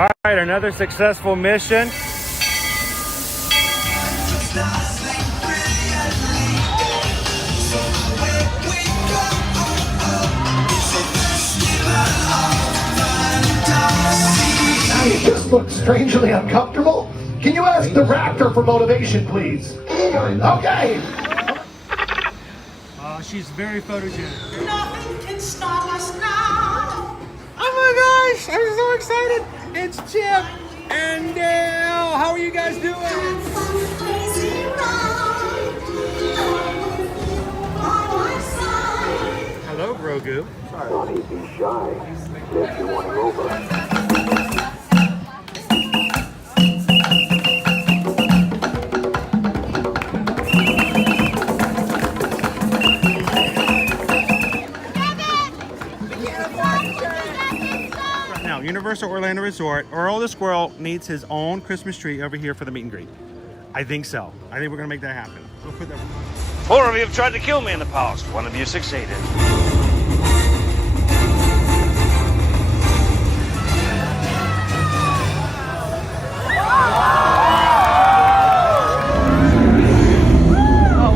All right, another successful mission. You just look strangely uncomfortable. Can you ask the raptor for motivation, please? Okay. She's very photogenic. Nothing can stop us now. Oh my gosh, I'm so excited. It's Chip and Dale. How are you guys doing? Crazy ride. By my side. Hello, Grogu. Don't be shy. Get you wanting over. Universal Orlando Resort, Earl the Squirrel needs his own Christmas tree over here for the meet and greet. I think so. I think we're gonna make that happen. We'll put that. 4 of you have tried to kill me in the past. 1 of you succeeded. Oh,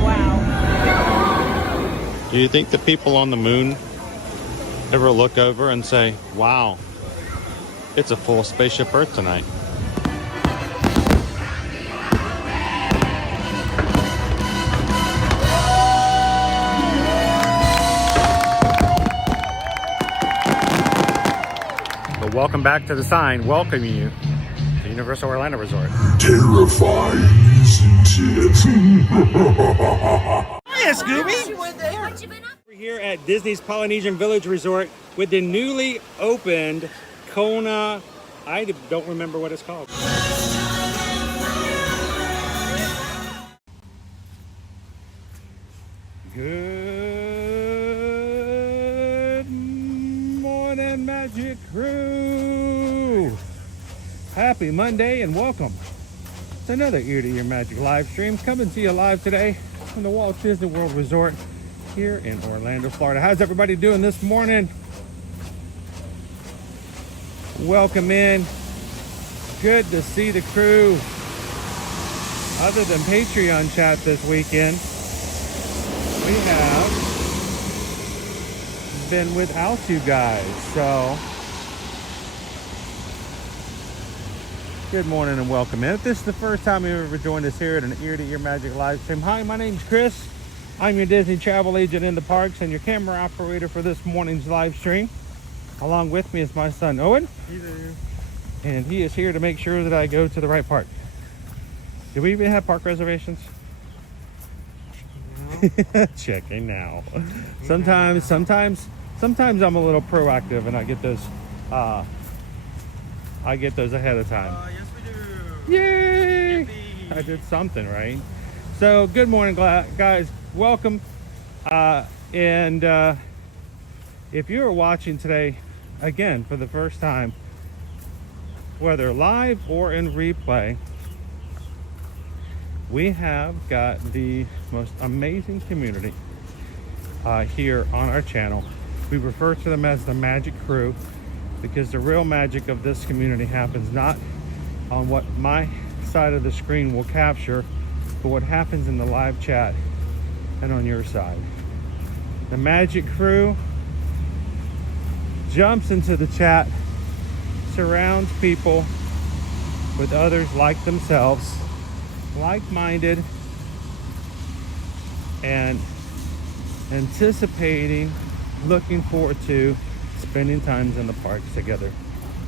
wow. Do you think the people on the moon ever look over and say, wow, it's a full spaceship Earth tonight? But welcome back to the sign welcoming you to Universal Orlando Resort. Terrifying, isn't it? Hiya, Scooby! We're here at Disney's Polynesian Village Resort with the newly opened Kona, I don't remember what it's called. Good morning, Magic Crew! Happy Monday and welcome to another Ear to Ear Magic live stream. Coming to you live today from the Walt Disney World Resort here in Orlando, Florida. How's everybody doing this morning? Welcome in. Good to see the crew. Other than Patreon chat this weekend, we have been without you guys. So, good morning and welcome in. If this is the first time you've ever joined us here at an Ear to Ear Magic live stream, hi, my name's Chris. I'm your Disney travel agent in the parks and your camera operator for this morning's live stream. Along with me is my son Owen. And he is here to make sure that I go to the right park. Do we even have park reservations? No. Checking now. Sometimes I'm a little proactive and I get those ahead of time. Yes, we do. Yay! Yippee. I did something right. So good morning, guys. Welcome. If you're watching today, again, for the first time, whether live or in replay, we have got the most amazing community here on our channel. We refer to them as the Magic Crew because the real magic of this community happens not on what my side of the screen will capture, but what happens in the live chat and on your side. The Magic Crew jumps into the chat, surrounds people with others like themselves, like-minded, and anticipating, looking forward to spending times in the parks together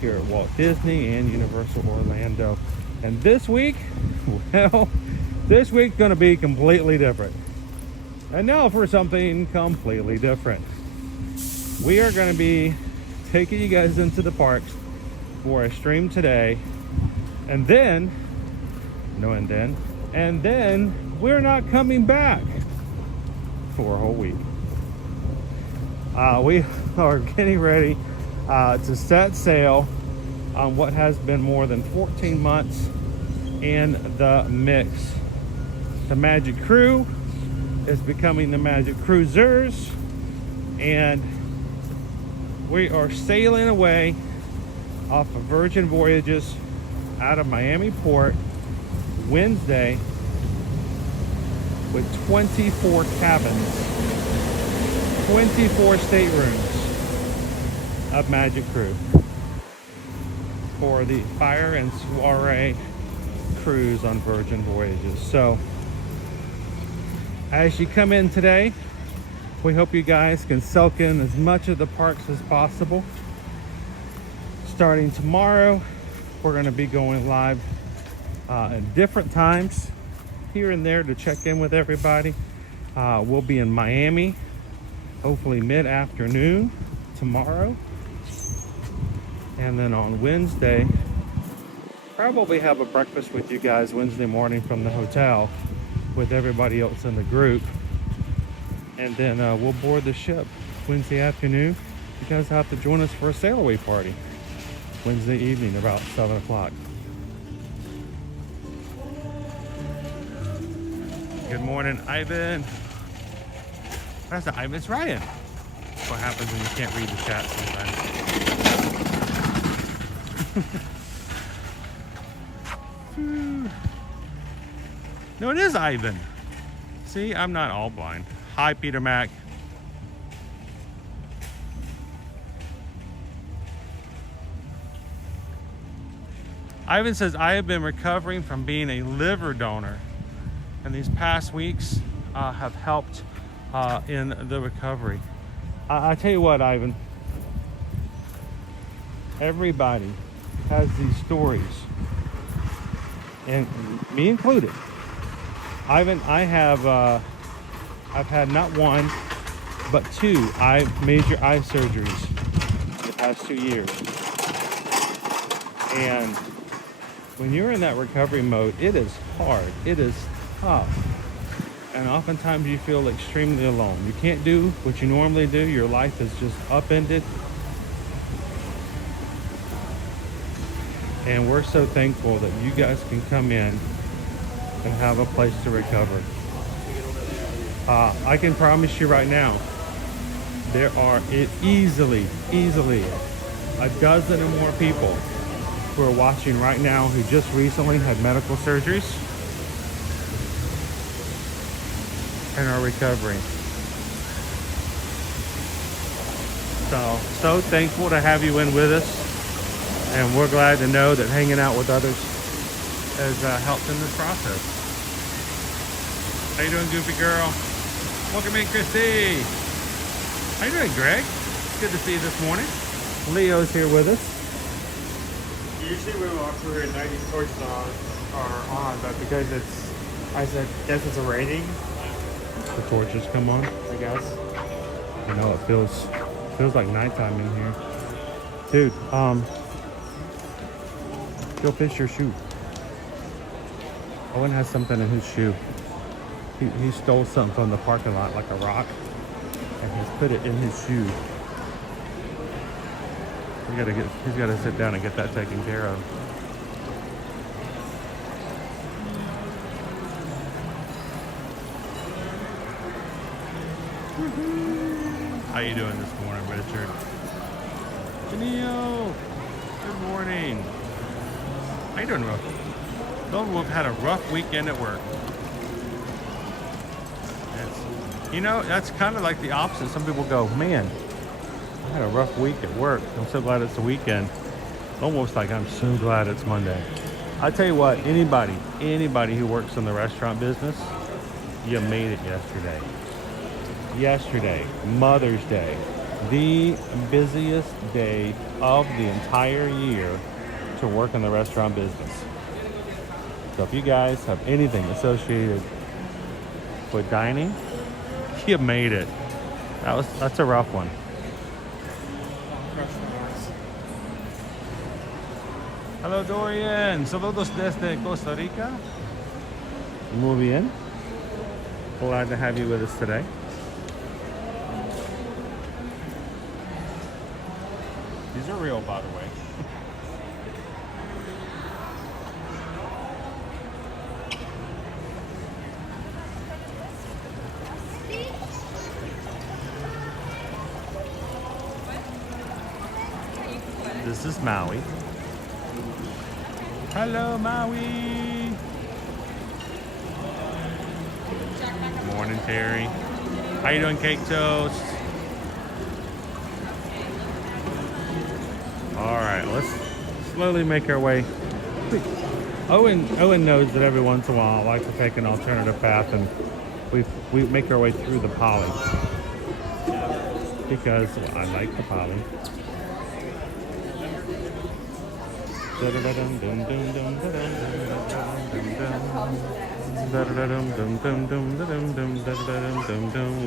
here at Walt Disney and Universal Orlando. And this week, well, this week's gonna be completely different. And now for something completely different. We are gonna be taking you guys into the parks for a stream today, and then we're not coming back for a whole week. We are getting ready to set sail on what has been more than 14 months in the mix. The Magic Crew is becoming the Magic Cruisers, and we are sailing away off of Virgin Voyages out of Miami Port Wednesday with 24 cabins, 24 staterooms of Magic Crew for the Fire and Soiree cruise on Virgin Voyages. So as you come in today, we hope you guys can soak in as much of the parks as possible. Starting tomorrow, we're going to be going live at different times here and there to check in with everybody. We'll be in Miami, hopefully mid-afternoon tomorrow. And then on Wednesday, probably have a breakfast with you guys Wednesday morning from the hotel with everybody else in the group. And then we'll board the ship Wednesday afternoon. You guys have to join us for a sail away party Wednesday evening about 7 o'clock. Good morning, Ivan. That's not Ivan, it's Ryan. That's what happens when you can't read the chat sometimes. No, it is Ivan. See, I'm not all blind. Hi, Peter Mac. Ivan says, I have been recovering from being a liver donor, and these past weeks have helped in the recovery. I tell you what, Ivan, everybody has these stories, and me included. Ivan, I've had not one, but 2 major eye surgeries in the past 2 years. And when you're in that recovery mode, it is hard, it is tough. And oftentimes you feel extremely alone. You can't do what you normally do. Your life is just upended. And we're so thankful that you guys can come in and have a place to recover. I can promise you right now, there are easily a dozen or more people who are watching right now who just recently had medical surgeries and are recovering. So thankful to have you in with us, and we're glad to know that hanging out with others has helped in this process. How you doing, Goofy Girl? Welcome in, Christy. How you doing, Greg? Good to see you this morning. Leo's here with us. Usually we walk through here, 90 torches are on, but because guess it's raining, The torches come on. I guess. You know, it feels like nighttime in here. Dude, go fish your shoe. Owen has something in his shoe. He stole something from the parking lot, like a rock, and he's put it in his shoe. He's gotta sit down and get that taken care of. How you doing this morning, Richard? Janelle, good morning. How you doing, Ruff? Those who have had a rough weekend at work. You know, that's kind of like the opposite. Some people go, man, I had a rough week at work. I'm so glad it's the weekend. Almost like I'm so glad it's Monday. I tell you what, anybody who works in the restaurant business, you made it yesterday. Yesterday, Mother's Day, the busiest day of the entire year to work in the restaurant business. So if you guys have anything associated with dining, you made it. That's a rough one. Hello, Dorian. Saludos desde Costa Rica. Muy bien. Glad to have you with us today. These are real, by the way. This is Maui. Hello, Maui. Morning, Terry. How you doing, Cake Toast? All right, let's slowly make our way. Owen knows that every once in a while I like to take an alternative path, and we make our way through the poly because I like the poly.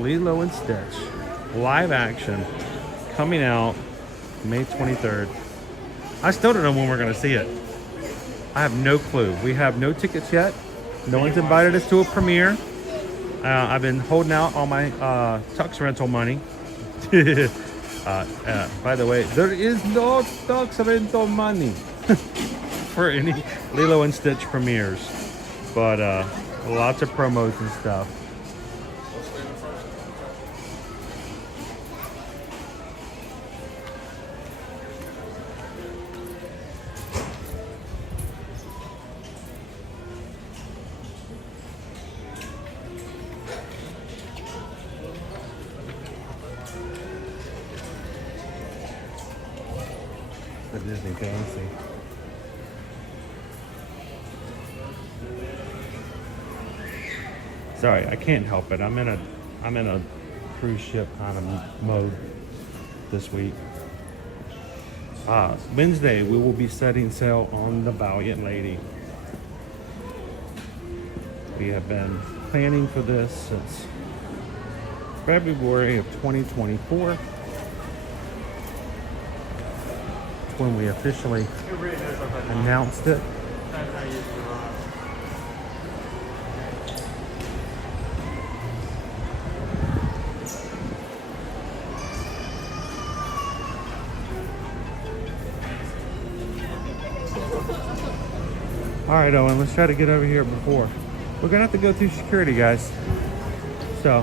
Lilo and Stitch live action coming out May 23rd. I still don't know when we're going to see it. I have no clue. We have no tickets yet. No one's invited us to a premiere. I've been holding out all my tux rental money. By the way, there is no tux rental money for any Lilo and Stitch premieres, but lots of promos and stuff. The Disney Fantasy. Sorry, I can't help it. I'm in a cruise ship kind of mode this week. Wednesday we will be setting sail on the Valiant Lady. We have been planning for this since February of 2024. When we officially announced it. All right, Owen, let's try to get over here before. We're gonna have to go through security, guys. So.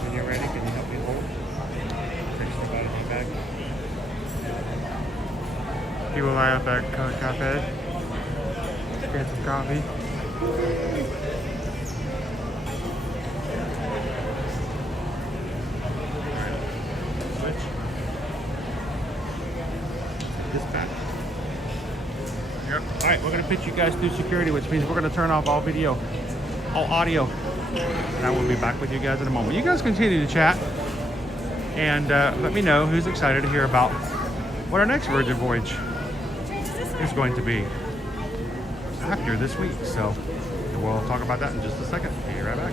When you're ready, can you help me hold? Fix the bottom of my bag. You will line up at cafe. Get some coffee. Switch. This back. Yep. All right, we're gonna pitch you guys through security, which means we're gonna turn off all video, all audio, and I will be back with you guys in a moment. You guys continue to chat, and let me know who's excited to hear about what our next Virgin Voyage is going to be after this week. So we'll talk about that in just a second. Be right back.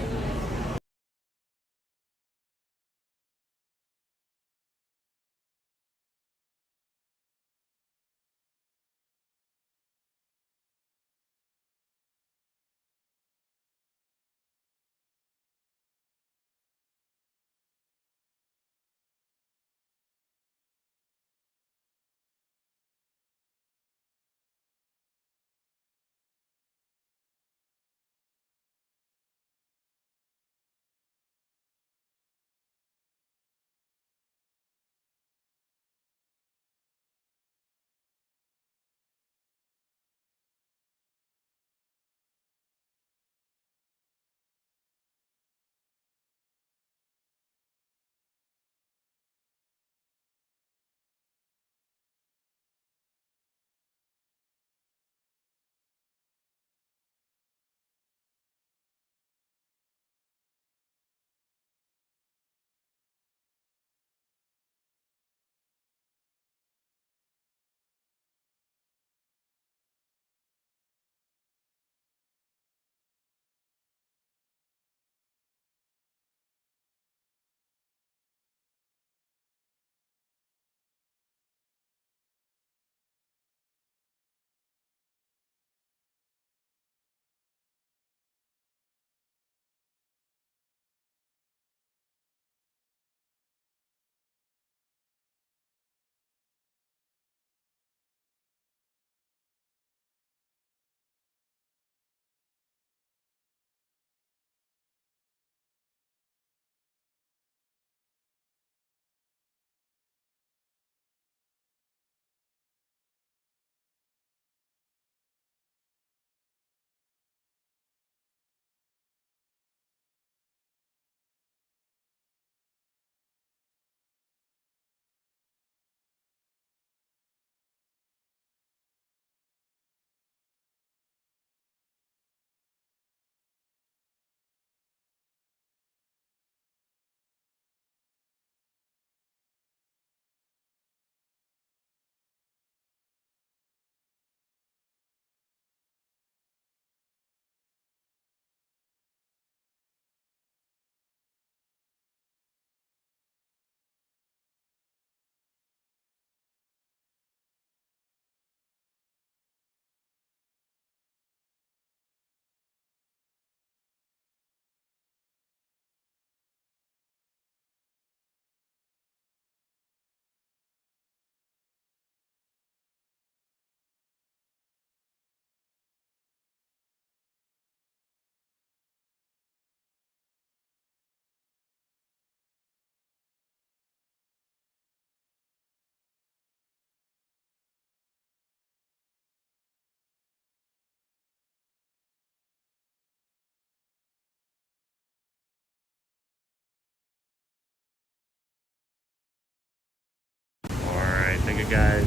guys.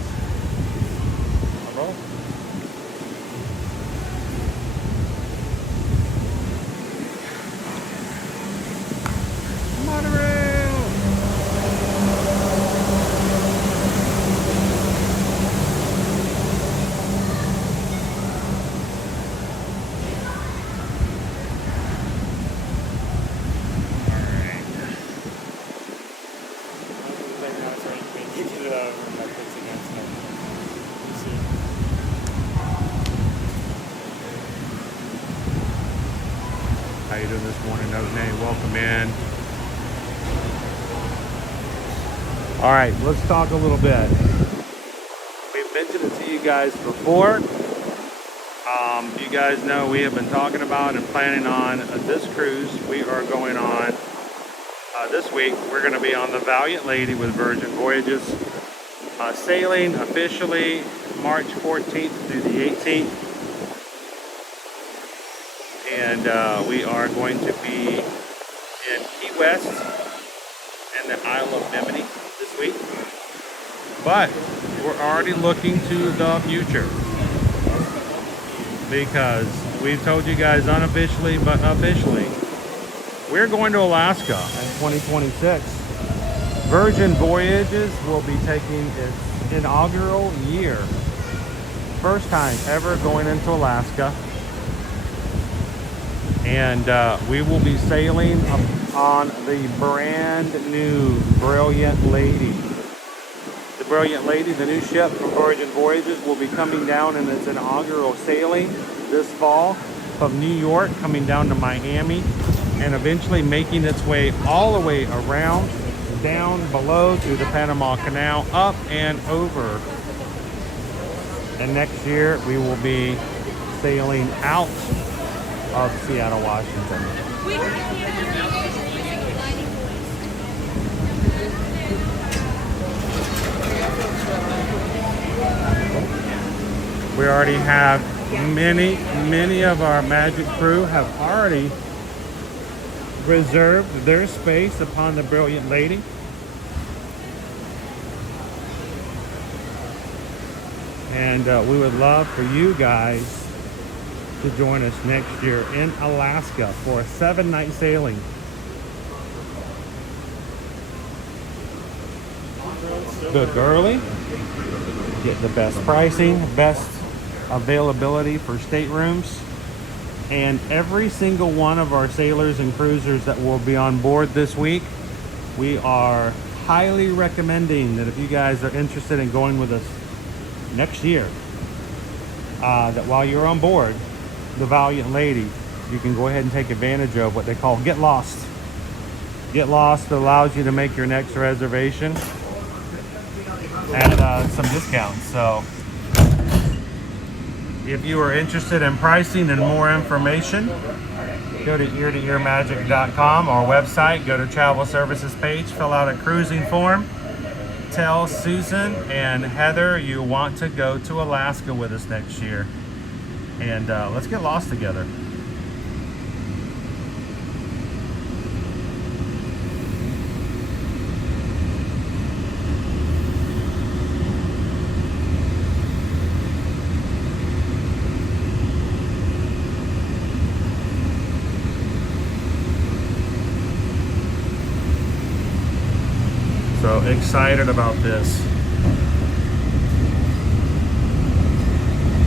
Hello? Monorail! How you doing this morning, Nate? Welcome in. All right, let's talk a little bit. We've mentioned it to you guys before. You guys know we have been talking about and planning on this cruise we are going on this week. We're going to be on the Valiant Lady with Virgin Voyages, sailing officially March 14th through the 18th. And we are going to be in Key West and the Isle of Bimini this week. But we're already looking to the future, because we've told you guys unofficially but officially we're going to Alaska in 2026. Virgin Voyages will be taking its inaugural year. First time ever going into Alaska. And we will be sailing on the brand new Brilliant Lady. The Brilliant Lady, the new ship from Virgin Voyages, will be coming down in its inaugural sailing this fall from New York, coming down to Miami, and eventually making its way all the way around, down below through the Panama Canal, up and over. And next year we will be sailing out of Seattle, Washington. We already have many of our Magic crew have already reserved their space upon the Brilliant Lady. And we would love for you guys to join us next year in Alaska for a 7-night sailing. Book early, get the best pricing, best availability for staterooms, and every single one of our sailors and cruisers that will be on board this week, we are highly recommending that if you guys are interested in going with us next year, that while you're on board the Valiant Lady, you can go ahead and take advantage of what they call Get Lost. Get Lost allows you to make your next reservation at some discounts. So if you are interested in pricing and more information, go to eartoearmagic.com, our website, go to travel services page, fill out a cruising form, tell Susan and Heather you want to go to Alaska with us next year. And let's get lost together. So excited about this.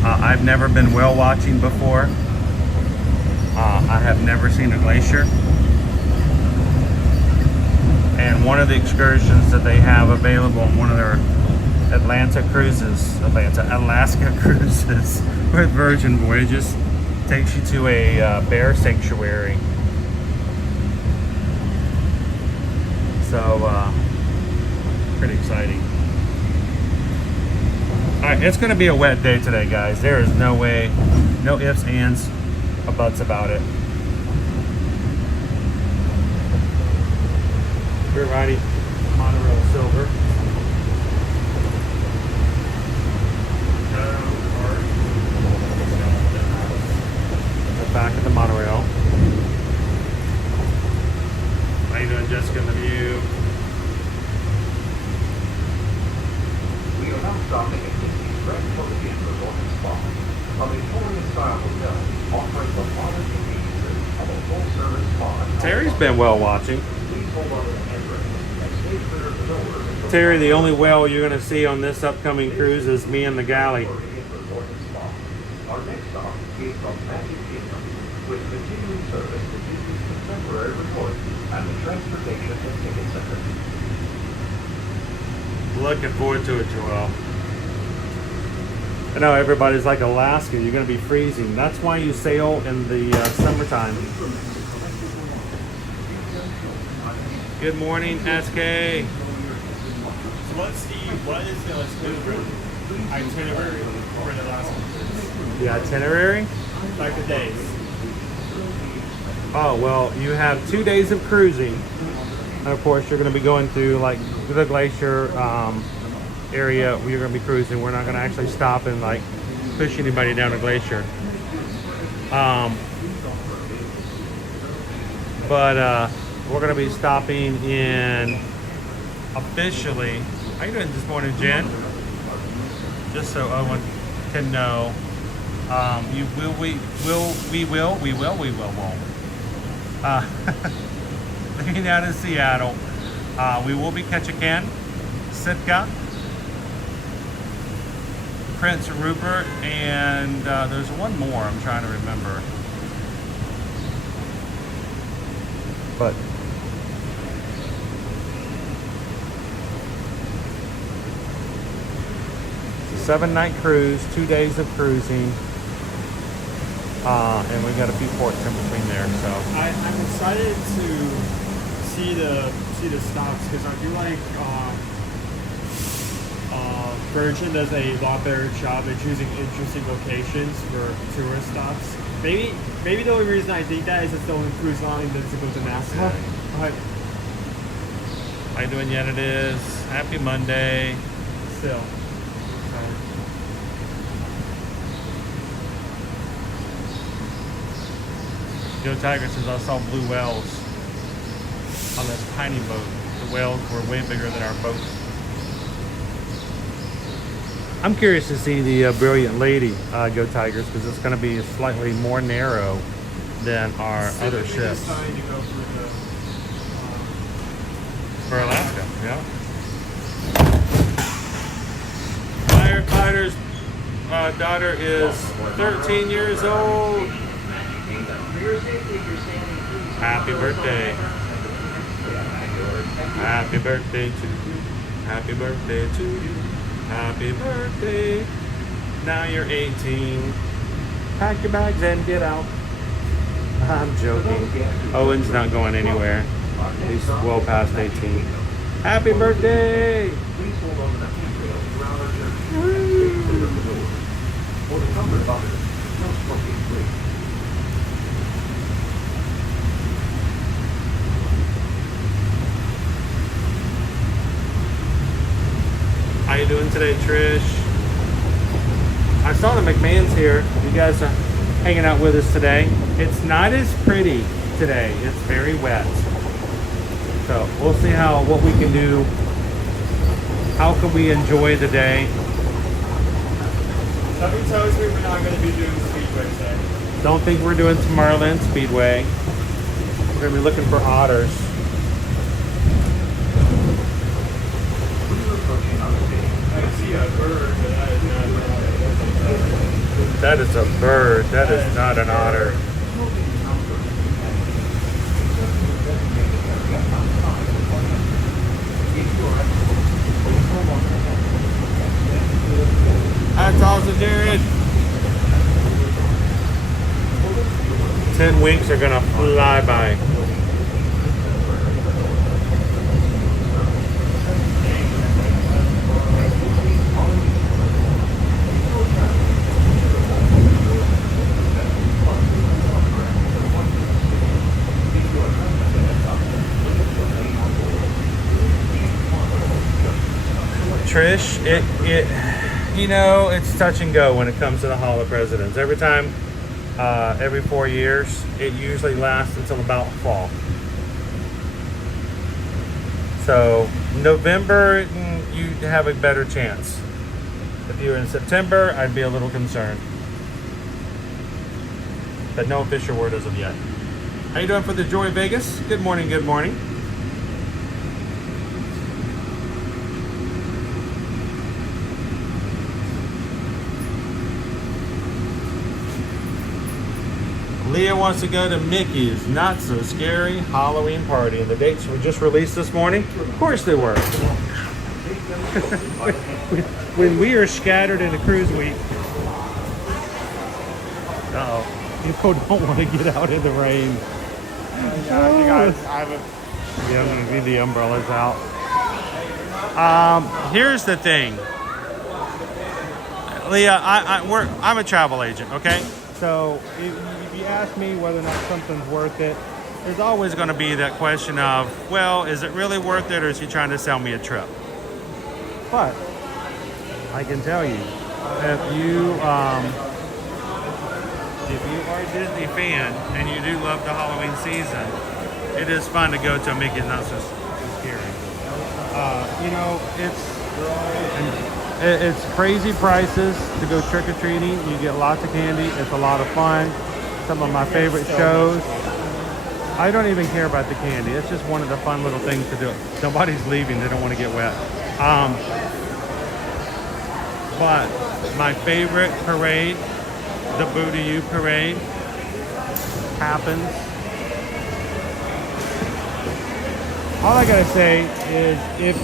I've never been whale watching before. I have never seen a glacier. And one of the excursions that they have available on one of their Alaska cruises with Virgin Voyages takes you to a bear sanctuary. So pretty exciting. Alright, it's going to be a wet day today, guys. There is no way, no ifs, ands, or buts about it. We're riding Monorail Silver. The back of the monorail. How you doing, Jessica, in the view? stopping at Disney's Grand Floridian Resort and Spa, a Victorian-style hotel offering the modern conveniences of a full-service spa. Terry's been whale watching. Please hold on to the handrails and stay clear of the doors until Terry, the only whale you're going to see on this upcoming cruise is me and the galley. Floridian Resort and Spa. Our next stop is the Magic Kingdom, with continuing service to Disney's Contemporary Resort and the Transportation and Ticket Center. Looking forward to it, Joel. I know everybody's like Alaska, you're going to be freezing. That's why you sail in the summertime. Good morning, SK. So what is the itinerary for the last one? The itinerary? Like the days. Oh, well, you have 2 days of cruising. And of course, you're going to be going through like the glacier area where you're going to be cruising. We're not going to actually stop and like push anybody down a glacier. But we're going to be stopping in officially. How you doing this morning, Jen? Just so Owen can know. We will. Leaving down in Seattle. We will be Ketchikan, Sitka, Prince Rupert, and there's one more I'm trying to remember. But it's a 7-night cruise, 2 days of cruising. And we got a few ports in between there, so I'm excited to see the stops because I feel like Virgin does a lot better job at choosing interesting locations for tourist stops. Maybe the only reason I think that is it's the only cruise line that doesn't go to Nassau. But how you doing, yet it is. Happy Monday. still. Joe Tiger says I saw blue whales on this tiny boat. The whales were way bigger than our boat. I'm curious to see the Brilliant Lady Go Tigers because it's going to be slightly more narrow than our other ships. Deciding to go For Alaska, yeah. Firefighter's daughter is 13 years old. Happy birthday. Happy birthday to you. Happy birthday to you. Happy birthday. Now you're 18. Pack your bags and get out. I'm joking. Owen's not going anywhere. He's well past 18. Happy birthday! How you doing today, Trish? I saw the McMahons here. You guys are hanging out with us today. It's not as pretty today. It's very wet. So we'll see what we can do. How can we enjoy the day? Something tells me we're not going to be doing Speedway today. Don't think we're doing Tomorrowland Speedway. We're going to be looking for otters. I see a bird, but that is not an otter. That is a bird. That is not an otter. That's awesome, Jared. 10 winks are gonna fly by. Trish, it's touch and go when it comes to the Hall of Presidents. Every 4 years, it usually lasts until about fall. So November, you have a better chance. If you were in September, I'd be a little concerned. But no official word as of yet. How you doing for the Joy Vegas? Good morning, good morning. Leah wants to go to Mickey's Not So Scary Halloween Party. And the dates were just released this morning. Of course they were. When we are scattered in a cruise week. Uh-oh. People don't want to get out in the rain. Yeah, you guys, I have a... Yeah, I'm going to leave the umbrellas out. Here's the thing. Leah, I'm a travel agent, okay? So if you ask me whether or not something's worth it, there's always going to be that question of, well, is it really worth it, or is he trying to sell me a trip? But I can tell you, if you are a Disney fan and you do love the Halloween season, it is fun to go to a Mickey's Not So Scary. You know, it's crazy prices to go trick-or-treating. You get lots of candy. It's a lot of fun. Some of my favorite shows. I don't even care about the candy. It's just one of the fun little things to do. Nobody's leaving. They don't want to get wet. But my favorite parade, the Boo to You parade, happens. All I gotta say is if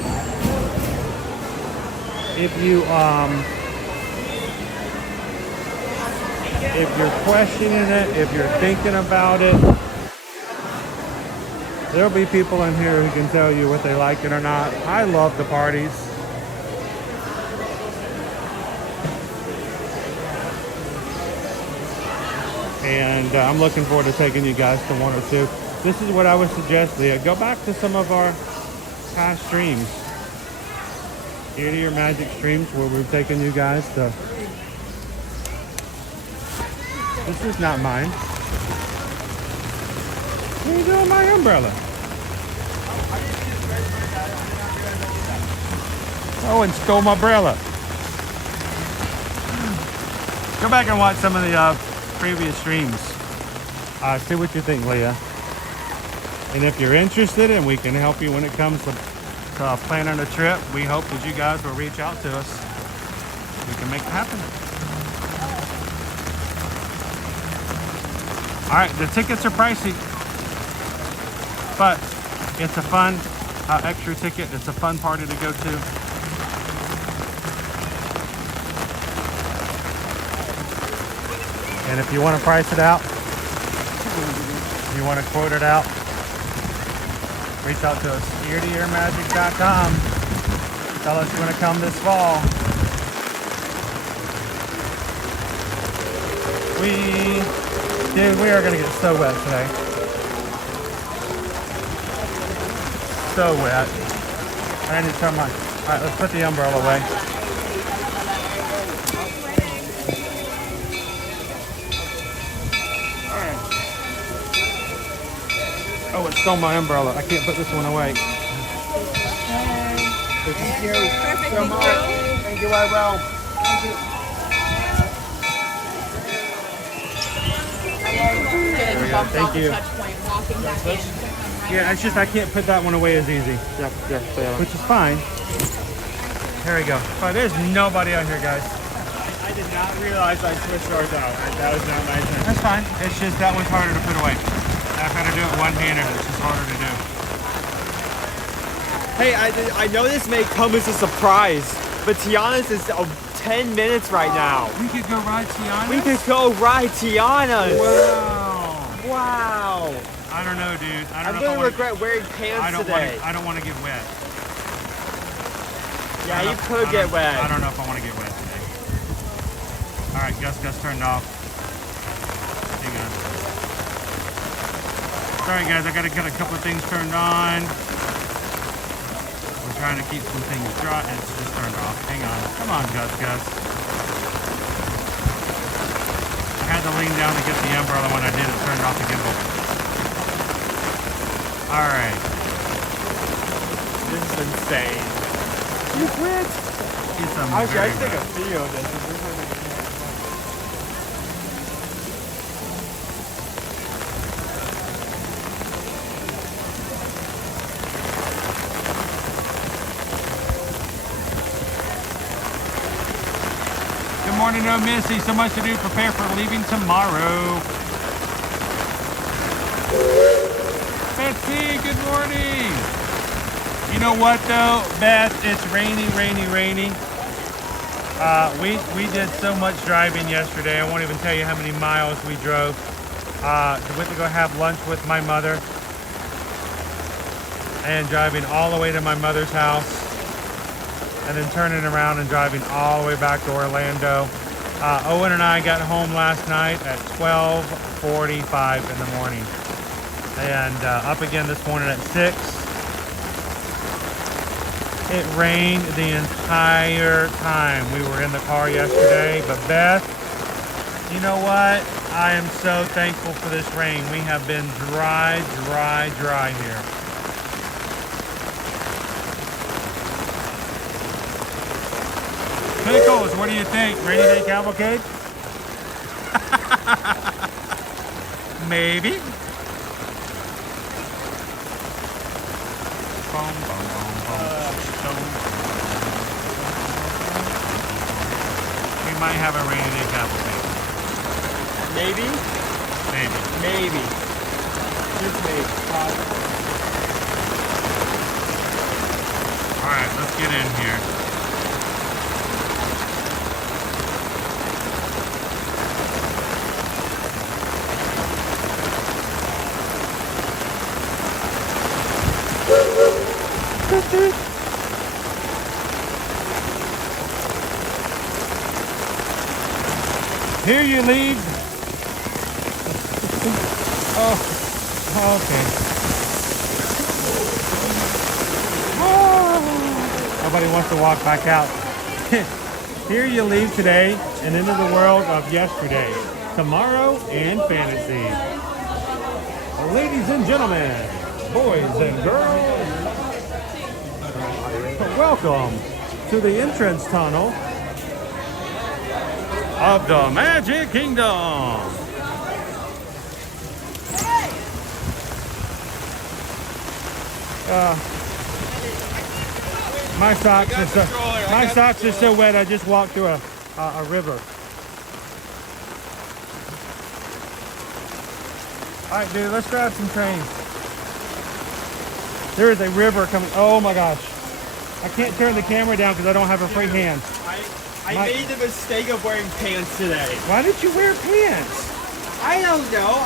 you're questioning it, if you're thinking about it, there'll be people in here who can tell you what they like it or not. I love the parties. And I'm looking forward to taking you guys to one or two. This is what I would suggest, Leah. Go back to some of our past streams. Ear to Your Magic streams where we're taking you guys to... This is not mine. What are you doing with my umbrella? Owen stole my umbrella. Go back and watch some of the previous streams. See what you think, Leah. And if you're interested and we can help you when it comes to planning a trip, we hope that you guys will reach out to us. We can make it happen. All right, the tickets are pricey, but it's a fun extra ticket. It's a fun party to go to. And if you want to price it out, you want to quote it out, reach out to us, eartoearmagic.com. Tell us you want to come this fall. Dude, we are going to get so wet today. So wet. I need to turn my... All right, let's put the umbrella away. Oh, it stole my umbrella. I can't put this one away. Thank you so much. Thank you, I will. Thank you. There we go. Thank you. Yeah, it's just I can't put that one away as easy. Yeah. Which is fine. Here we go. Oh, there's nobody out here, guys. I did not realize I switched ours out. That was not my intention. That's fine. It's just that one's harder to put away. I've got to do it one-handed. It's just harder to do. Hey, I know this may come as a surprise, but Tiana's is 10 minutes right now. We could go ride Tiana's? We could go ride Tiana's. Wow. Wow. I don't know, dude. I'm going to regret wearing pants today. I don't want to get wet. Yeah, you could get wet. I don't know if I want to get wet today. All right, Gus turned off. Hang on. Sorry, guys. I got to get a couple of things turned on. We're trying to keep some things dry. It's just turned off. Hang on. Come on, Gus. I had to lean down to get the umbrella. When I did, it turned off the gimbal. All right. This is insane. You quit? you some. Actually, I very should take a good. video of this. Good morning, no Missy. So much to do. Prepare for leaving tomorrow. Betsy, good morning. You know what though, Beth? It's rainy. We did so much driving yesterday. I won't even tell you how many miles we drove. Went to go have lunch with my mother, and driving all the way to my mother's house, and then turning around and driving all the way back to Orlando. Owen and I got home last night at 12:45 in the morning, and up again this morning at 6. It rained the entire time we were in the car yesterday, but Beth, you know what? I am so thankful for this rain. We have been dry here. Pickles, what do you think? Rainy day cavalcade? Maybe. Boom, boom, boom, we might have a rainy day cavalcade. Maybe. Just maybe. All right, let's get in here. Here you leave. Oh, okay. Nobody wants to walk back out. Here you leave today and into the world of yesterday, tomorrow, and fantasy. Ladies and gentlemen, boys and girls, welcome to the entrance tunnel of the Magic Kingdom. My socks are so wet. I just walked through a river. All right, dude, let's grab some trains. There is a river coming. Oh my gosh. I can't turn the camera down because I don't have a free hand. I made the mistake of wearing pants today. Why did you wear pants? I don't know.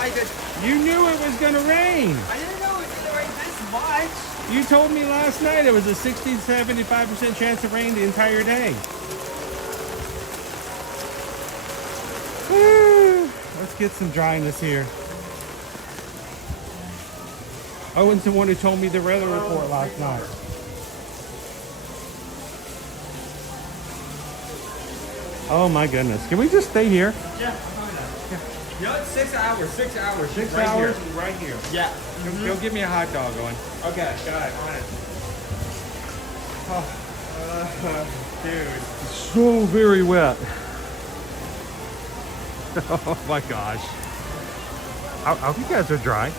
You knew it was going to rain. I didn't know it was going to rain this much. You told me last night it was a 60-75% chance of rain the entire day. Woo. Let's get some dryness here. Owen's the one who told me the weather report last night. Oh my goodness. Can we just stay here? Yeah. Yeah, 6 hours. 6 hours. 6 right hours here. right here. Yeah. Go get me a hot dog, Owen. Okay. Got it. Dude. So very wet. Oh my gosh. I hope you guys are dry.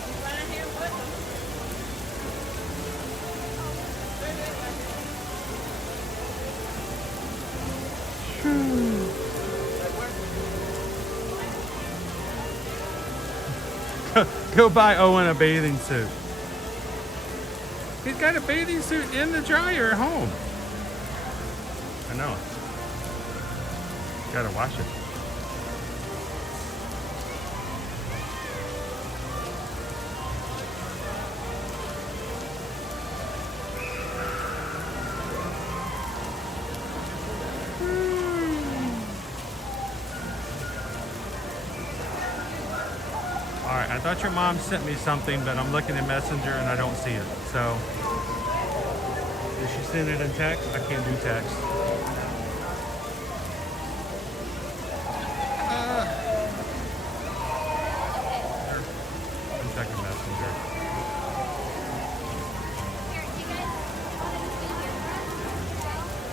Go buy Owen a bathing suit. He's got a bathing suit in the dryer at home. I know. Gotta wash it. Alright, I thought your mom sent me something, but I'm looking at Messenger and I don't see it. So, did she send it in text? I can't do text. I'm checking Messenger.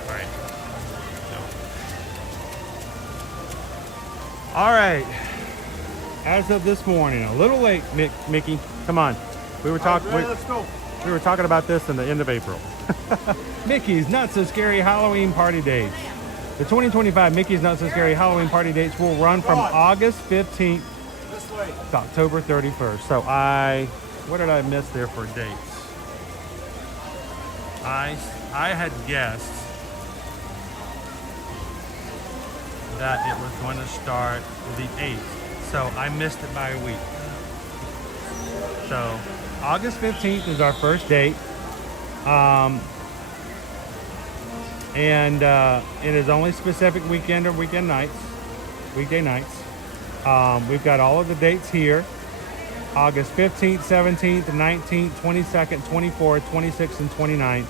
Alright. All right. As of this morning, a little late, Mickey. Come on. We were talking. Let's go. We were talking about this in the end of April. Mickey's Not So Scary Halloween Party Dates. The 2025 Mickey's Not So Scary Halloween Party Dates will run from August 15th This way. to October 31st. So what did I miss there for dates? I had guessed that it was going to start the 8th. So I missed it by a week. So August 15th is our first date. And it is only specific weekend or weekday nights. We've got all of the dates here. August 15th, 17th, 19th, 22nd, 24th, 26th, and 29th.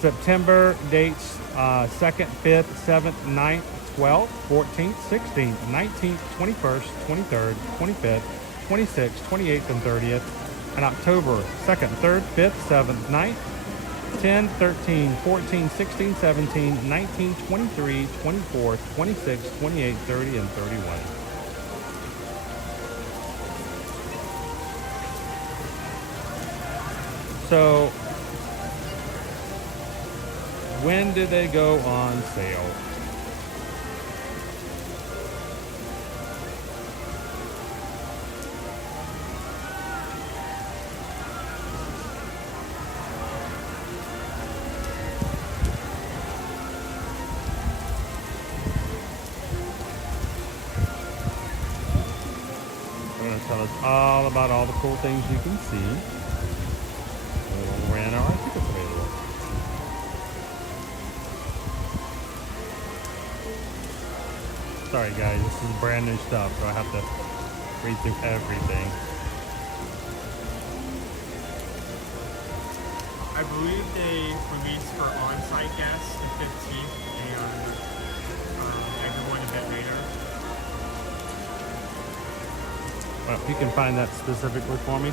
September dates 2nd, 5th, 7th, 9th, 12th, 14th, 16th, 19th, 21st, 23rd, 25th, 26th, 28th, and 30th. And October 2nd, 3rd, 5th, 7th, 9th, 10, 13, 14, 16, 17, 19, 23, 24, 26, 28, 30, and 31. So, when did they go on sale? Tell us all about all the cool things you can see. When are our tickets available? Sorry guys, this is brand new stuff, so I have to read through everything. I believe they released for on-site guests the 15th and everyone a bit later. Well, if you can find that specifically for me.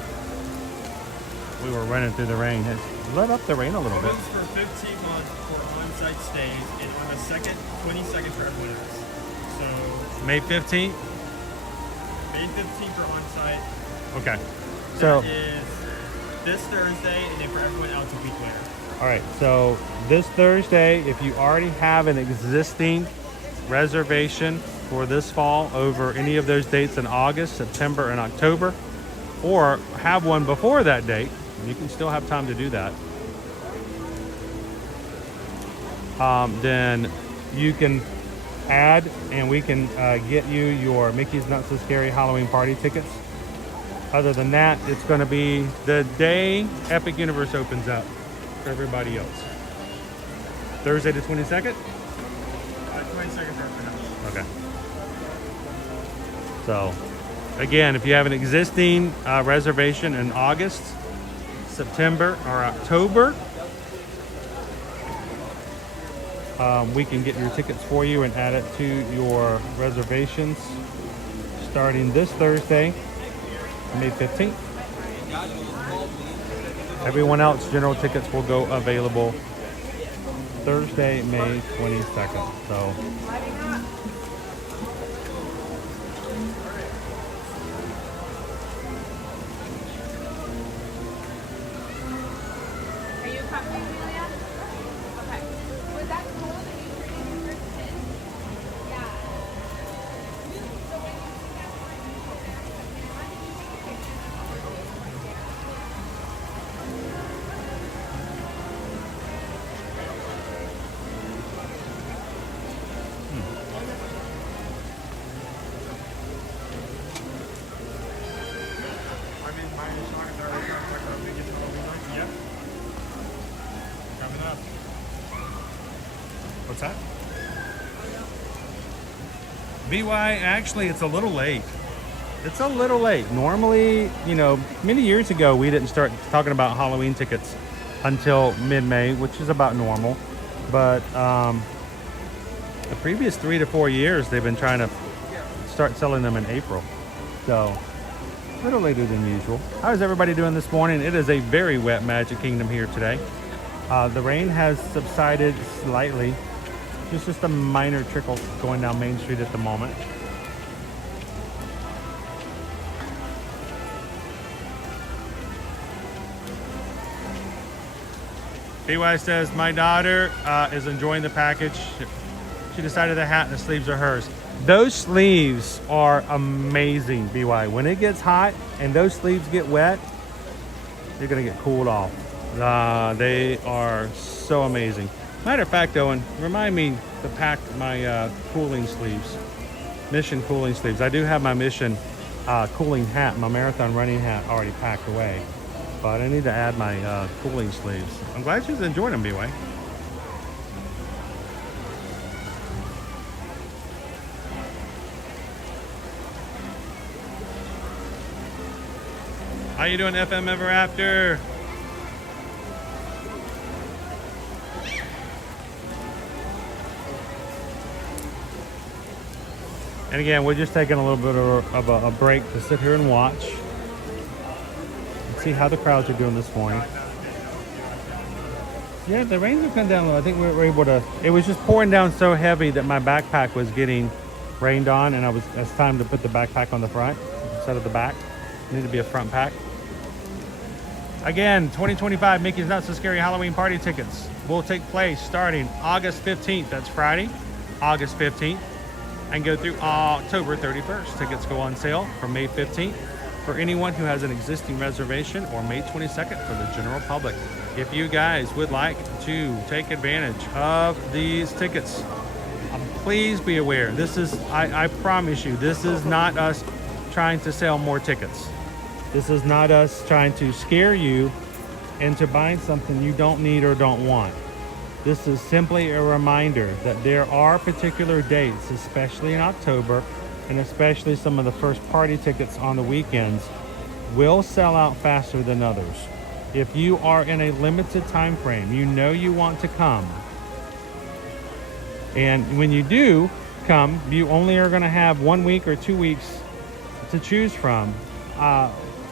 We were running through the rain. It's let up the rain a little bit. It for 15 months for on-site stays, and on the 22nd for everyone else. So May 15th? May 15th for on-site. Okay. So That is this Thursday, and then for everyone else a week later. all right, so this Thursday, if you already have an existing reservation for this fall over any of those dates in August, September, and October, or have one before that date, you can still have time to do that. Then you can add, and we can get you your Mickey's Not So Scary Halloween Party tickets. Other than that, it's going to be the day Epic Universe opens up for everybody else. Thursday the 22nd? 22nd for everyone else. Okay. So, again, if you have an existing reservation in August, September, or October, we can get your tickets for you and add it to your reservations starting this Thursday, May 15th. Everyone else, general tickets will go available Thursday, May 22nd. So, Are you coming, Julia? Okay. Was that cool that you treated your first kid? Yeah. So when you see that line, you go back, but then why did you take a picture? I'm in my shock that we're trying to talk about biggest Halloween night. Yep. Coming up. what's that? BY, actually, it's a little late. It's a little late. Normally, you know, many years ago, we didn't start talking about Halloween tickets until mid-May, which is about normal. But the previous 3 to 4 years, they've been trying to start selling them in April. So, a little later than usual. How's everybody doing this morning? It is a very wet Magic Kingdom here today. The rain has subsided slightly. Just a minor trickle going down Main Street at the moment. BY says, my daughter is enjoying the package. She decided the hat and the sleeves are hers. Those sleeves are amazing, BY. When it gets hot and those sleeves get wet, you're gonna get cooled off. They are so amazing. Matter of fact, Owen, remind me to pack my cooling sleeves. Mission cooling sleeves. I do have my Mission cooling hat, my marathon running hat already packed away. But I need to add my cooling sleeves. I'm glad she's enjoying them, B-Way. How you doing, FM Ever After? And again, we're just taking a little bit of a break to sit here and watch. And see how the crowds are doing this morning. Yeah, the rains have come down a little. I think we were able to, it was just pouring down so heavy that my backpack was getting rained on, and it's time to put the backpack on the front instead of the back. It needed to be a front pack. Again, 2025 Mickey's Not So Scary Halloween Party tickets will take place starting August 15th. That's Friday, August 15th. And go through October 31st. Tickets go on sale from May 15th for anyone who has an existing reservation, or May 22nd for the general public. If you guys would like to take advantage of these tickets, please be aware. This is, I promise you, this is not us trying to sell more tickets. This is not us trying to scare you into buying something you don't need or don't want. This is simply a reminder that there are particular dates, especially in October, and especially some of the first party tickets on the weekends, will sell out faster than others. If you are in a limited time frame, you know you want to come. And when you do come, you only are going to have 1 week or 2 weeks to choose from.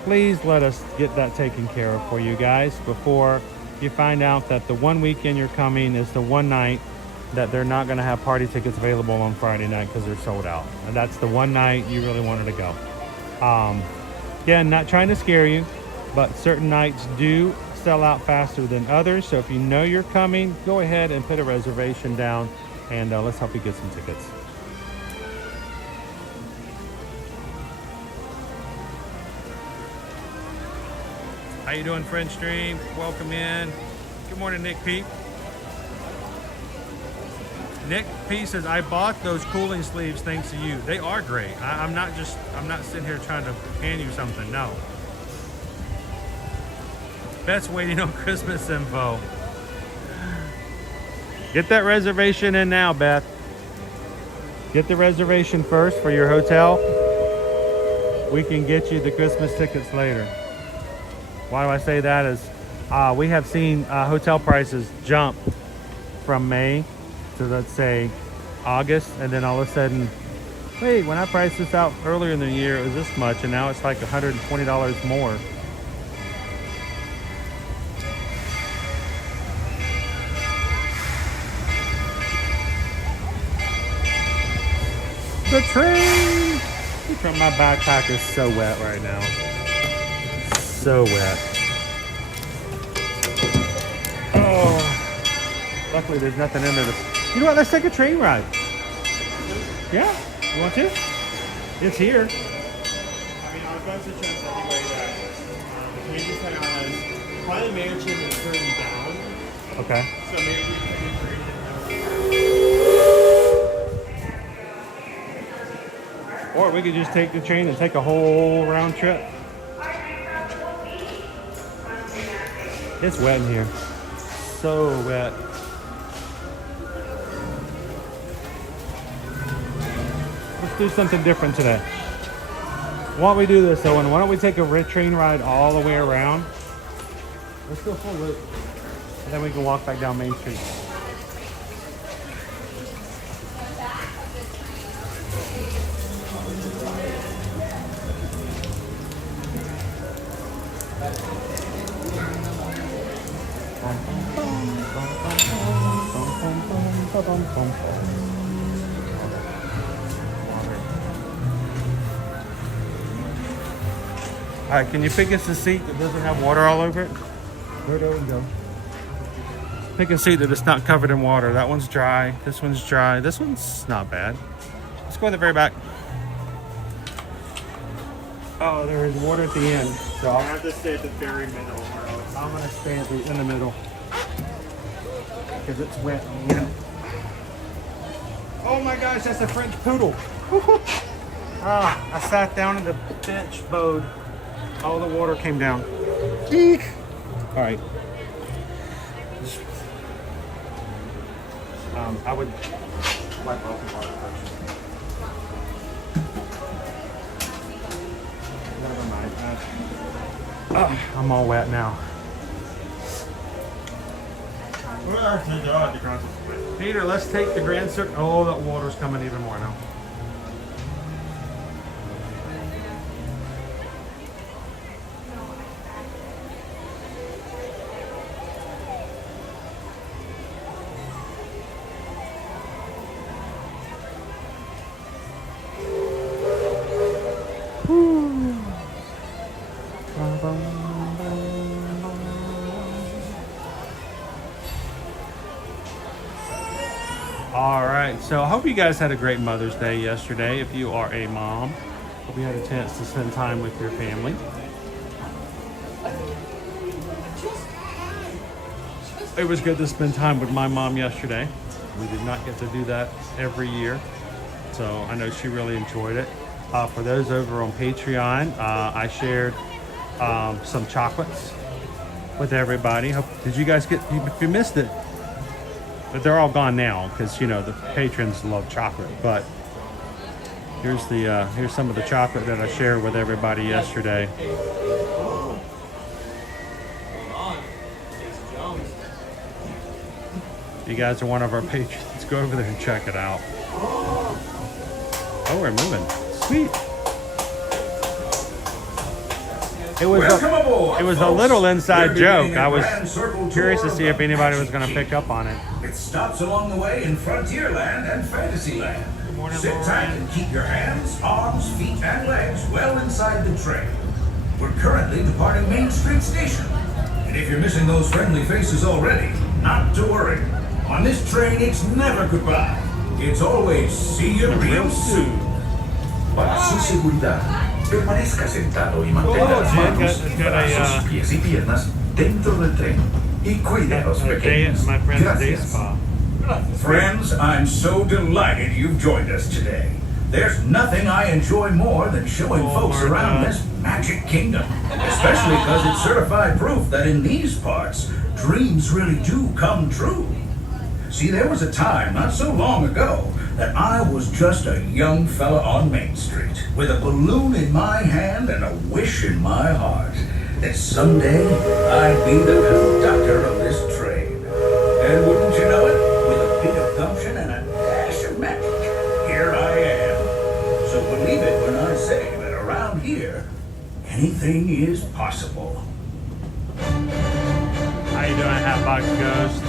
Please let us get that taken care of for you guys before you find out that the 1 weekend you're coming is the one night that they're not going to have party tickets available on Friday night because they're sold out. And that's the one night you really wanted to go. Again, not trying to scare you, but certain nights do sell out faster than others. So if you know you're coming, go ahead and put a reservation down, and let's help you get some tickets. How you doing, French Stream? Welcome in. Good morning, Nick P. Nick P says, I bought those cooling sleeves thanks to you. They are great. I'm not sitting here trying to hand you something, no. Beth's waiting on Christmas info. Get that reservation in now, Beth. Get the reservation first for your hotel. We can get you the Christmas tickets later. Why do I say that is we have seen hotel prices jump from May to, let's say, August, and then all of a sudden, wait, when I priced this out earlier in the year, it was this much, and now it's like $120 more. The train! My backpack is so wet right now. So wet. Oh, luckily there's nothing in there. You know what? Let's take a train ride. Yeah, you want to? It's here. I mean, I've got suggest anyway that the train just has Haunted Mansion is currently down. Okay. So maybe we can take a train. Or we could just take the train and take a whole round trip. It's wet in here. So wet. Let's do something different today. Why don't we do this, Owen? Why don't we take a train ride all the way around? Let's go full loop. And then we can walk back down Main Street. All right, can you pick us a seat that doesn't have water all over it? Where'd Owen go? You can see that it's not covered in water. That one's dry. This one's dry. This one's not bad. Let's go in the very back. Oh, there is water at the end. So I have to stay at the very middle. I'm gonna stay in the middle because it's wet in the end. Oh my gosh, that's a French poodle. I sat down in the bench, bowed. All the water came down. Eek. All right. I would wipe off the water first. Never mind. I'm all wet now. Peter, let's take the Grand Circle. Oh, that water's coming even more now. All right, so I hope you guys had a great Mother's Day yesterday. If you are a mom, hope you had a chance to spend time with your family. It was good to spend time with my mom yesterday. We did not get to do that every year, so I know she really enjoyed it. For those over on Patreon, I shared some chocolates with everybody. Did you guys get? If you missed it, but they're all gone now because you know the patrons love chocolate. But here's some of the chocolate that I shared with everybody yesterday. You guys are one of our patrons. Go over there and check it out. Oh, we're moving. Sweet. It was a little inside joke. I was curious to see if anybody was going to pick up on it. It stops along the way in Frontierland and Fantasyland. Sit tight and keep your hands, arms, feet, and legs well inside the train. We're currently departing Main Street Station. And if you're missing those friendly faces already, not to worry. On this train, it's never goodbye. It's always see you real soon. Para su seguridad, permanezca sentado y mantenga las manos, brazos, pies y piernas dentro del tren. Y cuide a los pequeños. Gracias. Friends, I'm so delighted you've joined us today. There's nothing I enjoy more than showing folks around this magic kingdom, especially because it's certified proof that in these parts, dreams really do come true. See, there was a time not so long ago that I was just a young fella on Main Street with a balloon in my hand and a wish in my heart that someday I'd be the conductor of this train. And wouldn't you know it, with a bit of gumption and a dash of magic, here I am. So believe it when I say that around here, anything is possible. How you doing, Hatbox Ghost?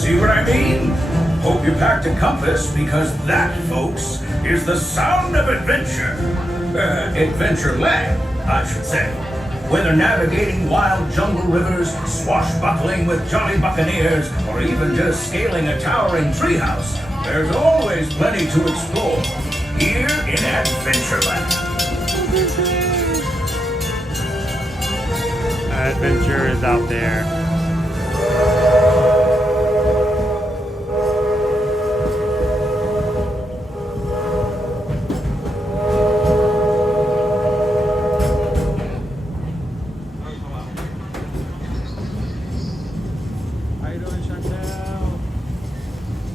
See what I mean? Hope you packed a compass because that, folks, is the sound of adventure. Adventureland, I should say. Whether navigating wild jungle rivers, swashbuckling with jolly buccaneers, or even just scaling a towering treehouse, there's always plenty to explore here in Adventureland. Adventure is out there.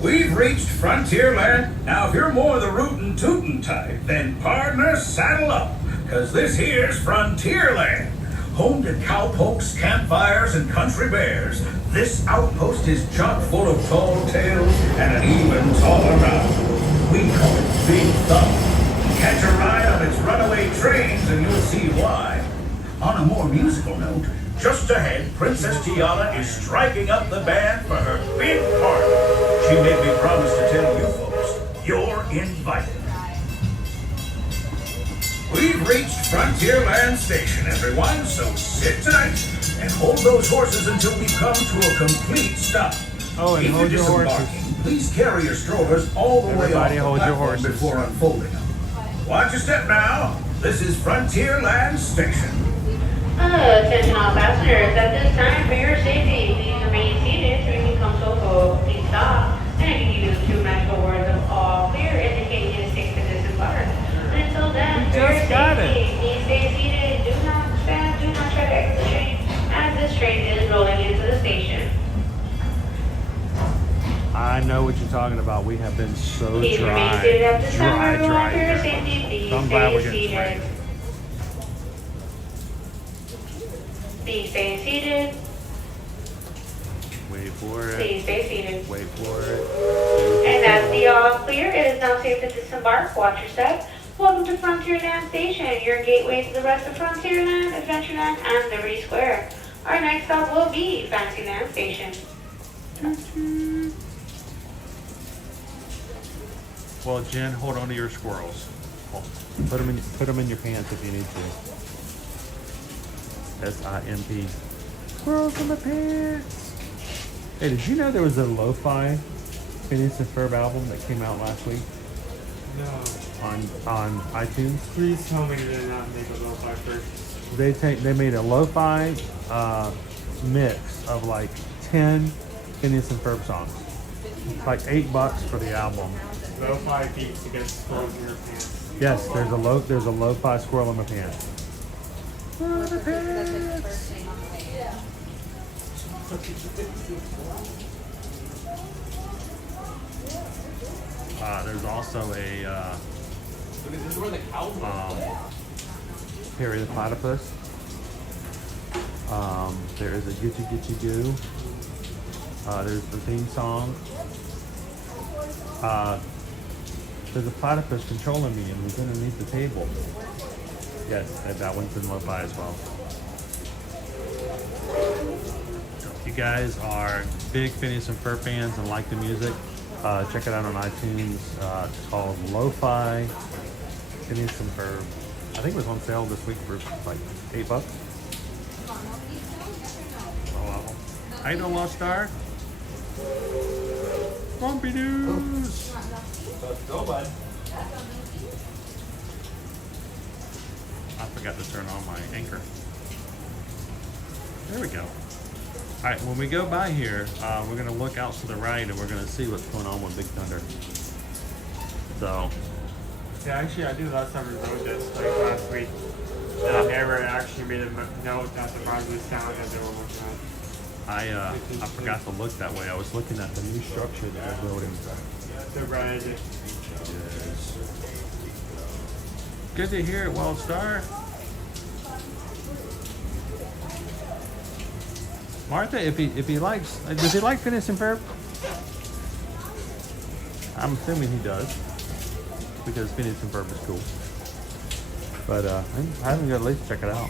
We've reached Frontierland. Now, if you're more the rootin' tootin' type, then partner, saddle up, cause this here's Frontierland. Home to cowpokes, campfires, and country bears, this outpost is chock full of tall tales and an even taller round. We call it Big Thumb. Catch a ride on its runaway trains and you'll see why. On a more musical note, just ahead, Princess Tiana is striking up the band for her big party. She made me promise to tell you folks, you're invited. We've reached Frontierland Station, everyone, so sit tight. and hold those horses until we come to a complete stop. Oh, and If hold you're your horses. disembarking, please carry your strollers all the way off Everybody the hold your platform horses. before unfolding them. Watch your step now. This is Frontierland Station. Attention all passengers, at this time for your safety, please remain seated till you come to a full complete stop. And I can give you the two magical words of all clear indicating it is safe to disembark. And until then, for your just got it. safety, please stay seated, do not stand, do not try to exit the train, as this train is rolling into the station. I know what you're talking about. We have been so Please remain dry. seated at this time, everyone, Dry. for your safety, please So I'm glad we're stay getting seated. sprayed. Please stay seated. Wait for it. Please stay seated. Wait for it. And that's the all clear. It is now safe to disembark. Watch your step. Welcome to Frontierland Station, your gateway to the rest of Frontierland, Adventureland, and Liberty Square. Our next stop will be Fantasyland Station. Well, Jen, hold on to your squirrels. Put them in your pants if you need to. SIMP. Squirrels in the pants. Hey, did you know there was a lo-fi Phineas and Ferb album that came out last week No. on iTunes? Please tell me they did not make a lo-fi first. They made a lo-fi mix of like 10 Phineas and Ferb songs. It's like $8 for the album. Lo-fi beats to get squirrels in your pants. Yes, there's a lo-fi squirrel in my pants. Squirrel in my pants. There's also a Harry the Platypus. There is a Gitchy Gitchy Goo. There's the theme song. There's a platypus controlling me and he's underneath the table. Yes, that one's in lo-fi as well. If you guys are big Phineas and Ferb fans and like the music, check it out on iTunes. It's called Lo-Fi Phineas and Ferb. I think it was on sale this week for like $8. Oh, how you doing, Lost Star? Bumpy news. Let's go, bud. I forgot to turn on my anchor. There we go. All right, when we go by here, we're gonna look out to the right and we're gonna see what's going on with Big Thunder. So, Yeah, actually, I do last time we wrote this, like last week. And I never actually made a note that the Broadway sound that they were looking at. I forgot to look that way. I was looking at the new structure that they're building. The red. Yes. Good to hear it, Wild Star. Martha, if he likes, does he like Phineas and Ferb? I'm assuming he does, because Phineas and Ferb is cool. But I haven't got at least check it out.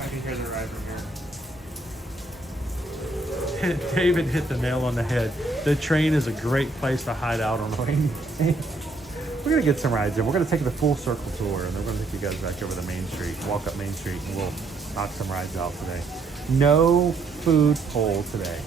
I can hear the ride from here. David hit the nail on the head. The train is a great place to hide out on a rainy day. We're gonna get some rides in. We're gonna take the full circle tour, and we're gonna take you guys back over to Main Street, walk up Main Street, and we'll knock some rides out today. No food poll today.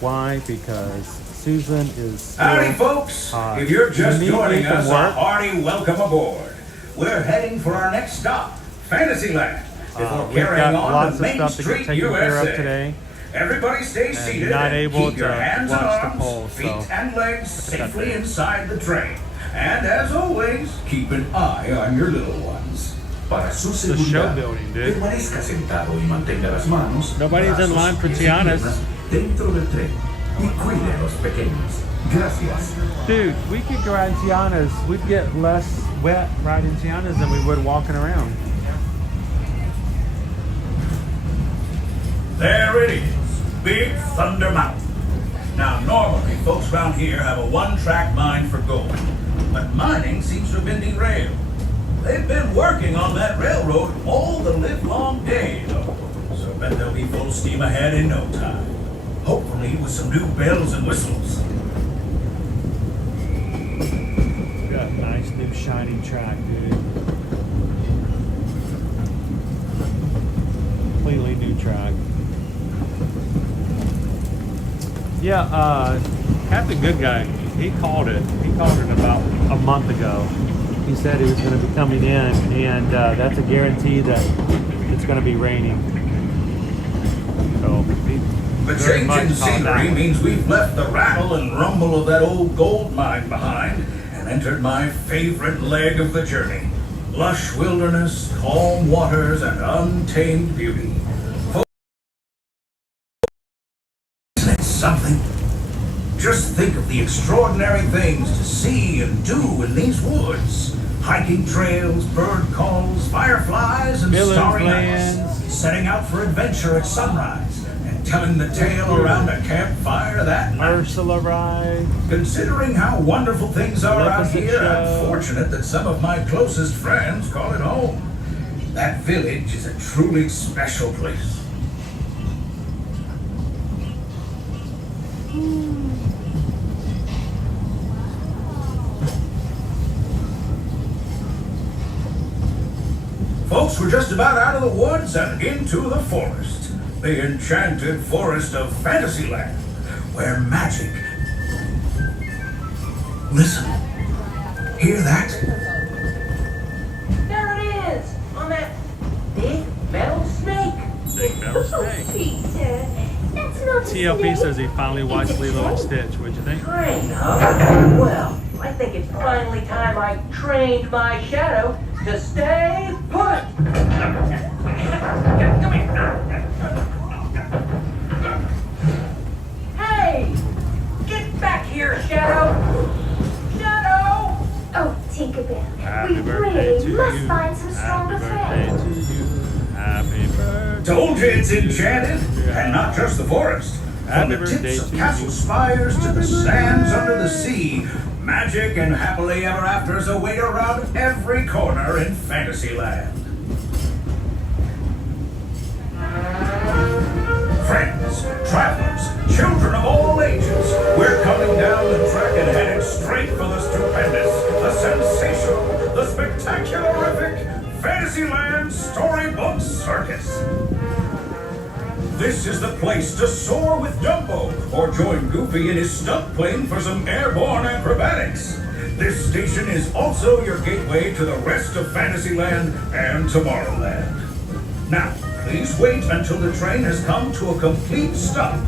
Why? Because Susan is. Howdy, folks. If you're just joining us, a work. hearty welcome aboard. We're heading for our next stop, Fantasyland. Before We've got carrying on lots to of Main stuff to get Street, taken care of USA. today. Everybody stay seated not and able keep your to hands and watch the arms, poll, feet so and legs I got safely that. inside the train. And as always, keep an eye on your little ones. Para su show seguridad, building, dude. permanezca sentado y mantenga las manos, Nobody's in brazos, line for pies y Tiana's. piernas dentro del tren y cuide a los pequeños. Gracias. Dude, we could go ride Tiana's. We'd get less wet riding Tiana's than we would walking around. There it is, Big Thunder Mountain. Now, normally, folks around here have a one-track mind for gold, but mining seems to have been derailed. They've been working on that railroad all the livelong day, though, so I bet they'll be full steam ahead in no time. Hopefully with some new bells and whistles. We got a nice new shiny shiny track, dude. Completely new track. Yeah, Captain Good Guy, he called it. He called it about a month ago. He said he was going to be coming in, and that's a guarantee that it's going to be raining. So, The change in scenery means we've left the rattle and rumble of that old gold mine behind and entered my favorite leg of the journey. Lush wilderness, calm waters, and untamed beauty. Isn't it something? Just think of the extraordinary things to see and do in these woods. Hiking trails, bird calls, fireflies, and starry nights. Setting out for adventure at sunrise and telling the tale around a campfire that night. Ursula ride. Considering how wonderful things are out here, I'm fortunate that some of my closest friends call it home. That village is a truly special place. Folks, we're just about out of the woods and into the forest. The enchanted forest of Fantasyland, where magic... Listen. Hear that? There it is! On that big metal snake. Big metal snake. Peter, that's not TLP says he finally watched Lilo and Stitch. What'd you think? Kind of. Well, I think it's finally time I trained my shadow to stay put. Come here. Hey! Get back here, Shadow! Shadow! Oh, Tinkerbell, Happy we birthday really to must you. find some stronger friends. Happy birthday. Told you it's enchanted, and not just the forest. From the tips of castle spires to the sands under the sea, magic and happily ever afters await around every corner in Fantasyland. Friends, travelers, children of all ages, we're coming down the track and headed straight for the stupendous, the sensational, the spectacularific Fantasyland Storybook Circus. This is the place to soar with Dumbo or join Goofy in his stunt plane for some airborne acrobatics. This station is also your gateway to the rest of Fantasyland and Tomorrowland. Now, please wait until the train has come to a complete stop.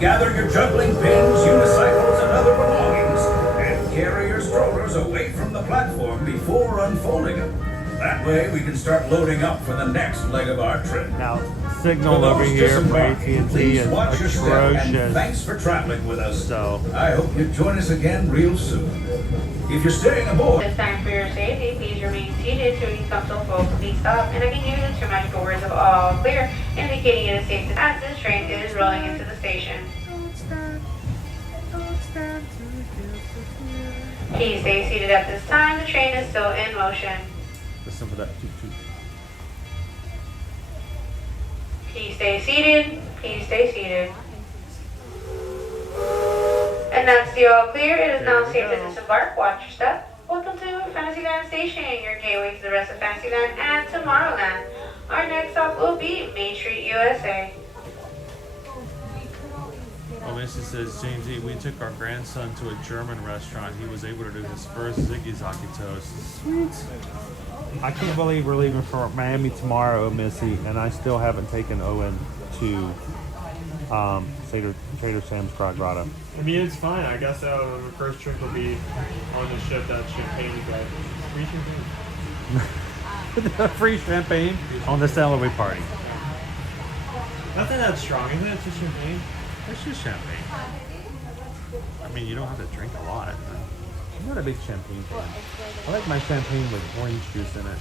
Gather your juggling pins, unicycles, and other belongings, and carry your strollers away from the platform before unfolding them. That way, we can start loading up for the next leg of our trip. Now, signal over here for AT&T is watch your step, and atrocious. thanks for traveling with us. So, I hope you join us again real soon. If you're staying aboard... This time for your safety, please remain seated till you come to a full complete stop, and I can use the two magical words of all clear, indicating it is safe to as this train is rolling into the station. Please stay seated at this time. The train is still in motion. listen for that toot toot. Please stay seated. Please stay seated. And that's the all clear. It is now safe to disembark. Watch your step. Welcome to Fantasyland Station, your gateway to the rest of Fantasyland and Tomorrowland. Our next stop will be Main Street, USA. Oh, Missy says, James E., we took our grandson to a German restaurant. He was able to do his first Ziggy-Zaki toast. Sweet. I can't believe we're leaving for Miami tomorrow, Missy, and I still haven't taken Owen to Trader Sam's Grotto. I mean, it's fine. I guess the first drink will be on the ship that champagne but free champagne. Free champagne on the celery party. Nothing that strong, isn't it? Just champagne. It's just champagne. I mean, you don't have to drink a lot. I'm not a big champagne fan. I like my champagne with orange juice in it.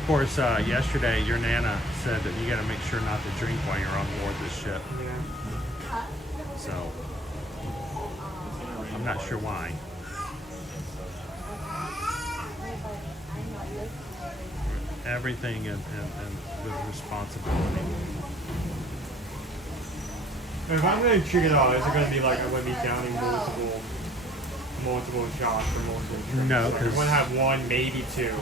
Of course, yesterday your Nana said that you got to make sure not to drink while you're on board this ship. So, I'm not sure why. everything and with responsibility. If I'm gonna trick it out, is it gonna be like I'm gonna be downing multiple shots or multiple drinks? No, like, I'm because gonna have one, maybe two.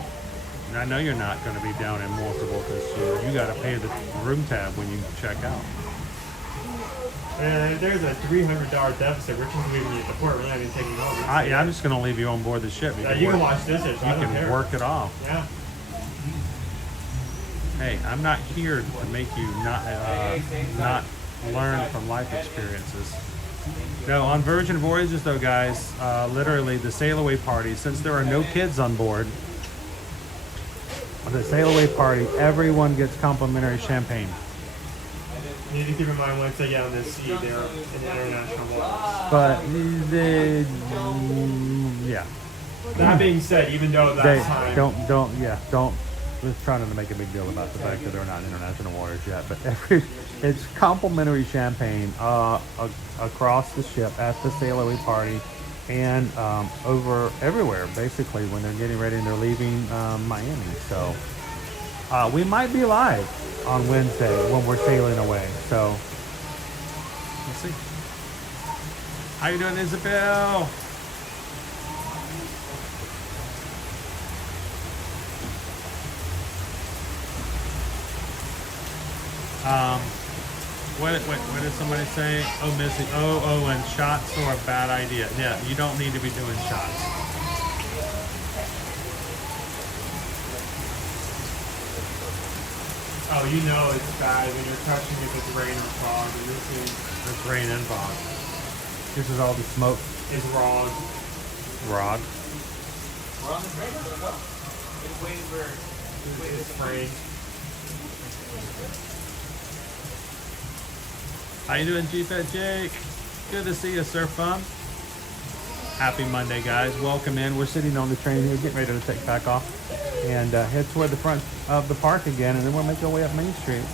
I know you're not going to be down in multiple because you got to pay the room tab when you check out. And there's a $300 deficit. Rich is leaving you at the port. We're not even taking over. Yeah, I'm just going to leave you on board the ship. You can watch this. You can work it off. Yeah. Hey, I'm not here to make you not learn from life experiences. No, on Virgin Voyages though, guys, literally the sail away party, since there are no kids on board, the sail away party, everyone gets complimentary champagne. You need to keep in mind once they get on this sea, they're in international waters. But yeah. That being said, even though that's time, don't. We're trying to make a big deal about the fact that they're not in international waters yet, but it's complimentary champagne across the ship at the sail away party. And over everywhere, basically, when they're getting ready and they're leaving Miami. So we might be live on Wednesday when we're sailing away. So we'll see. How you doing, Isabel? What did somebody say? Oh, Missy. Oh, and shots are a bad idea. Yeah, you don't need to be doing shots. oh, you know it's bad when you're touching if it's rain or fog. And this is It's rain and fog. This is all the smoke. Is rog. Rod. We're on the train. It's waiting for It's rain. How you doing, G-Fed Jake? Good to see you, Sir Fun. Happy Monday, guys. Welcome in. We're sitting on the train here, getting ready to take back off and head toward the front of the park again, and then we'll make our way up Main Street.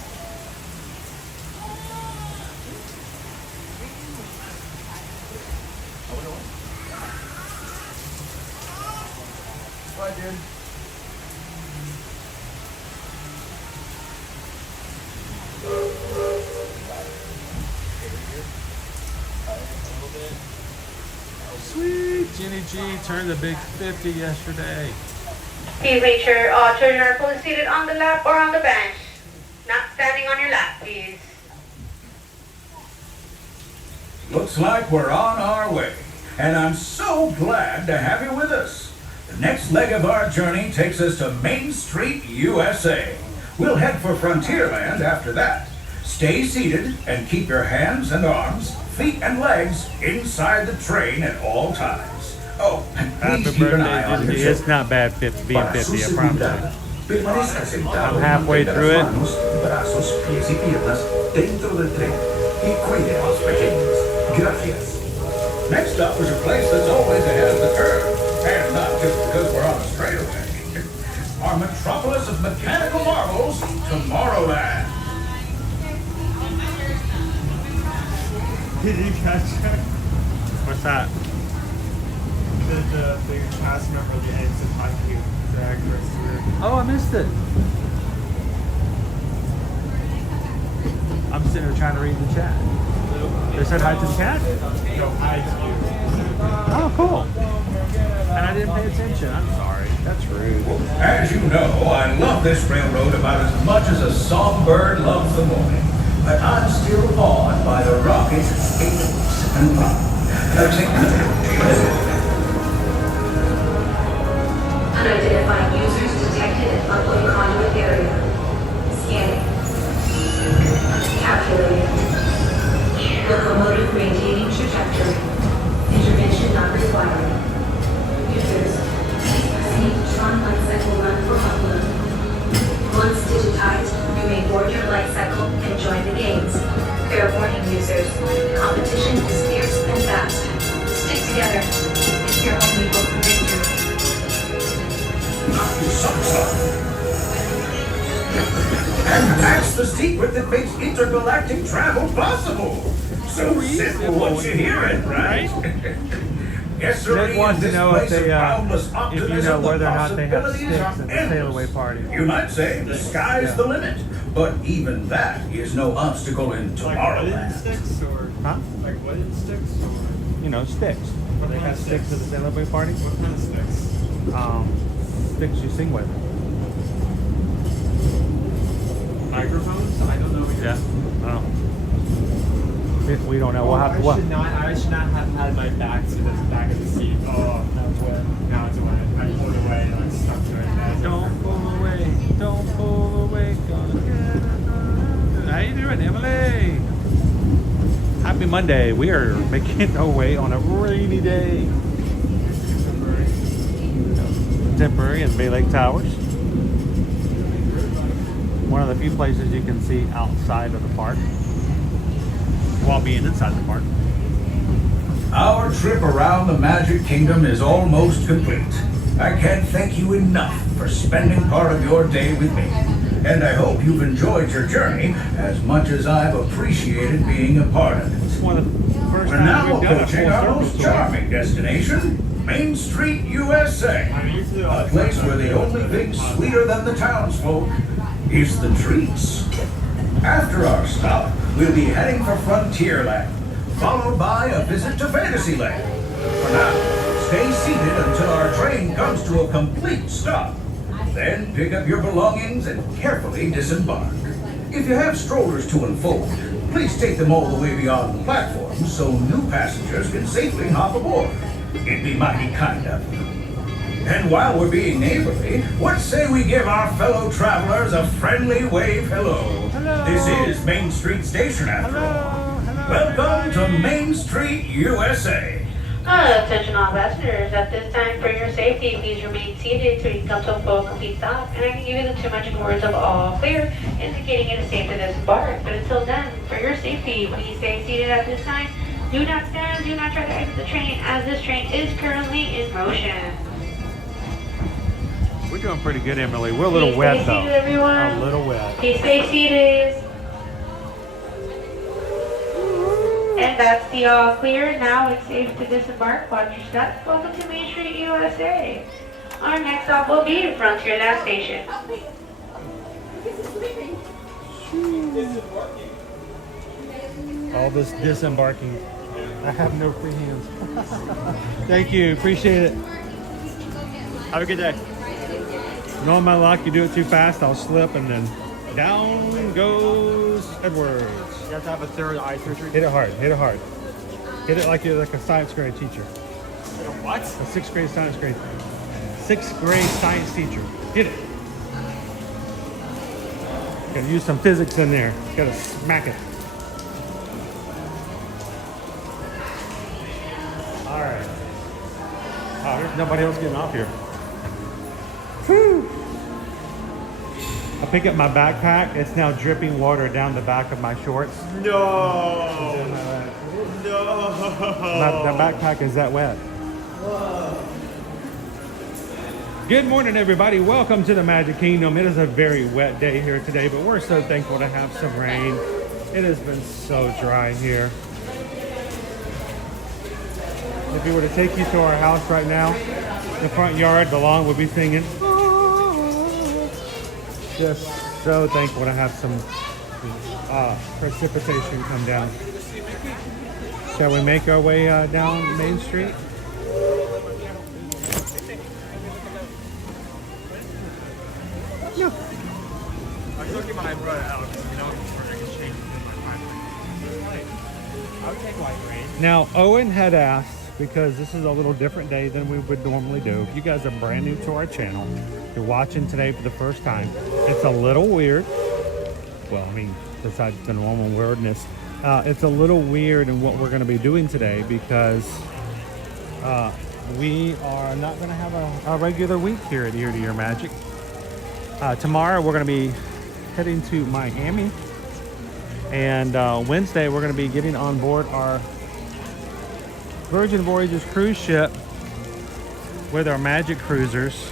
What, dude? Sweet. Jenny G turned the big 50 yesterday. Please make sure all children are fully seated on the lap or on the bench. Not standing on your lap, please. Looks like we're on our way, and I'm so glad to have you with us. The next leg of our journey takes us to Main Street, USA. We'll head for Frontierland after that. Stay seated and keep your hands and arms, feet and legs inside the train at all times. Oh, and please Happy keep an eye on birthday, your Disney. It's children. not bad 50, being Para 50, su I promise seguridad, you. permanezca sentado I'm halfway y mantenga through it. las manos, brazos, pies y piernas dentro del tren. Y cuide a los pequeños. Gracias. Next up is a place that's always ahead of the curve. And not just because we're on a straightaway. Our metropolis of mechanical marvels, Tomorrowland. Did you catch that? What's that? The big cast member of the exit hockey drag race through. Oh, I missed it. I'm sitting here trying to read the chat. They said hi to the cat? No, hi to you. Oh, cool. And I didn't pay attention. I'm sorry. That's rude. As you know, I love this railroad about as much as a songbird loves the morning. But I'm still awed by the rockets, escapes, and pop. Unidentified users detected in upload conduit area. Scanning. Calculating. Locomotive maintaining trajectory. Intervention not required. Users, please proceed to Tron Light Cycle run for upload. Once digitized, you may board your light cycle and join the games. Fair warning, users. Competition is fierce and fast. Stick together. It's your only hope for victory. And that's the secret that makes intergalactic travel possible. So simple once you hear it, right? Yes, sir. Nick wants to This know if place of they, boundless if you optimism, know the whether or not they have possibilities sticks are at the endless. sail away party. You might say the sky's the limit, but even that is no obstacle in Like wooden Tomorrowland. sticks or Huh? like wooden sticks or You know, sticks. What They kind have of sticks sticks? at the sail away party. what kind of sticks? Sticks you sing with. Microphones? I don't know. What Yeah. Oh. We don't know. We'll have to. I should not have had my back to the back of the seat. Oh, now it's wet. Now it's wet. I pulled away and I stuck to it. Don't pull away. Don't pull away. Gonna get it. How you doing, Emily? Happy Monday. We are making our way on a rainy day. Temporary in Bay Lake Towers. One of the few places you can see outside of the park while being inside the park. Our trip around the Magic Kingdom is almost complete. I can't thank you enough for spending part of your day with me. And I hope you've enjoyed your journey as much as I've appreciated being a part of It's it. one of the first We're times now we've done a approaching our full most circle tour. charming destination, Main Street, USA. A place where the only thing sweeter than the townsfolk is the treats. After our stop, we'll be heading for Frontierland, followed by a visit to Fantasyland. For now, stay seated until our train comes to a complete stop. Then pick up your belongings and carefully disembark. If you have strollers to unfold, please take them all the way beyond the platform so new passengers can safely hop aboard. It'd be mighty kind of you. And while we're being neighborly, what say we give our fellow travelers a friendly wave hello? This is Main Street Station after all. Welcome to Main Street, USA. Attention all passengers, at this time for your safety, please remain seated till you come to a full complete stop, and I can give you the two magic words of all clear, indicating it is safe to disembark. But until then, for your safety, please stay seated at this time. Do not stand, do not try to exit the train, as this train is currently in motion. We're doing pretty good, Emily. We're a little Please wet stay though. seated, everyone. A little wet. Please stay seated. And that's the all clear. Now it's safe to disembark. Watch your steps. Welcome to Main Street, USA. Our next stop will be Frontierland Station. All this disembarking. I have no free hands. Thank you. Appreciate it. Have a good day. Knowing my luck, you do it too fast, I'll slip and then down goes Edwards. You have to have a third eye surgery. Hit it hard. Hit it hard. Hit it like you're like a science grade teacher. What? A sixth grade science teacher. Hit it. Gotta use some physics in there. Gotta smack it. All right. Oh, there's nobody else getting off here. Whew. I pick up my backpack. It's now dripping water down the back of my shorts. No. No. The backpack is that wet. Good morning, everybody. Welcome to the Magic Kingdom. It is a very wet day here today, but we're so thankful to have some rain. It has been so dry here. If we were to take you to our house right now, the front yard, the lawn would be singing. Just so thankful to have some precipitation come down. Shall we make our way down Main Street? No. I'm looking my brother out, you know, for exchange in my pocket. I would take white rain. Now, Owen had asked, because this is a little different day than we would normally do. If you guys are brand new to our channel, you're watching today for the first time, it's a little weird. Well, I mean, besides the normal weirdness, it's a little weird in what we're going to be doing today because we are not going to have a regular week here at Ear to Ear Magic. Tomorrow, we're going to be heading to Miami. And Wednesday, we're going to be getting on board our Virgin Voyages cruise ship with our Magic Cruisers.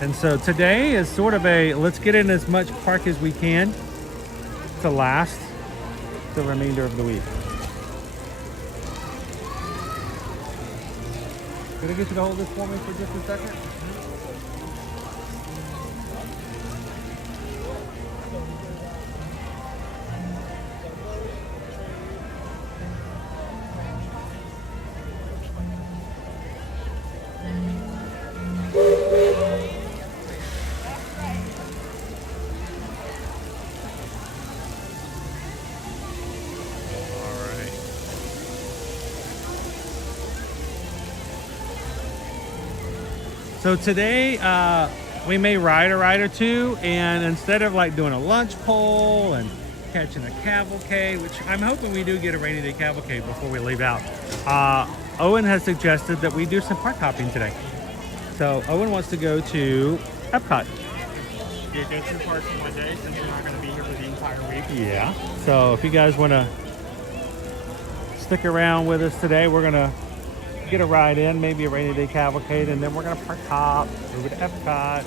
And so today is sort of a let's get in as much park as we can to last the remainder of the week. Can I get you to hold this for me for just a second? So today we may ride a ride or two, and instead of like doing a lunch poll and catching a cavalcade, which I'm hoping we do get a rainy day cavalcade before we leave out, Owen has suggested that we do some park hopping today. So Owen wants to go to Epcot. You go to the parks in one day since you're not going to be here for the entire week. Yeah. So if you guys want to stick around with us today, we're going to get a ride in, maybe a rainy day cavalcade, and then we're gonna park hop over to Epcot.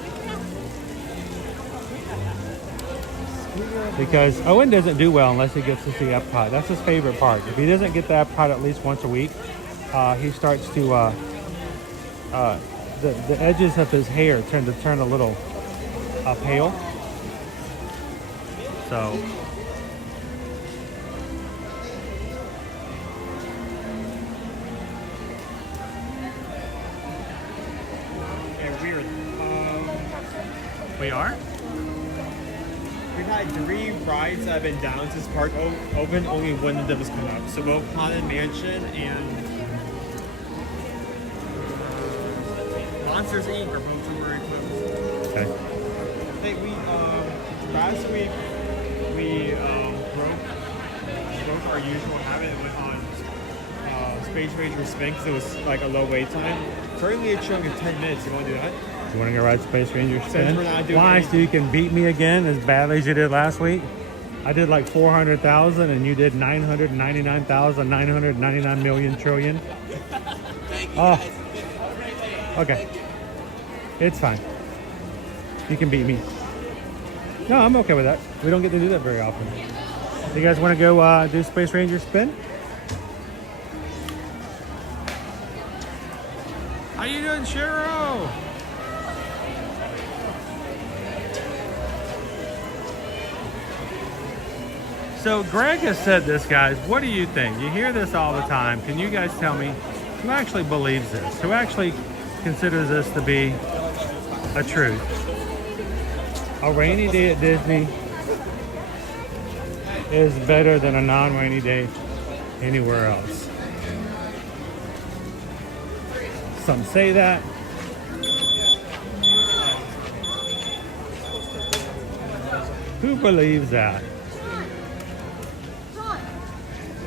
Because Owen doesn't do well unless he gets to see Epcot. That's his favorite park. If he doesn't get to Epcot at least once a week, he starts to the edges of his hair tend to turn a little pale. So we are? We've had 3 rides that have been down since park open, only one of them has come up. So both Haunted Mansion and Monsters Inc. are both temporary closed. Okay. I think last week we broke our usual habit and went on Space Ranger Spin because it was like a low wait time. Currently it's showing in 10 minutes. You want to do that? You want to go ride Space Ranger Spin? We're not doing Why? anything. So you can beat me again as badly as you did last week? I did like 400,000 and you did 999,999 million trillion. Oh, okay. It's fine. You can beat me. No, I'm okay with that. We don't get to do that very often. You guys want to go do Space Ranger Spin? How you doing, Shiro? So Greg has said this, guys. What do you think? You hear this all the time. Can you guys tell me who actually believes this? Who actually considers this to be a truth? A rainy day at Disney is better than a non-rainy day anywhere else. Some say that. Who believes that?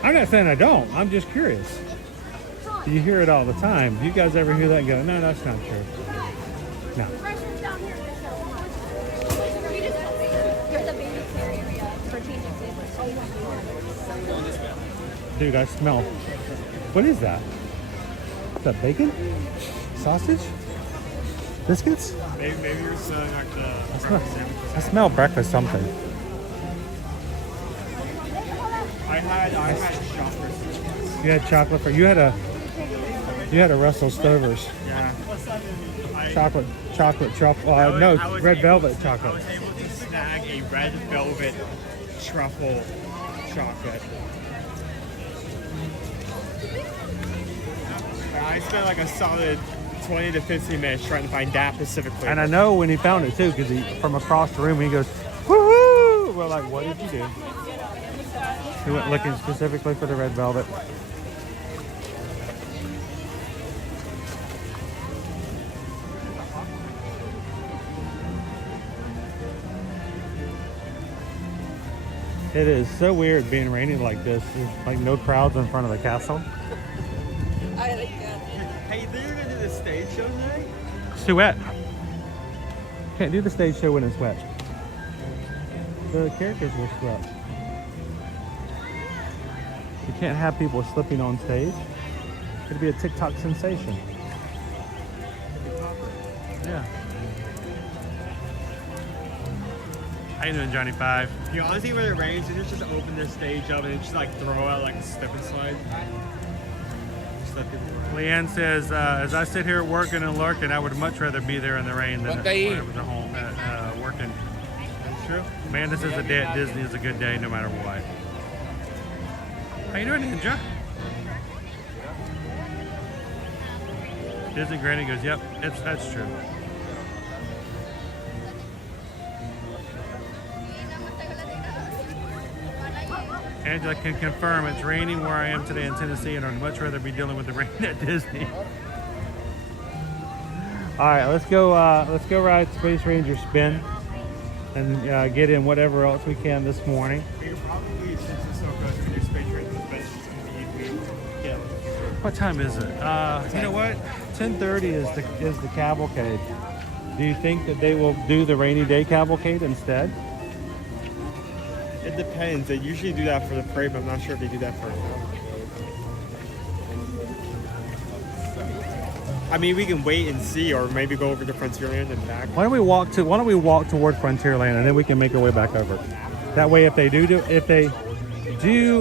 I'm not saying I don't. I'm just curious. You hear it all the time. You guys ever hear that and go, no, that's not true? No. Dude, I smell. What is that? Is that bacon? Sausage? Biscuits? Maybe you're selling like the I smell breakfast something. I had chocolate. You had chocolate for you had a Russell Stover's. Yeah. Chocolate truffle. Red velvet chocolate. I was able to snag a red velvet truffle chocolate. I spent like a solid 20 to 15 minutes trying to find that specific flavor. And I know when he found it too, because from across the room he goes, woohoo! We're like, what did you do? He went looking specifically for the red velvet. It is so weird being rainy like this. There's like no crowds in front of the castle. I like that. Hey, they're gonna do the stage show today? It's too wet. Can't do the stage show when it's wet. The characters were swept. You can't have people slipping on stage. It'd be a TikTok sensation. Yeah. How you doing, Johnny Five? You know, honestly, when it rains, you just open the stage up and just like throw out like a slip and slide. Just that people were. Leanne says, as I sit here working and lurking, I would much rather be there in the rain than when I was at home working. That's true. Man, this is a day at Disney is a good day no matter what. How you doing, Ninja? Disney Granny goes, yep, that's true. Angela can confirm it's raining where I am today in Tennessee, and I'd much rather be dealing with the rain at Disney. All right, let's go ride Space Ranger Spin and get in whatever else we can this morning. We could probably, since it's so close, we do Space Ranger, but it's just going to be yeah. What time is it? You know what? 10:30 is the cavalcade. Do you think that they will do the rainy day cavalcade instead? It depends. They usually do that for the parade, but I'm not sure if they do that for. I mean, we can wait and see, or maybe go over to Frontierland and back. Why don't we walk toward Frontierland, and then we can make our way back over. That way, if they do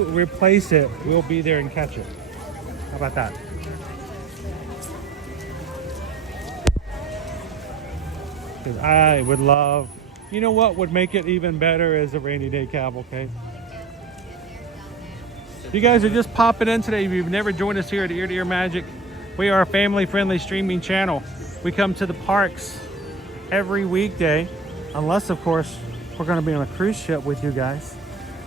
replace it, we'll be there and catch it. How about that? Because I would love. You know what would make it even better is a rainy day cavalcade. If you guys are just popping in today, if you've never joined us here at Ear to Ear Magic, we are a family-friendly streaming channel. We come to the parks every weekday, unless, of course, we're going to be on a cruise ship with you guys.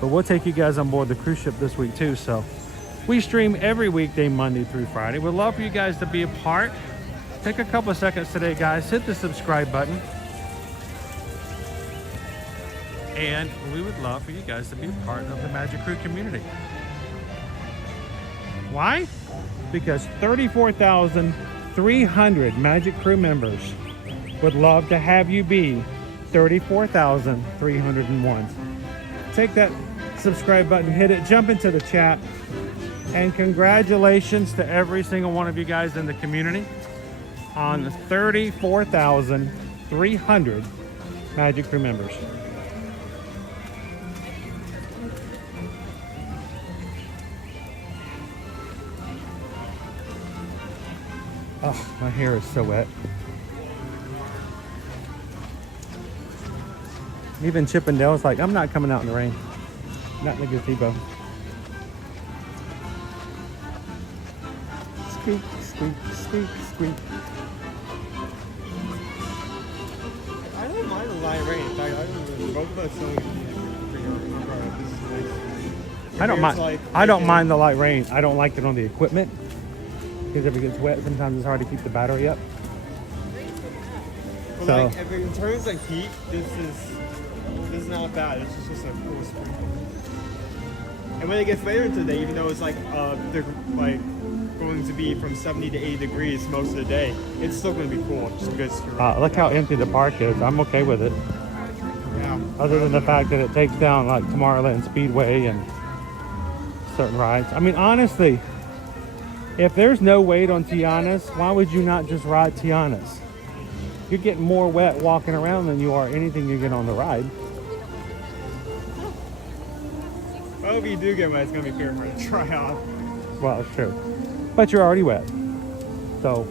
But we'll take you guys on board the cruise ship this week too. So we stream every weekday, Monday through Friday. We'd love for you guys to be a part. Take a couple of seconds today, guys. Hit the subscribe button. And we would love for you guys to be a part of the Magic Crew community. Why? Because 34,300 Magic Crew members would love to have you be 34,301. Take that subscribe button, hit it, jump into the chat, and congratulations to every single one of you guys in the community on 34,300 Magic Crew members. Oh, my hair is so wet. Even Chippendale's like, I'm not coming out in the rain. Not in the gazebo. Squeak, squeak, squeak, squeak. I don't mind the light rain. In fact, both of us I don't mind the light rain. I don't like it on the equipment. Because if it gets wet, sometimes it's hard to keep the battery up. But so, like, if in terms of heat, this is not bad. It's just a cool spring. And when it gets later into the day, even though it's like going to be from 70 to 80 degrees most of the day, it's still going to be cool. Just because look how empty the park is. I'm okay with it. Yeah. Other than the fact that it takes down like Tomorrowland Speedway and certain rides. I mean, honestly, if there's no wait on Tiana's, why would you not just ride Tiana's? You're getting more wet walking around than you are anything you get on the ride. Well, if you do get wet, it's going to be fair for it to dry off. Well, it's true. But you're already wet. So,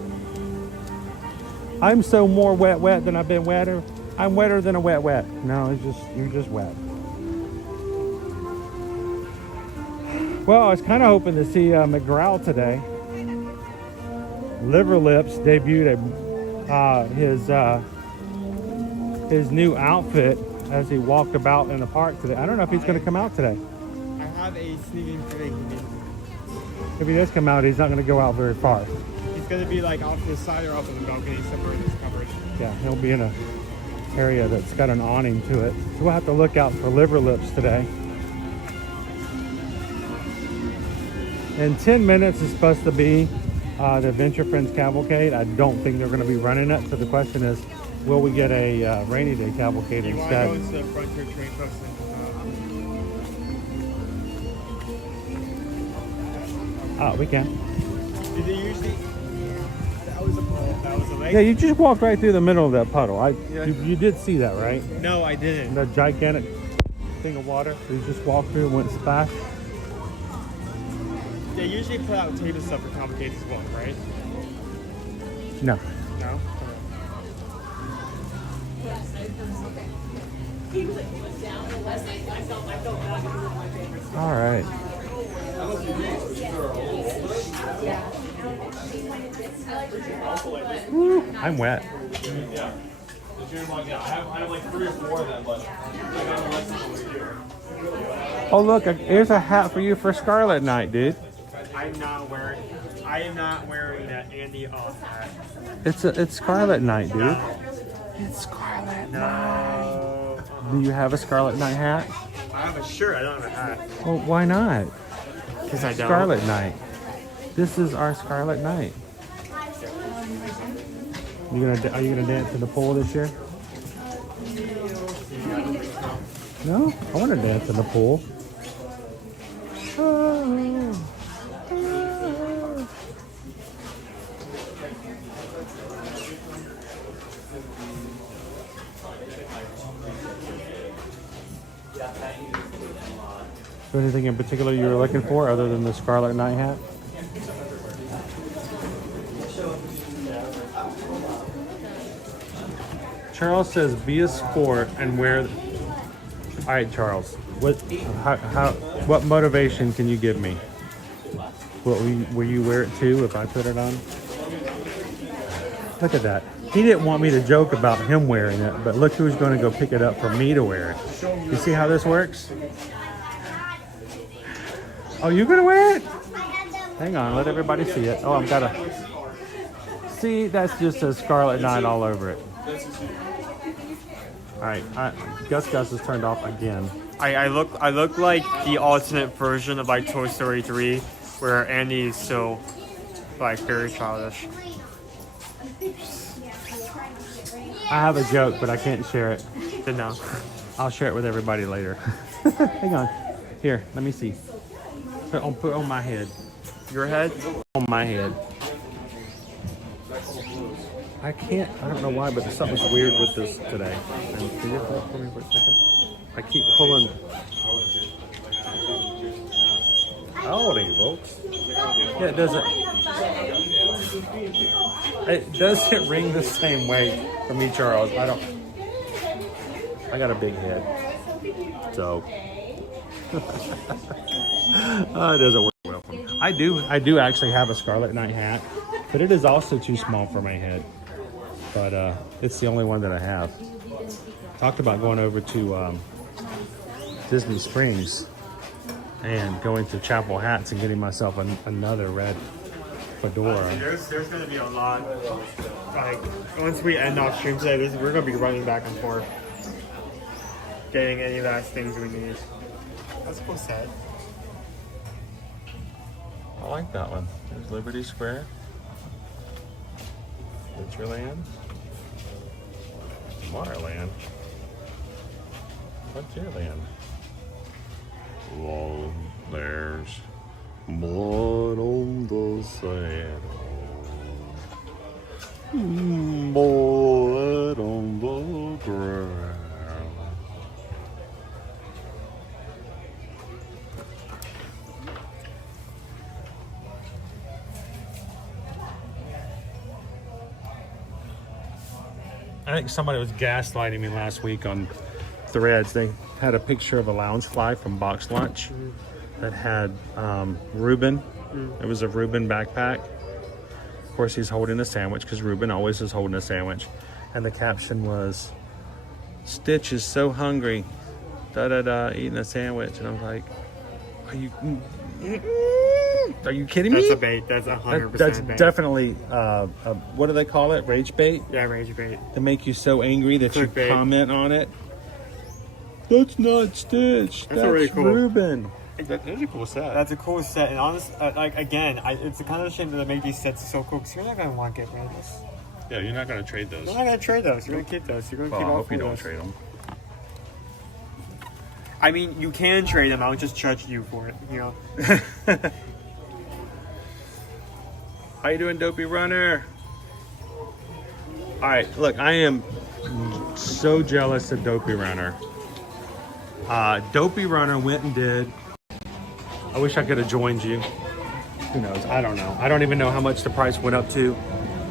I'm so more wet than I've been wetter. I'm wetter than a wet. No, you're just wet. Well, I was kind of hoping to see McGraw today. Liver Lips debuted his new outfit as he walked about in the park today. I don't know if he's going to come out today. I have a sneaking feeling If he does come out, he's not going to go out very far. he's going to be like off to the side or off on the balcony somewhere in this coverage. Yeah, he'll be in a area that's got an awning to it. So we'll have to look out for Liver Lips today. In 10 minutes is supposed to be the Adventure Friends Cavalcade. I don't think they're going to be running it. So the question is, will we get a rainy day cavalcade instead? You want to go into the Frontier train post We can. Did they usually? That was a lake? Yeah, you just walked right through the middle of that puddle. You did see that, right? No, I didn't. The gigantic thing of water. You just walked through and went splash. they usually put out table stuff for complicated as well, right? No. No? All right. Woo, I'm wet. Yeah. I have like 3 or 4 of them, but I got less than you. Oh look, here's a hat for you for Scarlet Night, dude. I am not wearing that Andy off hat. It's Scarlet Night, dude. It's Scarlet No. Do you have a Scarlet Night hat? I have a shirt, I don't have a hat. Well, why not? Because I don't. Scarlet Night. This is our Scarlet Night. Are you gonna dance in the pool this year? No, I want to dance in the pool. Is there anything in particular you were looking for other than the Scarlet Night hat? Charles says, "Be a sport and wear." All right, Charles. What motivation can you give me? Will you wear it too if I put it on? Look at that. He didn't want me to joke about him wearing it, but look who's going to go pick it up for me to wear it. You see how this works? Oh, you gonna wear it? Hang on, let everybody see it. Oh, I've got to. See, that's just a Scarlet Night all over it. All right, Gus is turned off again. I look like the alternate version of like Toy Story 3, where Andy is still like very childish. I have a joke, but I can't share it. Good now. I'll share it with everybody later. Hang on. Here, let me see. Put it on my head. Your head? On my head. I can't. I don't know why, but something's weird with this today. And can you hold it for me for a second? I keep pulling. Howdy, folks. Yeah, it doesn't. It doesn't ring the same way for me, Charles. I got a big head, so it doesn't work well for me. I do actually have a Scarlet Night hat, but it is also too small for my head. But it's the only one that I have. Talked about going over to Disney Springs and going to Chapel Hats and getting myself another red fedora. There's going to be a lot. Like, once we end off stream today, we're going to be running back and forth, getting any last things we need. That's a cool set. I like that one. There's Liberty Square. Frontierland. Monorail. Frontierland. Well, there's blood on the sand. Blood on the ground. I think somebody was gaslighting me last week on Threads. They had a picture of a Loungefly from Box Lunch that had Reuben. It was a Reuben backpack. Of course, he's holding a sandwich because Reuben always is holding a sandwich. And the caption was, "Stitch is so hungry, eating a sandwich." And I was like, are you kidding me? That's a bait. That's 100% That's bait. Definitely, what do they call it? Rage bait? Yeah, rage bait. To make you so angry that you Clickbait. comment on it. That's not Stitch. That's really cool. Reuben. That's a cool set. That's a cool set. And honestly, like, again, it's a kind of shame that they make these sets so cool because you're not going to want to get rid of this. Yeah, you're not going to trade those. You're not going to trade those. You're going to keep those. You're going to Well, keep I all hope you four don't of those. trade them. I mean, you can trade them. I would just judge you for it, you know? How you doing, Dopey Runner? All right, look, I am so jealous of Dopey Runner. Dopey Runner went and did. I wish I could have joined you. who knows? I don't know. I don't even know how much the price went up to.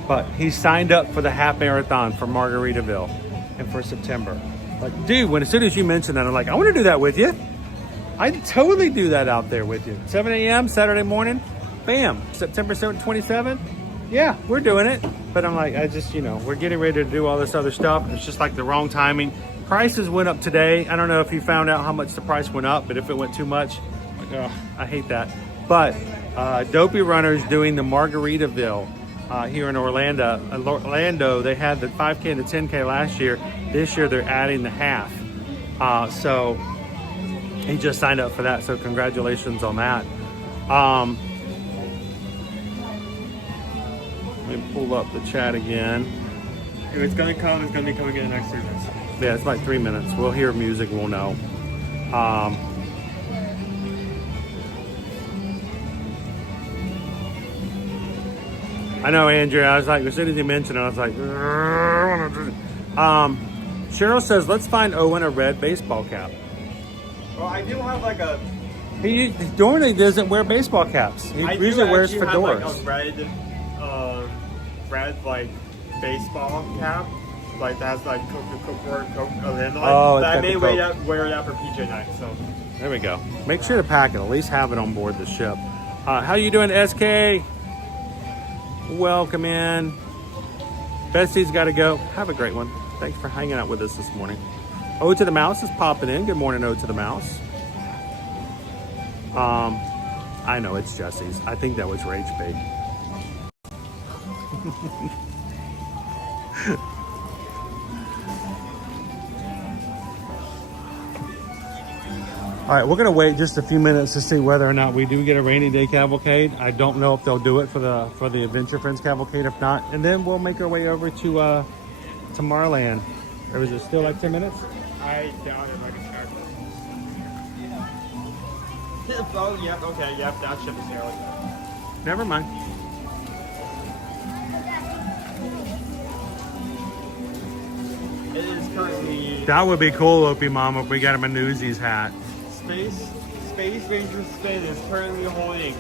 But he signed up for the half marathon for Margaritaville and for September. Like, dude, as soon as you mentioned that, I'm like, I want to do that with you. I'd totally do that out there with you. 7 a.m. Saturday morning, bam, September 27th. Yeah, we're doing it. But I'm like, I just, we're getting ready to do all this other stuff. It's just like the wrong timing. Prices went up today. I don't know if you found out how much the price went up, but if it went too much, like, oh, I hate that. But Dopey Runner's doing the Margaritaville here in Orlando. Orlando, they had the 5K and the 10K last year. This year, they're adding the half. So he just signed up for that. So congratulations on that. Let me pull up the chat again. If it's gonna come, it's gonna be coming in the next 3 minutes. Yeah, it's like 3 minutes. We'll hear music, we'll know. I know, Andrea. I was like, as soon as you mentioned it, I was like, Cheryl says, let's find Owen a red baseball cap. Well, I do have like a. He normally doesn't wear baseball caps. He usually wears fedoras. Have like a red like baseball cap, like that's like Coca-Cola. Oh, I may wear that for PJ night. So there we go. Make sure to pack it. At least have it on board the ship. How you doing, SK? Welcome in. Betsy's got to go. Have a great one. Thanks for hanging out with us this morning. Ode to the Mouse is popping in. Good morning, Ode to the Mouse. I know it's Jesse's. I think that was Rage Bait. All right, we're gonna wait just a few minutes to see whether or not we do get a rainy day cavalcade. I don't know if they'll do it for the Adventure Friends cavalcade. If not, and then we'll make our way over to Tomorrowland. Or is it still like 10 minutes? I doubt it. I can check. Oh, yeah. Okay. Yep. That ship is here. Never mind. It is currently. That would be cool, Opie Mama, if we got him a Newsies hat. Space Ranger Spin is currently holding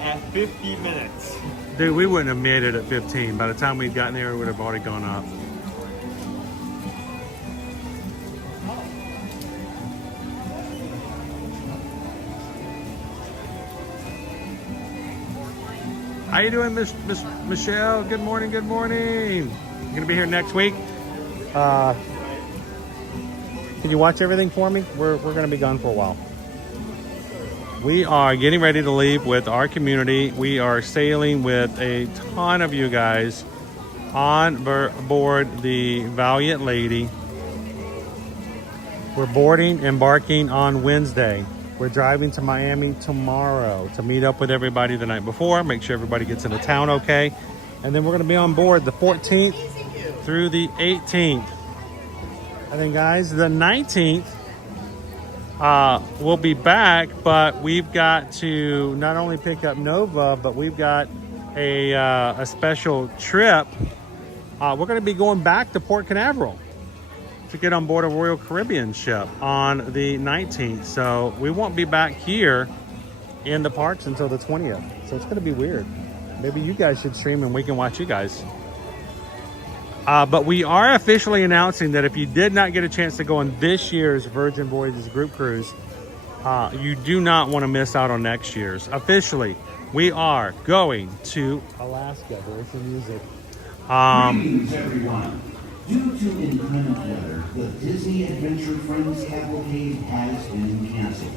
at 50 minutes. Dude, we wouldn't have made it at 15. By the time we'd gotten there, it would have already gone up. How you doing, Miss Michelle? Good morning, good morning. You're gonna be here next week. Can you watch everything for me? We're gonna be gone for a while. We are getting ready to leave with our community. We are sailing with a ton of you guys on board the Valiant Lady. We're embarking on Wednesday. We're driving to Miami tomorrow to meet up with everybody the night before, make sure everybody gets into town okay. And then we're gonna be on board the 14th through the 18th. And then guys, the 19th, we'll be back, but we've got to not only pick up Nova, but we've got a special trip. We're going to be going back to Port Canaveral to get on board a Royal Caribbean ship on the 19th. So we won't be back here in the parks until the 20th. So it's going to be weird. Maybe you guys should stream and we can watch you guys. But we are officially announcing that if you did not get a chance to go on this year's Virgin Voyages group cruise, you do not want to miss out on next year's. Officially, we are going to Alaska. There's some music. Greetings, everyone. Due to inclement weather, the Disney Adventure Friends Cavalcade has been canceled.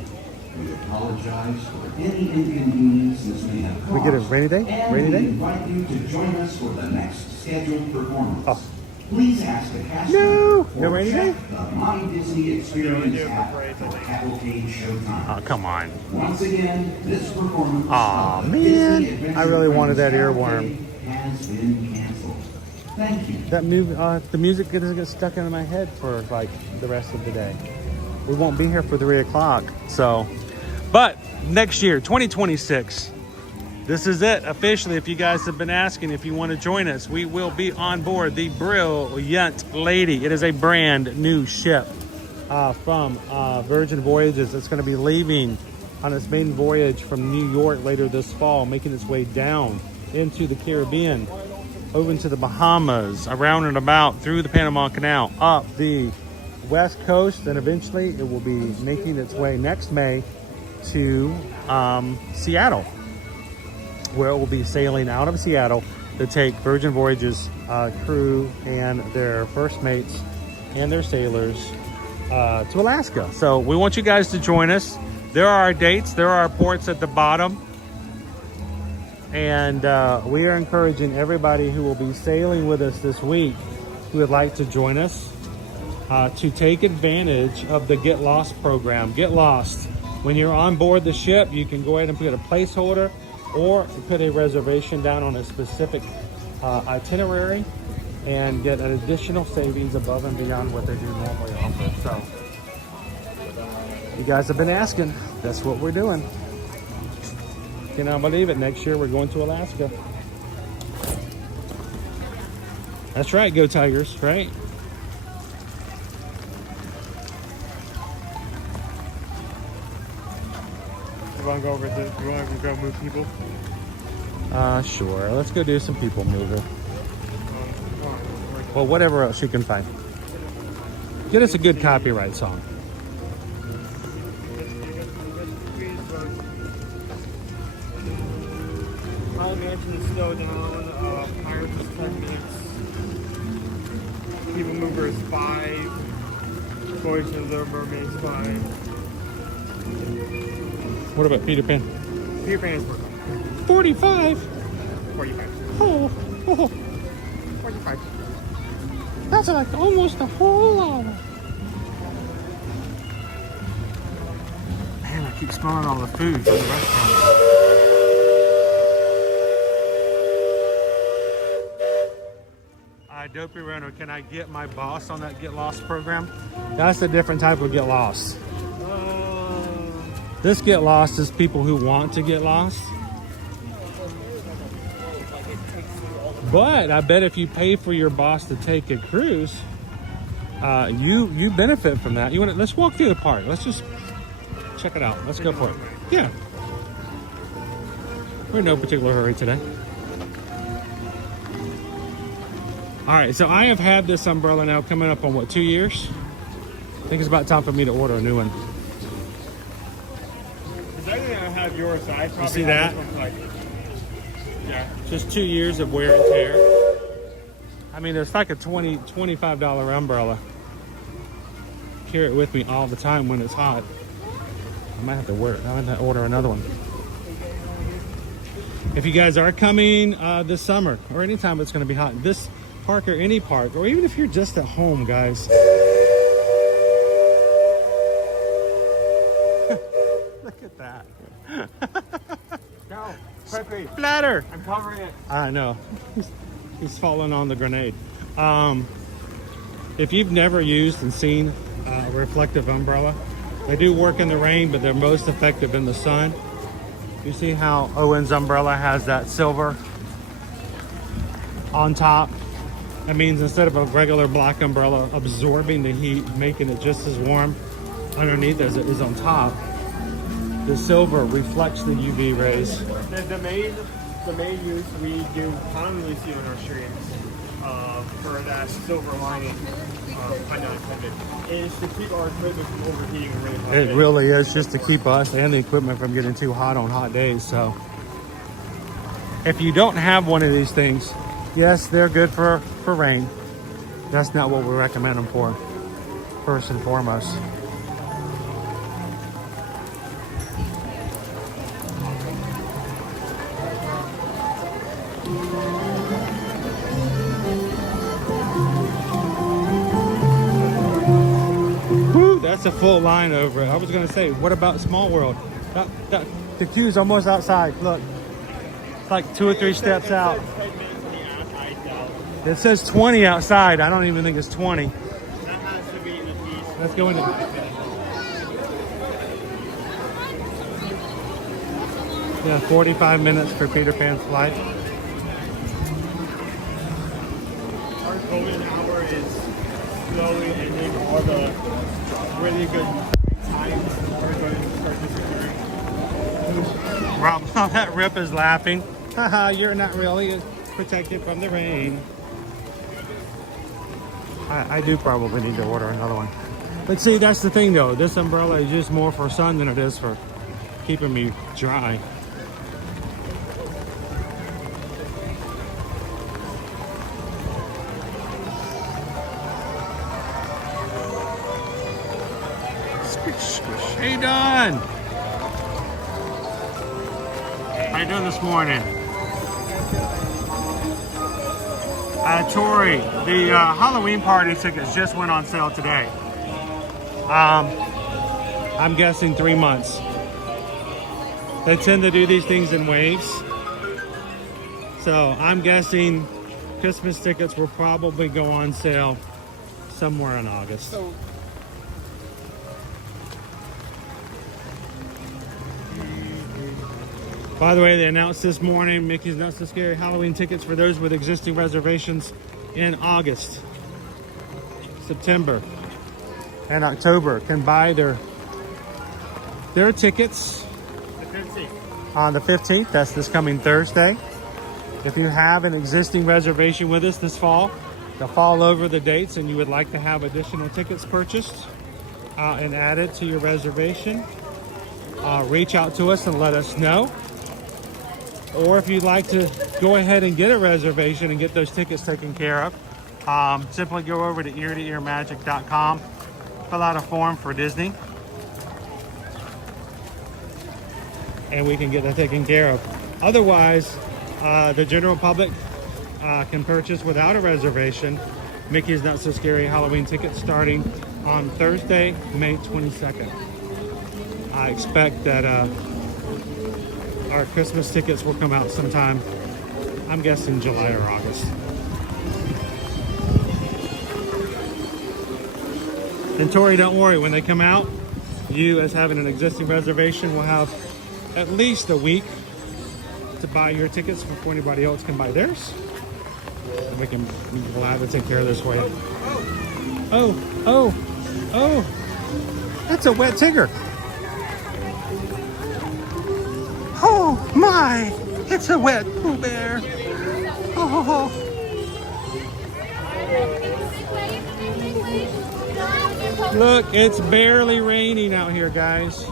We apologize for any inconvenience this may have caused. We get a rainy day? And Rainy day? we invite you to join us for the next scheduled performance. Oh. Please ask the cast No rainy check day? the My Disney Experience app for Cavalcade Showtime. Oh, come on. Once again, this performance Aw, of the Disney man. Adventure I really wanted Friends that earworm. Cavalcade has been canceled. Thank you. That the music doesn't get stuck into my head for like the rest of the day. We won't be here for 3 o'clock. So, but next year, 2026, this is it officially. If you guys have been asking if you want to join us, we will be on board the Brilliant Lady. It is a brand new ship from Virgin Voyages. It's going to be leaving on its main voyage from New York later this fall, making its way down into the Caribbean, over into the Bahamas, around and about through the Panama Canal, up the West Coast, and eventually it will be making its way next May to Seattle, where it will be sailing out of Seattle to take Virgin Voyages crew and their first mates and their sailors to Alaska. So we want you guys to join us. There are our dates, there are our ports at the bottom, and we are encouraging everybody who will be sailing with us this week who would like to join us to take advantage of the Get Lost program. Get Lost. When you're on board the ship, you can go ahead and put a placeholder or put a reservation down on a specific itinerary and get an additional savings above and beyond what they do normally offer. So you guys have been asking, that's what we're doing. Cannot believe it, next year we're going to Alaska. That's right, go Tigers, right? You want to go over to, you want to go move people? Sure, let's go do some people mover. Well, whatever else you can find. Get us a good copyright song. Hollow Mansion is still down. Pirates is 10 minutes. People Mover is 5. Voyage of the Little Mermaid is 5. What about Peter Pan? Peter Pan is 45. 45. Oh, 45. That's like almost a whole hour. Man, I keep smelling all the food from the restaurant. Dopey Runner, can I get my boss on that Get Lost program? That's a different type of Get Lost. This Get Lost is people who want to get lost. But I bet if you pay for your boss to take a cruise, you benefit from that. You want to, let's walk through the park. Let's just check it out. Let's go for it. Yeah. We're in no particular hurry today. All right, so I have had this umbrella now coming up on what, 2 years? I think it's about time for me to order a new one. Because I think I have yours, so I probably You see have that? this one like, yeah. Just 2 years of wear and tear. I mean, it's like a $25 umbrella. Carry it with me all the time when it's hot. I might have to wear it. I might have to order another one. If you guys are coming this summer or anytime it's going to be hot, this park or any park, or even if you're just at home, guys. Look at that. Go, quickly. Splatter. I'm covering it. I know. He's falling on the grenade. If you've never used and seen a reflective umbrella, they do work in the rain, but they're most effective in the sun. You see how Owen's umbrella has that silver on top? That means instead of a regular black umbrella absorbing the heat, making it just as warm underneath as it is on top, the silver reflects the UV rays. The main use we do commonly see on our streams for that silver lining, pun not intended, is to keep our equipment from overheating really hot. It really is just to keep us and the equipment from getting too hot on hot days. So if you don't have one of these things, yes, they're good for rain. That's not what we recommend them for, first and foremost. Woo, that's a full line over it. I was gonna say, what about Small World? The queue's almost outside. Look, it's like 2 or 3 steps out. It says 20 outside. I don't even think it's 20. Let's go in. Yeah, 45 minutes for Peter Pan's flight. Our golden hour is slowly ending. All the really good times are going to start disappearing. Rob, that Rip is laughing. Haha, you're not really protected from the rain. I do probably need to order another one. But see, that's the thing though. This umbrella is just more for sun than it is for keeping me dry. Squish, squish. How you doing? How you doing this morning? Tori, the Halloween party tickets just went on sale today. I'm guessing 3 months. They tend to do these things in waves. So I'm guessing Christmas tickets will probably go on sale somewhere in August. By the way, they announced this morning Mickey's Not So Scary Halloween tickets for those with existing reservations in August, September, and October can buy their tickets on the 15th. That's this coming Thursday. If you have an existing reservation with us this fall, to fall over the dates and you would like to have additional tickets purchased and added to your reservation, reach out to us and let us know. Or if you'd like to go ahead and get a reservation and get those tickets taken care of, simply go over to ear-to-earmagic.com, fill out a form for Disney, and we can get that taken care of. Otherwise, the general public can purchase without a reservation Mickey's Not So Scary Halloween tickets starting on Thursday, May 22nd. I expect that our Christmas tickets will come out sometime, I'm guessing July or August. And Tori, don't worry, when they come out, you as having an existing reservation will have at least a week to buy your tickets before anybody else can buy theirs. And we'll have to take care of this for you. Oh, that's a wet Tigger. Oh my, it's a wet Pooh Bear. Oh. Look, it's barely raining out here, guys.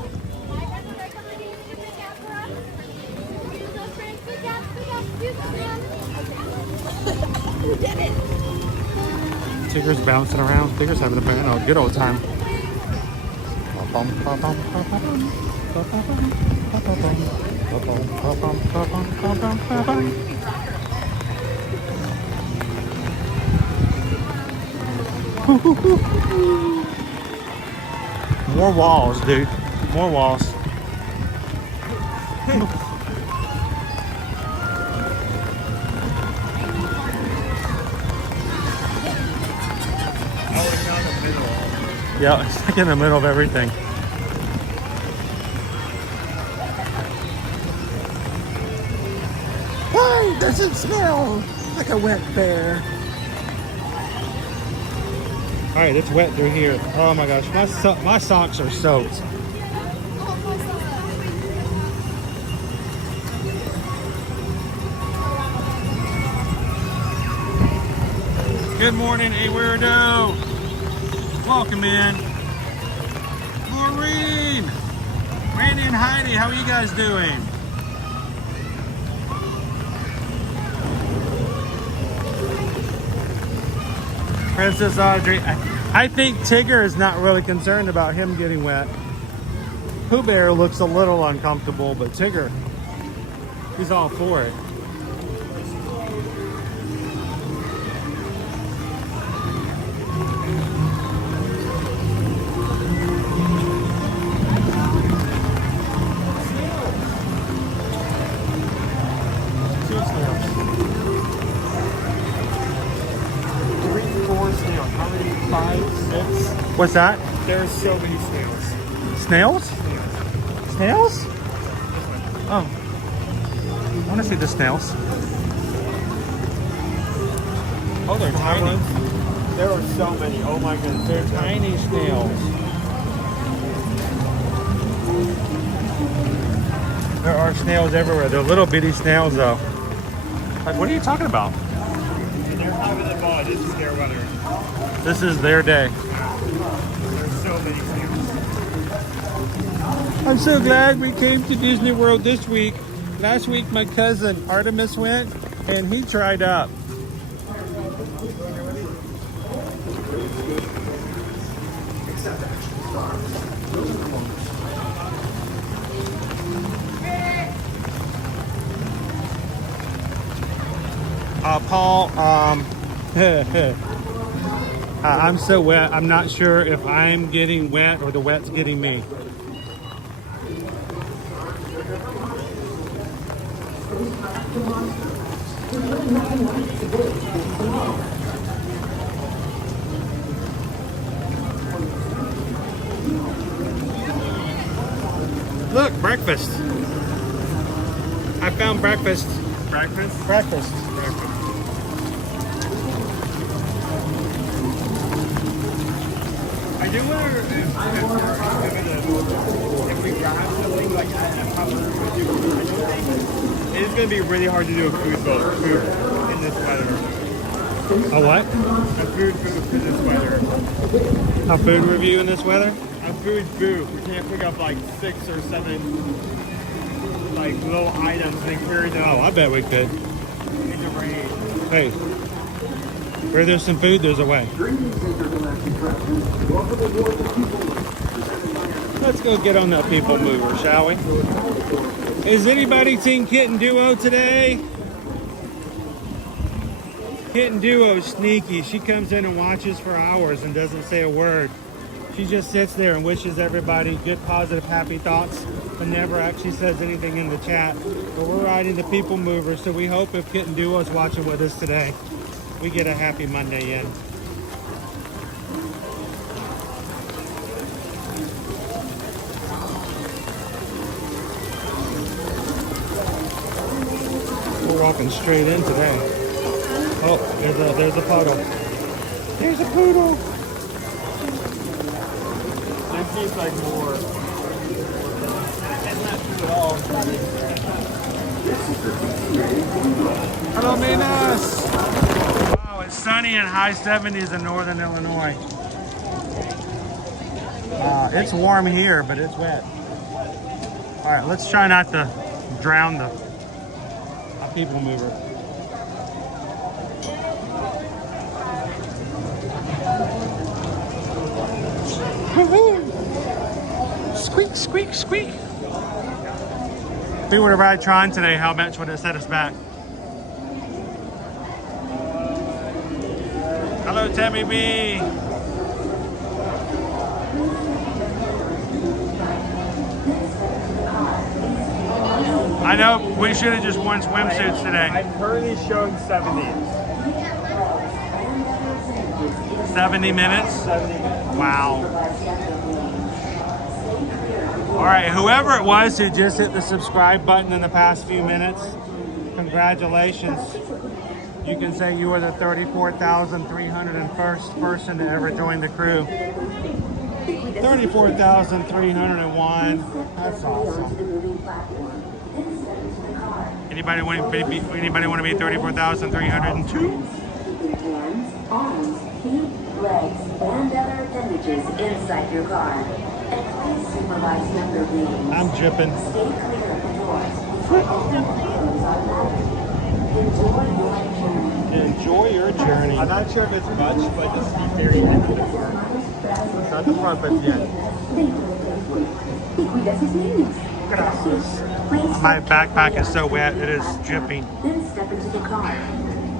Who did it? Tigger's bouncing around. Tigger's having a good old time. More walls, dude. More walls. Yeah, it's like in the middle of everything. Why does it smell like a wet bear? All right, it's wet through here. Oh my gosh, my socks are soaked. Good morning, a weirdo. Welcome in. Maureen, Randy and Heidi, how are you guys doing? Princess Audrey, I think Tigger is not really concerned about him getting wet. Pooh Bear looks a little uncomfortable, but Tigger, he's all for it. What's that? There's so many snails. Snails? Snails? Oh. I want to see the snails. Oh, they're tiny. There are so many. Oh my goodness. They're tiny snails. There are snails everywhere. They're little bitty snails though. Like, what are you talking about? They're having the ball. This is their weather. This is their day. There's so many snails. I'm so glad we came to Disney World this week. Last week my cousin Artemis went and he tried up. Paul, I'm so wet. I'm not sure if I'm getting wet or the wet's getting me. Look, breakfast. I found breakfast. Breakfast? Breakfast. I do wonder if we grab something like that, it is going to be really hard to do a food in this weather. A what? A food for this weather. A food review in this weather? A food. We can't pick up like 6 or 7 like little items and carry them. Oh, I bet we could. In the rain. Hey, where there's some food, there's a way. Let's go get on that people mover, shall we? Is anybody Team Kitten Duo today? Kitten Duo's sneaky. She comes in and watches for hours and doesn't say a word. She just sits there and wishes everybody good, positive, happy thoughts and never actually says anything in the chat. But we're riding the people mover, so we hope if Kitten Duo is watching with us today, we get a happy Monday in. We're walking straight in today. Oh, there's a puddle. There's a poodle. This seems like more. It's not true at all. Hello, Minas. Wow, it's sunny and high 70s in northern Illinois. It's warm here, but it's wet. All right, let's try not to drown the people mover. Squeak, squeak, squeak. If we were to ride Tron today, how much would it set us back? Hello, Tammy B. I know we should have just worn swimsuits today. I'm currently showing 70. 70 minutes? 70 minutes. Wow. All right, whoever it was who just hit the subscribe button in the past few minutes, congratulations. You can say you were the 34,301st person to ever join the crew. 34,301. That's awesome. Anybody want to be 34,302? Arms, feet, legs, and other appendages inside your car. And please supervise younger beings. I'm dripping. Stay clear of the doors. Enjoy your journey. I'm not sure if it's much, but this is very heavy. It's not the front, but the end. My backpack is so wet, it is dripping. Then step into the car.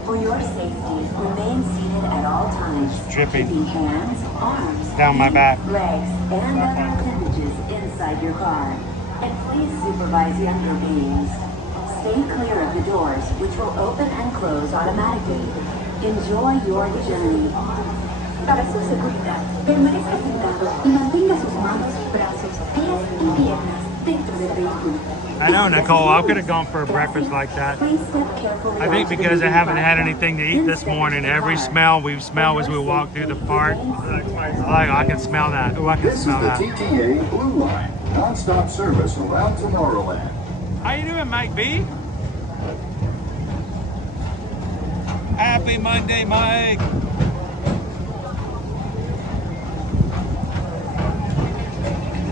For your safety, remain seated at all times. It's dripping. Keeping hands, arms, Down my back. legs, and other appendages inside your car. And please supervise younger beings. Stay clear of the doors, which will open and close automatically. Enjoy your journey. Para su seguridad, permanezca sentado y mantenga sus manos, brazos, pies y piernas dentro del vehículo. I know, Nicole, I could have gone for a breakfast like that. I think because I haven't had anything to eat this morning, every smell we smell as we walk through the park, I can smell that. Oh, I can smell that. This is the TTA Blue Line, non-stop service around Tomorrowland. How you doing, Mike B? Happy Monday, Mike.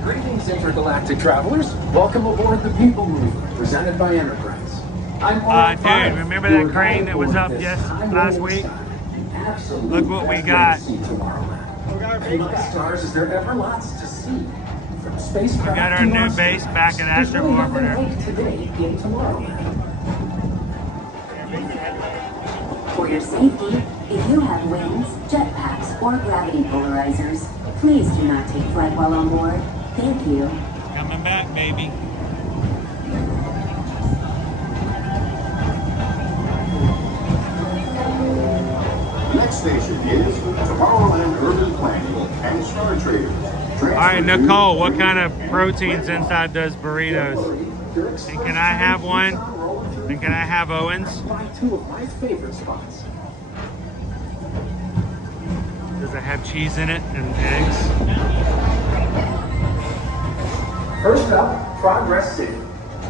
Greetings, intergalactic travelers. Welcome aboard the People Mover, presented by Enterprise. I'm dude, remember that crane that was up last week? Look what we got. Stars, is there ever lots to see? From spacecraft we got our new base back at Astro Orbiter. Today in Tomorrowland. For your safety, if you have wings, jetpacks, or gravity polarizers, please do not take flight while on board. Thank you. Coming back, baby. Next station is Tomorrowland Urban Planning and Star Traders. All right, Nicole, what kind of protein's inside those burritos? And can I have one? And can I have Owen's? Two of my favorite spots. Does it have cheese in it and eggs? First up, Progress City.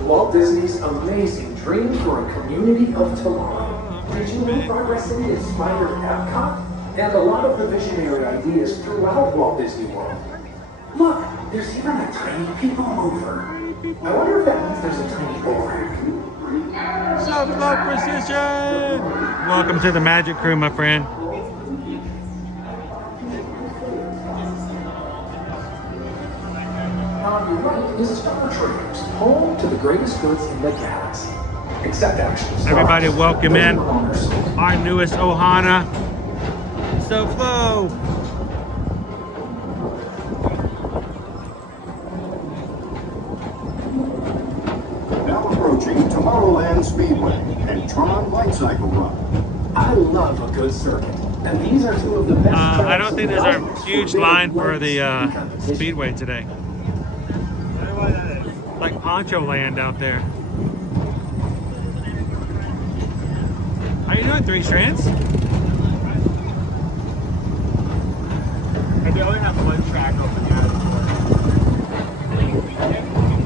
Walt Disney's amazing dream for a community of tomorrow. Did you know Progress City inspired Epcot? And a lot of the visionary ideas throughout Walt Disney World. Look, there's even a tiny people mover. I wonder if that means there's a tiny board. Self-love precision! Welcome to the Magic Crew, my friend. On your right is Star Traders, home to the greatest goods in the galaxy. Except actually, everybody welcome in our newest Ohana. So flow. Now approaching Tomorrowland Speedway and Tron Light Cycle Run. I love a good circuit, and these are two of the best. I don't think there's a huge line for the Speedway today. Like Poncho Land out there. How you doing, Three Strands? And they only have one track open here.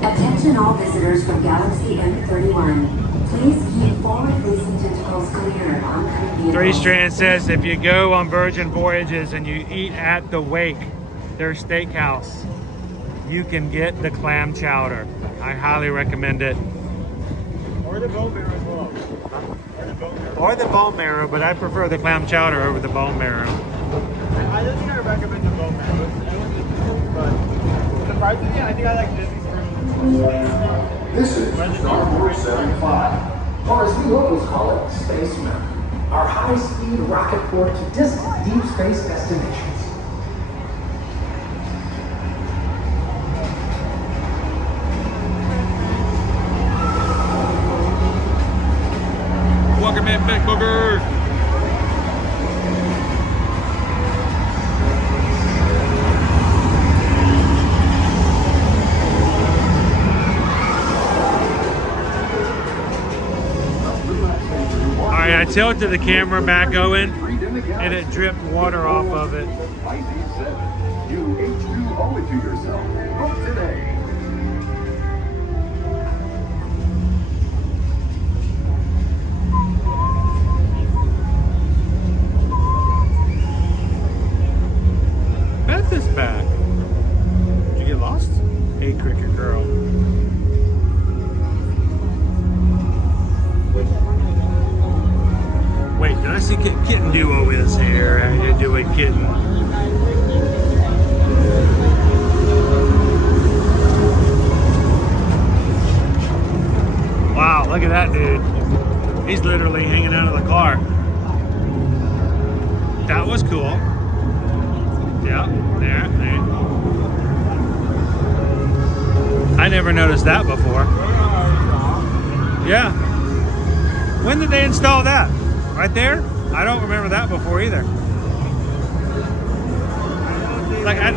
Attention all visitors from Galaxy M31. Please keep forward-facing tentacles clear of oncoming vehicles. Three Strands says if you go on Virgin Voyages and you eat at the Wake, their steakhouse, you can get the clam chowder. I highly recommend it. Or the bone marrow as well. Or the bone marrow, but I prefer the clam chowder over the bone marrow. I don't think I recommend the bone marrow. But surprisingly, I think I like Disney's version. This is Star Wars 75. Or as we locals call it, Space Mountain. Our high-speed rocket port to distant deep space destinations. Welcome in, Big Booger. All right, I tilted the camera back, Owen, and it dripped water off of it. You H2 owe it to yourself. Book today. Beth is back. Did you get lost? Hey, cricket girl. Wait, did I see Kitten Duo is here? How you doing, Kitten? Wow, look at that dude. He's literally hanging out of the car. That was cool. Yeah, there. I never noticed that before. Yeah. When did they install that? Right there? I don't remember that before either. Like I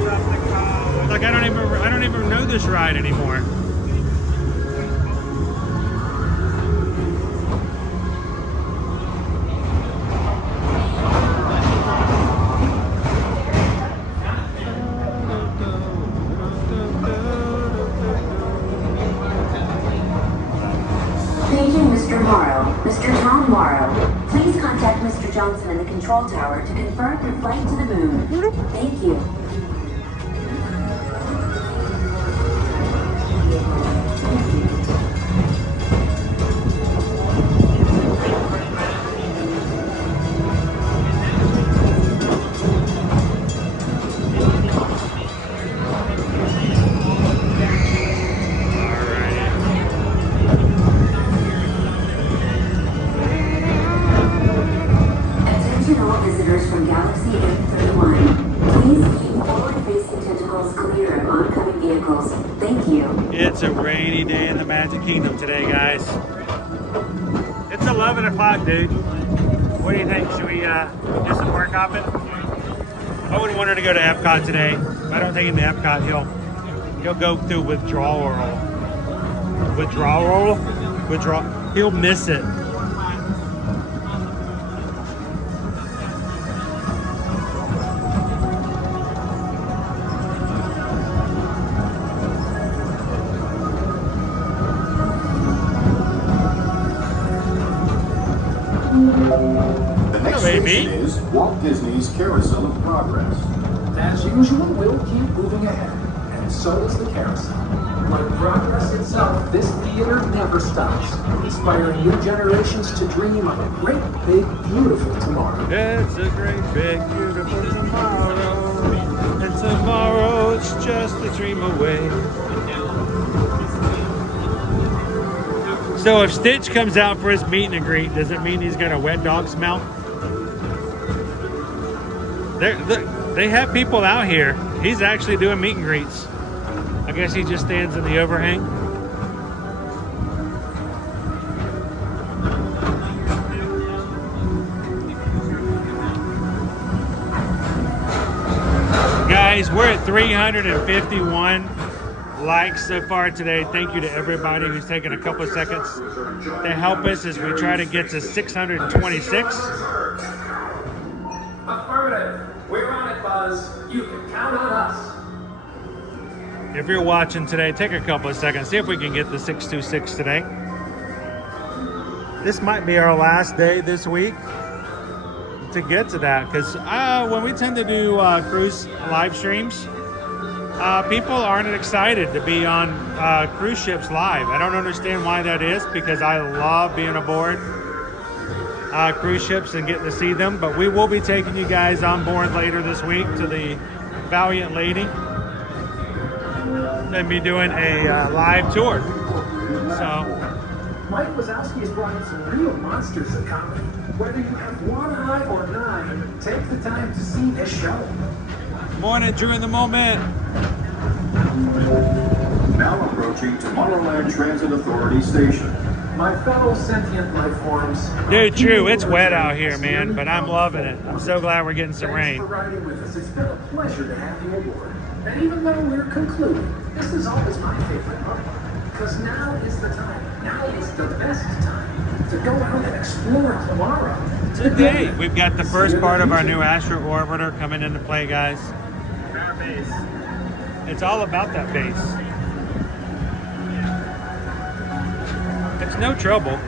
don't even know this ride anymore. Johnson in the control tower to confirm your flight to the moon. Thank you. It's a rainy day in the Magic Kingdom today, guys. It's 11 o'clock, dude. What do you think? Should we do some park hopping? I wouldn't want her to go to Epcot today. If I don't take him to Epcot, he'll go through withdrawal. He'll miss it. The next station is Walt Disney's Carousel of Progress. As usual, we'll keep moving ahead, and so is the carousel. Like progress itself, this theater never stops, inspiring new generations to dream of a great, big, beautiful tomorrow. It's a great, big, beautiful tomorrow, and tomorrow's just a dream away. So if Stitch comes out for his meet and greet, does it mean he's got a wet dog smell? They have people out here. He's actually doing meet and greets. I guess he just stands in the overhang. Guys, we're at 351 likes so far today. Thank you to everybody who's taken a couple of seconds to help us as we try to get to 626. Affirmative. We're on it, Buzz. You can count on us. If you're watching today, take a couple of seconds. See if we can get the 626 today. This might be our last day this week to get to that, because when we tend to do cruise live streams, people aren't excited to be on cruise ships live. I don't understand why that is, because I love being aboard cruise ships and getting to see them. But we will be taking you guys on board later this week to the Valiant Lady and be doing a live tour. So Mike Wazowski has brought in some real monsters of comedy. Whether you have one eye or nine, take the time to see this show. Morning, Drew in the moment. Now approaching Tomorrowland Transit Authority Station. My fellow sentient life forms. Dude, Drew, it's wet out here, man, but I'm loving it. I'm so glad we're getting some rain. Thanks for riding with us. It's been a pleasure to have you aboard. And even though we're concluding, this is always my favorite part. Because now is the time. Now is the best time to go out and explore tomorrow. Today, we've got the first part of our new Astro Orbiter coming into play, guys. Our base. It's all about that base. It's no trouble.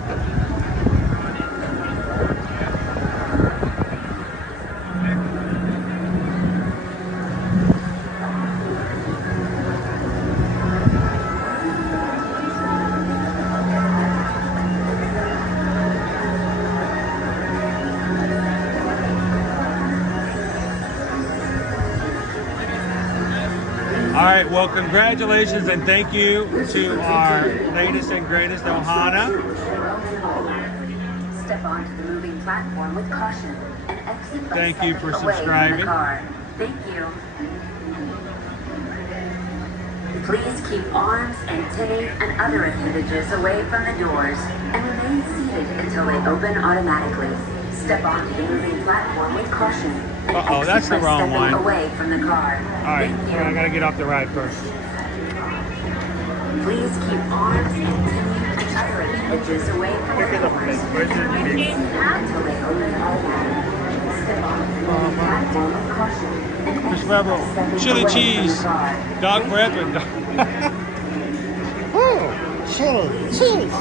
All right, well, congratulations and thank you to our latest and greatest, Ohana. Step onto the moving platform with caution and exit by Thank you for stepping away from the subscribing. car. Thank you. Please keep arms, antennae, and other appendages away from the doors and remain seated until they open automatically. Step onto the moving platform with caution. Uh-oh, that's the wrong one. Away from the car. All right, I gotta get off the ride first. Please keep arms, antennae, and other appendages away from the doors and remain until they open automatically. Step onto the moving platform with caution. Fish level, chili cheese, dog bread, and Ooh, chili cheese.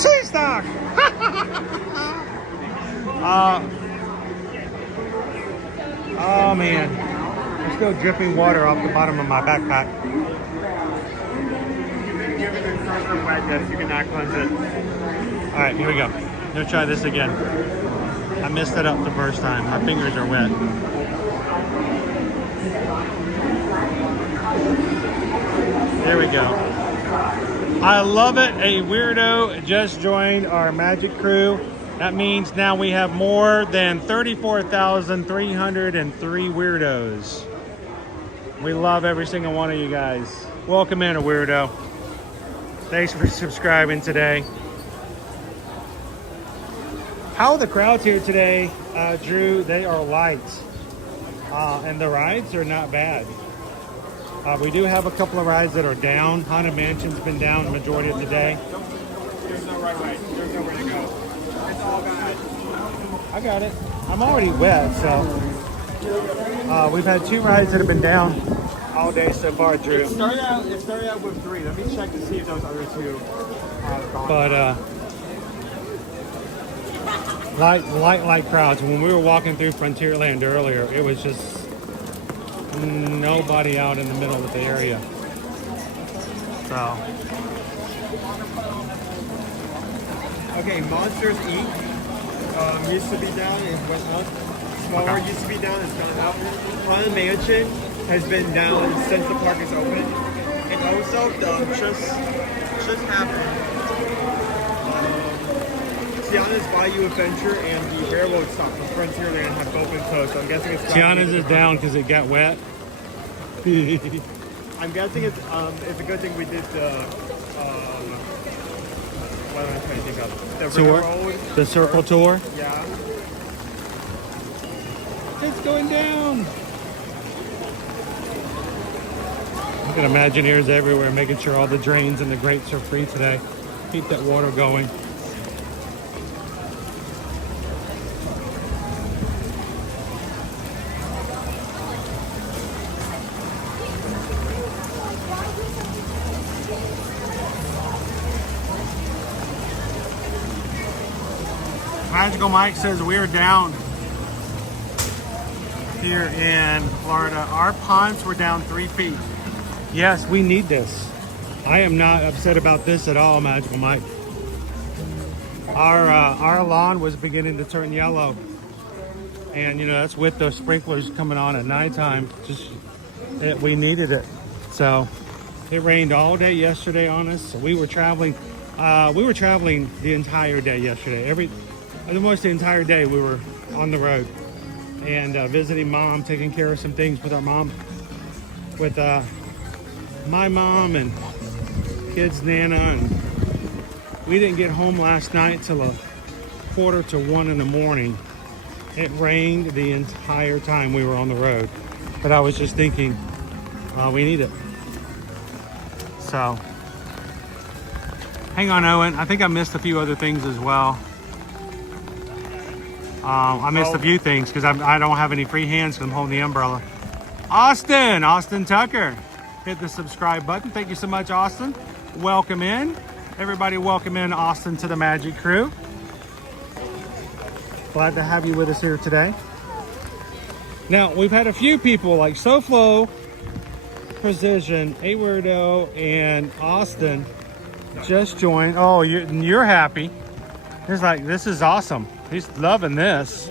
Cheese dog. Oh man, there's still dripping water off the bottom of my backpack. Give it a further wetness, you cannot cleanse it. All right, here we go. Let's try this again. I messed it up the first time. My fingers are wet. There we go. I love it. A weirdo just joined our magic crew. That means now we have more than 34,303 weirdos. We love every single one of you guys. Welcome in, a weirdo. Thanks for subscribing today. How are the crowds here today, Drew? They are light. And the rides are not bad. We do have a couple of rides that are down. Haunted Mansion's been down the majority of the day. There's no right way. There's nowhere to go. It's all bad. I got it. I'm already wet, so. We've had 2 rides that have been down all day so far, Drew. It started out with 3. Let me check to see if those other 2 are gone. But light crowds. When we were walking through Frontierland earlier, it was just nobody out in the middle of the area. So. Okay, Monsters Inc. Used to be down, it went up. Smaller used to be down, it's gone up. Haunted Mansion has been down since the park is open. And also, just happened. Tiana's Bayou Adventure and the railroad stop from Frontierland have both been closed, so I'm guessing it's... Tiana's is down because it got wet. I'm guessing it's a good thing we did the... what am I trying to think of? The Tour? railroad. The circle tour? Yeah. It's going down. Look at Imagineers everywhere, making sure all the drains and the grates are free today. Keep that water going. Magical Mike says we're down here in Florida. Our ponds were down 3 feet. Yes, we need this. I am not upset about this at all, Magical Mike. Our lawn was beginning to turn yellow, and you know that's with the sprinklers coming on at nighttime. We needed it. So it rained all day yesterday on us. So we were traveling. The entire day yesterday. Almost the entire day we were on the road and visiting mom, taking care of some things with our mom, with my mom and kids, Nana, and we didn't get home last night till 1:45 in the morning. It rained the entire time we were on the road, but I was just thinking, we need it. So, hang on, Owen. I think I missed a few other things as well. I missed a few things because I don't have any free hands because I'm holding the umbrella. Austin Tucker, hit the subscribe button. Thank you so much, Austin. Welcome in. Everybody welcome in Austin to the Magic Crew. Glad to have you with us here today. Now, we've had a few people like SoFlo, Precision, A Weirdo, and Austin just joined. Oh, you're happy. He's like, this is awesome. He's loving this.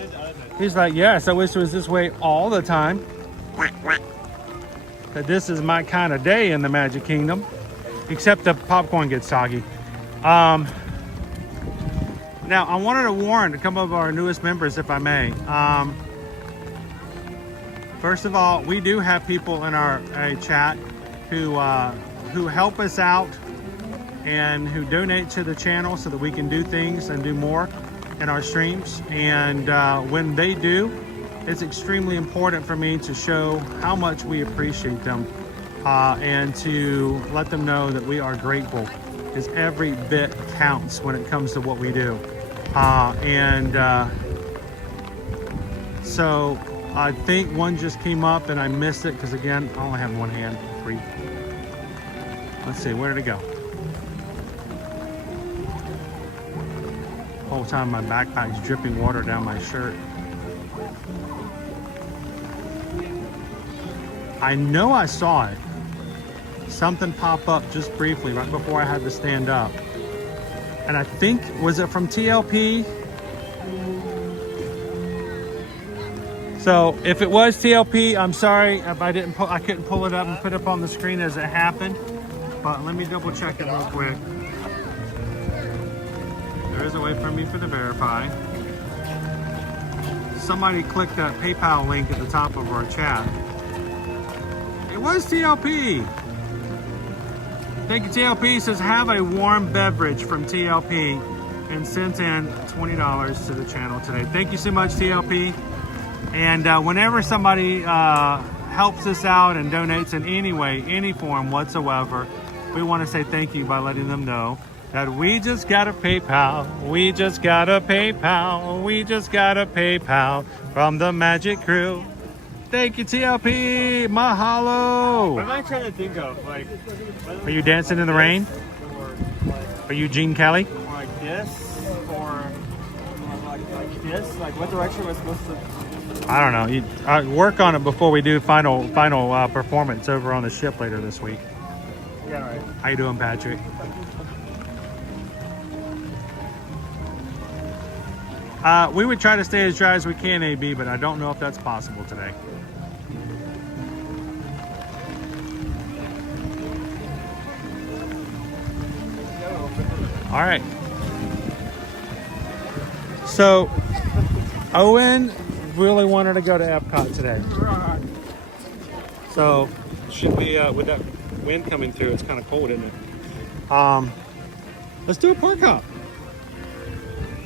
He's like, yes, I wish it was this way all the time. That this is my kind of day in the Magic Kingdom. Except the popcorn gets soggy. Now, I wanted to warn a couple of our newest members, if I may. First of all, we do have people in our chat who help us out and who donate to the channel so that we can do things and do more in our streams. And when they do, it's extremely important for me to show how much we appreciate them and to let them know that we are grateful, because every bit counts when it comes to what we do. So I think one just came up and I missed it because, again, I only have one hand free. Let's see, where did it go? The whole time my backpack's dripping water down my shirt. I know I saw it. Something pop up just briefly right before I had to stand up. And I think, was it from TLP? So if it was TLP, I'm sorry if I couldn't pull it up and put it up on the screen as it happened. But let me double check it real quick. There is a way for me to verify. Somebody clicked that PayPal link at the top of our chat. It was TLP. Thank you, TLP. Says, have a warm beverage from TLP and sent in $20 to the channel today. Thank you so much, TLP. And whenever somebody helps us out and donates in any way, any form whatsoever, we want to say thank you by letting them know that we just got a PayPal, we just got a PayPal, we just got a PayPal from the Magic Crew. Thank you, TLP. Mahalo. What am I trying to think of? Like, are you dancing in the rain? Are you Gene Kelly? Or like this, or like this. Like, what direction am I supposed to? I don't know. Work on it before we do final performance over on the ship later this week. Yeah, all right. How you doing, Patrick? We would try to stay as dry as we can, AB, but I don't know if that's possible today. All right. So, Owen really wanted to go to Epcot today. So, should we, with that wind coming through, it's kind of cold, isn't it? Let's do a park hop.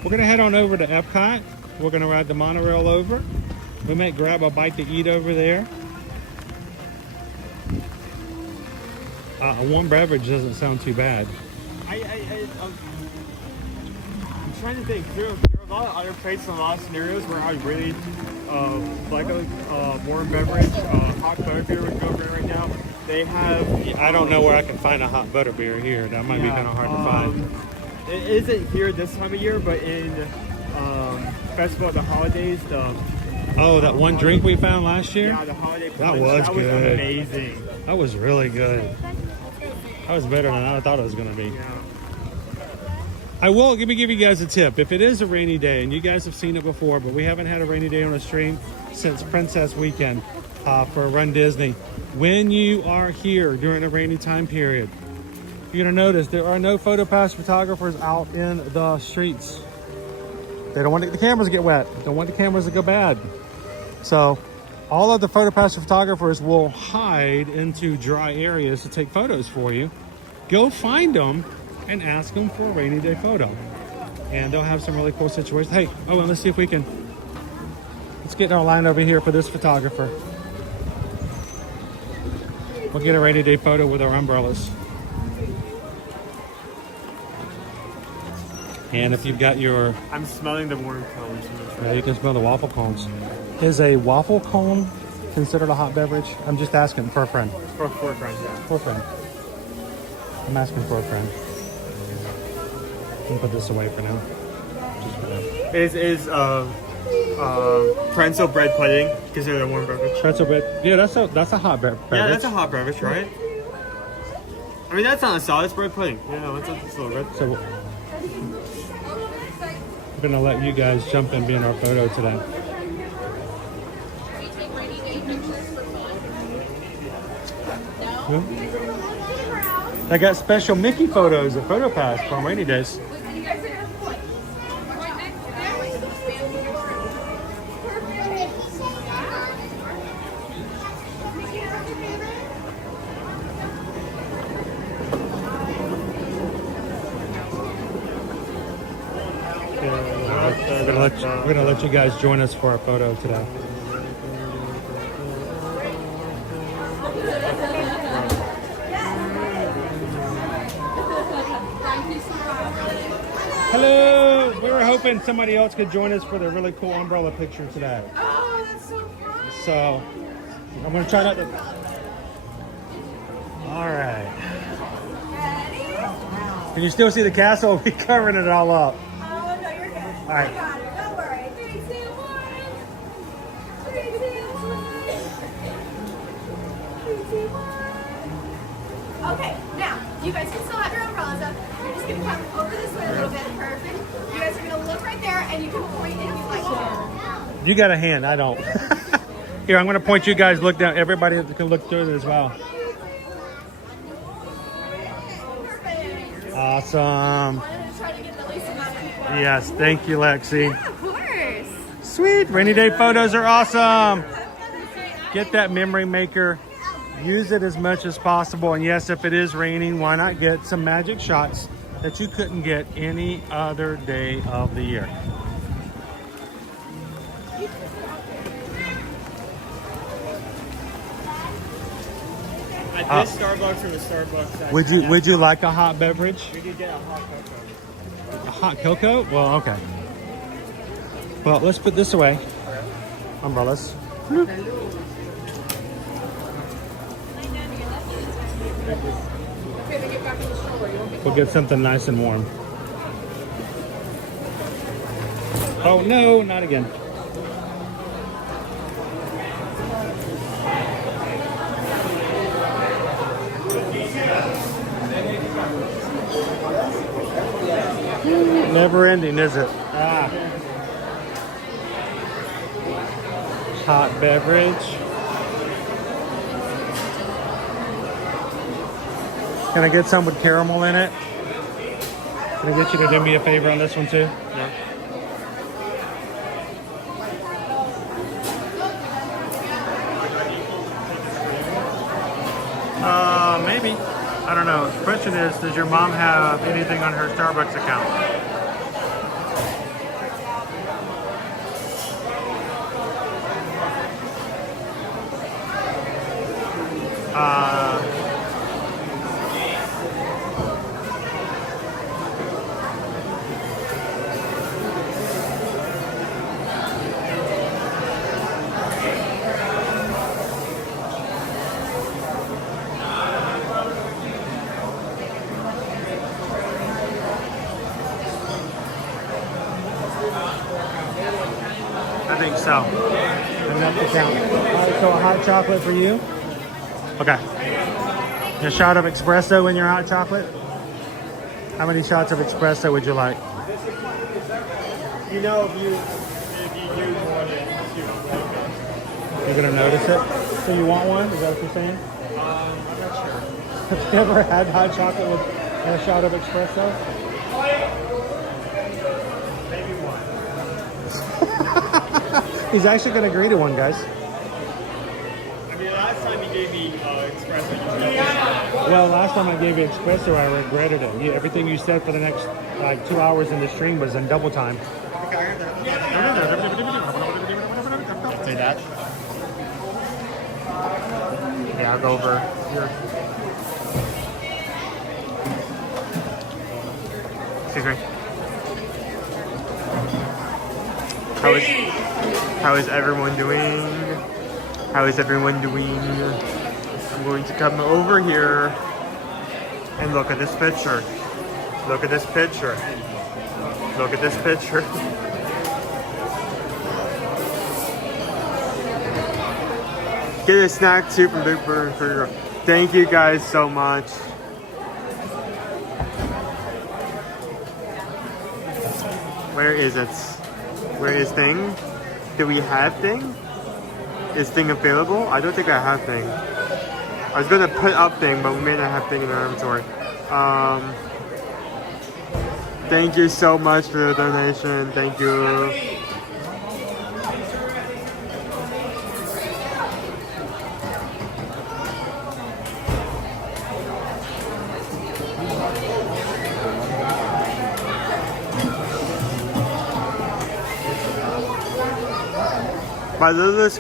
We're gonna head on over to Epcot. We're gonna ride the monorail over. We might grab a bite to eat over there. A warm beverage doesn't sound too bad. I'm trying to think. There are a lot of other places, a lot of scenarios where I would really like a warm beverage. Hot butterbeer would go great right now. They have. I don't know where I can find a hot butterbeer here. That might be kind of hard to find. It isn't here this time of year, but in Festival of the Holidays, that one drink we found last year? Yeah, the holiday that punch, was that good. was amazing. That was really good. That was better than I thought it was going to be. Yeah. I will give you guys a tip. If it is a rainy day, and you guys have seen it before, but we haven't had a rainy day on a stream since Princess Weekend for Run Disney. When you are here during a rainy time period, you're going to notice there are no PhotoPass photographers out in the streets. They don't want the cameras to get wet. They don't want the cameras to go bad. So all of the PhotoPass photographers will hide into dry areas to take photos for you. Go find them and ask them for a rainy day photo. And they'll have some really cool situations. Hey, Owen, let's see if we can, let's get in our line over here for this photographer. We'll get a rainy day photo with our umbrellas. And if you've got your... I'm smelling the warm cones. Yeah, you can smell the waffle cones. Is a waffle cone considered a hot beverage? I'm just asking for a friend. For a friend, yeah. For a friend. I'm asking for a friend. I'll put this away for now. Just for now. Is pretzel bread pudding considered a warm beverage? Pretzel bread? Yeah, that's a hot beverage. Yeah, that's a hot beverage, right? I mean, that's not a salad, it's bread pudding. Yeah, that's a little red. So we're gonna let you guys jump and be in our photo today. I got special Mickey photos at PhotoPass for rainy days. We're gonna let you guys join us for a photo today. Hello! We were hoping somebody else could join us for the really cool umbrella picture today. Oh, that's so fun. So, I'm gonna try not to... Alright. Can you still see the castle? We're covering it all up. Oh, no, you're good. Alright. I got it. Don't worry. 3, 2, 1. 3, 2, 1. Okay, now, you guys can still have your umbrellas up. You're just gonna come over this way a little bit. Perfect. You guys are gonna look right there and you can point if you like to. You got a hand, I don't. Here, I'm gonna point you guys, look down. Everybody can look through it as well. Awesome. Yes, thank you, Lexi. Yeah, of course. Sweet, rainy day photos are awesome. Get that memory maker. Use it as much as possible. And yes, if it is raining, why not get some magic shots that you couldn't get any other day of the year. At this Starbucks or the Starbucks. Would you like a hot beverage? We could get a hot cocoa. A hot cocoa? Well, okay. Well, let's put this away. Umbrellas. Bloop. We'll get something nice and warm. Oh no, not again. Never ending, is it? Ah. Hot beverage. Can I get some with caramel in it? Can I get you to do me a favor on this one too? Yeah. Maybe. I don't know. The question is, does your mom have anything on her Starbucks account? I think so. Enough to count. All right, so a hot chocolate for you. Okay. A shot of espresso in your hot chocolate. How many shots of espresso would you like? You know, if you do more than two, okay. You're gonna notice it. So you want one? Is that what you're saying? I'm not sure. Have you ever had hot chocolate with a shot of espresso? Maybe one. He's actually gonna agree to one, guys. I mean, last time you gave me espresso, Well, last time I gave you espresso, I regretted it. Everything you said for the next like 2 hours in the stream was in double time. say that. Yeah, I'll go over here. Excuse me. How is everyone doing? How is everyone doing? I'm going to come over here and look at this picture. Look at this picture. Look at this picture. Get a snack too from Big Burger for your. Thank you guys so much. Where is it? Where is Thing? Do we have Thing? Is Thing available? I don't think I have Thing. I was gonna put up Thing, but we may not have Thing in our inventory. Thank you so much for the donation. Thank you. My littlest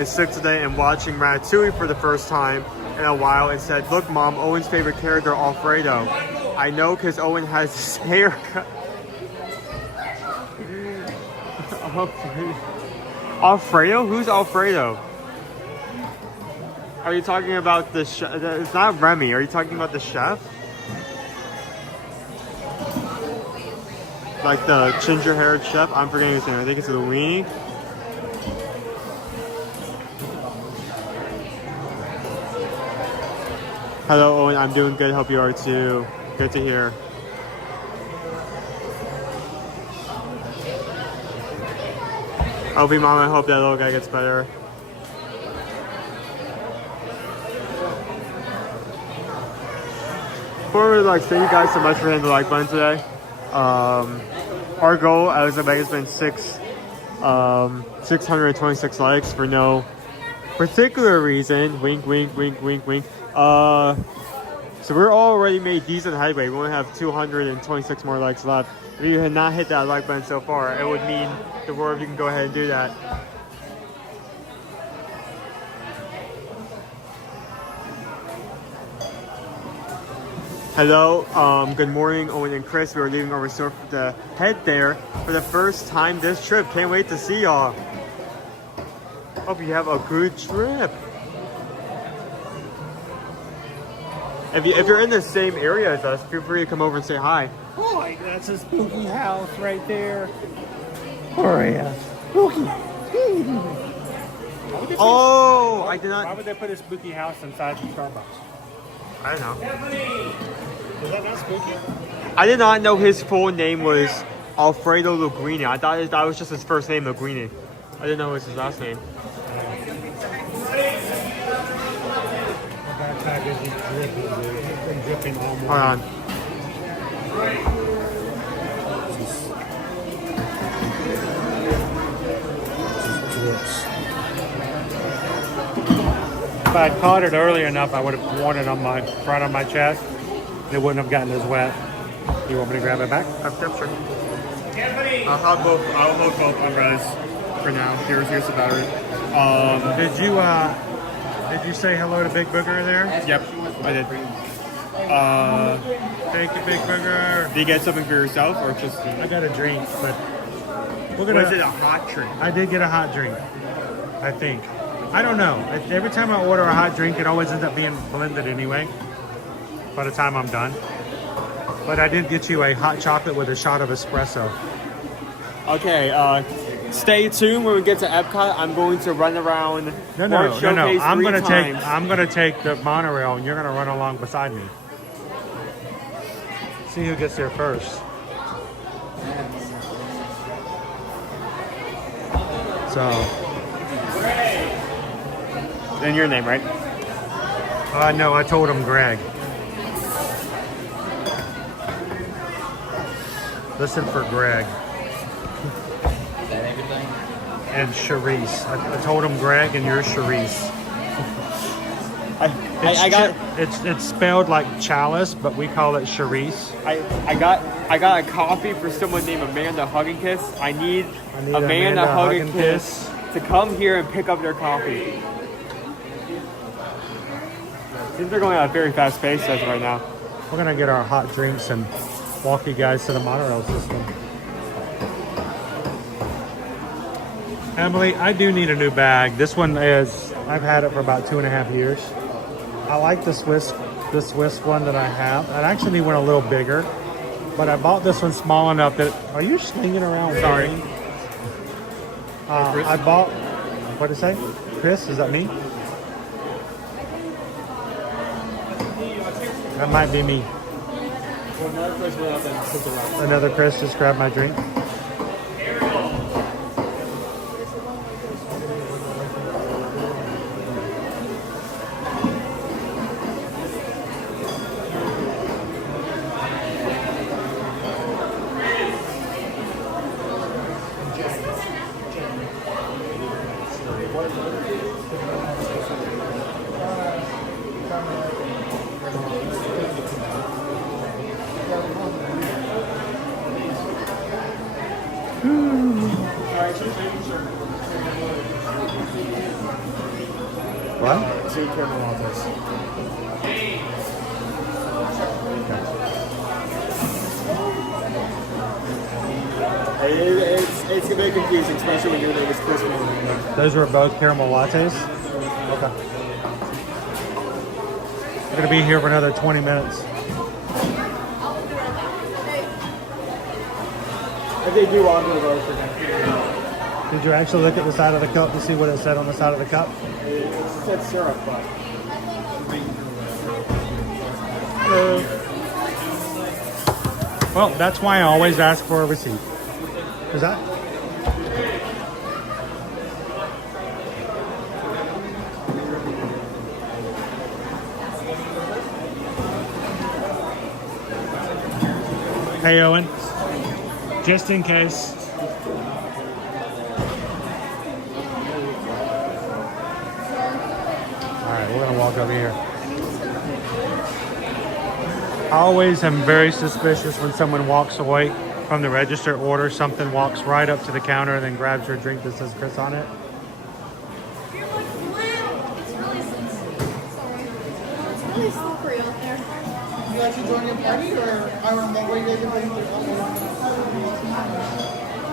is sick today and watching Ratatouille for the first time in a while and said, "Look, Mom, Owen's favorite character, Alfredo." I know because Owen has his haircut. Alfredo? Who's Alfredo? Are you talking about the chef? It's not Remy. Are you talking about the chef? Like the ginger-haired chef? I'm forgetting his name. I think it's Louis. Hello, Owen. I'm doing good. Hope you are too. Good to hear. Opie Mama, I hope that little guy gets better. Before we thank you guys so much for hitting the like button today. Our goal as a bag has been 626 likes for no particular reason. Wink, wink, wink, wink, wink. So we're already made decent headway. We only have 226 more likes left. If you had not hit that like button so far, it would mean the world if you can go ahead and do that. Hello, good morning, Owen and Chris. We are leaving our resort to head there for the first time this trip. Can't wait to see y'all. Hope you have a good trip. If you're in the same area as us, feel free to come over and say hi. Boy, that's a spooky house right there. Oh yeah, spooky. Oh, I did not. Why would they put a spooky house inside the Starbucks? I don't know. Is that not spooky? I did not know his full name was Alfredo Linguini. I thought that was just his first name, Linguini. I didn't know it was his last name. Hold on. If I had caught it early enough, I would have worn it on my front of my chest. It wouldn't have gotten as wet. You want me to grab it back? I'm sure. I'll hold both umbrellas for now. Here's the battery. Did you say hello to Big Booger there? Yep, I did. Thank you, Big Booger. Did you get something for yourself or just? I got a drink, but Was it a hot drink? I did get a hot drink. I think. I don't know. Every time I order a hot drink, it always ends up being blended anyway. By the time I'm done. But I did get you a hot chocolate with a shot of espresso. Okay, stay tuned when we get to Epcot. I'm going to run around. No. I'm gonna take the monorail, and you're gonna run along beside me. See who gets there first. So. And your name, right? No, I told him Greg. Listen for Greg. And Charisse. I told him Greg and you're Charisse. It's spelled like chalice, but we call it Charisse. I got a coffee for someone named Amanda Hug and Kiss. I need Amanda Hug and Kiss to come here and pick up their coffee. Seems they're going at a very fast pace as right now. We're gonna get our hot drinks and walk you guys to the monorail system. Emily, I do need a new bag. This one I've had it for about 2.5 years. I like the Swiss one that I have. I actually need one a little bigger, but I bought this one small enough that, are you slinging around? Sorry. I bought, what did it say? Chris, is that me? That might be me. Another Chris just grabbed my drink. What? 2 caramel lattes. It's a bit confusing, especially when your name is Chris and Owen. Those were both caramel lattes? Okay. We're going to be here for another 20 minutes. If they do, I'll move over for next. Did you actually look at the side of the cup to see what it said on the side of the cup? It said syrup, but... Well, that's why I always ask for a receipt. Is that? Hey, Owen. Just in case. Alright, we're gonna walk over here. I always am very suspicious when someone walks away from the register, orders something, walks right up to the counter, and then grabs your drink that says Chris on it. It's really slippery out there. You actually join your party, or I don't know where you guys are going to?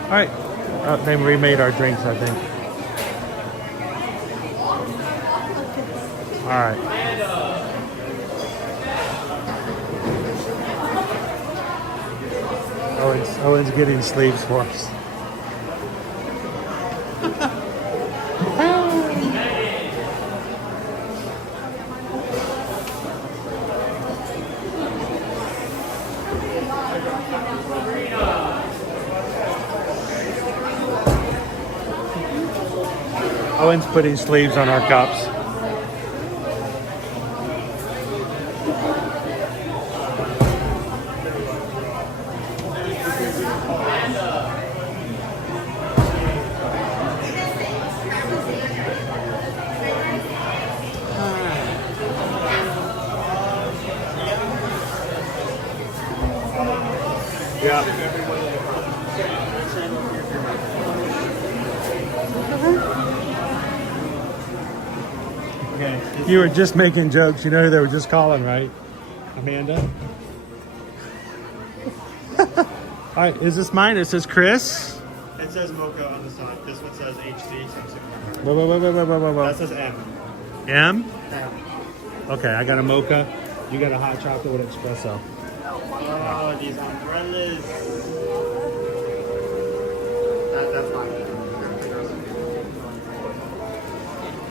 Alright, they remade our drinks, I think. Alright. Owen's getting sleeves for us. Owen's putting sleeves on our cups. You were just making jokes. You know who they were just calling, right? Amanda? All right, is this mine? It says Chris. It says mocha on the side. This one says HC. Whoa. That says M. M? M. Okay, I got a mocha. You got a hot chocolate with espresso. Oh, these umbrellas. That's mine.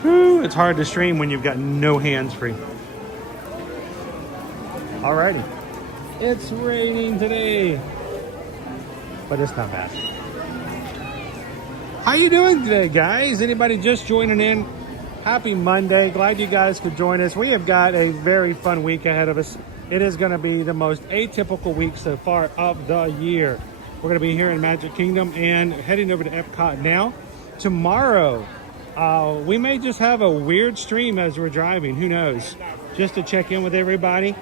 Whew, it's hard to stream when you've got no hands free. Alrighty. It's raining today, but it's not bad. How you doing today, guys? Anybody just joining in? Happy Monday. Glad you guys could join us. We have got a very fun week ahead of us. It is going to be the most atypical week so far of the year. We're going to be here in Magic Kingdom and heading over to Epcot now. Tomorrow, we may just have a weird stream as we're driving. Who knows? Just to check in with everybody.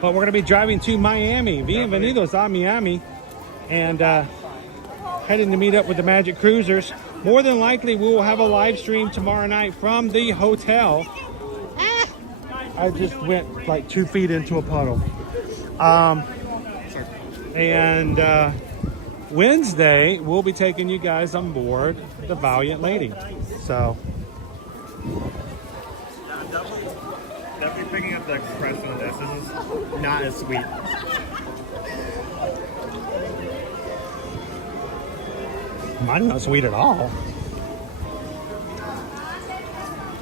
But we're going to be driving to Miami. Bienvenidos a Miami. And heading to meet up with the Magic Cruisers. More than likely, we will have a live stream tomorrow night from the hotel. I just went like 2 feet into a puddle. And Wednesday, we'll be taking you guys on board the Valiant Lady. So, Definitely picking up the express on this. This is not as sweet. mine's not sweet at all.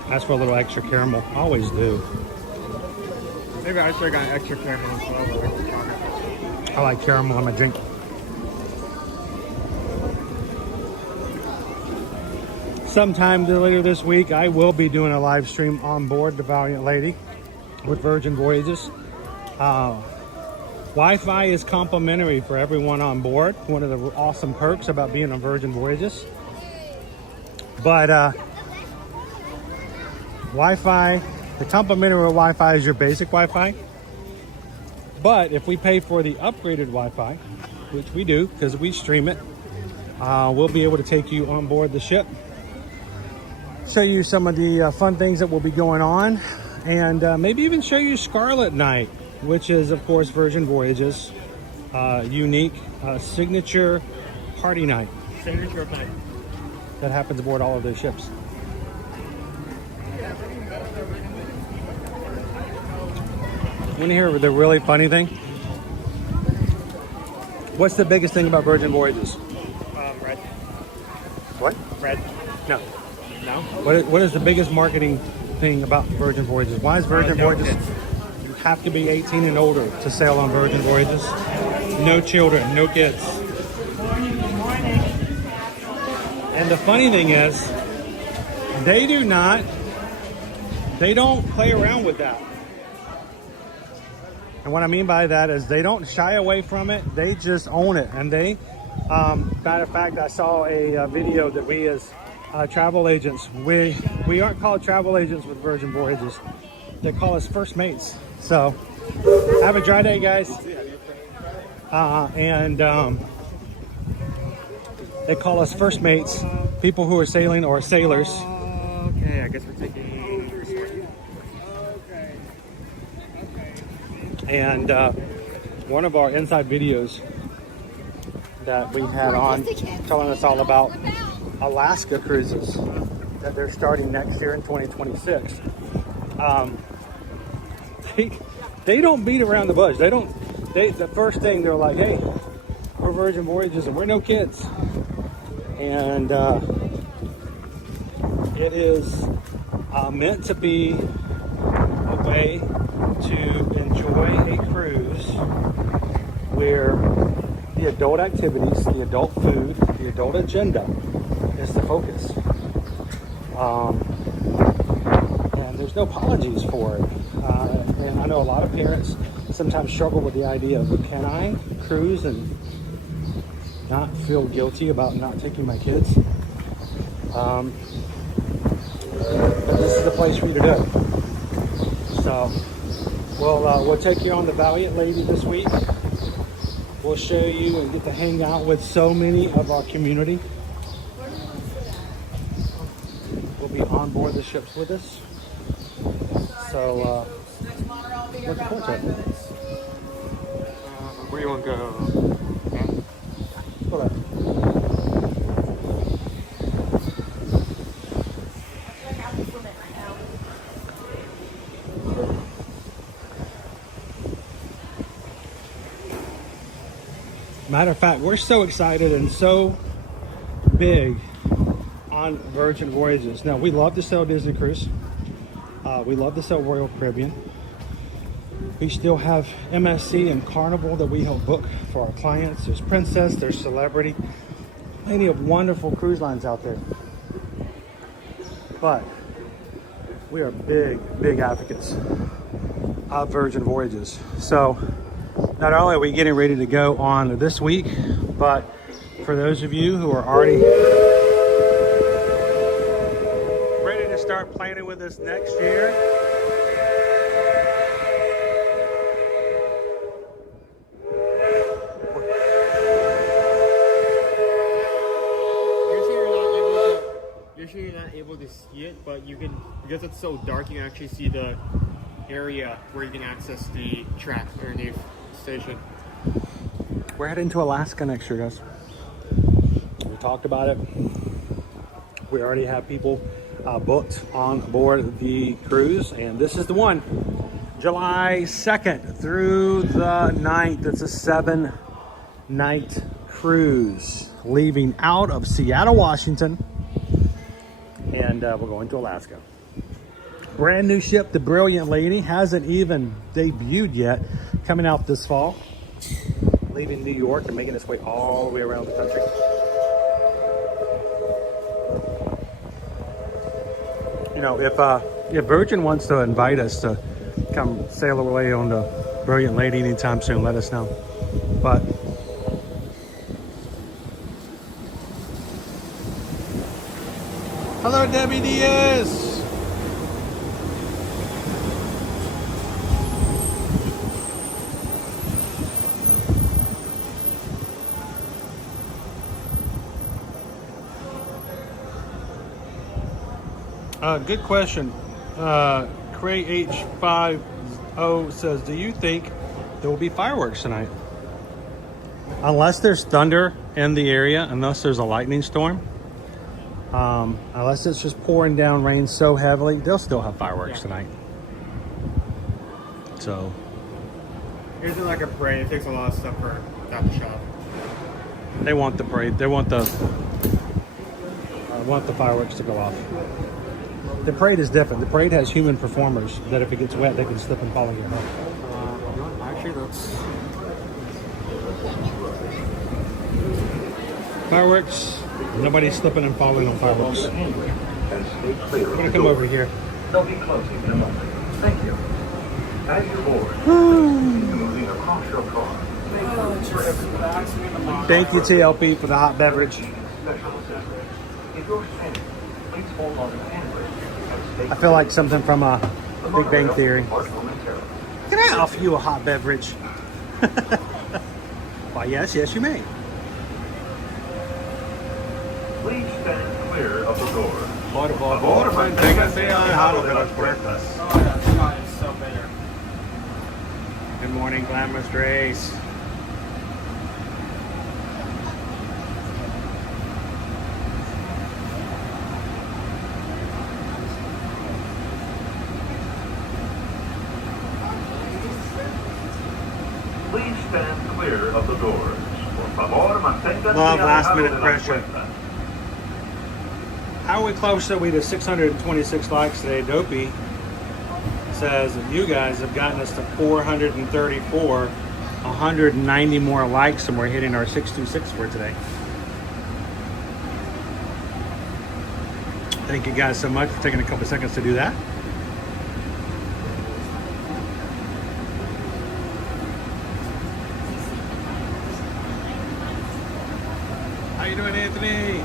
Ask for a little extra caramel. I always do. Maybe I should have got extra caramel as well. But extra chocolate. I like caramel in my drink. Sometime later this week, I will be doing a live stream on board the Valiant Lady with Virgin Voyages. Wi-Fi is complimentary for everyone on board. One of the awesome perks about being on Virgin Voyages. But Wi-Fi, the complimentary Wi-Fi is your basic Wi-Fi. But if we pay for the upgraded Wi-Fi, which we do because we stream it, we'll be able to take you on board the ship, show you some of the fun things that will be going on, and maybe even show you Scarlet Night, which is, of course, Virgin Voyages' unique signature party night. Signature night. That happens aboard all of their ships. Want to hear the really funny thing? What's the biggest thing about Virgin Voyages? Red. What? Red. No. No? What is the biggest marketing thing about Virgin Voyages? Why is Virgin Voyages... have to be 18 and older to sail on Virgin Voyages. No children, no kids. And the funny thing is, they don't play around with that. And what I mean by that is they don't shy away from it. They just own it. And they, matter of fact, I saw a video that we as travel agents, we aren't called travel agents with Virgin Voyages. They call us first mates. So have a dry day, guys. They call us first mates, people who are sailing or sailors. Okay, I guess we're taking. And one of our inside videos that we had on telling us all about Alaska cruises that they're starting next year in 2026. They don't beat around the bush. The first thing they're like, hey, we're Virgin Voyages and we're no kids. And it is meant to be a way to enjoy a cruise where the adult activities, the adult food, the adult agenda is the focus. And there's no apologies for it. And I know a lot of parents sometimes struggle with the idea of, can I cruise and not feel guilty about not taking my kids? But this is the place for you to do. So we'll take you on the Valiant Lady this week. We'll show you and get to hang out with so many of our community. Will be on board the ships with us. So look forward to it. Where do you want to go? Go ahead. Matter of fact, we're so excited and so big on Virgin Voyages. Now, we love to sell Disney Cruise. We love to sell Royal Caribbean. We still have MSC and Carnival that we help book for our clients. There's Princess, there's Celebrity. Plenty of wonderful cruise lines out there. But we are big advocates of Virgin Voyages. So not only are we getting ready to go on this week, but for those of you who are already ready to start planning with us next year, you're not able to see it, but you can, because it's so dark, you can actually see the area where you can access the track underneath the station. we're heading to Alaska next year, guys. We talked about it. We already have people booked on board the cruise, and this is the one. July 2nd through the 9th. It's a 7-night cruise leaving out of Seattle, Washington, and we're going to Alaska. Brand new ship, the Brilliant Lady, hasn't even debuted yet, coming out this fall, leaving New York and making its way all the way around the country. You know, if Virgin wants to invite us to come sail away on the Brilliant Lady anytime soon, let us know. But hello, Debbie Diaz. Good question. Cray H50 says, do you think there will be fireworks tonight? Unless there's thunder in the area, unless there's a lightning storm, unless it's just pouring down rain so heavily, they'll still have fireworks tonight. So Here's like a parade. It takes a lot of stuff for that to shop. they want the parade. They want the fireworks to go off. The parade is different. The parade has human performers that if it gets wet, they can slip and fall and get hurt. lights. Fireworks. Nobody's slipping and falling on fireworks. I'm gonna come over here. They'll be closing in a moment. Thank you. As you board, moving across your car. Thank you, TLP, for the hot beverage. If you're standing, please hold on to the handbrake. I feel like something from a Big Bang Theory. Can I offer you a hot beverage? Why, yes, you may. Please stand clear of the door. Good morning, Glamorous Grace. Please stand clear of the doors. Por favor, manténganse Love last alejados minute de las pressure. puertas. How are we close to we to 626 likes today? Dopey says that you guys have gotten us to 434, 190 more likes, and we're hitting our 626 for today. Thank you guys so much for taking a couple seconds to do that. How you doing, Anthony?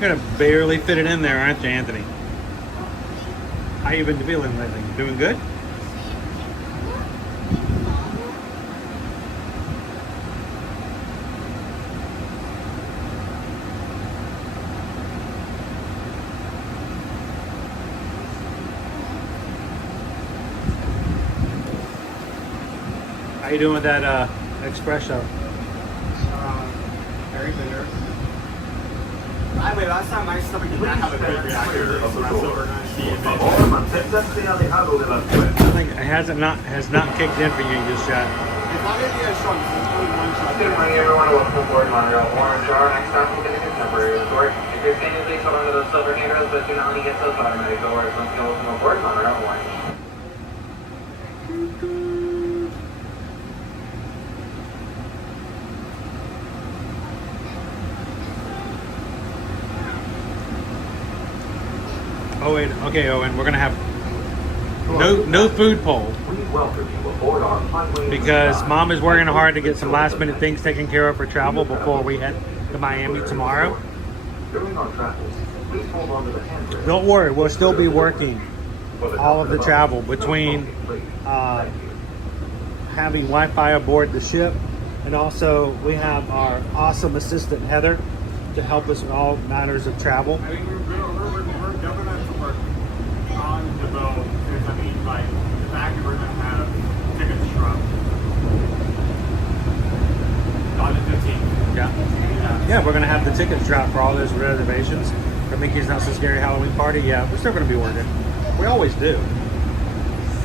You're gonna barely fit it in there, aren't you, Anthony? How you been feeling lately? Doing good? How you doing with that espresso? Very bitter. By the way, last time my stomach did not have a good reaction to this, so we're going to see if Por favor, manténganse alejados de las puertas. I think it has not kicked in for you just yet. it's not going to be as strong. It's only one shot. Good morning, everyone. Welcome aboard Monorail Orange. Our next stop will be the Contemporary Resort. If you're standing, please hold on to those silver handrails, but do not let me get those automatic doors. Once you welcome aboard Monorail Orange. Owen, okay, Owen, we're gonna have no food poll We welcome you aboard our highway because Mom is working hard to get some last minute things taken care of for travel before we head to Miami tomorrow. During our travels, please hold on to the handrail. Don't worry, we'll still be working all of the travel between having Wi-Fi aboard the ship, and also we have our awesome assistant Heather to help us with all matters of travel. I mean, we're going to work on the boat. Because, I mean, like, the fact that we're going to have tickets from on the 15th. Yeah, we're gonna have the tickets drop for all those reservations for Mickey's Not So Scary Halloween Party. Yeah, we're still gonna be working. We always do.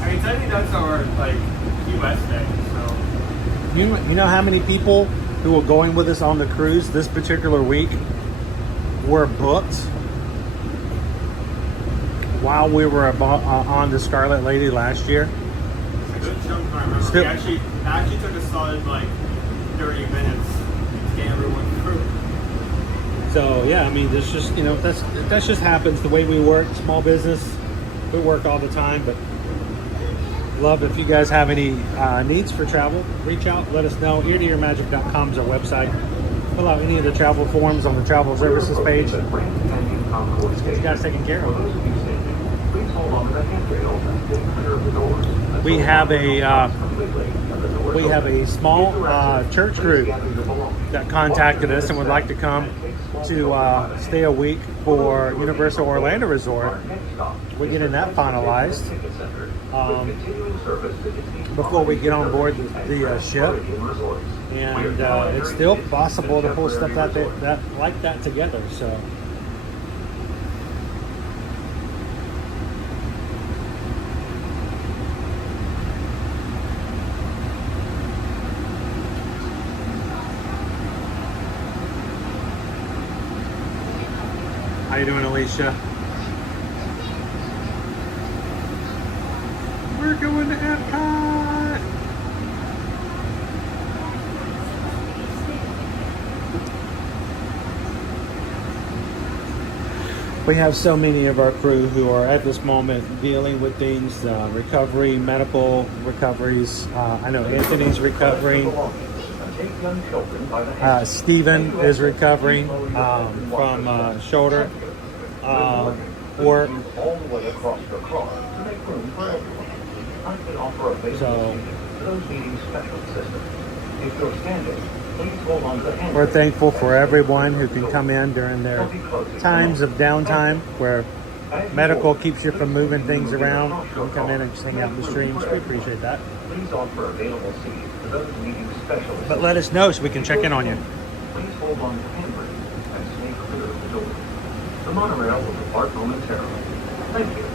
I mean, technically that's our, like, US day, so. You know how many people who were going with us on the cruise this particular week were booked while we were on the Scarlet Lady last year? A good chunk, if I remember. Still- We actually took a solid, like, 30 minutes to get everyone through. So yeah, I mean, there's just that just happens the way we work. Small business, we work all the time, but love if you guys have any needs for travel, reach out, let us know. eartoyourmagic.com is our website. Fill out any of the travel forms on the travel services page. Let's get you guys taken care of. We have a small church group that contacted us and would like to come to stay a week for Universal Orlando Resort. We're getting that finalized before we get on board the ship, and it's still possible to pull stuff that like that together. So. How you doing, Alicia? we're going to Epcot. We have so many of our crew who are at this moment dealing with things, recovery, medical recoveries. I know Anthony's recovering. Steven is recovering from shoulder work. So we're thankful for everyone who can come in during their times of downtime where medical keeps you from moving things around. You can come in and just hang out in the streams. We appreciate that. But let us know so we can check in on you. Please hold on to handbrake and stay clear of the door. The monorail will depart momentarily. Thank you.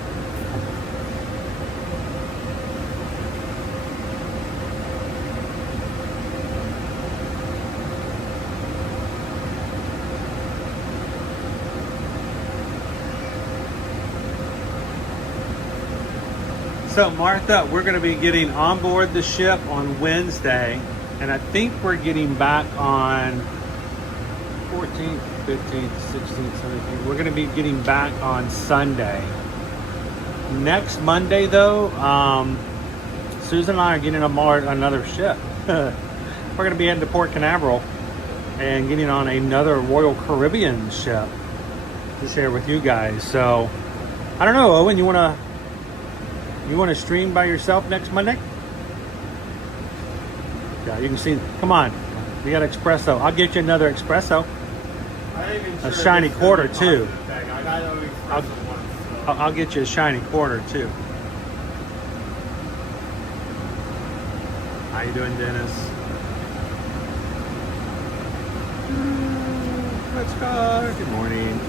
So Martha, we're going to be getting on board the ship on Wednesday, and I think we're getting back on 14th, 15th, 16th, 17th. We're going to be getting back on Sunday. Next Monday, though, Susan and I are getting aboard another ship. We're going to be heading to Port Canaveral and getting on another Royal Caribbean ship to share with you guys. So, I don't know, Owen, you want to stream by yourself next Monday? Yeah, you can see. Come on, we got espresso. I'll get you another espresso. A shiny quarter too. I'll get you a shiny quarter too. How you doing, Dennis? Let's go. Good morning.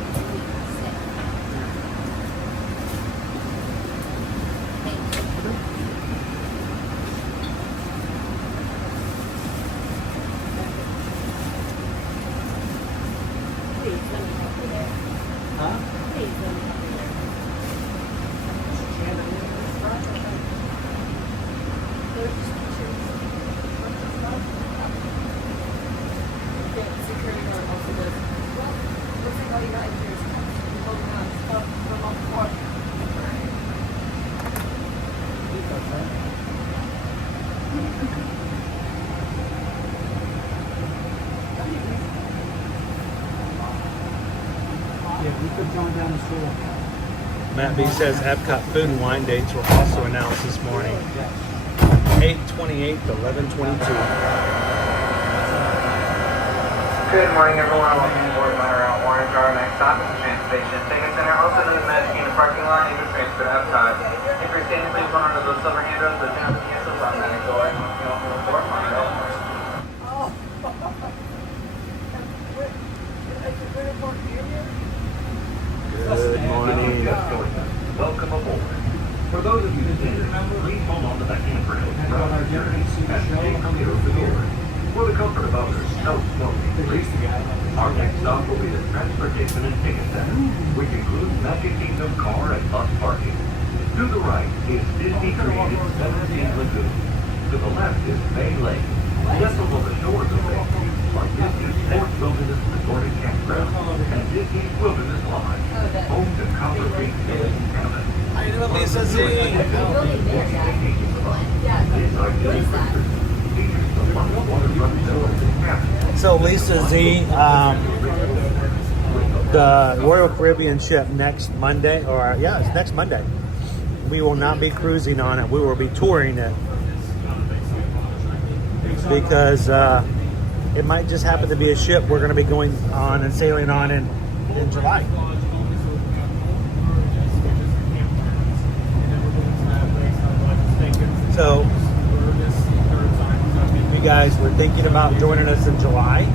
Matt B says Epcot food and wine dates were also announced this morning. 8/28 to 11/22. Good morning, everyone. Welcome aboard Monorail Orange. Our next stop is the train station. Ticket center, also known as Magic Kingdom parking lot, and the transfer to Epcot. If you're standing, please hold on to those silver handrails that down the cancel automatic door. And welcome aboard Monorail Orange. Good morning. Welcome aboard. For those of you standing, please hold on to the handrail throughout our journey and stay clear of the door. For the comfort of others, no smoking, please. Our next stop will be the Transportation and Ticket Center, which includes Magic Kingdom car and bus parking. To the right is Disney-created Seven Seas Lagoon. To the left is Bay Lake. Nestled on the shores of Bay Lake are Disney's Sports Wilderness Resort and Campground and Disney's Wilderness Lodge, home to Copper Creek Village and Cabin. How you doing, Lisa Z? So Lisa Z, the Royal Caribbean ship next Monday, it's next Monday. We will not be cruising on it. We will be touring it because it might just happen to be a ship we're going to be going on and sailing on in July. So, if you guys were thinking about joining us in July,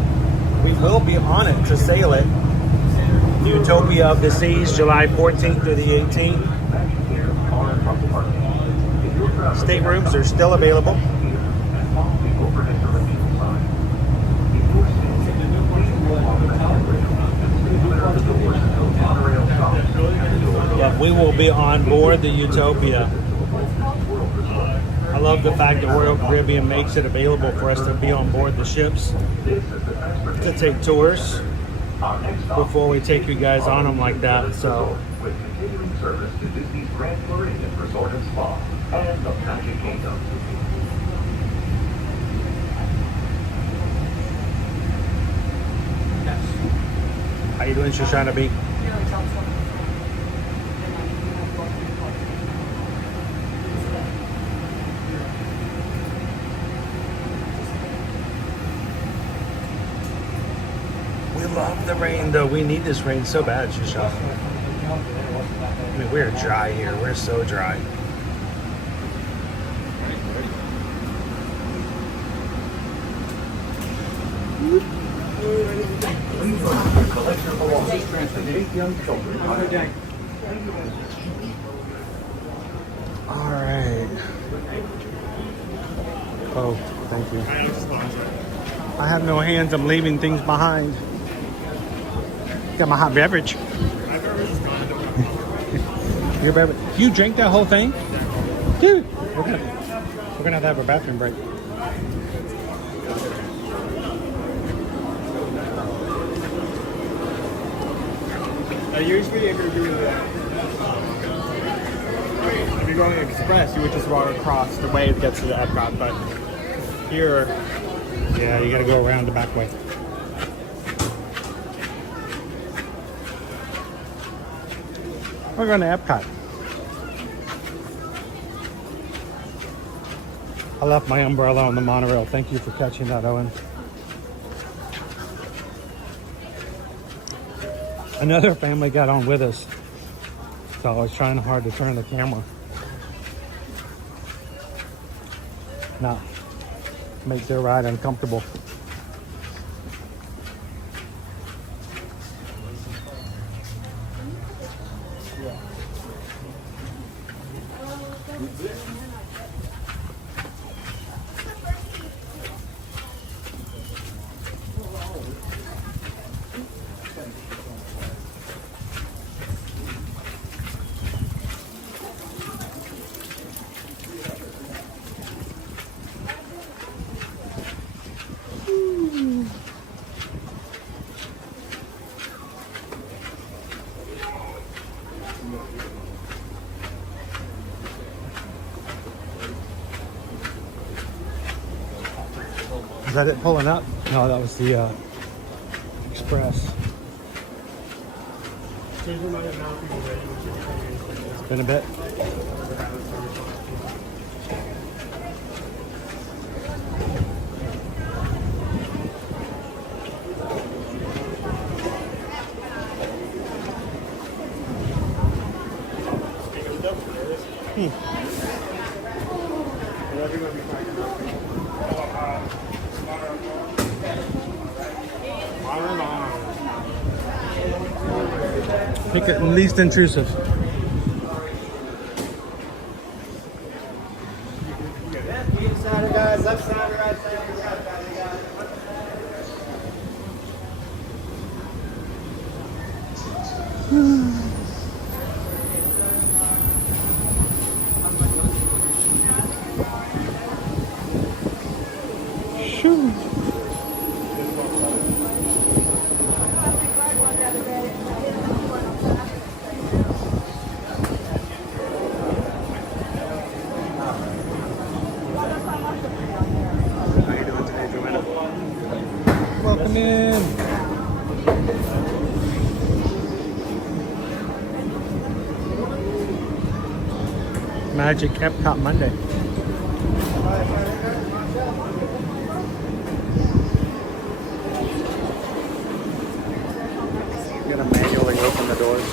we will be on it to sail it. Utopia of the Seas, July 14th through the 18th. Staterooms are still available. Yeah, we will be on board the Utopia love the fact that Royal Caribbean makes it available for us to be on board the ships to take tours before we take you guys on them like that. So with continuing service to Disney's Grand Floridian Resort and Spa and the Magic Kingdom. how you doing, Shoshana B? We love the rain though. We need this rain so bad, Shoshana. I mean, we're dry here. We're so dry. Collection belongings transferred 8 young children. All right. Oh, thank you. I have no hands. I'm leaving things behind. Got my hot beverage. Your beverage. You drink that whole thing? Dude, we're gonna have to have a bathroom break. Usually if you're doing that, if you're going express, you would just walk across the way to get to the Epcot, but here, yeah, you gotta go around the back way. We're going to Epcot. I left my umbrella on the monorail. Thank you for catching that, Owen. Another family got on with us, so I was trying hard to turn the camera. Not make their ride uncomfortable. Is that it pulling up? No, that was the Express. It's been a bit. Pick it least intrusive. side, guys, left side, right side, left side, guys. Welcome in. Magic Epcot Monday. You gotta manually open the doors.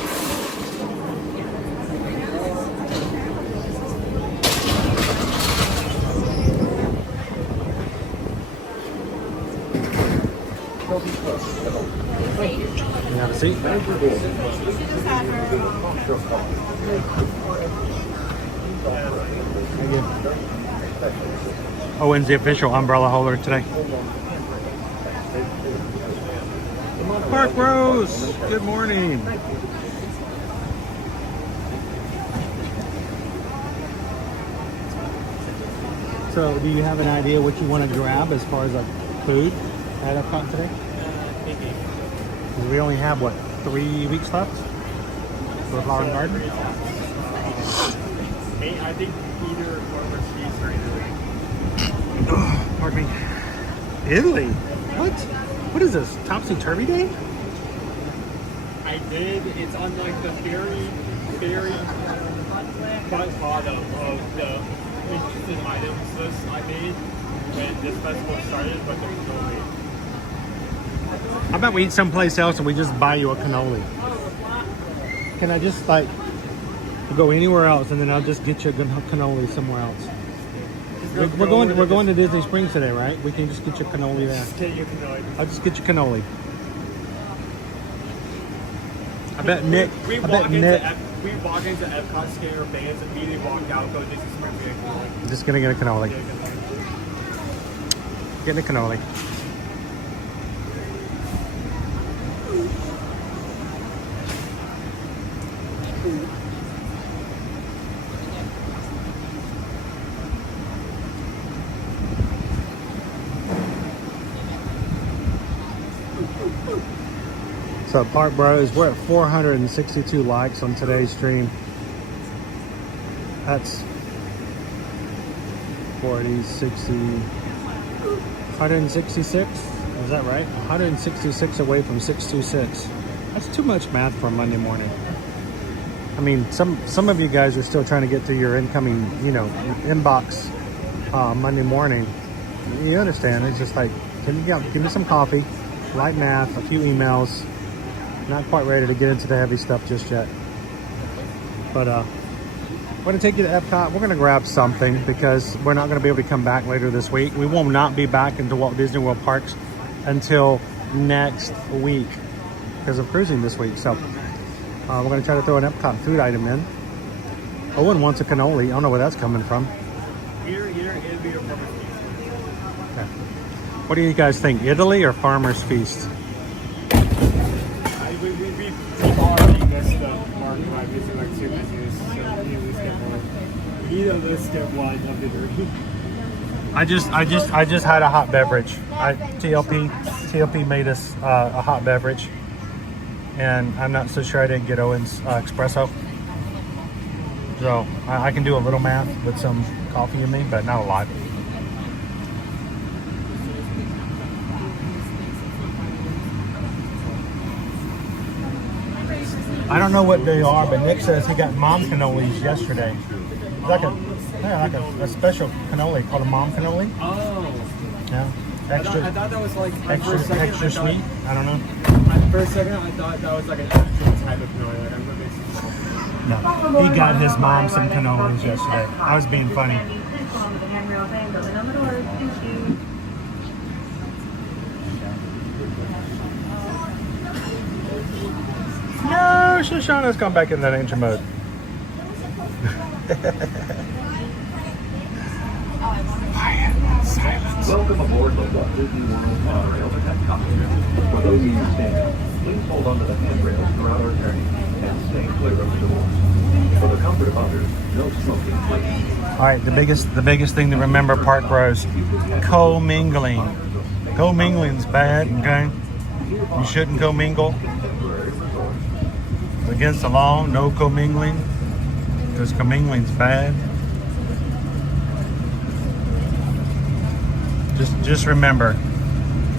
You have a seat? Thank you. Owen's the official umbrella holder today. Park Rose, good morning. So, do you have an idea what you want to grab as far as like food at Epcot today? Thinking. 'Cause we only have what, 3 weeks left for Flower and Garden. I think either Farmer's Feast or Italy. Pardon me. Italy? What? What is this? Topsy-turvy day? I did. It's on like the very bottom of the interested items list I made when this festival started, but there's no way. How about we eat someplace else and we just buy you a cannoli? Can I just like go anywhere else and then I'll just get you a cannoli somewhere else? We're going to Disney Springs today, right? We can just get your cannoli there. Get your cannoli. I'll just get your cannoli. I bet Nick. We walk into Epcot, scare fans, immediately walk out, go to Disney Springs, get a cannoli. I'm just gonna get a cannoli. Getting a cannoli. So Park Bros, we're at 462 likes on today's stream. That's 40, 60, 166? Is that right? 166 away from 626. That's too much math for Monday morning. I mean, some of you guys are still trying to get through your incoming, inbox Monday morning. You understand? It's just like, give me some coffee, light math, a few emails. Not quite ready to get into the heavy stuff just yet. But we're going to take you to Epcot. We're going to grab something because we're not going to be able to come back later this week. We will not be back into Walt Disney World Parks until next week because of cruising this week. So we're going to try to throw an Epcot food item in. Owen wants a cannoli. I don't know where that's coming from. Either Italy or Farmer's Feast. Okay. What do you guys think? Italy or Farmer's Feast? We already missed the mark by missing like 2 menus, so we at least get one. We need at least get one of the three. I just had a hot beverage. TLP made us a hot beverage, and I'm not so sure I didn't get Owen's espresso. So I can do a little math with some coffee in me, but not a lot. I don't know what they are, but Nick says he got mom cannolis yesterday. Like a special cannoli called a mom cannoli. Oh. Yeah. Extra. I thought that was like extra sweet. I don't know. For a second, I thought that was like an actual type of cannoli. Like I'm gonna No, he got his mom some cannolis yesterday. I was being funny. No, Shoshana's gone back in that ancient mode. Silence. Welcome aboard the Walt Disney World Monorail to Epcot. For those of you standing, please hold on to the handrails throughout our journey and stay clear of the doors. For the comfort of others, no smoking, please. All right, the biggest thing to remember, Park Bros, co-mingling. Co-mingling's bad, okay? You shouldn't co-mingle. It's against the law, no co-mingling, because co-mingling's bad. Just remember,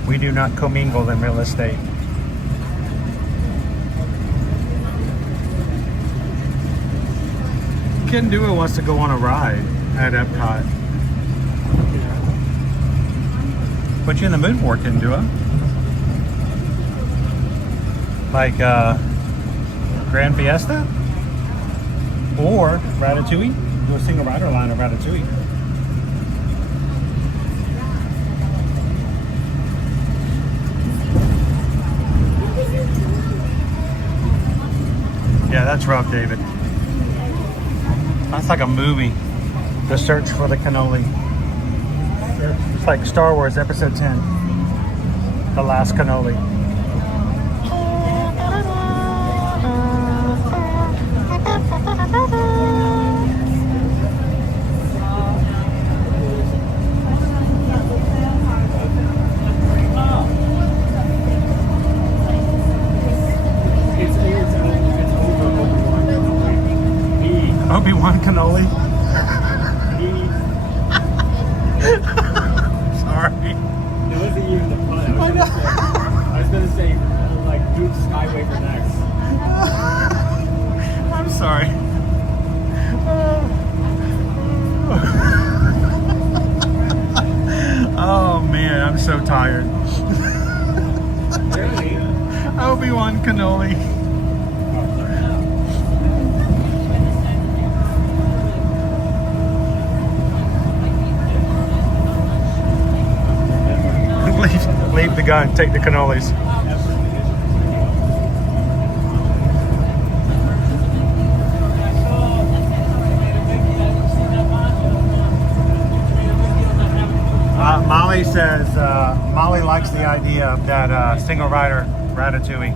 we do not commingle in real estate. Ken Dua wants to go on a ride at Epcot. Put you in the mood for Ken Dua. Like Grand Fiesta or Ratatouille. Do a single rider line of Ratatouille. Yeah, that's rough, David. That's like a movie. The Search for the Cannoli. It's like Star Wars Episode 10. The Last Cannoli. cannoli? Sorry. It wasn't even the pun. I was gonna say like Duke Skyway for next. I'm sorry. Oh man, I'm so tired. Obi-Wan cannoli. Leave the gun, take the cannolis. Molly says Molly likes the idea of that single rider ratatouille.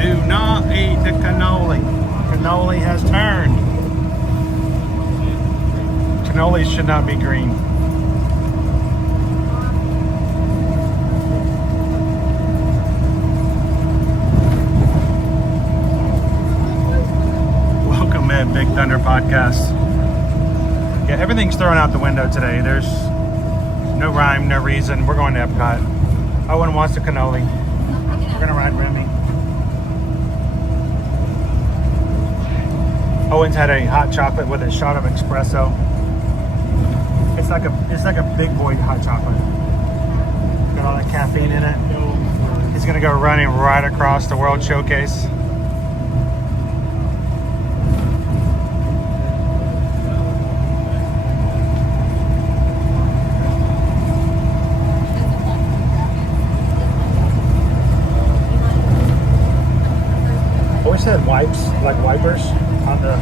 Do not eat the cannoli. Cannoli has turned. Cannolis should not be green. Big Thunder podcast. Yeah, everything's thrown out the window today. There's no rhyme, no reason. We're going to Epcot. Owen wants a cannoli. We're gonna ride Remy. Owen's had a hot chocolate with a shot of espresso. It's like a big boy hot chocolate. Got all that caffeine in it. He's gonna go running right across the World Showcase. Said wipes, like wipers on the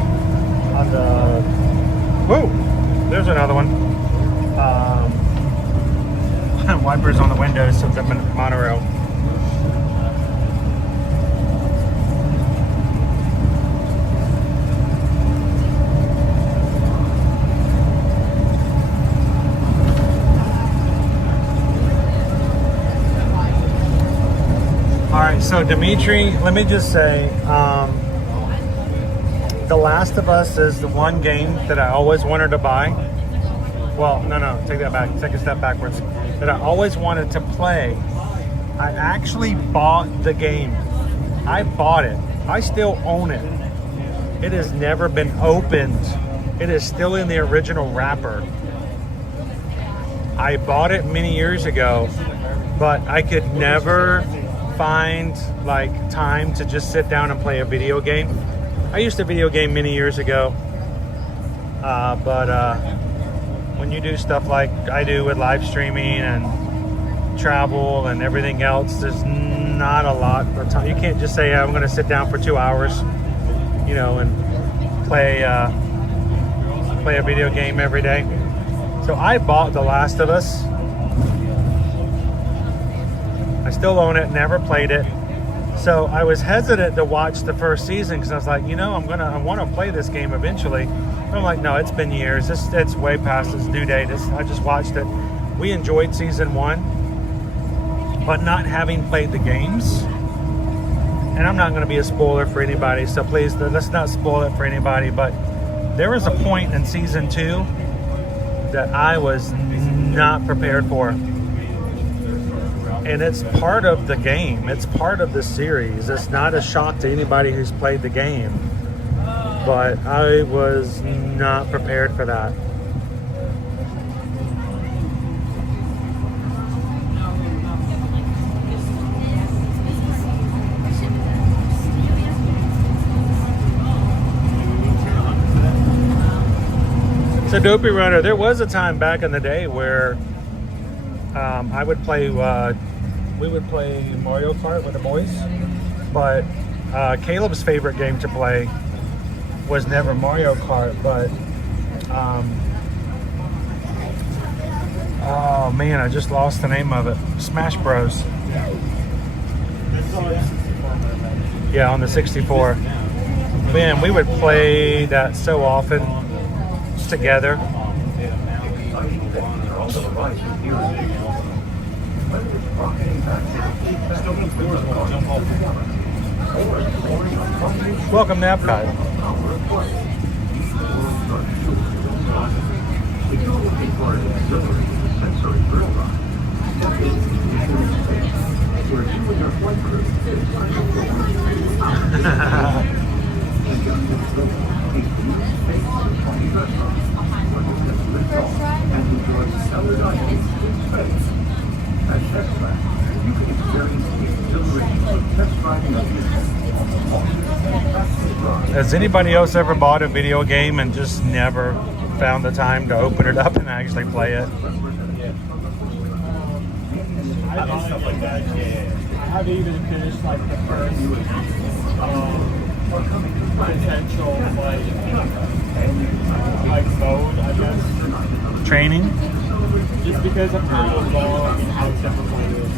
whoa, there's another one. Wipers on the windows of the monorail. Alright, so Dimitri, let me just say, The Last of Us is the one game that I always wanted to buy. Well, no, take that back. Take a step backwards. That I always wanted to play. I actually bought the game. I bought it. I still own it. It has never been opened. It is still in the original wrapper. I bought it many years ago, but I could never find like time to just sit down and play a video game. I used to video game many years ago, but when you do stuff like I do with live streaming and travel and everything else, there's not a lot of time. You can't just say, yeah, I'm going to sit down for 2 hours, you know, and play a video game every day. So I bought The Last of Us. I still own it, never played it. So I was hesitant to watch the first season because I was like, you know, I want to play this game eventually. But I'm like, no, it's been years. It's way past its due date. I just watched it. We enjoyed season 1, but not having played the games. And I'm not going to be a spoiler for anybody, so please, let's not spoil it for anybody. But there was a point in season 2 that I was not prepared for. And it's part of the game. It's part of the series. It's not a shock to anybody who's played the game. But I was not prepared for that. So Dopey Runner, there was a time back in the day where I would play, we would play Mario Kart with the boys, but Caleb's favorite game to play was never Mario Kart, but oh man, I just lost the name of it. Smash Bros. Yeah, on the 64. Man, we would play that so often. together. Welcome to Epcot. Has anybody else ever bought a video game and just never found the time to open it up and actually play it? I did stuff like that. Yeah. I haven't even finished like the first potential like mode, I guess. Training? Just because I've heard of long and how difficult it is.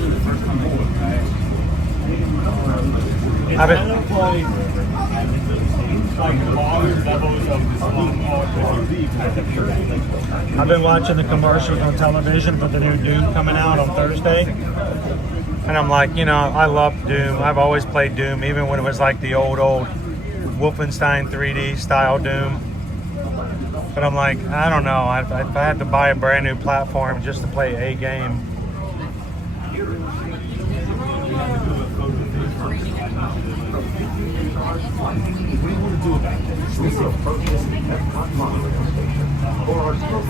The first time I did it, it's kind of like modern levels of this long I've been watching the commercials on television for the new Doom coming out on Thursday. And I'm like, you know, I love Doom. I've always played Doom, even when it was like the old Wolfenstein 3D style Doom. But I'm like, I don't know. If I had to buy a brand new platform just to play a game.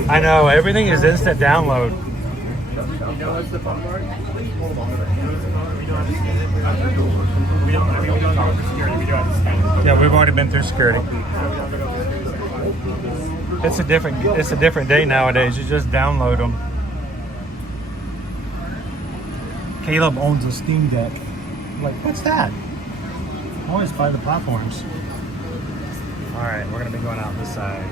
I know, everything is instant download. You know what's the fun part? Yeah, we've already been through security. It's a different day nowadays. You just download them. Caleb owns a Steam Deck. I'm like, what's that? I always buy the platforms. All right, we're gonna be going out this side.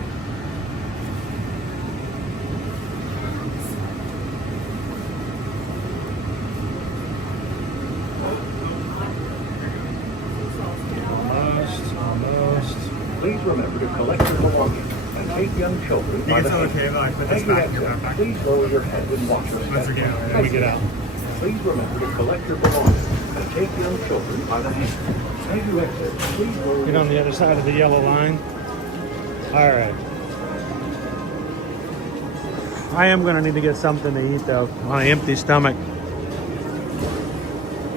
Almost. Please remember to collect your belongings and take young children by the hand. As you exit, please lower your head and watch your step. Then we get out. Please remember to collect your belongings and take young children by the hand. As you exit, please lower Get on the other side of the yellow line. All right. I am gonna need to get something to eat though. On an empty stomach.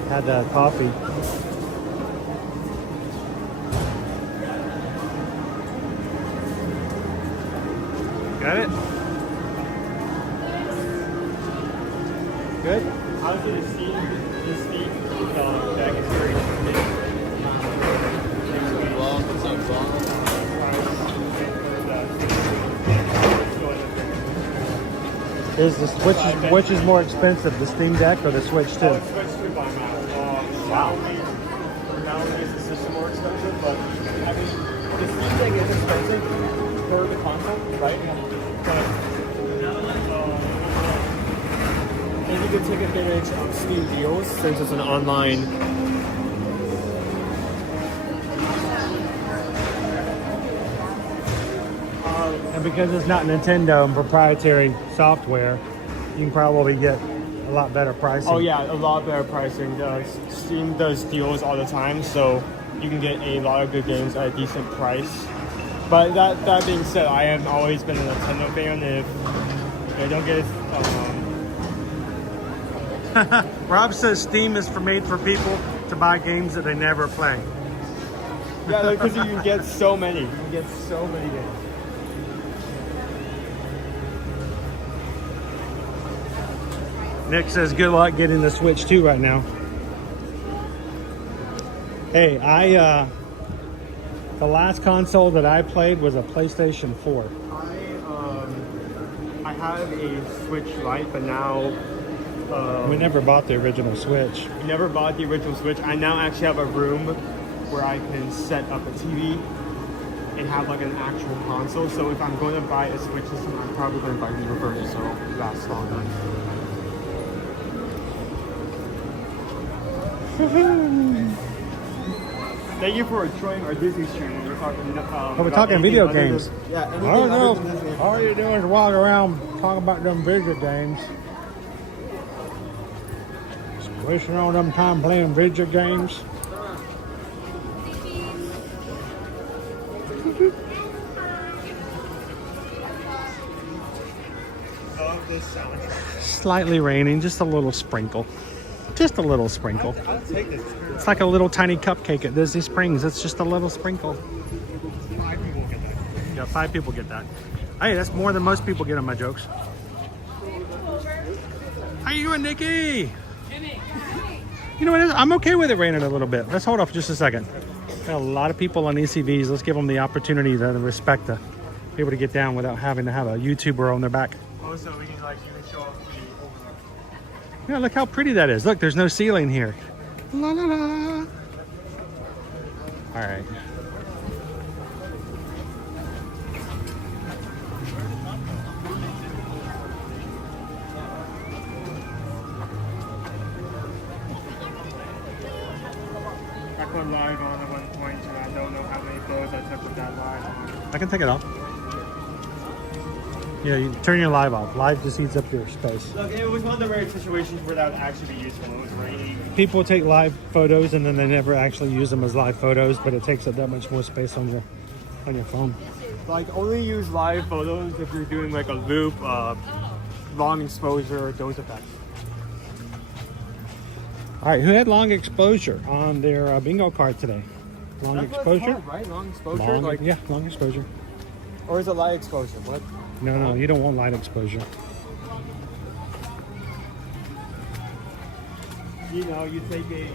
Had coffee. Got it? Good? How did it see this speed back experience? Is the Switch, which is more expensive, the Steam Deck or the Switch 2? Switch 2 by now. Wow. Nowadays the system more expensive, but I mean, the Steam Deck is expensive for the console, right? But and you can take advantage of Steam deals since it's an online. And because it's not Nintendo and proprietary software, you can probably get a lot better pricing. Oh yeah, a lot better pricing. Steam does deals all the time, so you can get a lot of good games at a decent price. But that being said, I have always been a Nintendo fan. If they don't get Rob says Steam is made for people to buy games that they never play. Yeah, because you can get so many. You can get so many games. Nick says good luck getting the Switch 2 right now. Hey, the last console that I played was a PlayStation 4. I have a Switch Lite, but now we never bought the original Switch. We never bought the original Switch. I now actually have a room where I can set up a TV and have like an actual console. So if I'm going to buy a Switch system, I'm probably going to buy the reverse, so it lasts longer. Thank you for joining our Disney stream. We're talking. We're talking video games. Yeah. I don't know. All you're doing is walk around talking about them video games. Just wasting all them time playing video games. This soundtrack. Slightly raining, just a little sprinkle. Just a little sprinkle. I'll take this. It's like a little tiny cupcake at Disney Springs. It's just a little sprinkle. 5 people get that. Yeah, 5 people get that. Hey, that's more than most people get on my jokes. How you doing, Nikki? You know what? I'm okay with it raining a little bit. Let's hold off just a second. Got a lot of people on ECVs. Let's give them the opportunity, the respect to be able to get down without having to have a YouTuber on their back. Also, we can like even show off the overlook. Yeah, look how pretty that is. Look, there's no ceiling here. La la la. All right. I put live on at one point, and I don't know how many photos I took with that live on. I can take it off. Yeah, you turn your live off. Live just eats up your space. Look, it was one of the rare situations where that would actually be useful. It was raining. People take live photos and then they never actually use them as live photos, but it takes up that much more space on your phone. Like, only use live photos if you're doing like a loop, long exposure, those effects. All right, who had long exposure on their bingo card today? Long That's what it's exposure? called, right? Long exposure? Long, like, yeah, long exposure. Or is it light exposure? What? No, you don't want light exposure. You know, you take a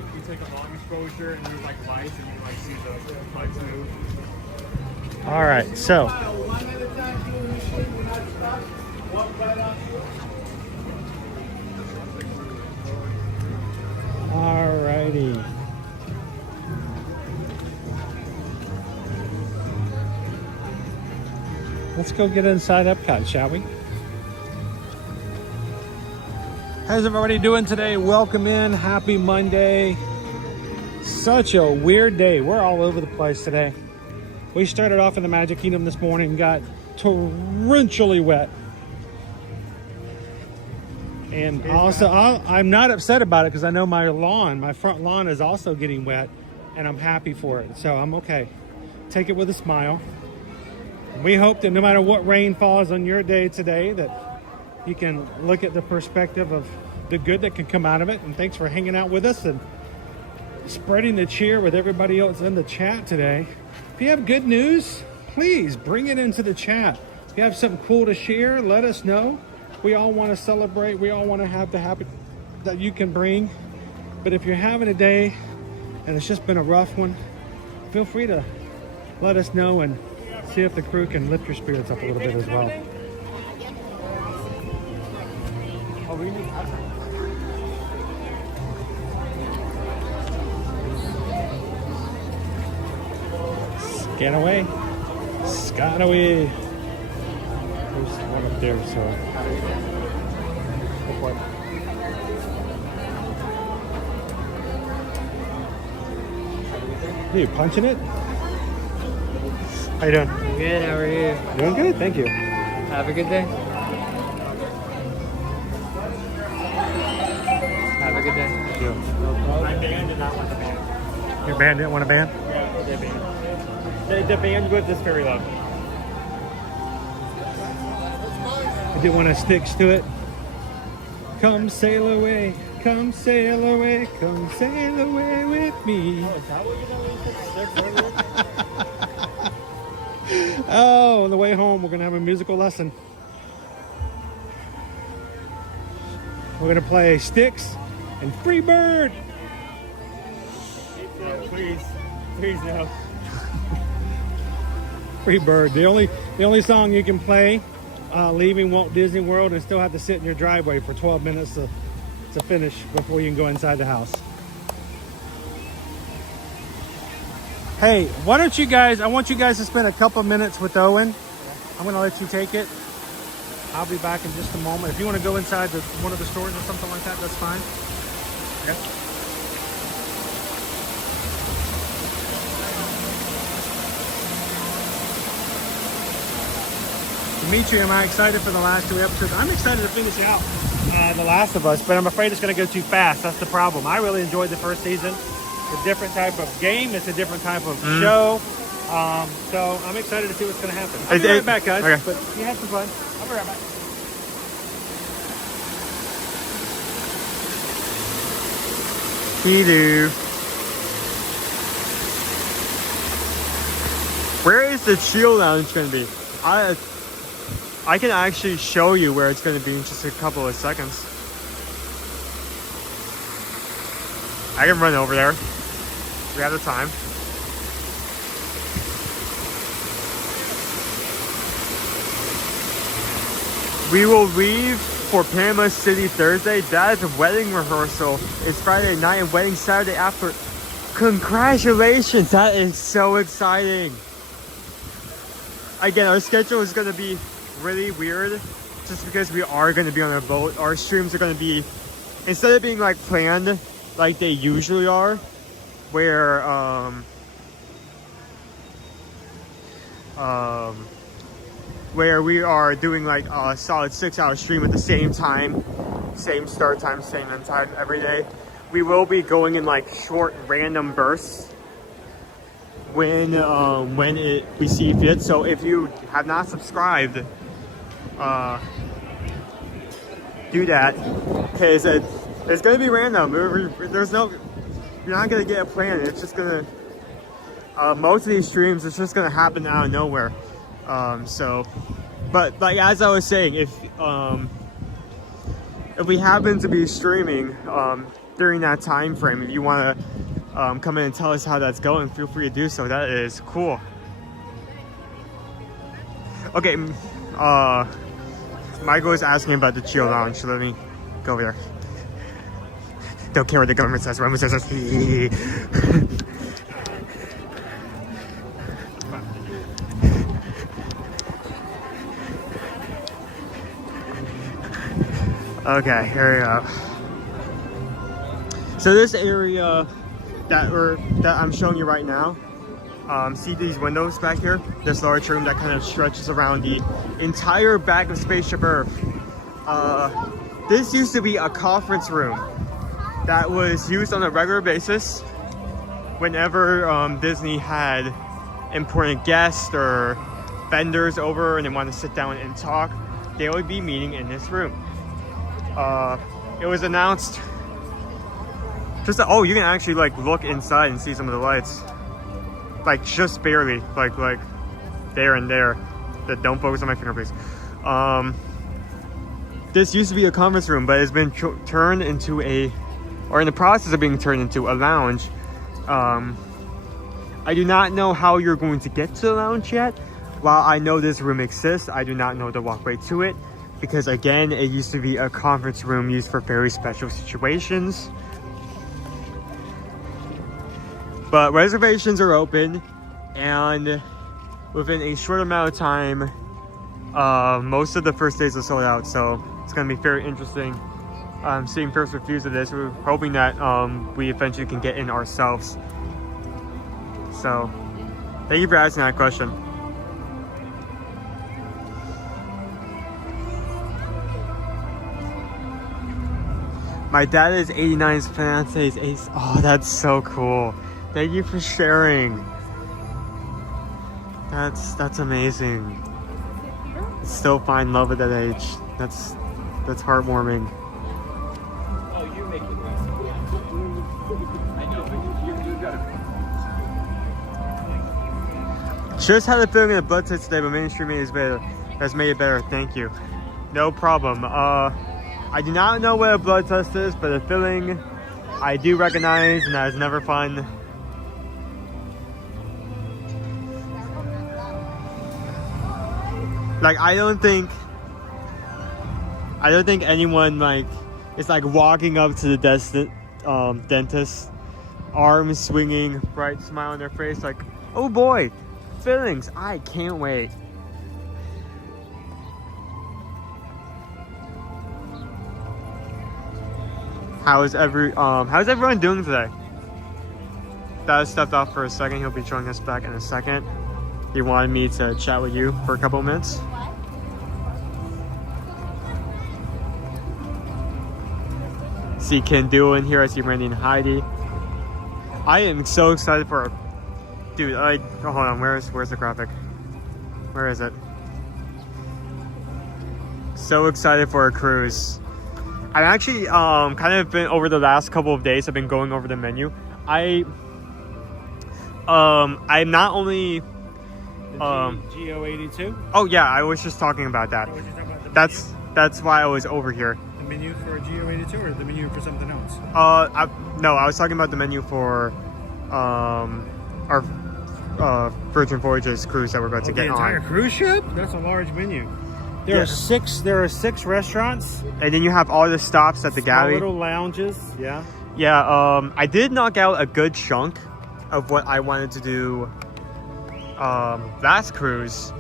long exposure and there's like lights and you like see the lights move. All right, so. All righty. Let's go get inside Epcot, shall we? How's everybody doing today? Welcome in. Happy Monday. Such a weird day. We're all over the place today. We started off in the Magic Kingdom this morning, got torrentially wet. And also, I'm not upset about it because I know my front lawn is also getting wet, and I'm happy for it. So I'm okay. Take it with a smile. We hope that no matter what rain falls on your day today, that you can look at the perspective of the good that can come out of it. And thanks for hanging out with us and spreading the cheer with everybody else in the chat today. If you have good news, please bring it into the chat. If you have something cool to share, let us know. We all want to celebrate. We all want to have the happy that you can bring. But if you're having a day and it's just been a rough one, feel free to let us know and see if the crew can lift your spirits up a little bit as well. Scan away. Scan away. There's one up there, so. Are you punching it? How you doing? Good, how are you? Doing good, thank you. Have a good day. Have a good day. Thank you. My band did not want the band. Your band didn't want a band? Yeah, the band. The band with this fairy love. I did want to sticks to it. Come sail away, come sail away, come sail away with me. Oh, is that what you're going to put sticks earlier? Oh, on the way home, we're going to have a musical lesson. We're going to play Sticks and Free Bird. Please no. Free Bird. The only song you can play leaving Walt Disney World and still have to sit in your driveway for 12 minutes to finish before you can go inside the house. Hey, why don't you guys, I want you guys to spend a couple minutes with Owen. I'm going to let you take it. I'll be back in just a moment. If you want to go inside one of the stores or something like that, that's fine. Yeah. Dimitri, am I excited for the last 2 episodes? I'm excited to finish out The Last of Us, but I'm afraid it's going to go too fast. That's the problem. I really enjoyed the first season. It's a different type of game. It's a different type of show. So I'm excited to see what's going to happen. I'll be right back, guys. Okay. But you had some fun. I'll be right back. Hello. Where is the chill lounge going to be? I can actually show you where it's going to be in just a couple of seconds. I can run over there. We have the time. We will leave for Panama City Thursday. That is a wedding rehearsal. It's Friday night and wedding Saturday after. Congratulations! That is so exciting. Again, our schedule is going to be really weird just because we are going to be on a boat. Our streams are going to be, instead of being like planned like they usually are, where where we are doing like a solid 6-hour stream at the same time, same start time, same end time every day. We will be going in like short random bursts when we see fit. So if you have not subscribed, do that, because it's gonna be random. There's no, you're not gonna get a plan. It's just gonna most of these streams, it's just gonna happen out of nowhere. But like as I was saying, if we happen to be streaming during that time frame, if you want to come in and tell us how that's going, feel free to do so. That is cool. Okay, Michael is asking about the chill lounge, so let me go over there. Don't care what the government says. Roman says okay, here we go. So this area that I'm showing you right now, see these windows back here? This large room that kind of stretches around the entire back of Spaceship Earth. This used to be a conference room that was used on a regular basis whenever Disney had important guests or vendors over and they wanted to sit down and talk. They would be meeting in this room. It was announced just that, oh, you can actually like look inside and see some of the lights, like just barely, like there and there. Don't focus on my finger, please. This used to be a conference room, but it's been turned into or in the process of being turned into a lounge. I do not know how you're going to get to the lounge yet. While I know this room exists, I do not know the walkway to it, because again, it used to be a conference room used for very special situations. But reservations are open, and within a short amount of time, most of the first days are sold out, so it's going to be very interesting seeing first reviews of this. We're hoping that we eventually can get in ourselves. So thank you for asking that question. My dad is 89's fiance is Ace. Oh, that's so cool. Thank you for sharing. That's amazing. Still find love at that age. That's heartwarming. Oh, you make it right. I know, but you gotta. Just had a feeling in the blood test today, but mainstream has made it better. Thank you. No problem. I do not know what a blood test is, but a feeling I do recognize, and that is never fun. Like I don't think anyone is walking up to the dentist, arms swinging, bright smile on their face, like, oh boy, fillings, I can't wait. How's everyone doing today? Dad stepped off for a second. He'll be joining us back in a second. He wanted me to chat with you for a couple of minutes. See Ken doing here. I see Randy and Heidi. I am so excited for, dude. Oh, hold on. Where's the graphic? Where is it? So excited for a cruise. I've actually kind of been over the last couple of days. I've been going over the menu. I'm not only GO82. Oh yeah, I was just talking about that. That's why I was over here. The menu for GO82 or the menu for something else? No, I was talking about the menu for our Virgin Voyages cruise that we're about to get the entire on. cruise ship? That's a large menu. There are six restaurants, and then you have all the stops at the galley. little lounges. Yeah. Yeah. I did knock out a good chunk of what I wanted to do last cruise,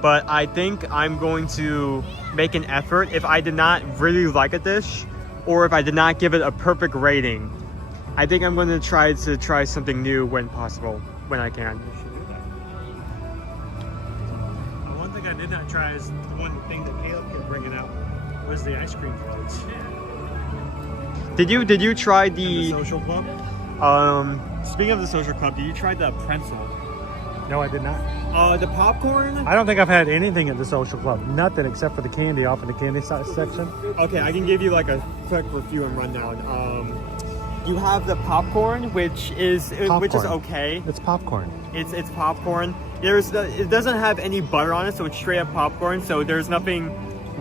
but I think I'm going to make an effort. If I did not really like a dish, or if I did not give it a perfect rating, I think I'm going to try something new when possible, when I can. One thing I did not try is the one thing that Caleb kept bringing out was the ice cream floats. Did you try the social club? Speaking of the social club, did you try the pretzel? No, I did not. The popcorn? I don't think I've had anything at the social club. Nothing except for the candy off in the candy section. Okay, I can give you like a quick review and rundown. You have the popcorn, which is okay. It's popcorn. It's popcorn. It doesn't have any butter on it, so it's straight up popcorn. So there's nothing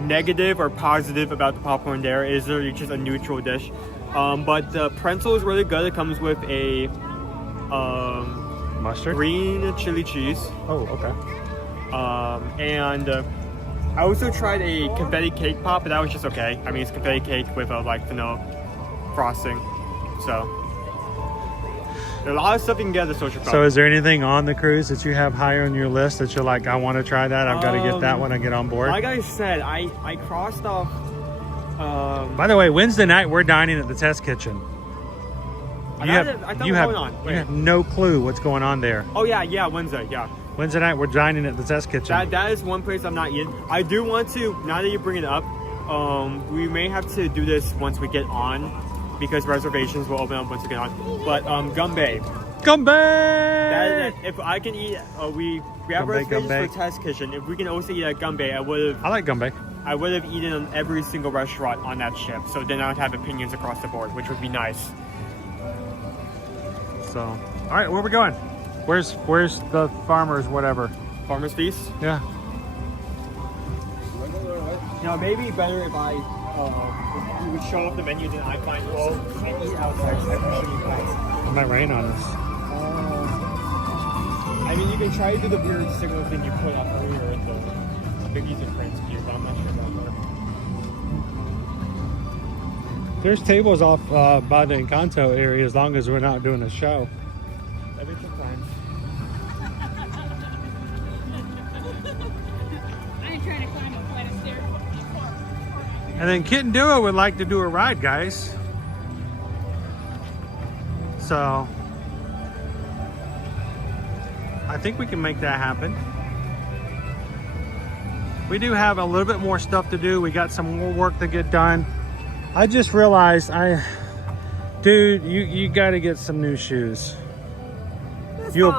negative or positive about the popcorn there. It is literally just a neutral dish. But the pretzel is really good. It comes with a mustard, green chili cheese. Oh, okay. And I also tried a confetti cake pop, but that was just okay. I mean, it's confetti cake with like vanilla frosting. So there's a lot of stuff you can get at the social club. So is there anything on the cruise that you have higher on your list that you're like, I want to try that, I've got to get that one and get on board? Like I said, I crossed off. By the way, Wednesday night we're dining at the test kitchen. You have no clue what's going on there. Oh yeah, Wednesday, yeah. Wednesday night we're dining at the test kitchen. That is one place I'm not in. I do want to, now that you bring it up, we may have to do this once we get on, because reservations will open up once we get on. But Gumbay. If I can eat, we have reservations for test kitchen. If we can also eat at Gumbay, I like Gumbay. I would have eaten on every single restaurant on that ship, so then I would have opinions across the board, which would be nice. So, all right, where are we going? Where's the farmers whatever? Farmers Feast? Yeah. Now, maybe better if you would show off the menus and I find, well, you can't eat outside, so I can show you guys. It might rain on us. I mean, you can try to do the weird signal thing you put up earlier in the Biggies and Friends queue, but I'm not sure about that. There's tables off by the Encanto area as long as we're not doing a show. That'd be some time. I ain't trying to climb a flight of stairs. And then Kit and Duo would like to do a ride, guys. So I think we can make that happen. We do have a little bit more stuff to do. We got some more work to get done. I just realized dude, you got to get some new shoes. You've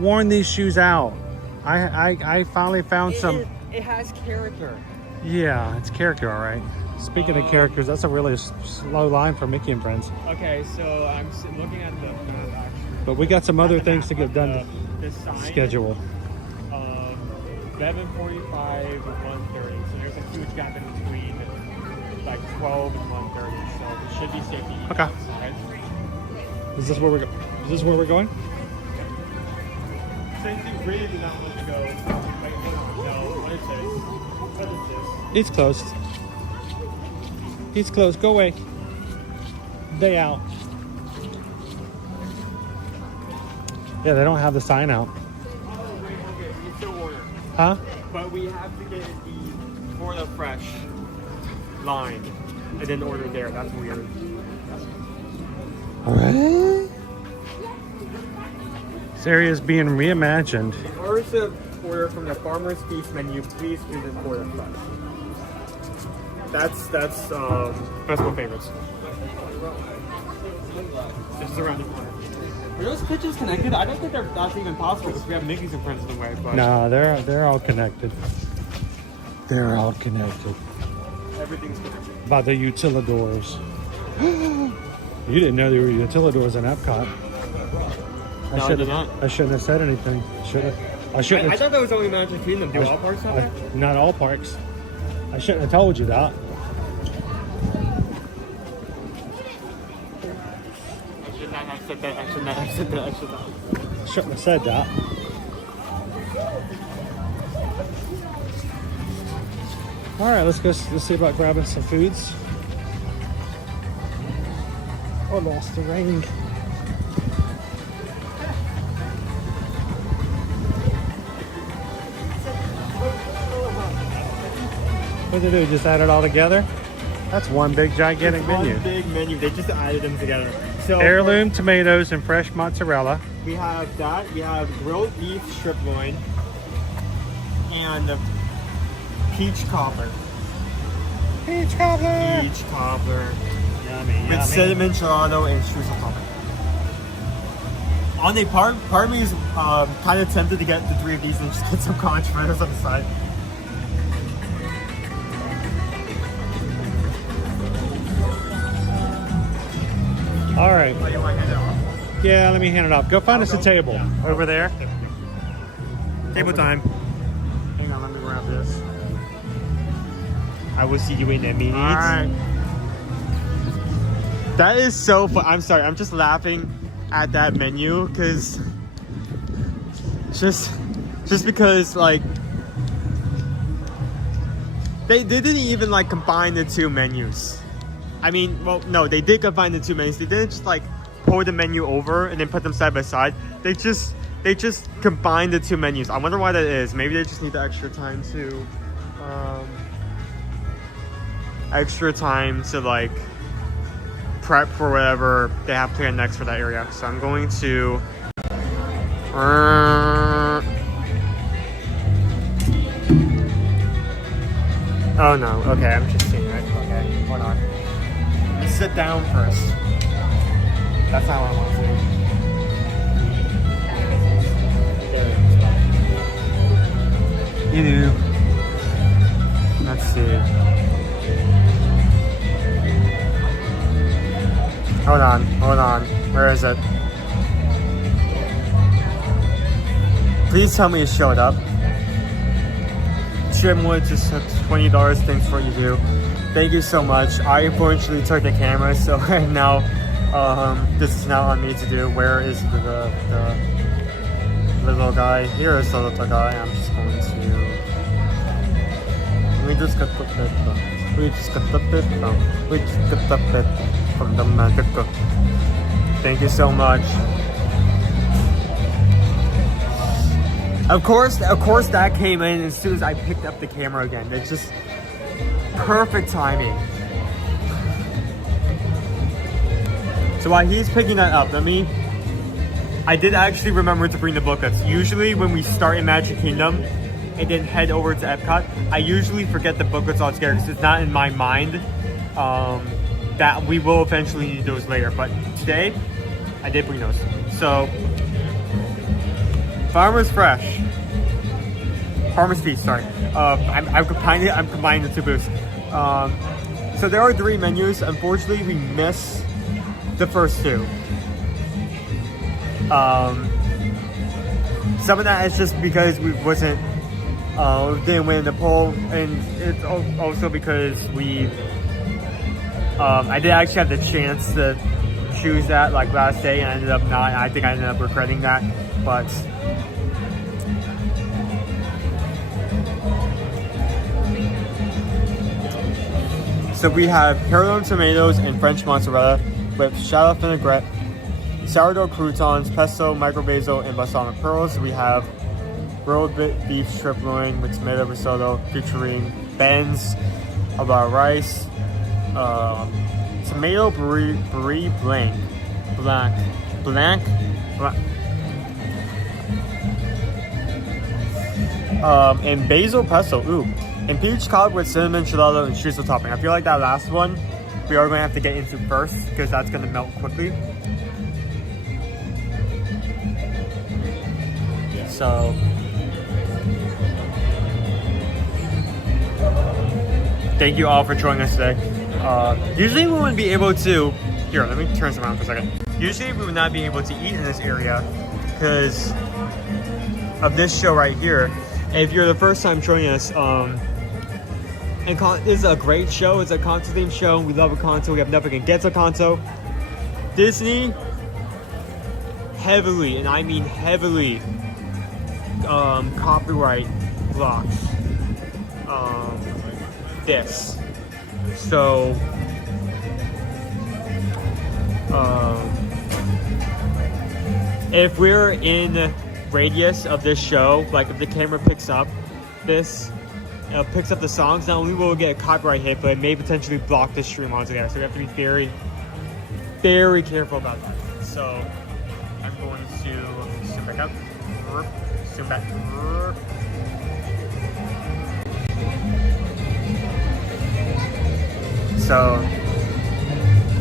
worn these shoes out. I finally found some. It has character. Yeah, it's character, all right. Speaking of characters, that's a really slow line for Mickey and Friends. Okay, so I'm looking at the but we got some other things to get done the sign, schedule. 11:45 and 1:30. So there's a huge gap in between, like 12 and 1:30. So it should be safe to eat Okay. outside. Is this where we're going? Is this where we're going? Since you really do not want to go, wait, hold on. No, what is this? What is this? It's closed. It's closed. Go away. Day out. Yeah, they don't have the sign out. Oh, wait, okay. You still order. Huh? But we have to get the Florida Fresh line and then order there. That's weird. Alright. This area is being reimagined. In order to order from the Farmer's Feast menu, please do the Florida Fresh. That's festival favorites. Just around the corner. Are those pitches connected? I don't think that's even possible because we have Mickey's and Friends in the way. But No, they're all connected. They're all connected. everything's connected. By the utilidors. You didn't know there were utilidors in Epcot. No, I did not. I shouldn't have said anything. I shouldn't. I thought that was only Magic Kingdom. Do all parks have that? Not all parks. I shouldn't have told you that. I should not have said that. I should not have said that. I should not. Shouldn't have said that. All right, let's see about grabbing some foods. Oh, lost the ring. What did they do? Just add it all together? That's one big gigantic menu. One big menu. They just added them together. So Heirloom tomatoes and fresh mozzarella. we have that. We have grilled beef strip loin and peach cobbler. Peach cobbler. Peach cobbler. Yummy, With yummy. cinnamon gelato and streusel topping. On the part of me is kind of tempted to get the 3 of these and just get some conch fritters on the side. All right. Oh, you want to hand it off? Yeah, let me hand it off. Go find us a table over there. Table time. Hang on, let me grab this. I will see you in a minute. All right. That is so fun. I'm sorry, I'm just laughing at that menu because just because like they didn't even like combine the 2 menus. I mean, well, no, they did combine the 2 menus. They didn't just like pull the menu over and then put them side by side. They just combined the 2 menus. I wonder why that is. Maybe they just need the extra time to like prep for whatever they have planned next for that area. So I'm going to oh no, okay, I'm just seeing it. Okay, hold on. Let me sit down first. That's not what I want to do. You do. Let's see. Hold on. Where is it? Please tell me it showed up. Jim Wood just took $20. Thanks for what you do. Thank you so much. I unfortunately took the camera, so right now this is now on me to do. Where is the little guy? Here is the little guy. I'm just going to. We just got the bit. We just got the bit. We just got the bit from the magic book. Thank you so much. Of course that came in as soon as I picked up the camera again. It's just perfect timing. So while he's picking that up, I did actually remember to bring the booklets. Usually when we start in Magic Kingdom and then head over to Epcot, I usually forget the booklets altogether because it's not in my mind that we will eventually need those later. But today, I did bring those. So, Farmer's Feast, sorry. I'm combining the 2 booths. So there are 3 menus. Unfortunately, we missed the first 2. Some of that is just because we didn't win the poll, and it's also because I did actually have the chance to choose that like last day, and I ended up not. I think I ended up regretting that, but. So we have heirloom tomatoes and French mozzarella with shallot vinaigrette, sourdough croutons, pesto, micro basil, and balsamic pearls. We have grilled beef strip loin with tomato risotto featuring Ben's about rice, tomato brie blanc, and basil pesto. Ooh. And peach cobbler with cinnamon gelato and streusel topping. I feel like that last one we are going to have to get into first because that's going to melt quickly. So thank you all for joining us today. Usually we wouldn't be able to, here, let me turn this around for a second. Usually we would not be able to eat in this area because of this show right here. And if you're the first time joining us, this is a great show. It's a console themed show. We love a console. We have nothing against a console. Disney heavily, and I mean heavily, copyright blocks this. So if we're in radius of this show, like if the camera picks up this, picks up the songs, not only will we get a copyright hit, but it may potentially block the stream altogether. So we have to be very, very careful about that. So I'm going to zoom back up, zoom back. So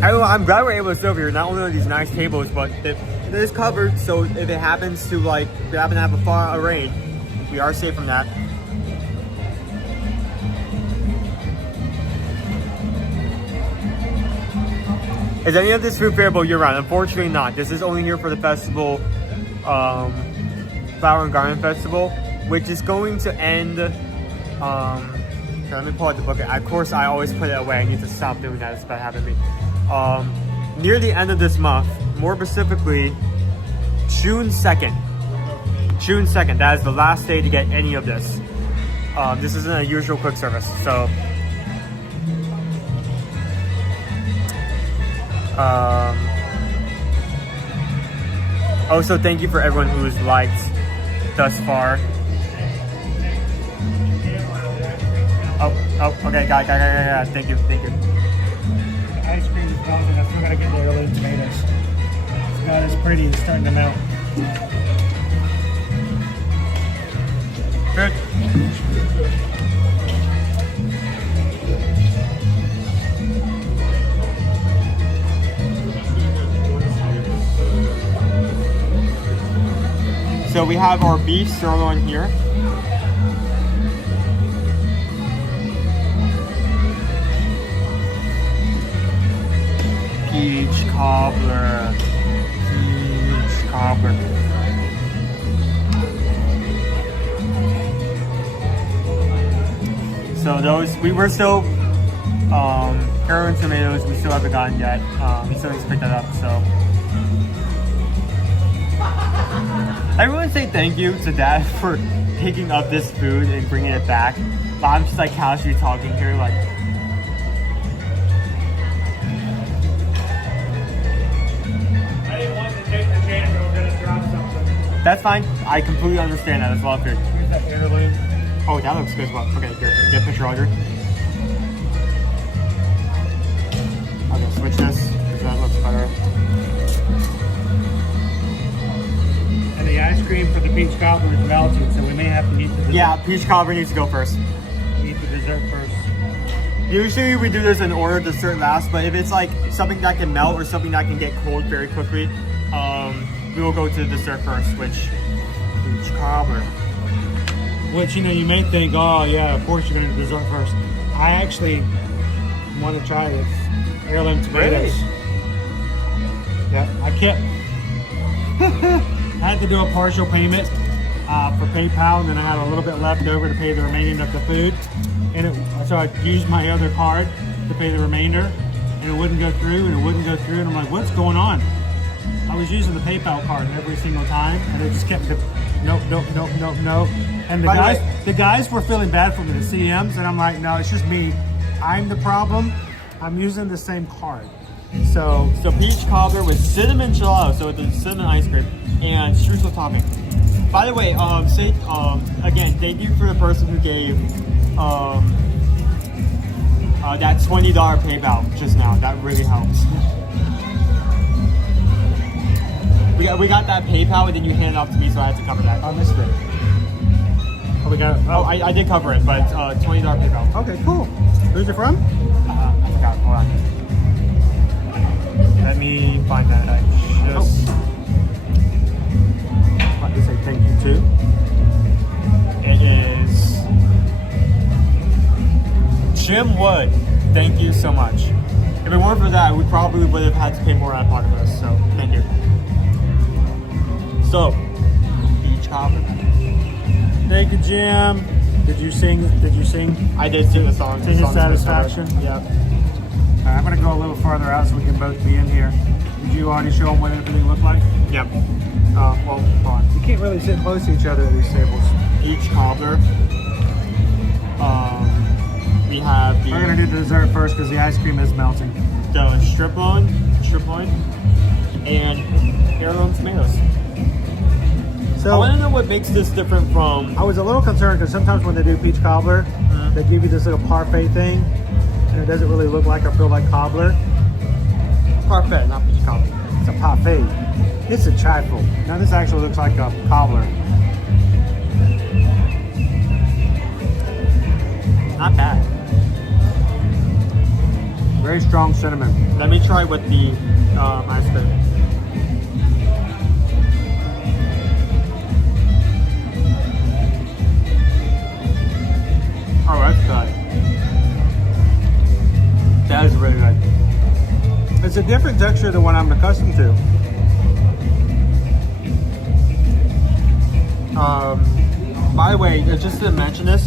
I'm glad we're able to sit over here. Not only are these nice tables, but it is covered. So if it happens to if we happen to have a rain, we are safe from that. Is any of this food available year-round? Unfortunately not. This is only here for the festival, Flower and Garden Festival, which is going to end, here, let me pull out the book. Of course, I always put it away. I need to stop doing that. It's about happening to me. Near the end of this month, more specifically, June 2nd. June 2nd, that is the last day to get any of this. This isn't a usual quick service, so. Also, thank you for everyone who's liked thus far. Oh, okay, got it. Thank you. The ice cream is melting. I still gotta get the heirloom tomatoes. It's not as pretty. It's starting to melt. Good. So we have our beef sirloin here. Peach cobbler. So those, we were still, heirloom tomatoes, we still haven't gotten yet. We still need to pick that up, so. I really say thank you to Dad for picking up this food and bringing it back. But I'm just like casually talking here, like. I didn't want to take the chance that we're gonna drop something. That's fine. I completely understand that as well. Good. Here's that heirloom. Oh, that looks good as well. Okay, here. Get a picture, Audrey. I'll just switch this because that looks better. And the ice cream for the peach cobbler is melted, so we may have to eat the dessert. Yeah, peach cobbler needs to go first. Eat the dessert first. Usually we do this in order, dessert last, but if it's like something that can melt or something that can get cold very quickly, we will go to the dessert first, which peach cobbler. Which, you know, you may think, oh yeah, of course you're going to do dessert first. I actually want to try this heirloom tomatoes. Really? Yeah, I kept. I had to do a partial payment for PayPal, and then I had a little bit left over to pay the remaining of the food. And so I used my other card to pay the remainder, and it wouldn't go through, and it wouldn't go through, and I'm like, what's going on? I was using the PayPal card every single time, and it just kept nope. And the guys were feeling bad for me, the CMs, and I'm like, no, it's just me. I'm the problem. I'm using the same card. So peach cobbler with cinnamon gelato, so with the cinnamon ice cream and streusel topping. By the way, again, thank you for the person who gave that $20 PayPal just now. That really helps. We got that PayPal, and then you handed it off to me, so I had to cover that. I missed it. Oh, we got it. Oh, I did cover it, but $20 PayPal. Okay, cool. Who's it from? I forgot. Hold on. Let me find that. I just want to say thank you too. It is Jim Wood. Thank you so much. If it weren't for that, we probably would have had to pay more out of us. So thank you. So, beach hopper. Thank you, Jim. Did you sing? I did sing the song. To his satisfaction? Yeah. I'm going to go a little farther out so we can both be in here. Did you already show them what everything looked like? Yep. Well, hold on. You can't really sit close to each other at these tables. Each cobbler. We have the... We're going to do the dessert first because the ice cream is melting. The strip loin, and heirloom tomatoes. So I want to know what makes this different from... I was a little concerned because sometimes when they do peach cobbler, they give you this little parfait thing, and it doesn't really look like or feel like cobbler. Parfait, not peach cobbler. It's a parfait. It's a trifle. Now this actually looks like a cobbler. Not bad. Very strong cinnamon. Let me try with the ice cream. Oh, that's good. That is really good. It's a different texture than what I'm accustomed to. By the way, just to mention this,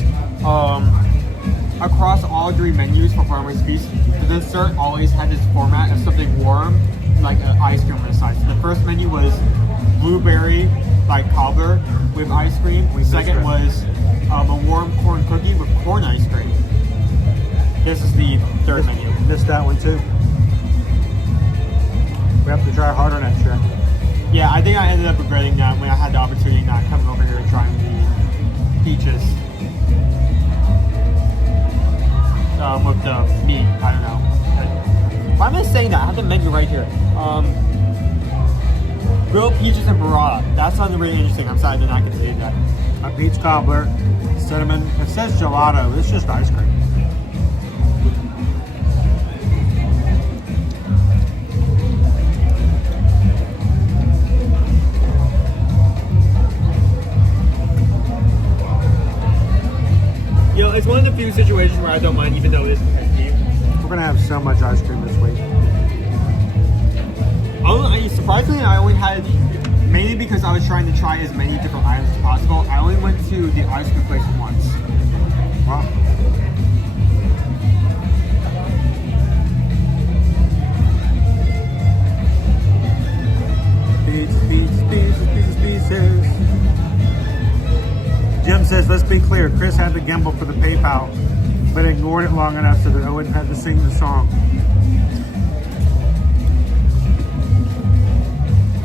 across all 3 menus for Farmer's Feast, the dessert always had this format of something warm, like an ice cream on the side. So the first menu was blueberry, like cobbler, with ice cream. The second was a warm corn cookie with corn ice cream. This is the third menu. Missed that one too. We have to try harder next year. Yeah, I think I ended up regretting that when I had the opportunity not coming over here and trying the peaches. With the meat, I don't know. Why am I saying that? I have the menu right here. Grilled peaches and burrata. That sounded really interesting. I'm sorry I did not get to eat that. A peach cobbler, cinnamon. It says gelato. It's just ice cream. You know, it's one of the few situations where I don't mind, even though it isn't cheap. We're gonna have so much ice cream this week. Surprisingly, I only had, mainly because I was trying to try as many different items as possible, I only went to the ice cream place once. Wow. Pieces. Jim says, let's be clear, Chris had to gamble for the PayPal, but ignored it long enough so that Owen had to sing the song.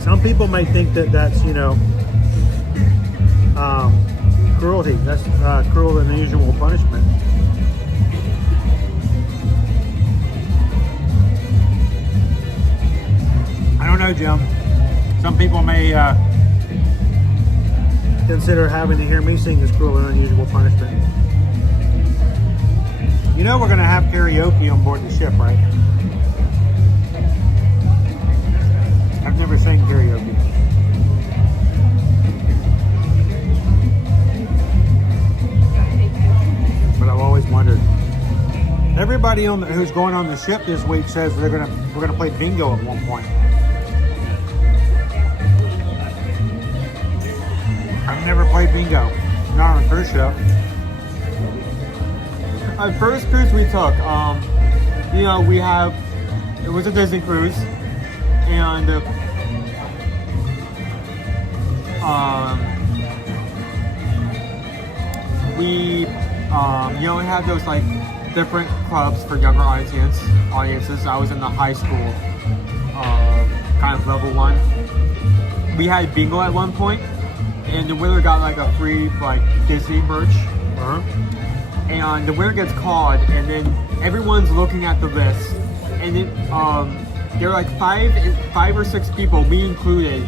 Some people may think that that's, cruelty. That's cruel and unusual punishment. I don't know, Jim. Some people may consider having to hear me sing as cruel and unusual punishment. You know we're going to have karaoke on board the ship, right? I've never sang karaoke. But I've always wondered. Everybody who's going on the ship this week says we're gonna play bingo at one point. I've never played bingo. Not on a cruise ship. Our first cruise we took, it was a Disney cruise, and we had those like different clubs for younger audiences. I was in the high school, kind of level 1. We had bingo at one point, and the winner got like a free like Disney merch. And the winner gets called, and then everyone's looking at the list, and then there are like five or six people, me included,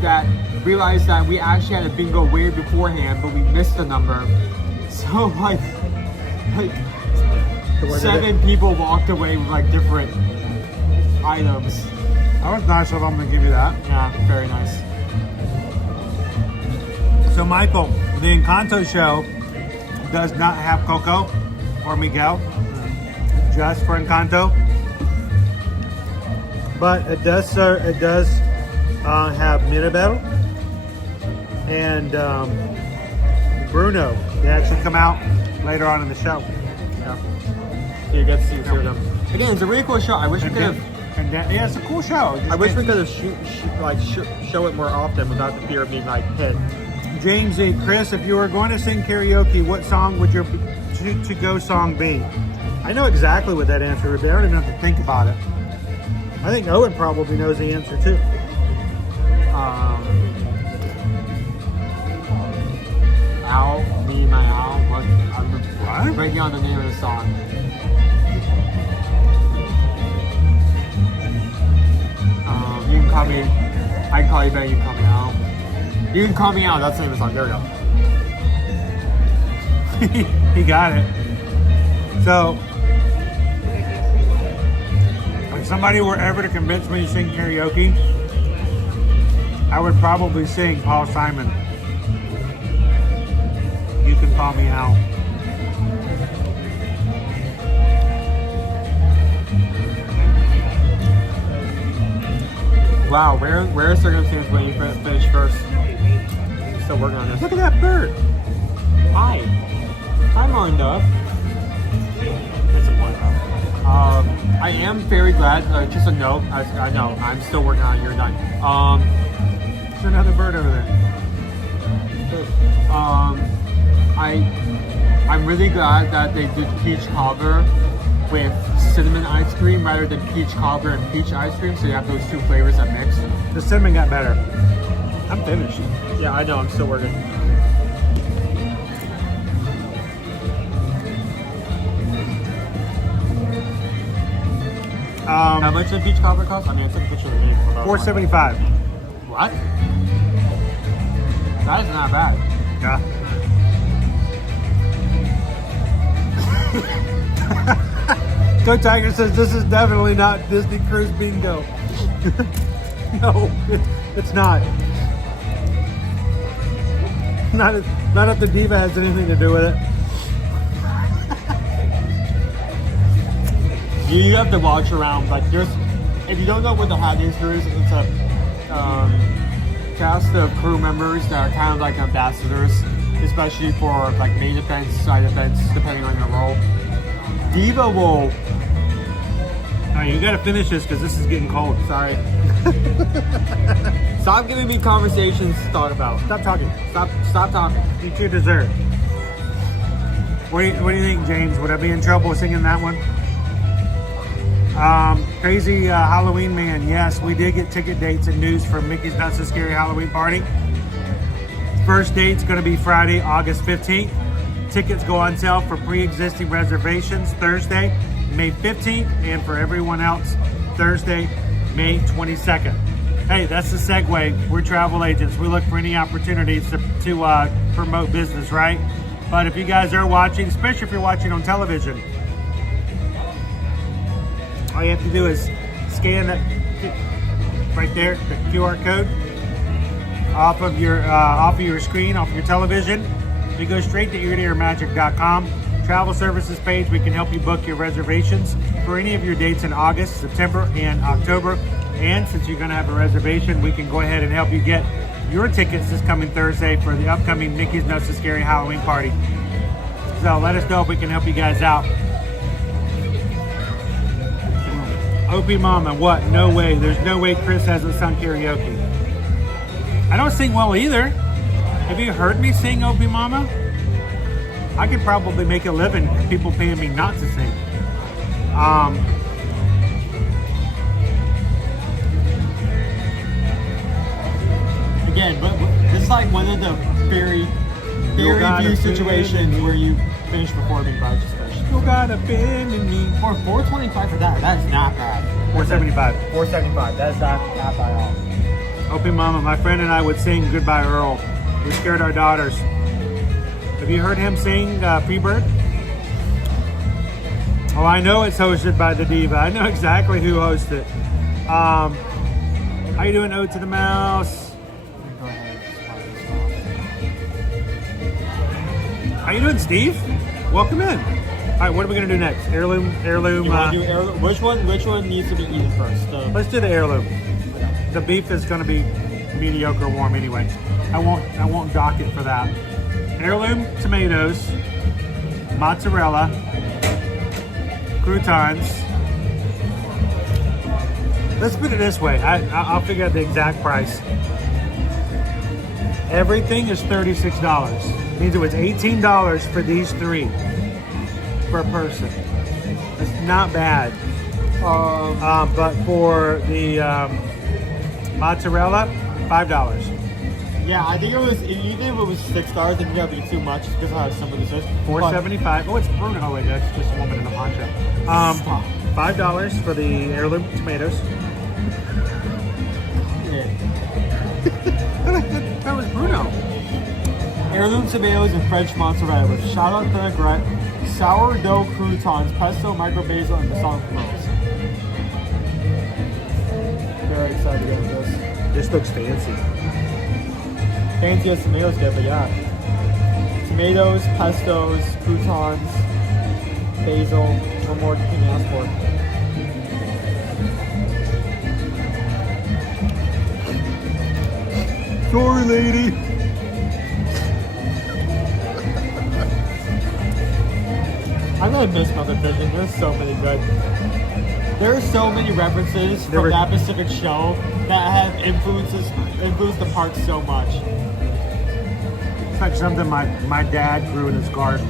that realized that we actually had a bingo way beforehand, but we missed the number. So like 7 people walked away with like different items. That was nice of them to give you that. Yeah, very nice. So Michael, the Encanto show does not have Coco or Miguel, just for Encanto. But it does have Mirabel and Bruno. They actually come out later on in the show. Yeah. So you get to see two of them. Again, it's a really cool show. I wish we could have. Yeah, it's a cool show. I wish we could have show it more often without the fear of being like hit. James and Chris, if you were going to sing karaoke, what song would your to-go song be? I know exactly what that answer would be. I don't even have to think about it. I think Owen probably knows the answer too. Owl, me and my owl. I'm breaking on the name of the song. You can call me. I can call you back. You can call me Owl. You can call me Owl. That's the name of the song. There we go. He got it. So, if somebody were ever to convince me to sing karaoke, I would probably sing Paul Simon. You can call me Al. Wow, rare circumstance when you finish first. Still working on this. Look at that bird. Hi, Marnduff. That's a point. I am very glad. Just a note. I know I'm still working on it. You're done. There's another bird over there. I'm really glad that they did peach cobbler with cinnamon ice cream rather than peach cobbler and peach ice cream, so you have those two flavors that mix. The cinnamon got better. I'm finished. Yeah, I know. I'm still working. How much did peach cobbler cost? I mean, I took a picture of the name. $4.75. What? That is not bad. Yeah. Toe Tiger says this is definitely not Disney Cruise Bingo. No, it's not. Not if the diva has anything to do with it. You have to watch around. Like, there's, if you don't know what the Hot Days is, it's a cast of crew members that are kind of like ambassadors, especially for like main events, side events, depending on your role. Diva will. Alright, you gotta finish this because this is getting cold. Sorry. Stop giving me conversations to talk about. Stop talking. Stop talking. Eat your dessert. What do you think, James? Would I be in trouble singing that one? Crazy Halloween Man. Yes, we did get ticket dates and news for Mickey's Not So Scary Halloween Party. First date's going to be Friday, August 15th. Tickets go on sale for pre-existing reservations Thursday, May 15th, and for everyone else, Thursday, May 22nd. Hey, that's the segue. We're travel agents. We look for any opportunities to promote business, right? But if you guys are watching, especially if you're watching on television, all you have to do is scan that right there, the QR code off of your screen, off of your television. You go straight to eartoearmagic.com. Travel services page. We can help you book your reservations for any of your dates in August, September, and October. And since you're going to have a reservation, we can go ahead and help you get your tickets this coming Thursday for the upcoming Mickey's Not So Scary Halloween Party. So let us know if we can help you guys out. Opie Mama, what? No way. There's no way Chris hasn't sung karaoke. I don't sing well either. Have you heard me sing, Opie Mama? I could probably make a living if people paying me not to sing. Again, but this is like one of the very few situations where you finish before me, but I just finished. You got a pin in me. For $4.25 for that, that's not bad. $4.75. $4.75. That's not bad at all. Opie Mama, my friend and I would sing Goodbye Earl. We scared our daughters. Have you heard him sing Freebird? Oh, I know it's hosted by the diva. I know exactly who hosts it. How you doing, Ode to the Mouse? Go ahead. How you doing, Steve? Welcome in. All right, what are we gonna do next? Heirloom. You wanna do heirloom? Which one needs to be eaten first? Let's do the heirloom. The beef is gonna be mediocre warm anyway. I won't dock it for that. Heirloom tomatoes, mozzarella, croutons. Let's put it this way. I'll figure out the exact price. Everything is $36. Means it was $18 for these three per person. It's not bad. But for the mozzarella, $5. Yeah, I think it was, even if it was $6, I think that would be too much because I have some of this. $4.75. Oh, it's Bruno. Oh wait, that's just a woman in a poncho. $5 for the heirloom tomatoes. That was Bruno. Heirloom tomatoes and French mozzarella with shallot vinaigrette, sourdough croutons, pesto, micro basil, and balsamic rolls. Very excited to go with this. This looks fancy. Fancy as tomatoes get, but yeah. Tomatoes, pestos, croutons, basil. What more can you ask for? Sorry, lady. I'm gonna miss Mother Vision. There's so many good. There are so many references from that specific show that have influenced the park so much. It's like something my dad grew in his garden.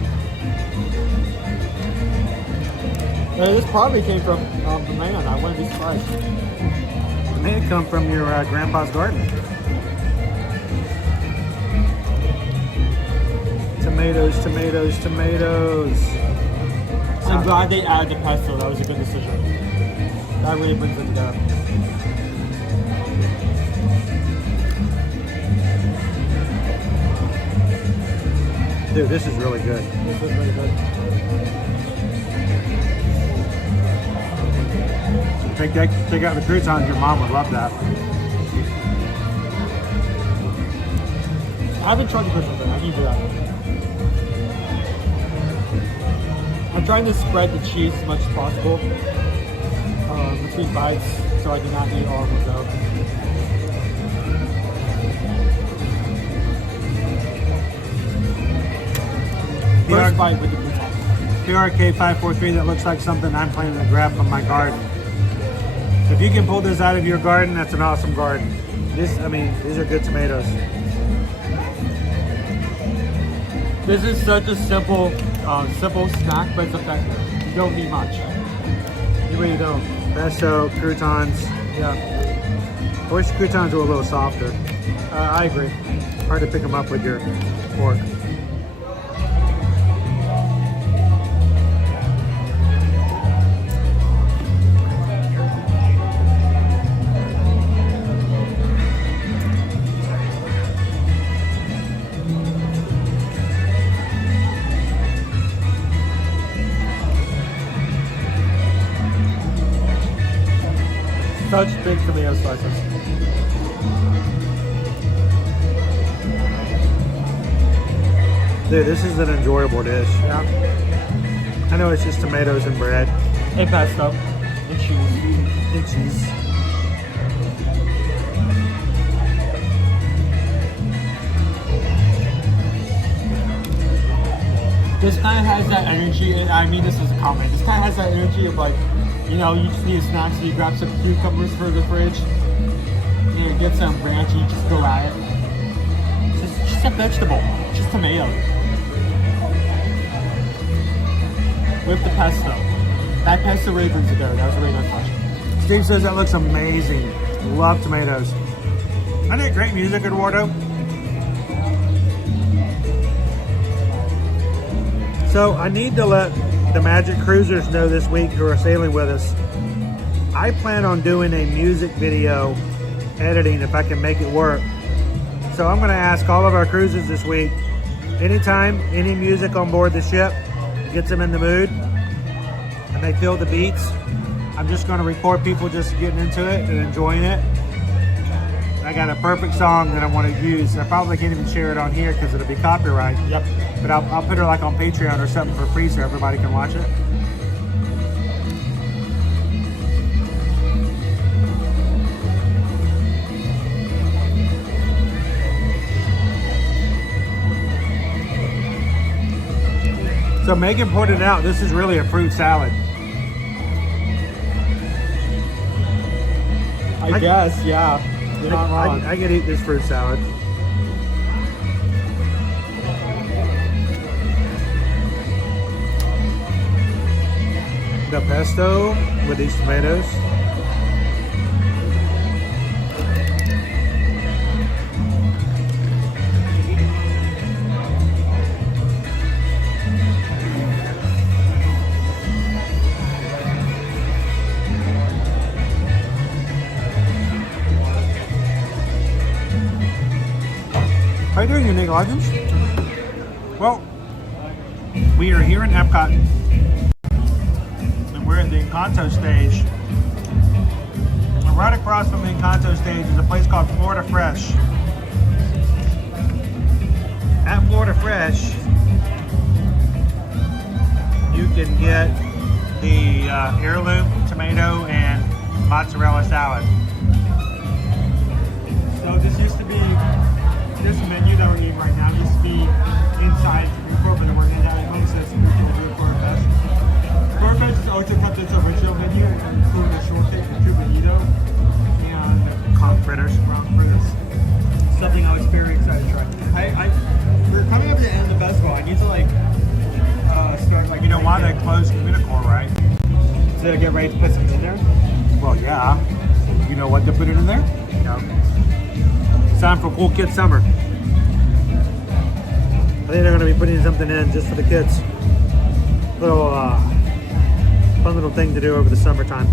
This probably came from the man. I wouldn't be surprised. It may have come from your grandpa's garden. Tomatoes, tomatoes, tomatoes. I'm glad they added the pesto. That was a good decision. That really brings it together. Dude, this is really good. This is really good. Take out the croutons. Your mom would love that. I haven't tried the croutons yet. I need to do that. I'm trying to spread the cheese as much as possible between bites so I do not eat all of them though. First bite with the croutons. PRK543, that looks like something I'm planning to grab from my garden. If you can pull this out of your garden, that's an awesome garden. These are good tomatoes. This is such a simple snack, but it's effective. You don't need much. You really don't. Pesto, croutons. Yeah. I wish the croutons were a little softer. I agree. Hard to pick them up with your fork. Such big tomato slices. Dude, this is an enjoyable dish. Yeah. I know it's just tomatoes and bread. And pesto. And cheese. And cheese. This kind of has that energy, and I mean this as a comment. This kind of has that energy of like, you know, you just need a snack, so you grab some cucumbers for the fridge, you know, get some ranch, and you just go at it. It's just a vegetable, just tomato. With the pesto. That pesto really brings it together. That was a really nice touch. Steve says that looks amazing. Love tomatoes. Isn't it great music, Eduardo? So I need to let the Magic Cruisers know this week who are sailing with us. I plan on doing a music video editing if I can make it work. So I'm going to ask all of our cruisers this week, anytime any music on board the ship gets them in the mood and they feel the beats, I'm just going to record people just getting into it and enjoying it. got a perfect song that I want to use. I probably can't even share it on here because it'll be copyright. Yep. But I'll put her like on Patreon or something for free so everybody can watch it. So Megan pointed out this is really a fruit salad. I guess, yeah. You're not wrong. I could eat this fruit salad. The pesto with these tomatoes. How you doing, unique legends? Well, we are here in Epcot, and we're at the Encanto stage. And right across from the Encanto stage is a place called Florida Fresh. At Florida Fresh, you can get the heirloom tomato and mozzarella salad. So this used to be. This menu that we're eating right now used to be inside the corporate that we're in down at home, so it's moved into the Florida Fest. Florida Fest has also kept its original menu, including a shortcake, a cubanito, and conch fritters. Something I was very excited to try. We're coming up to the end of the festival. I need to like start like. You know why they closed Communicore, right? So they get ready to put something in there? Well, yeah. You know what they put it in there? No. It's time for Cool Kid Summer. I think they're going to be putting something in just for the kids. Little fun little thing to do over the summertime.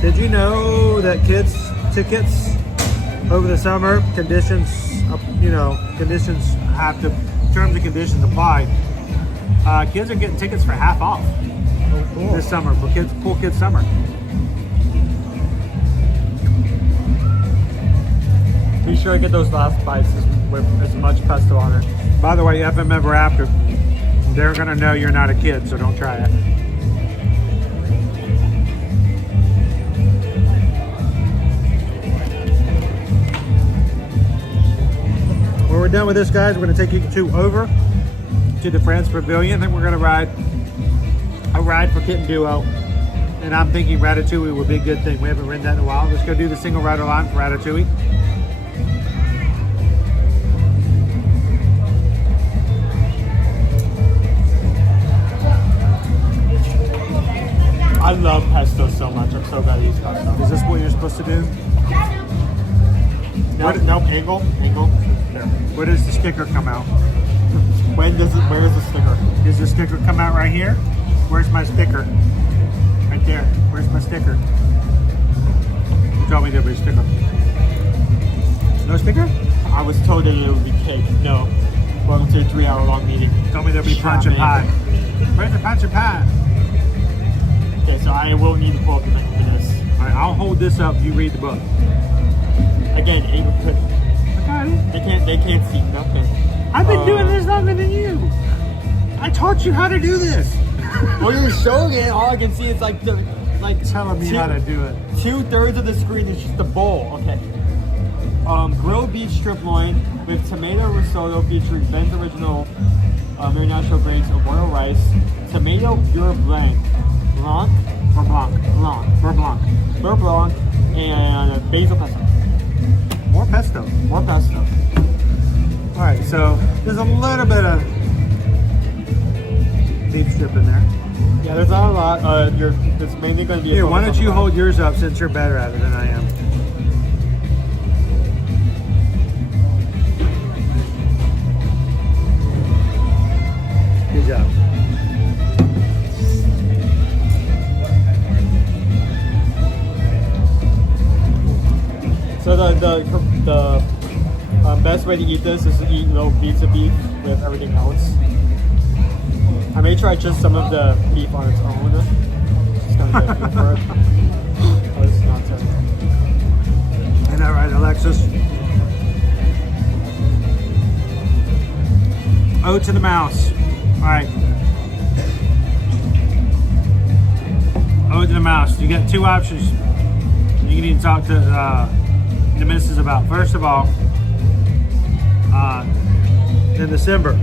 Did you know that kids tickets over the summer conditions, conditions have to, terms and conditions apply. Kids are getting tickets for half off this summer for kids, Cool Kids Summer. Be sure to get those last bites with as much pesto on it. By the way, FM Ever After, they're gonna know you're not a kid, so don't try it. When we're done with this, guys, we're gonna take you over to the France Pavilion. I think we're gonna ride a ride for Kitten Duo. And I'm thinking Ratatouille would be a good thing. We haven't ridden that in a while. Let's go do the single rider line for Ratatouille. I love pesto so much. I'm so glad he's got some. Is this what you're supposed to do? Nope, angle. There. Where does the sticker come out? Where is the sticker? Does the sticker come out right here? Where's my sticker? Right there. Where's my sticker? You told me there was a sticker. No sticker? I was told that it would be cake. No. Welcome to a 3-hour-long meeting. You told me there'd be punch and pie. Where's the punch and pie? Okay, so I will need to pull up the menu for this. Alright, I'll hold this up. You read the book. Again, they can't see nothing. I've been doing this longer than you. I taught you how to do this. Well, you're showing it. All I can see is like telling me how to do it. 2/3 of the screen is just a bowl. Okay. Grilled beef strip loin with tomato risotto featuring Ben's original marinara grains of royal rice, tomato beurre blanc, beurre blanc, and basil pesto. More pesto. All right, so there's a little bit of beef strip in there. Yeah, there's not a lot. It's mainly going to be. Here, why don't you hold yours up since you're better at it than I am? Good job. So the best way to eat this is to eat little pieces of beef with everything else. I may try just some of the beef on its own. Just kind of get for it. Oh, this is not terrible. that right, Alexis? Ode to the mouse. All right. Ode to the mouse. You got two options you need to talk to the missus about. First of all, in December,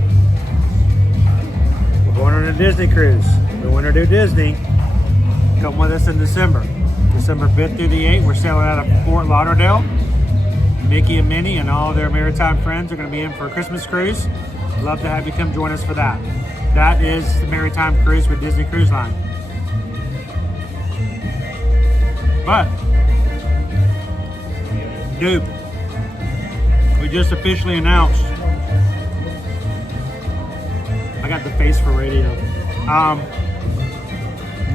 we're going on a Disney cruise. We want to do Disney. Come with us in December. December 5th through the 8th, we're sailing out of Fort Lauderdale. Mickey and Minnie and all their maritime friends are going to be in for a Christmas cruise. Love to have you come join us for that. That is the maritime cruise with Disney Cruise Line. But, dude, we just officially announced. I got the face for radio.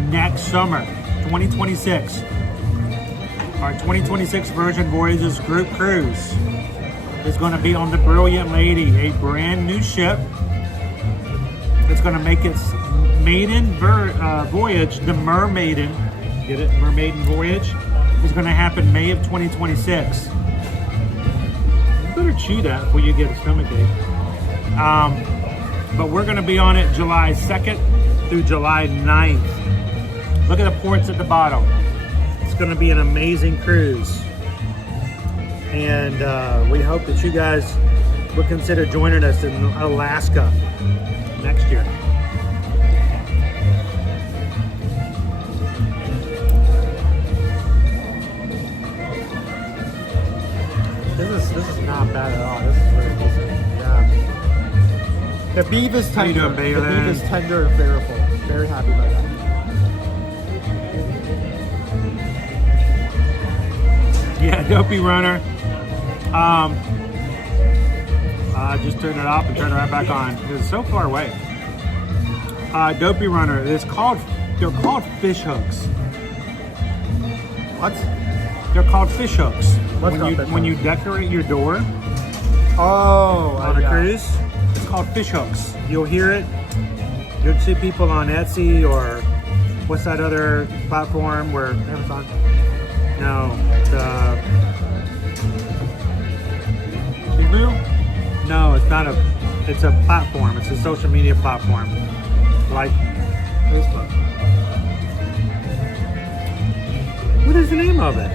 Next summer, 2026, our 2026 Virgin Voyages group cruise is going to be on the Brilliant Lady, a brand new ship. It's going to make its maiden voyage, the Mermaiden. Get it? Mermaiden voyage is going to happen May of 2026. You better chew that before you get a stomachache. But we're going to be on it July 2nd through July 9th. Look at the ports at the bottom. It's going to be an amazing cruise. And we hope that you guys will consider joining us in Alaska next year. This is not bad at all. This is really decent. Yeah. The beef is How you tender. doing, The Bailey? beef is tender and flavorful. Very happy about that. Yeah, Dopey Runner. I just turned it off and turned it right back on. It's so far away. Dopey Runner. They're called fish hooks. What? They're called fish hooks. What's called fish when you decorate your door on a cruise, it's called fish hooks. You'll hear it. You'll see people on Etsy or what's that other platform where Amazon? No, No, it's not a. It's a platform. It's a social media platform, like Facebook. What is the name of it?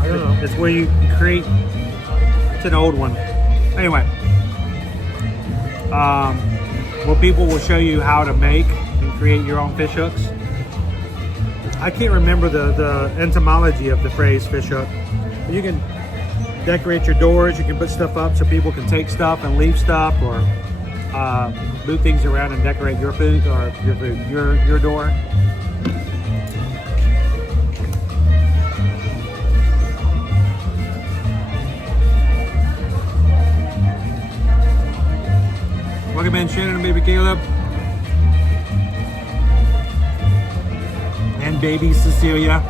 I don't know. It's where you create. It's an old one. Anyway, well, people will show you how to make and create your own fish hooks. I can't remember the etymology of the phrase fish hook. But you can decorate your doors. You can put stuff up so people can take stuff and leave stuff, or move things around and decorate your food or your door. Welcome in, Shannon and baby Caleb. And baby Cecilia.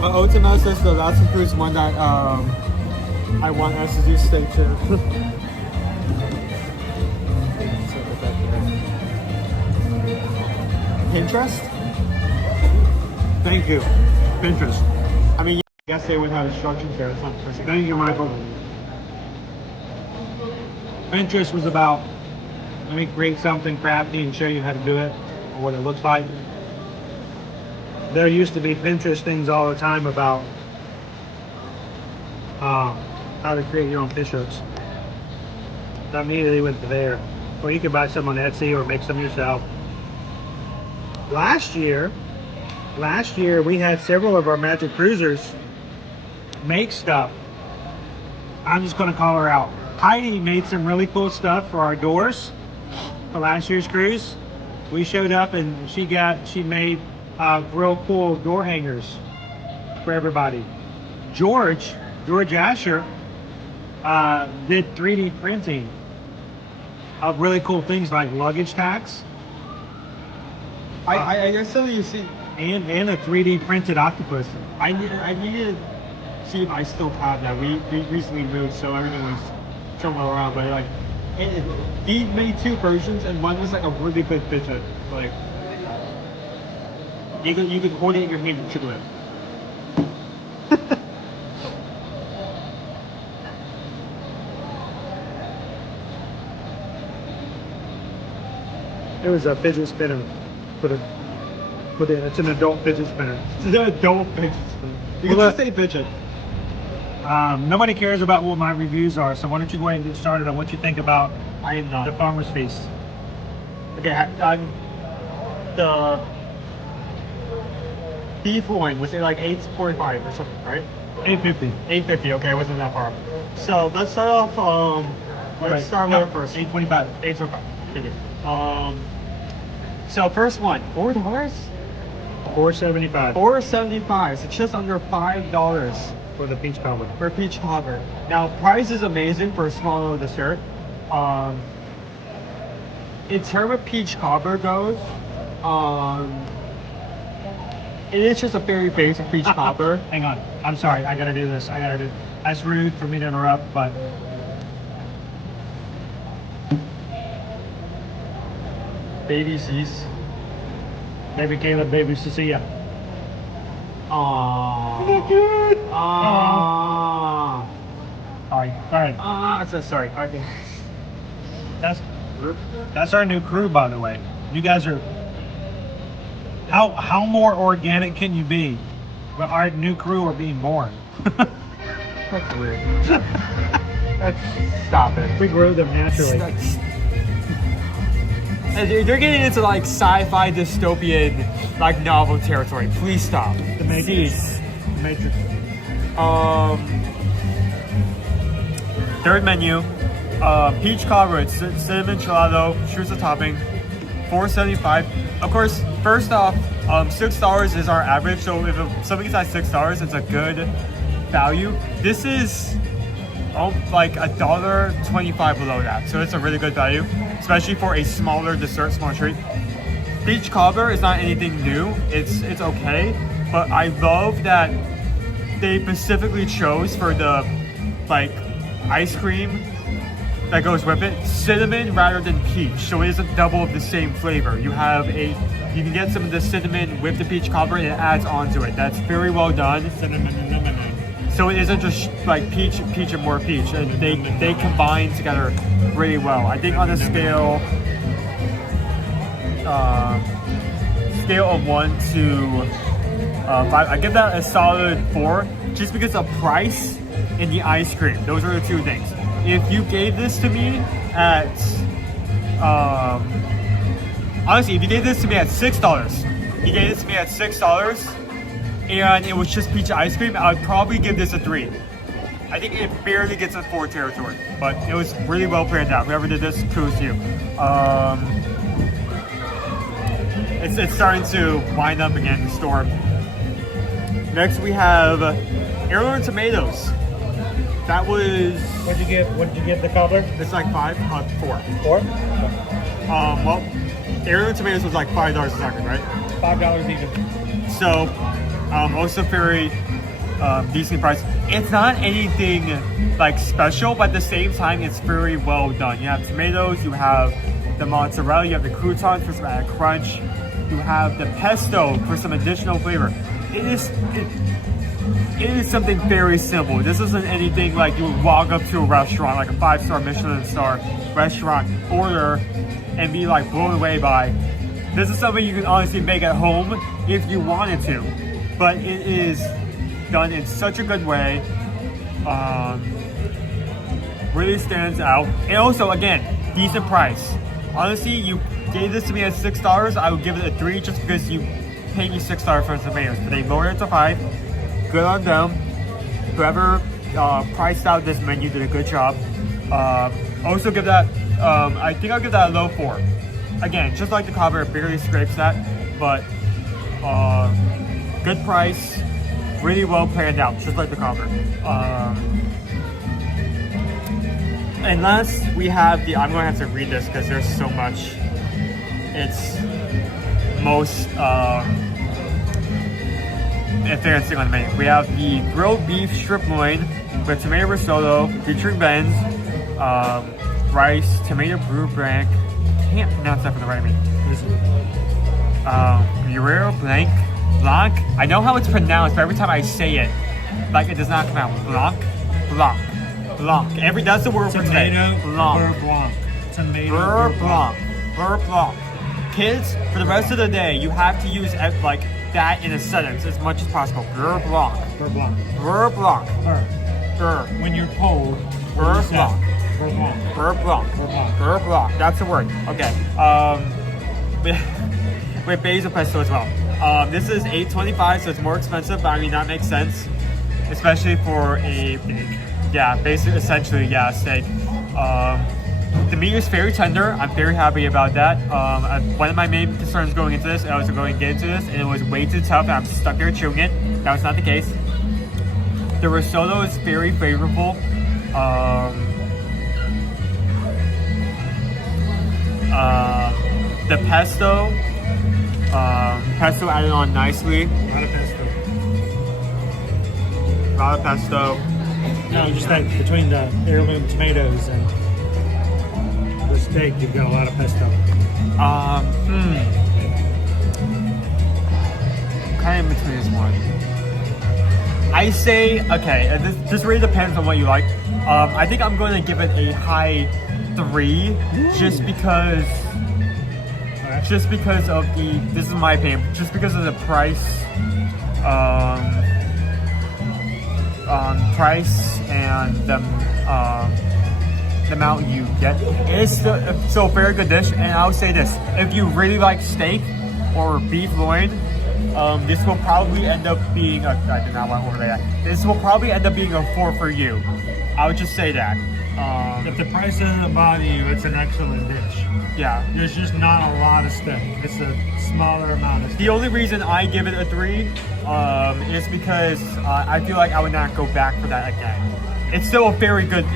Otimo says the Alaska cruise one that I want us to do stay tuned. Pinterest? Thank you. Pinterest. I mean, I guess they would have instructions there. It's not Pinterest. Thank you, Michael. Pinterest was about, let me create something crafty and show you how to do it, or what it looks like. There used to be Pinterest things all the time about how to create your own fish hooks. So I immediately went to there. Or you can buy some on Etsy or make some yourself. Last year we had several of our Magic Cruisers make stuff. I'm just gonna call her out. Heidi made some really cool stuff for our doors for last year's cruise. We showed up and she made real cool door hangers for everybody. George Asher did 3D printing of really cool things like luggage tacks. I guess so. You see, and a 3D printed octopus. I need to see if I still have that. We recently moved, so everything was somewhere around. But like, And he made 2 versions, and one was like a really good fidget. Like you could hold it in your hand and jiggle it. It was a fidget spinner. Put it. It's an adult fidget spinner. It's an adult fidget spinner. You can just say fidget. Nobody cares about what my reviews are, so why don't you go ahead and get started on what you think about the Farmer's Feast. Okay, the beef loin, was it like $8.45 or something, right? $8.50. $8.50, okay, it wasn't that far. So let's start off, let's start with first. $8.25. $8.25. So first one, $4? $4.75. $4.75, so just under $5 for the peach cobbler. For peach cobbler. Now, price is amazing for a small dessert. In terms of peach cobbler goes, it is just a very basic peach cobbler. Hang on, I'm sorry, I gotta do this. That's rude for me to interrupt, but baby sees. Baby Caleb, baby Cecilia. Aww. Isn't that good? Aww. Sorry. Alright. So sorry. Okay. That's our new crew, by the way. You guys are. How more organic can you be? Well, our new crew are being born. That's weird. Stop it. We grew them naturally. You're getting into like sci-fi dystopian like novel territory. Please stop. The Matrix. The Matrix. Third menu, peach cobbler, cinnamon gelato, choose a topping, $4.75. Of course, first off, $6 is our average. So if something's at $6, it's a good value. This is like $1.25 below that, so it's a really good value, especially for a smaller dessert, small treat. Peach cobbler is not anything new. It's okay, but I love that they specifically chose for the like ice cream that goes with it cinnamon rather than peach, so it isn't double of the same flavor. You can get some of the cinnamon with the peach cobbler and it adds on to it. That's very well done. Cinnamon and lemonade. So it isn't just like peach and more peach, and they combine together really well. I think on a scale of 1 to 5, I give that a solid 4, just because of price and the ice cream. Those are the 2 things. If you gave this to me at honestly, if you gave this to me at $6, and it was just peach ice cream, I would probably give this a 3. I think it barely gets a 4 territory, but it was really well planned out. Whoever did this, kudos to you. It's starting to wind up again, the storm. Next we have heirloom tomatoes. That was... What did you give the cobbler? It's like 4. 4? Well, heirloom tomatoes was like $5 a second, right? $5 even. So, also very decent price. It's not anything like special, but at the same time, it's very well done. You have tomatoes, you have the mozzarella, you have the croutons for some added crunch, you have the pesto for some additional flavor. It is something very simple. This isn't anything like you would walk up to a restaurant, like a 5-star Michelin star restaurant, order and be like blown away by. This is something you can honestly make at home if you wanted to, but it is done in such a good way. Really stands out, and also again, decent price. Honestly, you gave this to me at $6, I would give it a 3 just because you paid me $6 for the tomatoes, but they lowered it to 5. Good on them. Whoever priced out this menu did a good job. Also give that, I think I'll give that a low 4. Again, just like the cobbler, it barely scrapes that, but good price, really well planned out, just like the cobbler. And last, we have the, I'm going to have to read this because there's so much. It's most advanced thing on the menu. We have the grilled beef strip loin with tomato risotto featuring Ben's, rice, tomato brew blanc. Can't pronounce that for the right reason. Monorail blanc. I know how it's pronounced, but every time I say it, like it does not come out. Blanc. That's the word for today. Blanc. Tomato Blanc. Kids, for the rest of the day, you have to use like that in a sentence as much as possible. Blanc. When you're cold. Blanc. That's the word. Okay. With basil pesto as well. This is $8.25, so it's more expensive, but I mean that makes sense, especially for a steak. The meat is very tender. I'm very happy about that. One of my main concerns going into this, I was going to get into this, and it was way too tough, and I'm stuck there chewing it. That was not the case. The risotto is very favorable. The pesto added on nicely. A lot of pesto. No, just like between the heirloom tomatoes and the steak, you've got a lot of pesto. Kind of in between this one. I say, okay, this really depends on what you like. I think I'm going to give it a high 3, just because of this is my opinion, just because of the price and the amount you get. It's still a very good dish, and I'll say this: if you really like steak or beef loin, this will probably end up being I do not want to order that. This will probably end up being a 4 for you. I would just say that. If the price doesn't bother you, it's an excellent dish. Yeah. There's just not a lot of steak. It's a smaller amount of steak. The only reason I give it a 3 is because I feel like I would not go back for that again. It's still a very good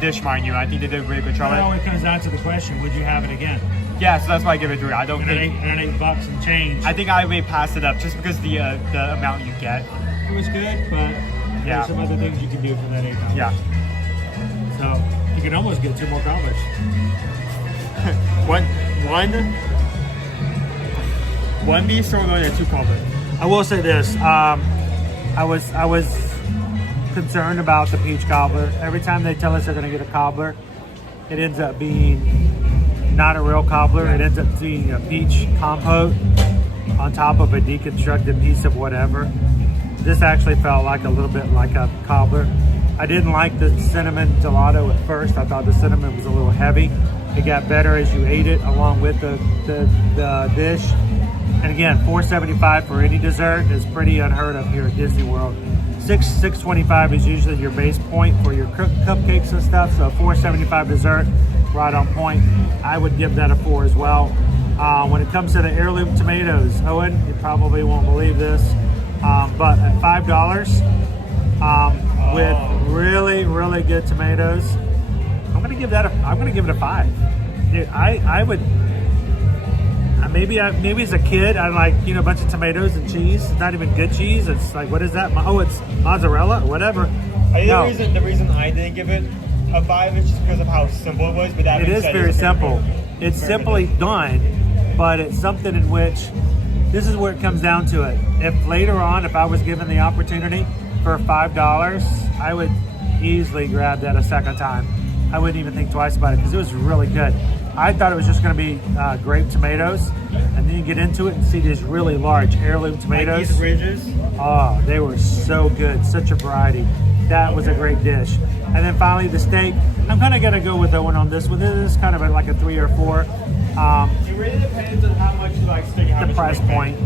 dish, mind you. I think they did a really good job. It always comes down to the question: would you have it again? Yeah, so that's why I give it a 3. I don't think $8 and change. I think I may pass it up just because the amount you get. It was good, but there's some other things you can do for that $8. Yeah. So you can almost get 2 more combos. one beef sirloin and 2 cobbler. I will say this: I was concerned about the peach cobbler. Every time they tell us they're going to get a cobbler, it ends up being not a real cobbler. It ends up being a peach compote on top of a deconstructed piece of whatever. This actually felt like a little bit like a cobbler. I didn't like the cinnamon gelato at first. I thought the cinnamon was a little heavy. It got better as you ate it along with the dish. And again, $4.75 for any dessert is pretty unheard of here at Disney World. $6.25 is usually your base point for your cupcakes and stuff. So $4.75 dessert, right on point. I would give that a 4 as well. When it comes to the heirloom tomatoes, Owen, you probably won't believe this, but at $5 with really, really good tomatoes, I'm gonna give it a 5. Dude, I would. Maybe as a kid, I like a bunch of tomatoes and cheese. It's not even good cheese. It's like, what is that? Oh, it's mozzarella or whatever. I think the reason I didn't give it a 5 is just because of how simple it was. But that it is very simple. It's simply done, but it's something in which this is where it comes down to it. If later on, if I was given the opportunity for $5, I would easily grab that a second time. I wouldn't even think twice about it because it was really good. I thought it was just going to be grape tomatoes, and then you get into it and see these really large heirloom tomatoes. Like Ridges. Oh, they were so good. Such a variety. That was a great dish. And then finally the steak. I'm kind of going to go with Owen on this one. This is kind of like a 3 or 4. It really depends on how much you like steak and how the much price you like point.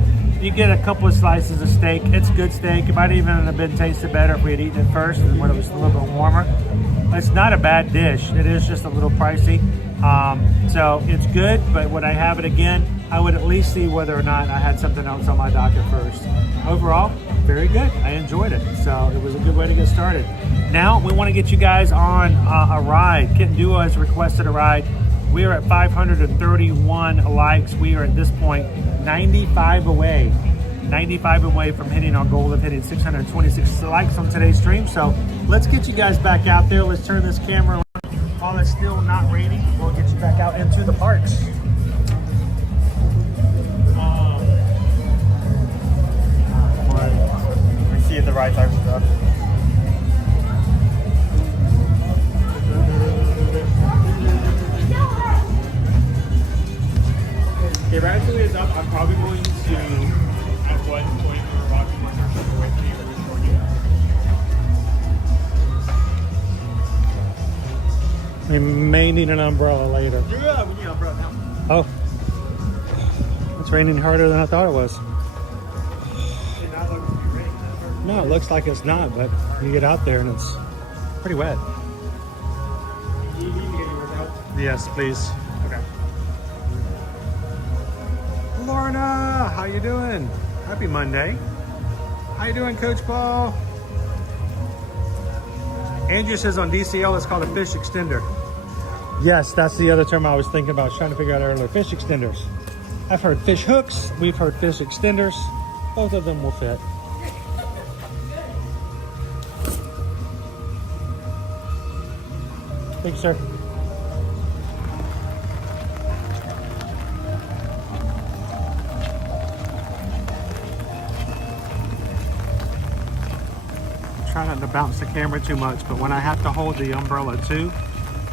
You get a couple of slices of steak. It's good steak. It might even have been tasted better if we had eaten it first and when it was a little bit warmer. It's not a bad dish. It is just a little pricey. So it's good, but when I have it again, I would at least see whether or not I had something else on my docket first. Overall, very good. I enjoyed it. So it was a good way to get started. Now we want to get you guys on a ride. Kitten Duo has requested a ride. We are at 531 likes. We are at this point 95 away. 95 away from hitting our goal of hitting 626 likes on today's stream. So let's get you guys back out there. Let's turn this camera around. while it's still not raining, we'll get you back out into the parks. We see the right type of stuff. Okay, Ratatouille is up. I'm probably going to, at what point we're walking my stuff away from you, we're showing you. We may need an umbrella later. Yeah, we need an umbrella now. Oh. It's raining harder than I thought it was. No, it looks like it's not, but you get out there and it's pretty wet. You need to get yours out. Yes, please. Okay. Lorna, how you doing? Happy Monday. How you doing, Coach Paul? Andrew says on DCL it's called a fish extender. Yes, that's the other term I was thinking about, trying to figure out earlier. Fish extenders. I've heard fish hooks. We've heard fish extenders. Both of them will fit. Thanks, sir. Try not to bounce the camera too much, but when I have to hold the umbrella too,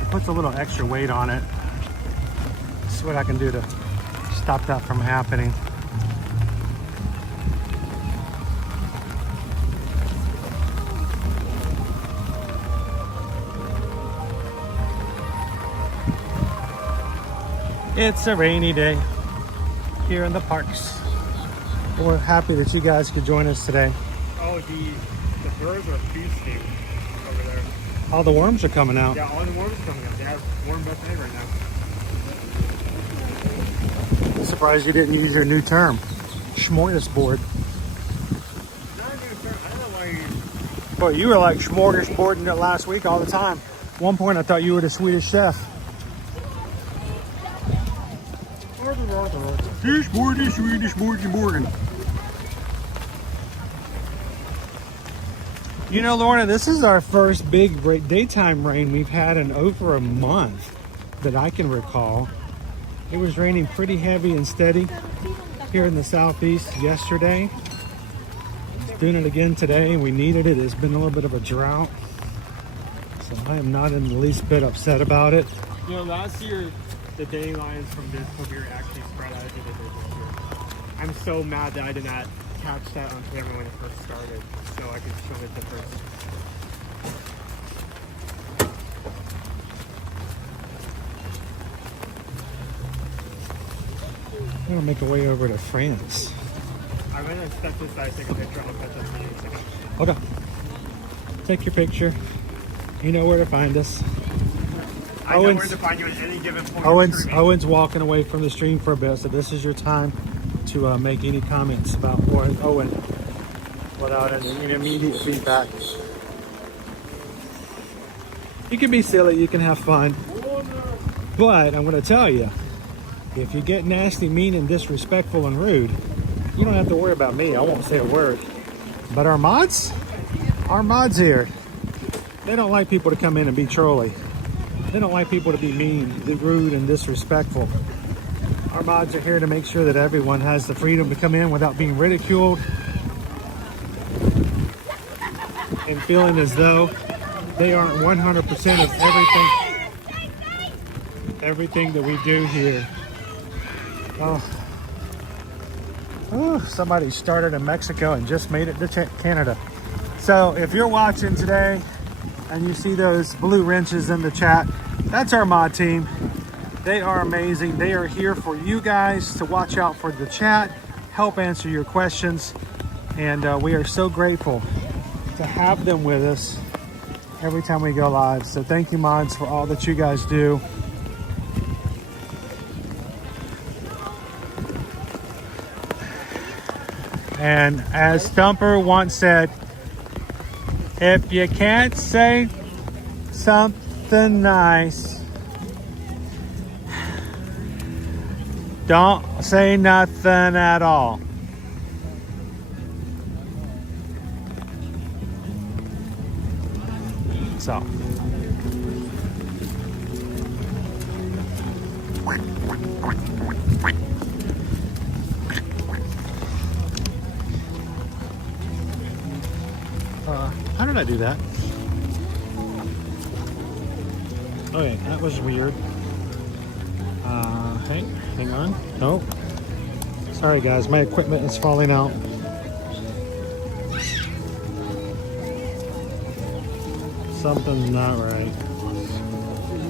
it puts a little extra weight on it. See what I can do to stop that from happening. It's a rainy day here in the parks. We're happy that you guys could join us today. Oh, the birds are feasting over there. All the worms are coming out. Yeah, all the worms are coming out. They have worm buffet right now. I'm surprised you didn't use your new term, smorgasbord. Not a new term. I don't know why you... Well, you were like smorgasbording it last week all the time. At one point I thought you were the Swedish chef. Swedish Morgan. You know, Lorna, this is our first big daytime rain we've had in over a month that I can recall. It was raining pretty heavy and steady here in the southeast yesterday. It's doing it again today, and we needed it. It's been a little bit of a drought, so I am not in the least bit upset about it. You know, last year, the dandelions from this over here actually spread out a bit this year. I'm so mad that I did not catch that on camera when it first started, so I could show it the first. I'm gonna make a way over to France. I'm gonna step this side, take a picture. I'll catch up to you in a second. Okay. Take your picture. You know where to find us. I know where to find you at any given point. Owen's walking away from the stream for a bit, so this is your time to make any comments about Owen without any immediate feedback. You can be silly, you can have fun, but I'm going to tell you, if you get nasty, mean, and disrespectful and rude, you don't have to worry about me. I won't say a word. But our mods here, they don't like people to come in and be trolly. They don't like people to be mean, rude, and disrespectful. Our mods are here to make sure that everyone has the freedom to come in without being ridiculed and feeling as though they aren't 100% of everything that we do here. Oh, somebody started in Mexico and just made it to Canada. So if you're watching today and you see those blue wrenches in the chat, that's our mod team. They are amazing. They are here for you guys to watch out for the chat, help answer your questions, and we are so grateful to have them with us every time we go live. So thank you, mods, for all that you guys do. And as Thumper once said, if you can't say something nice, don't say nothing at all. So, How did I do that? Okay, that was weird. Hey, hang on. Nope. Sorry guys, my equipment is falling out. Something's not right.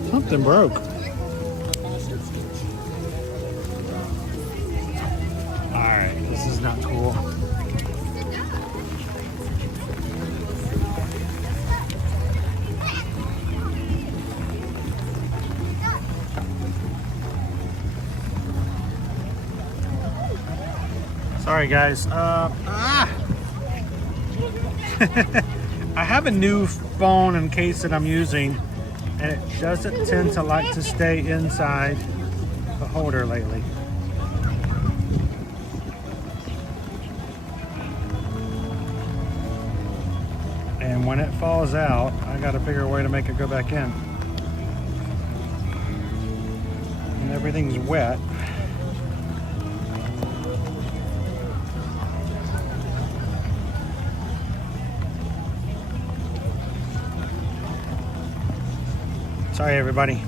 Something broke. Alright, this is not cool. Sorry guys. I have a new phone and case that I'm using, and it doesn't tend to like to stay inside the holder lately. And when it falls out, I gotta figure a way to make it go back in. And everything's wet. Sorry, everybody.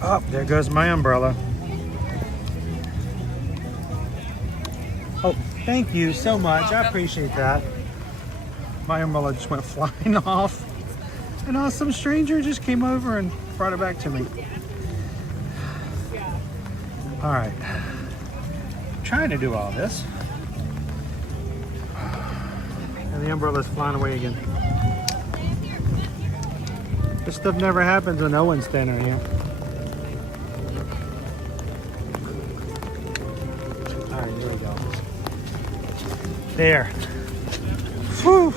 Oh, there goes my umbrella. Oh, thank you so much. I appreciate that. My umbrella just went flying off. And some stranger just came over and brought it back to me. All right. I'm trying to do all this. And the umbrella's flying away again. This stuff never happens when Owen's standing here. Alright, here we go. There. Whew.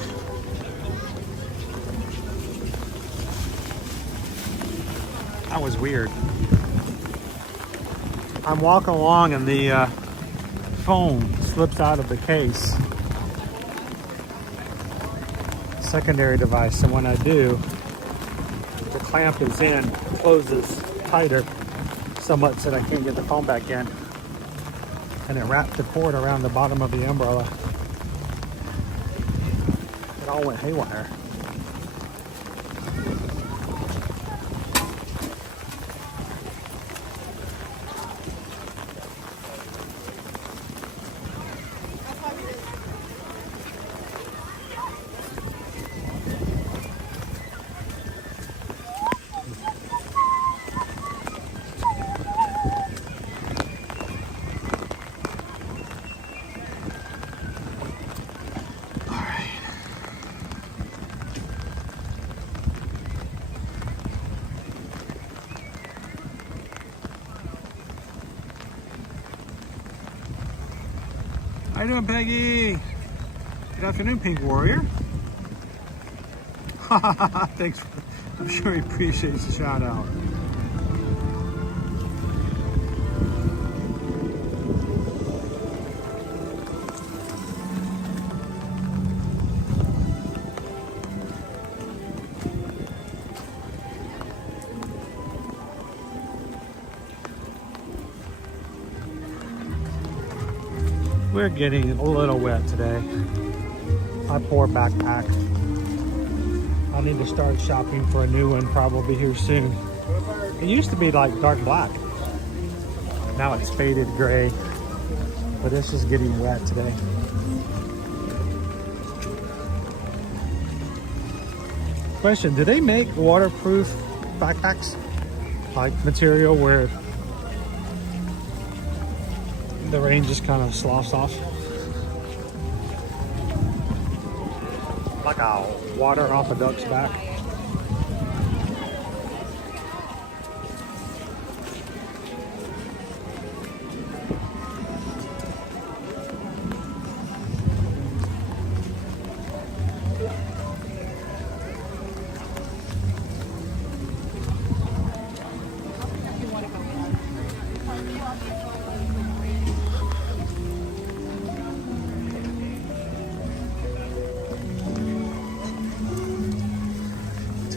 That was weird. I'm walking along and the phone slips out of the case. Secondary device, and when I do, the clamp is in, closes tighter so much that I can't get the phone back in, and it wrapped the cord around the bottom of the umbrella. It all went haywire. How you doing, Peggy? Good afternoon, Pink Warrior. Thanks. I'm sure he appreciates the shout out. We're getting a little wet today. My poor backpack. I need to start shopping for a new one probably here soon. It used to be like dark black. Now it's faded gray. But it's just getting wet today. Question, do they make waterproof backpacks? Like material where the rain just kind of sloughs off? Like a water off a duck's back.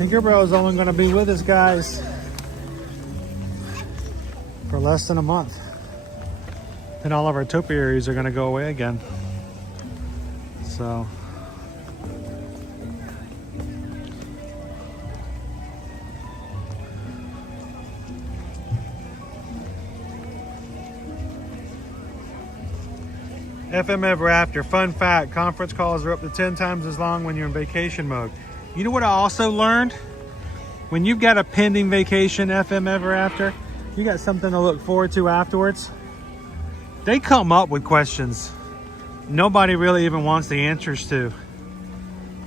Tinkerbell's only going to be with us, guys, for less than a month. And all of our topiaries are going to go away again. So FM Ever After, fun fact, conference calls are up to 10 times as long when you're in vacation mode. You know what I also learned? When you've got a pending vacation, FM Ever After, you got something to look forward to afterwards. They come up with questions nobody really even wants the answers to.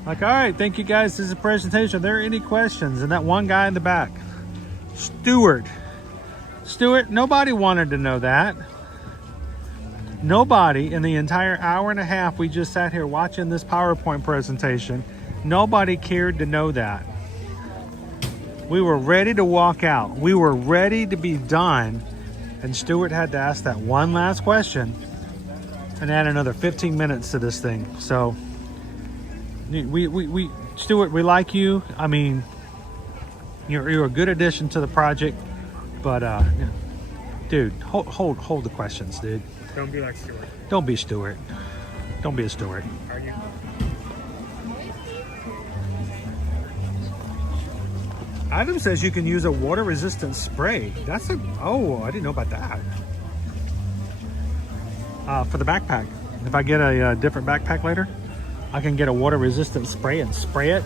Like, all right, thank you guys, this is a presentation. Are there any questions? And that one guy in the back, Stuart, nobody wanted to know that. Nobody in the entire hour and a half we just sat here watching this PowerPoint presentation, nobody cared to know that. We were ready to walk out. We were ready to be done. And Stuart had to ask that one last question and add another 15 minutes to this thing. So we Stuart, we like you. I mean, you're a good addition to the project, but dude, hold the questions, dude. Don't be like Stuart. Don't be Stuart. Don't be a Stuart. Are you? Adam says you can use a water-resistant spray. That's a, oh, I didn't know about that. For the backpack. If I get a different backpack later, I can get a water-resistant spray and spray it.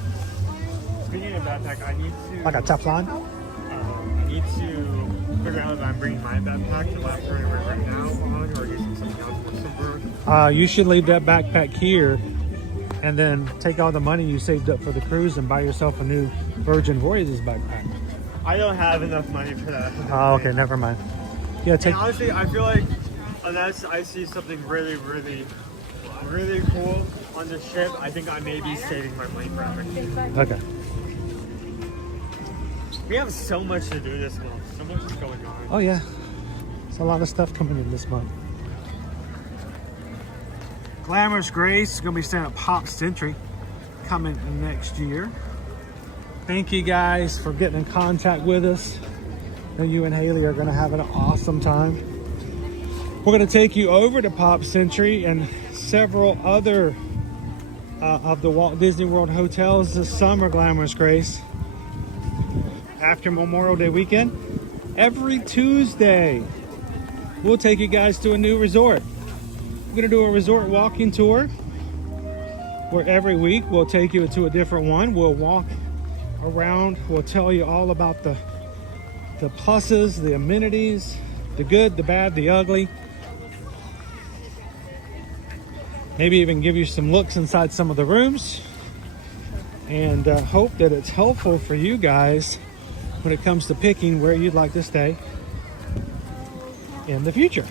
Speaking of backpack, I need to... Like a Teflon? I need to figure out if I'm bringing my backpack to my friend right now or using something else for some. You should leave that backpack here and then take all the money you saved up for the cruise and buy yourself a new Virgin Voyages backpack. I don't have enough money for that. Oh, okay, never mind. Yeah, take. And honestly, I feel like unless I see something really, really, really cool on the ship, I think I may be saving my money for everything. Okay. We have so much to do this month. So much is going on. Oh yeah, there's a lot of stuff coming in this month. Glamorous Grace is going to be staying at Pop Century coming next year. Thank you guys for getting in contact with us. I know you and Haley are going to have an awesome time. We're going to take you over to Pop Century and several other of the Walt Disney World hotels this summer, Glamorous Grace. After Memorial Day weekend, every Tuesday, we'll take you guys to a new resort. We're going to do a resort walking tour where every week we'll take you to a different one. We'll walk around. We'll tell you all about the pluses, the amenities, the good, the bad, the ugly. Maybe even give you some looks inside some of the rooms. And hope that it's helpful for you guys when it comes to picking where you'd like to stay in the future.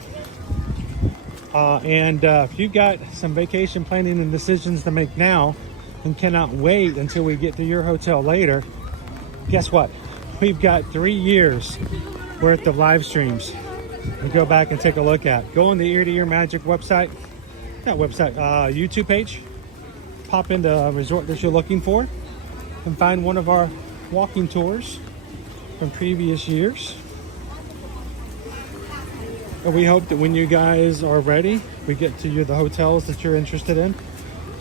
If you've got some vacation planning and decisions to make now and cannot wait until we get to your hotel later, guess what? We've got 3 years worth of live streams to go back and take a look at. Go on the Ear to Ear Magic website, YouTube page, pop into a resort that you're looking for, and find one of our walking tours from previous years. And we hope that when you guys are ready, we get to you the hotels that you're interested in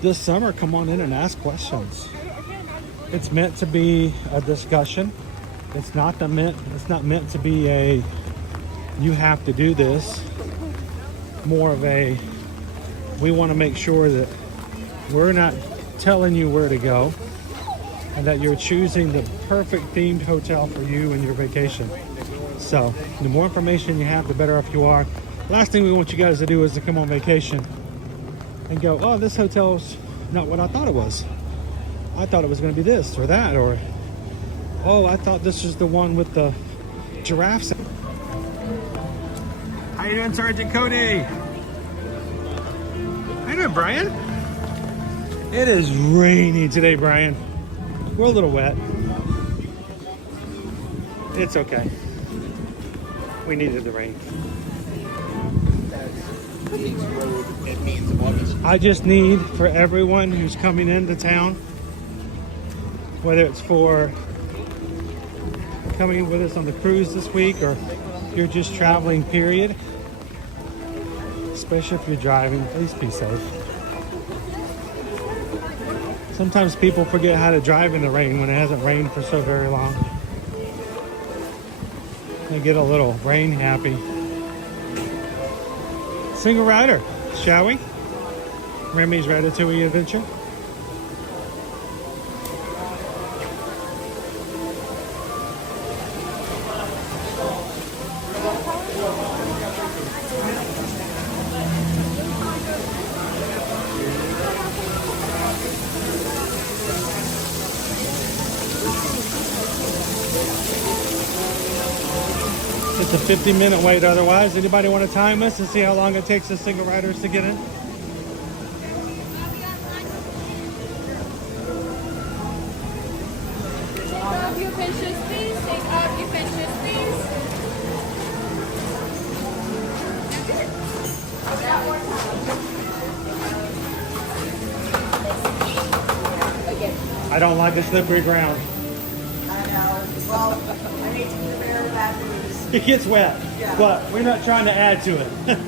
this summer. Come on in and ask questions. It's meant to be a discussion. It's not meant to be a you have to do this. More of a we want to make sure that we're not telling you where to go and that you're choosing the perfect themed hotel for you and your vacation. So the more information you have, the better off you are. Last thing we want you guys to do is to come on vacation and go, oh, this hotel's not what I thought it was. I thought it was going to be this or that, or oh, I thought this was the one with the giraffes. How you doing, Sergeant Cody? How you doing, Brian? It is rainy today, Brian. We're a little wet. It's okay. We needed the rain. I just need for everyone who's coming into town whether it's for coming with us on the cruise this week or you're just traveling, period. Especially if you're driving, please be safe. Sometimes people forget how to drive in the rain when it hasn't rained for so very long. They get a little rain happy. Single rider, shall we? Remy's Ratatouille Adventure. It's a 50-minute wait otherwise. Anybody want to time us and see how long it takes the single riders to get in? Take off your benches, please. Take off your benches, please. I don't like the slippery ground. I know. Well, I need to prepare bad news. It gets wet, Yeah. but we're not trying to add to it. There you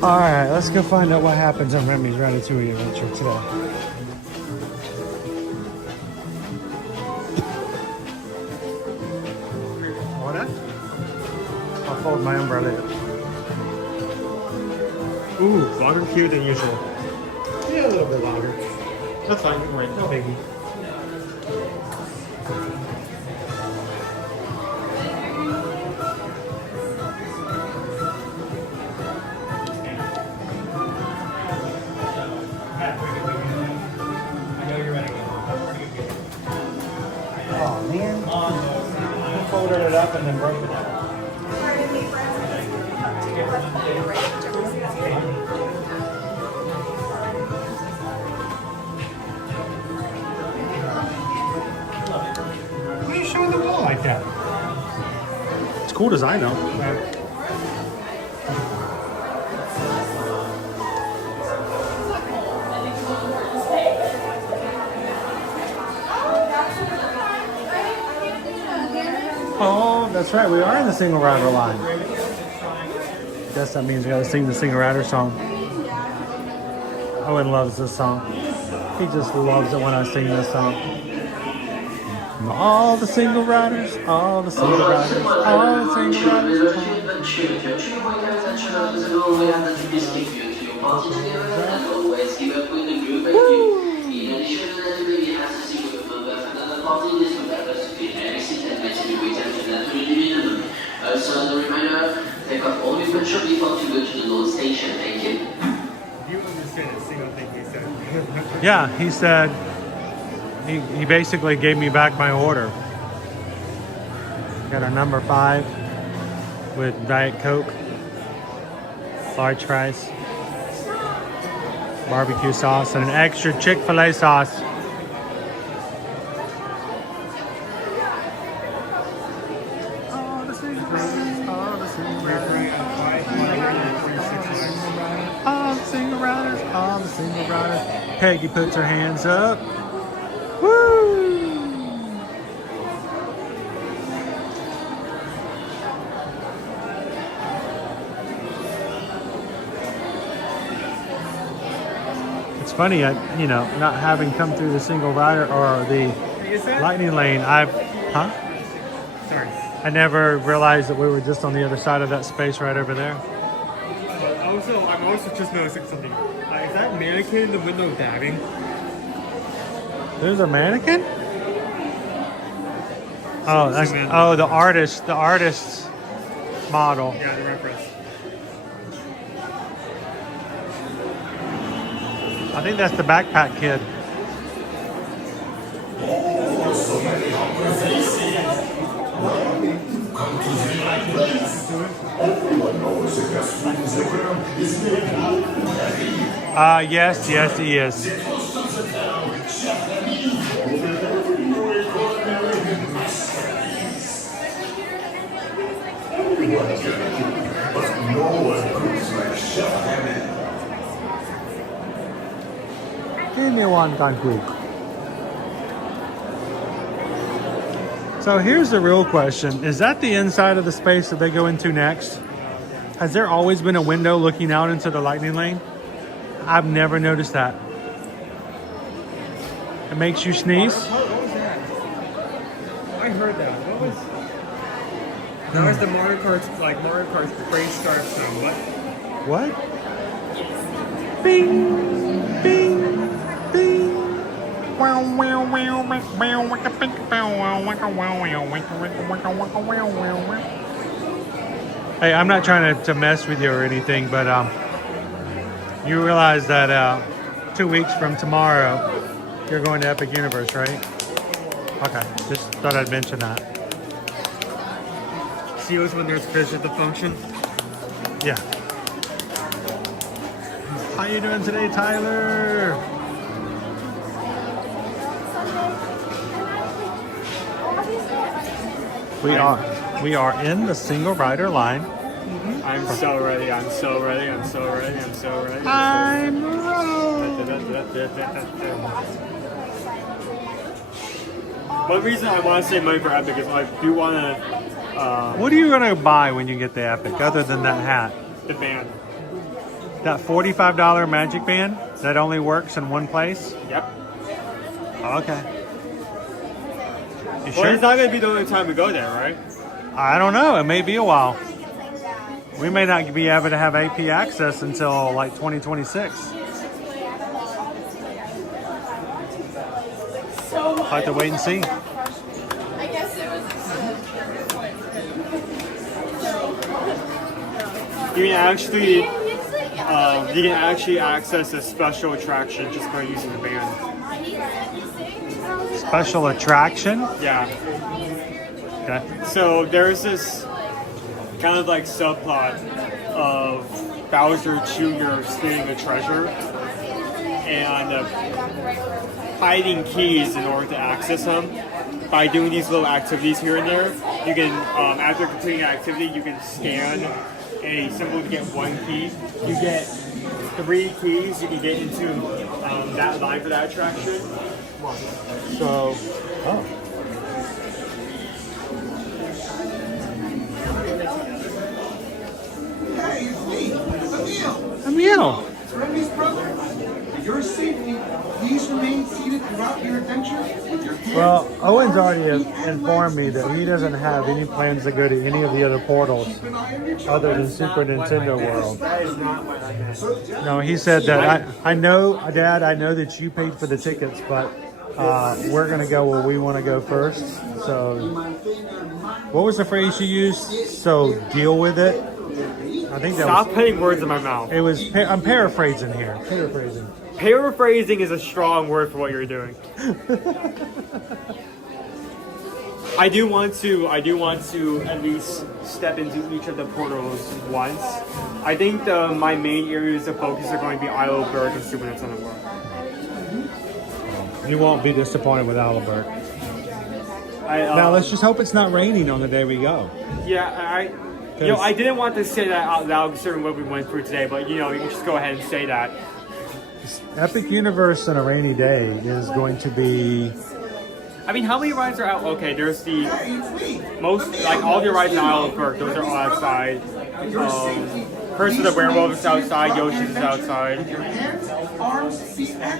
go. All right, let's go find out what happens on Remy's Ratatouille Adventure today. What? I'll fold my umbrella. Ooh, longer queue than usual. Yeah, a little bit longer. That's fine, don't worry, no biggie. Oh man, I folded it up and then broke it out. Why are you showing the wall like that? It's cool design though. Oh, that's right. We are in the single rider line. Guess that means we gotta sing the single rider song. Owen loves this song. He just loves it when I sing this song. All the single riders, all the single riders, all the single riders. So as a reminder, take off all your petrol before you go to the load station. Thank you. You understand a single thing he said. Yeah, he said, he basically gave me back my order. Got a number 5 with Diet Coke, large fries, barbecue sauce, and an extra Chick-fil-A sauce. Peggy puts her hands up. Woo! It's funny, not having come through the single rider or the lightning lane, Sorry. I never realized that we were just on the other side of that space right over there. I'm also just noticing something. Is that mannequin in the window dabbing? There's a mannequin? Oh, that's the artist's model. Yeah, the reference. I think that's the backpack kid. Yes, he is. But no Give me one Cook. So here's the real question. Is that the inside of the space that they go into next? Has there always been a window looking out into the lightning lane? I've never noticed that. It makes you sneeze? What was that? I heard that. What was... That was the Mario Kart, like Mario Kart race start song. What? What? Bing, bing, bing. Hey, I'm not trying to mess with you or anything, but you realize that 2 weeks from tomorrow, you're going to Epic Universe, right? Okay, just thought I'd mention that. See us when there's fish at the function? Yeah. How you doing today, Tyler? We are in the single rider line. I'm so ready. I'm so ready. I'm so ready. I'm so ready. I'm One reason I want to save money for Epic is I do want to. What are you gonna buy when you get the Epic, other than that hat? The band. That $45 Magic Band that only works in one place? Yep. Okay. You Well, sure? it's not going to be the only time we go there, right? I don't know. It may be a while. We may not be able to have AP access until like 2026. I'll have to wait and see. I guess it was. You can actually access a special attraction just by using the band. Special attraction? Yeah. Okay. So there's this kind of like subplot of Bowser Jr. stealing a treasure and hiding keys in order to access them. By doing these little activities here and there, you can, after completing an activity, you can scan a symbol to get one key. You get 3 keys, you can get into that line for that attraction. So, Hey, it's me, Emil. Emil. It's Remy's brother. For your safety, please remain seated throughout your adventure with your hands. Well, Owen's already informed me that he doesn't have any plans to go to any of the other portals other than Super Nintendo World. that is not what I meant. No, he said that I know, Dad, I know that you paid for the tickets, but we're going to go where we want to go first. So, what was the phrase you used? So, deal with it. I think that Stop putting words in my mouth. It was. I'm paraphrasing here. Paraphrasing. Paraphrasing is a strong word for what you're doing. I do want to at least step into each of the portals once. I think my main areas of focus are going to be Isle of Berg and Super Nintendo World. You won't be disappointed with Albert. Now let's just hope it's not raining on the day we go. Yeah, I didn't want to say that out loud considering what we went through today, but you can just go ahead and say that. Epic Universe on a rainy day is going to be... I mean, how many rides are out? Okay, there's the most, like all the rides in Isle of Berg, those are all outside. Curse of the Werewolf is outside, Yoshi's is outside.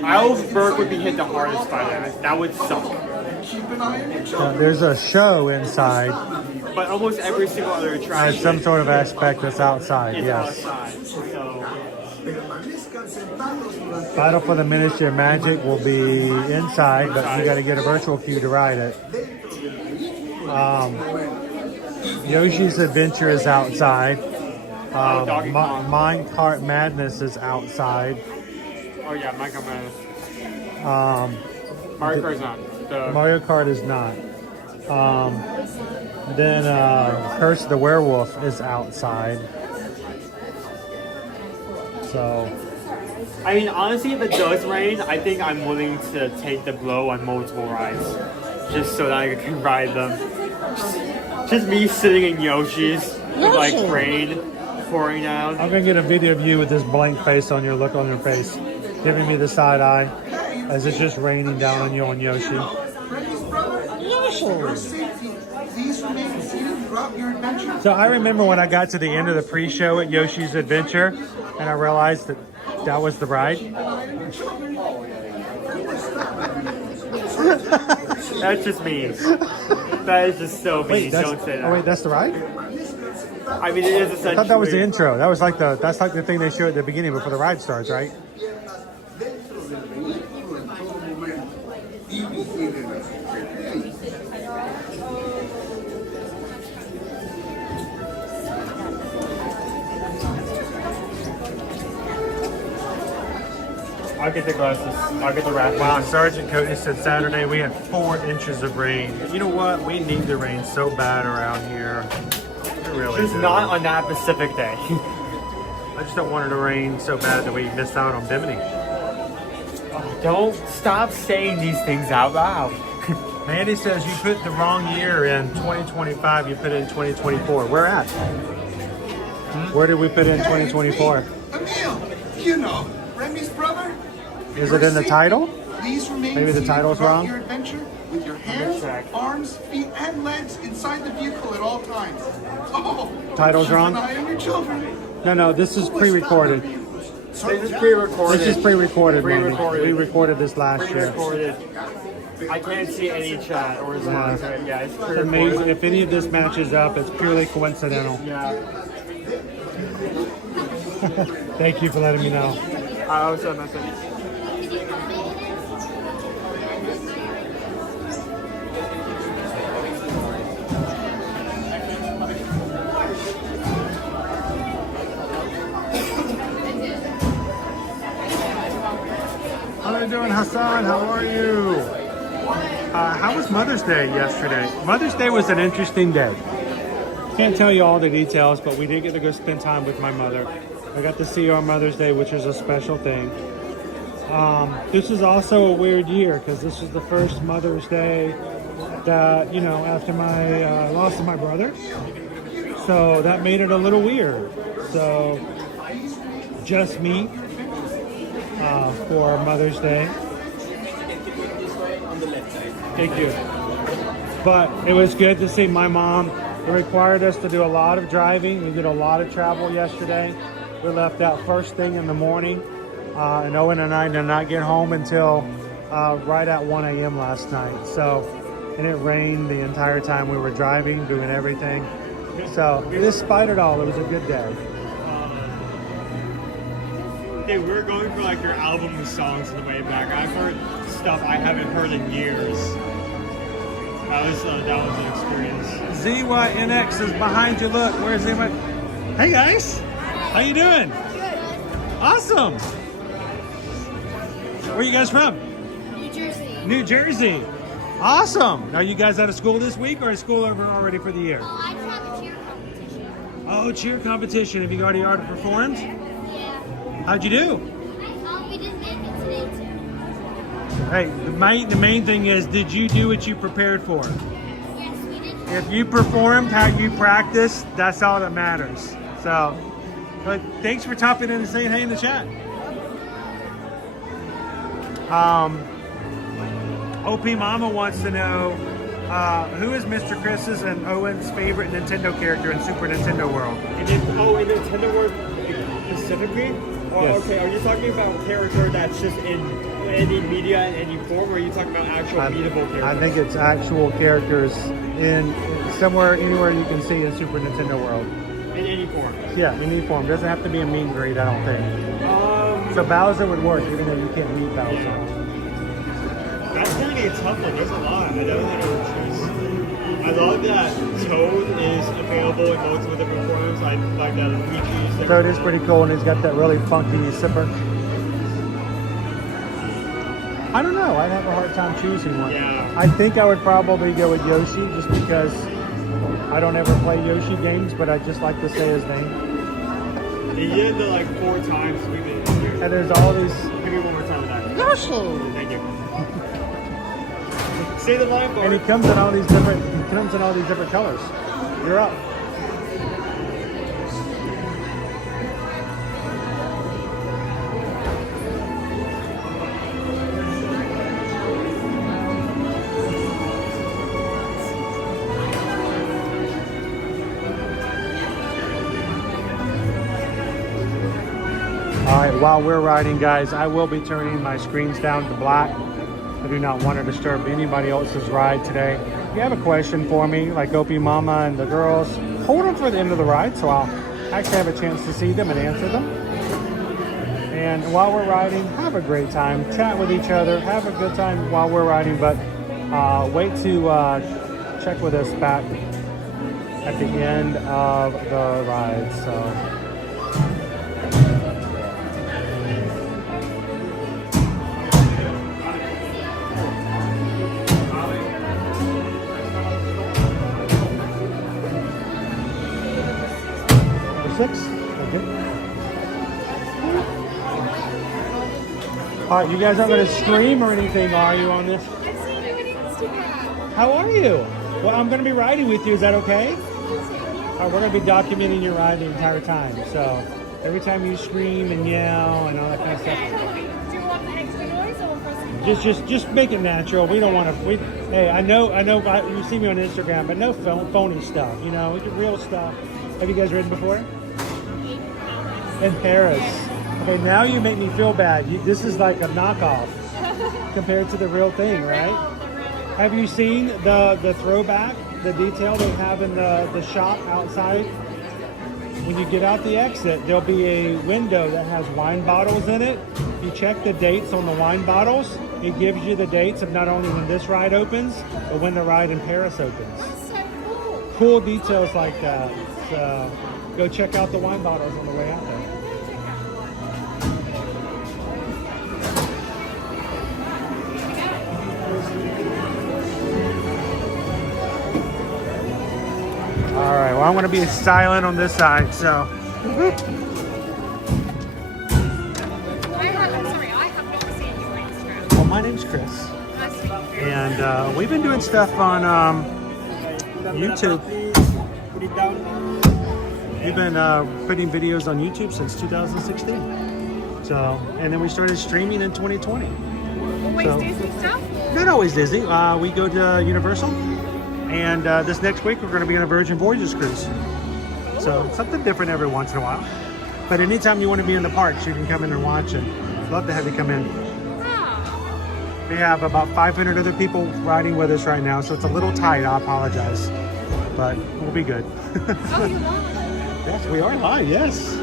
Isle of Berg would be hit the hardest by that. That would suck. There's a show inside. But almost every single other attraction has some sort of aspect that's outside, yes. Outside, so. Battle for the Miniature Magic will be inside, but you got to get a virtual queue to ride it. Yoshi's Adventure is outside. Minecart Madness is outside. Oh yeah, Minecart Madness. Mario Kart is not. Mario Kart is not. Then Curse of the Werewolf is outside. So, I mean, honestly, if it does rain, I think I'm willing to take the blow on multiple rides, just so that I can ride them. Just me sitting in Yoshi's with like rain pouring down. I'm gonna get a video of you with this blank face on your face, giving me the side eye. as it's just raining down on you on Yoshi. Remy's brother, for your safety, please remain seated throughout your adventure. So I remember when I got to the end of the pre-show at Yoshi's Adventure, and I realized that that was the ride. That's just mean. That is just so mean. Don't say that. Oh wait, that's the ride? I mean, it is essentially. I thought that was the intro. That was like that's like the thing they show at the beginning before the ride starts, right? I'll get the glasses. I'll get the wrap. Wow, Sergeant Cody said Saturday we had 4 inches of rain. You know what? We need the rain so bad around here. We really Just do. not on that specific day. I just don't want it to rain so bad that we miss out on Bimini. Oh, don't stop saying these things out loud. Mandy says you put the wrong year in 2025. You put it in 2024. Where at? Where did we put it in 2024? Emil, you know, Remy's brother. Is it in the title? Please remain Maybe the seated title's throughout wrong? your adventure with your hands, arms, feet, and legs inside the vehicle at all times. Oh, Title's keep wrong? an eye on your children. No, this is pre-recorded. This is pre-recorded. This is pre-recorded, Mandy. Pre-recorded. We recorded this last year. Pre-recorded. I can't see any chat or response. Yeah, it's It's amazing. pre-recorded. If any of this matches up, it's purely coincidental. Yeah. Thank you for letting me know. I always send message. How are you doing, Hassan? How are you? How was Mother's Day yesterday? Mother's Day was an interesting day. Can't tell you all the details, but we did get to go spend time with my mother. I got to see her on Mother's Day, which is a special thing. This is also a weird year because this is the first Mother's Day that, you know, after my loss of my brother. So that made it a little weird. So just me for Mother's Day. Thank you. But it was good to see my mom. It required us to do a lot of driving. We did a lot of travel yesterday. We left out first thing in the morning. And Owen and I did not get home until right at 1 a.m. last night. So, and it rained the entire time we were driving, doing everything. So, despite it all, it was a good day. Hey, we were going for like your album songs on the way back. I've heard stuff I haven't heard in years. That was an experience. ZYNX is behind you. Look, where's anybody? Hey guys, how you doing? Awesome. Where are you guys from? New Jersey. New Jersey. Awesome. Are you guys out of school this week, or is school over already for the year? Oh, I tried the cheer competition. Oh, cheer competition. Have you already performed? Yeah. How'd you do? We didn't make it today too. Hey, the main thing is, did you do what you prepared for? Yes, we did. If you performed how you practiced, that's all that matters. So, but thanks for topping in and saying hey in the chat. OP Mama wants to know who is Mr. Chris's and Owen's favorite Nintendo character in Super Nintendo World? In Nintendo World specifically? Oh, Yes. okay. Are you talking about a character that's just in any media in any form, or are you talking about actual beatable characters? I think it's actual characters in somewhere, anywhere you can see in Super Nintendo World. In any form? Yeah, in any form. Doesn't have to be a meet and greet, I don't think. So Bowser would work, even though you can't meet Bowser. That's gonna be a tough one. There's a lot. I don't know what to choose. I love that Toad is available in multiple different forms. I like that Luigi's. Toad is pretty cool, and he's got that really funky zipper. I don't know. I'd have a hard time choosing one. Yeah. I think I would probably go with Yoshi, just because I don't ever play Yoshi games, but I just like to say his name. He did it like 4 times. We've been here. And there's all these. Give me one more time of that. Yoshi. Thank you. Say the line bar. And he comes in all these different. He comes in all these different colors. You're up. All right, while we're riding, guys, I will be turning my screens down to black. I do not want to disturb anybody else's ride today. If you have a question for me, like Opie Mama and the girls, hold them for the end of the ride so I'll actually have a chance to see them and answer them. And while we're riding, have a great time. Chat with each other. Have a good time while we're riding, but wait to check with us back at the end of the ride. So. Six. Okay. All right, you guys aren't going to scream or anything, are you, on this? How are you? Well, I'm going to be riding with you. Is that okay? All right, we're going to be documenting your ride the entire time. So every time you scream and yell and all that kind of stuff. Do you want extra noise or Just make it natural. We don't want to. Hey, I know. You see me on Instagram, but no phony stuff. You know, real stuff. Have you guys ridden before? In Paris. Okay, now you make me feel bad. This is like a knockoff compared to the real thing, right? Have you seen the throwback, the detail they have in the shop outside? When you get out the exit, there'll be a window that has wine bottles in it. You check the dates on the wine bottles. It gives you the dates of not only when this ride opens, but when the ride in Paris opens. That's so cool. Cool details like that. So go check out the wine bottles on the way out there. All right, well, I'm going to be silent on this side, so. I'm sorry, I have not seen your Instagram. Well, my name's Chris. Nice to meet you. And we've been doing stuff on YouTube. We've been putting videos on YouTube since 2016. So, and then we started streaming in 2020. Always Disney stuff? Not always Disney. We go to Universal. And this next week, we're going to be on a Virgin Voyages cruise. So something different every once in a while. But anytime you want to be in the parks, you can come in and watch, and love to have you come in. We have about 500 other people riding with us right now, so it's a little tight. I apologize. But we'll be good. Oh, you're live? Yes, we are live, yes.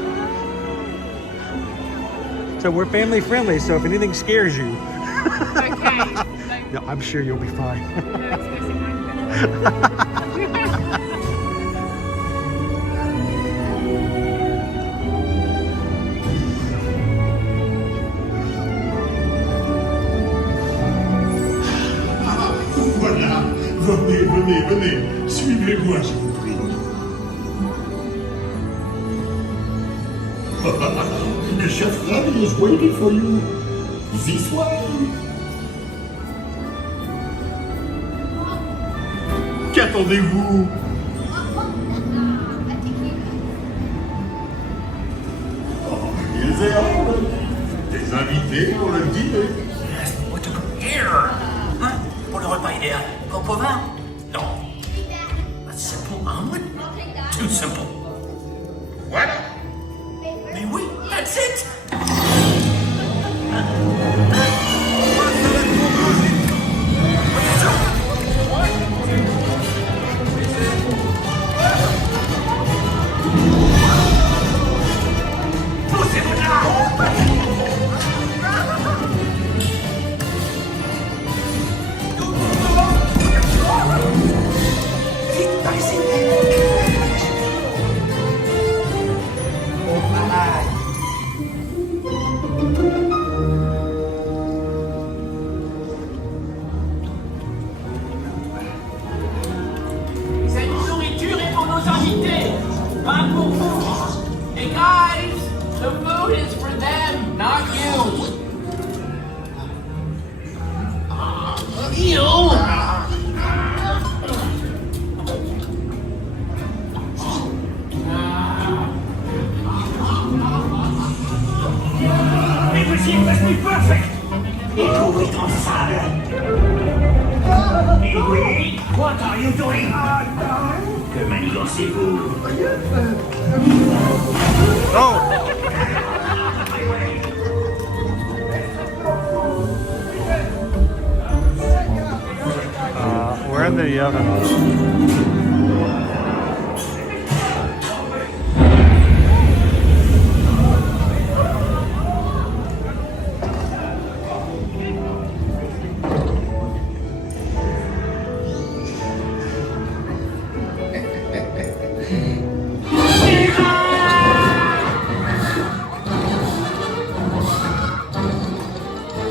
So we're family friendly, so if anything scares you, Okay. no, I'm sure you'll be fine. Voilà, venez, suivez-moi, je vous prie. The chef Ravi is waiting for you. This way. Qu'attendez-vous? Oh, ils et hommes, des invités pour le dîner. What to prepare? Hein? Pour le repas idéal. Coq au vin? Non. A simple omelet? Too simple. What? Mais oui, that's it! Cette nourriture est pour nos invités, pas pour vous. Hey guys, the food is for them, not you. Everything must be perfect! Et tout est en sable! Et oui, what are you doing? Que manigancez-vous? Oh! into the oven.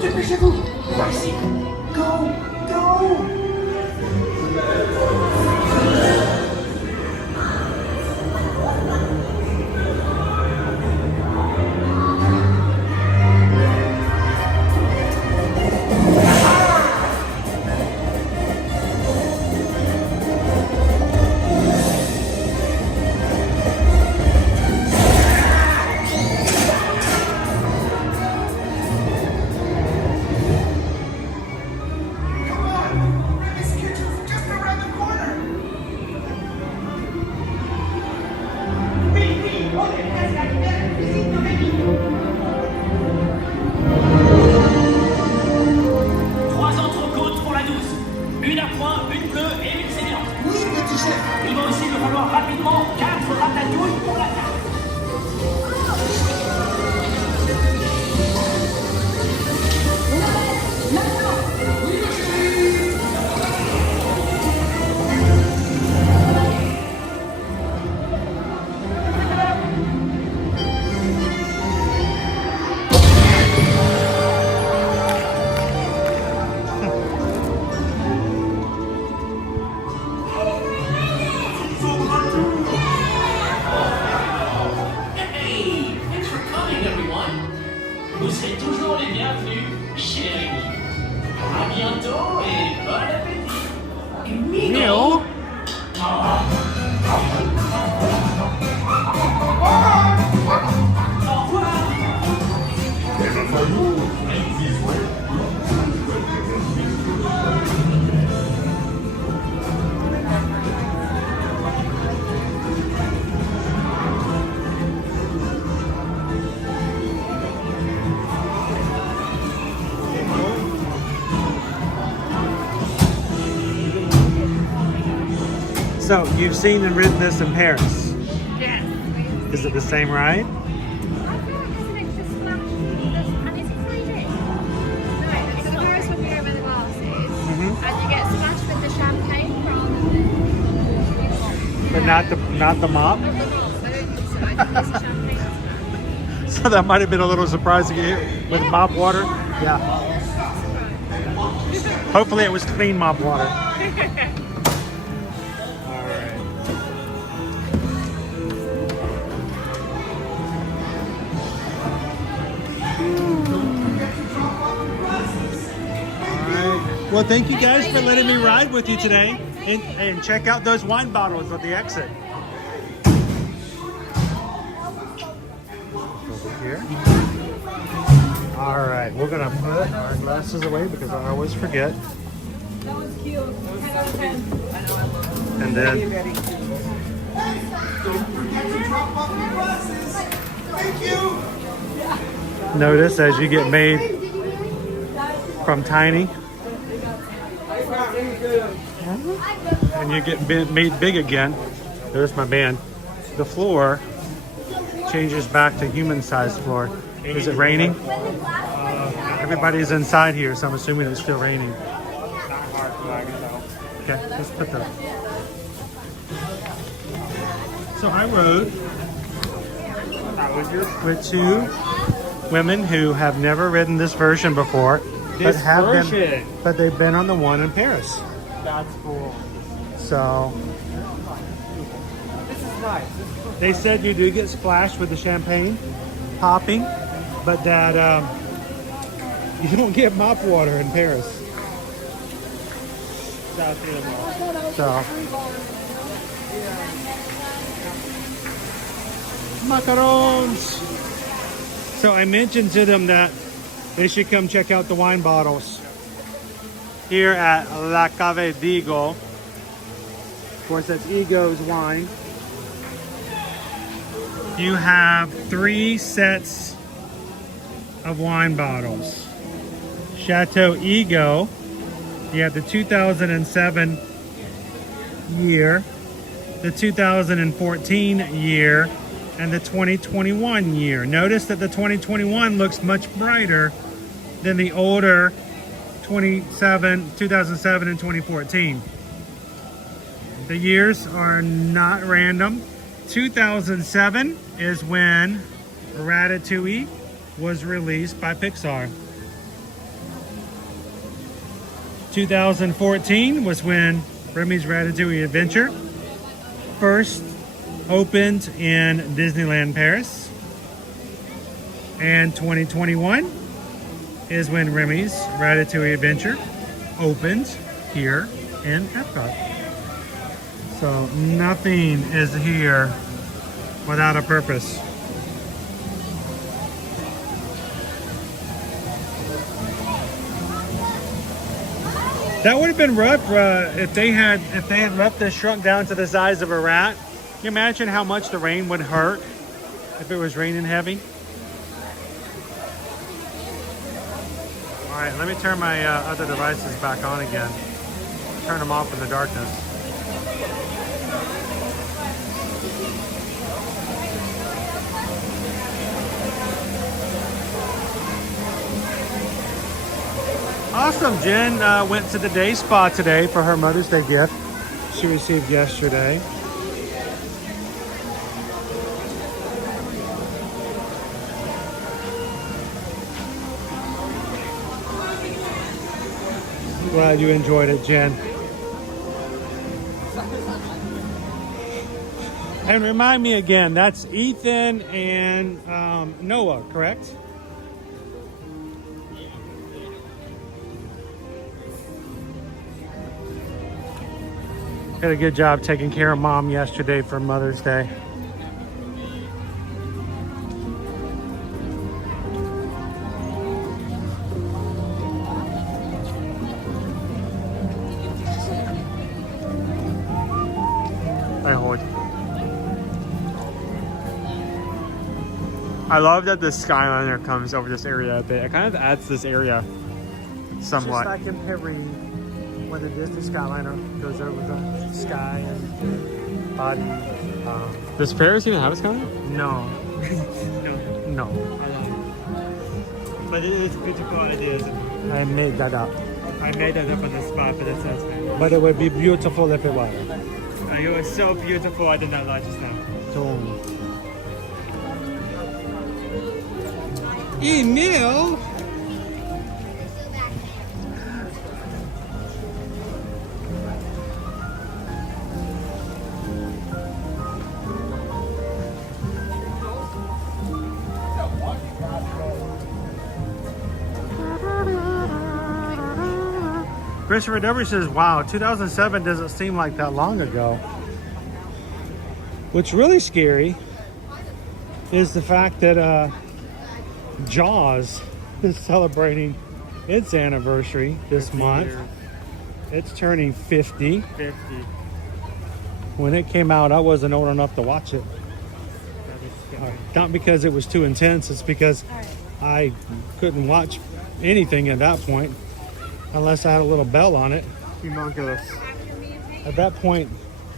Dépêchez-vous. Voici. Go, go. Trois entrecôtes pour la douce. Une à point, une bleue et une saignante. Oui, petit chef. Il va aussi me falloir rapidement 4 ratatouilles pour la table. Hey, thanks for coming, everyone. Vous serez toujours les bienvenus chez Rémi. À bientôt et bon appétit. Mignon. Au revoir. So, you've seen and ridden this in Paris. Yes. Is it the same ride? I feel like there's an extra splash. And is it 3D? No, it's the Paris when we go by the glasses. And you get splashed with the champagne rather than But not the mop? not the malt. I don't think so. I think there's champagne. So that might have been a little surprising with mop water. Yeah. Hopefully it was clean mop water. Well, thank you guys for letting me ride with you today. And check out those wine bottles at the exit. Over here. All right, we're gonna put our glasses away because I always forget. That was cute. 10 out of 10. And then Don't forget to drop off your glasses. Thank you. notice as you get made from tiny and you get made big again, there's my band, the floor changes back to human-sized floor. Is it raining? Everybody's inside here, so I'm assuming it's still raining. Okay, let's put the... So I rode with two women who have never ridden this version before, but they've been on the one in Paris. That's cool. So This is nice. they said you do get splashed with the champagne popping, but that you don't get mop water in Paris. So macarons. So I mentioned to them that they should come check out the wine bottles here at La Cave d'Ego. Of course, that's Ego's wine. You have 3 sets of wine bottles. Chateau Ego, you have the 2007 year, the 2014 year, and the 2021 year. Notice that the 2021 looks much brighter than the older 2007 and 2014. The years are not random. 2007 is when Ratatouille was released by Pixar. 2014 was when Remy's Ratatouille Adventure first opened in Disneyland Paris. And 2021 is when Remy's Ratatouille Adventure opened here in Epcot. So nothing is here without a purpose. That would have been rough if they had left this shrunk down to the size of a rat. Can you imagine how much the rain would hurt if it was raining heavy? All right, let me turn my other devices back on again. Turn them off in the darkness. Awesome. Jen went to the day spa today for her Mother's Day gift she received yesterday. Glad you enjoyed it, Jen. And remind me again, that's Ethan and Noah, correct? Did a good job taking care of Mom yesterday for Mother's Day. I love that the Skyliner comes over this area a bit. It kind of adds to this area somewhat. Just like in Paris, when the Disney Skyliner goes over the sky and body. Does Paris even have a Skyliner? No. No. But it is a beautiful idea. I made that up. I made that up on the spot, but it says. But it would be beautiful if it was. It was so beautiful, I did not lie just now. So, Emil. Christopher W says, wow, 2007 doesn't seem like that long ago. What's really scary is the fact that Jaws is celebrating its anniversary this month. It's turning 50. 50. When it came out, I wasn't old enough to watch it. Not because it was too intense, it's because I couldn't watch anything at that point unless I had a little bell on it. Humongous. At that point,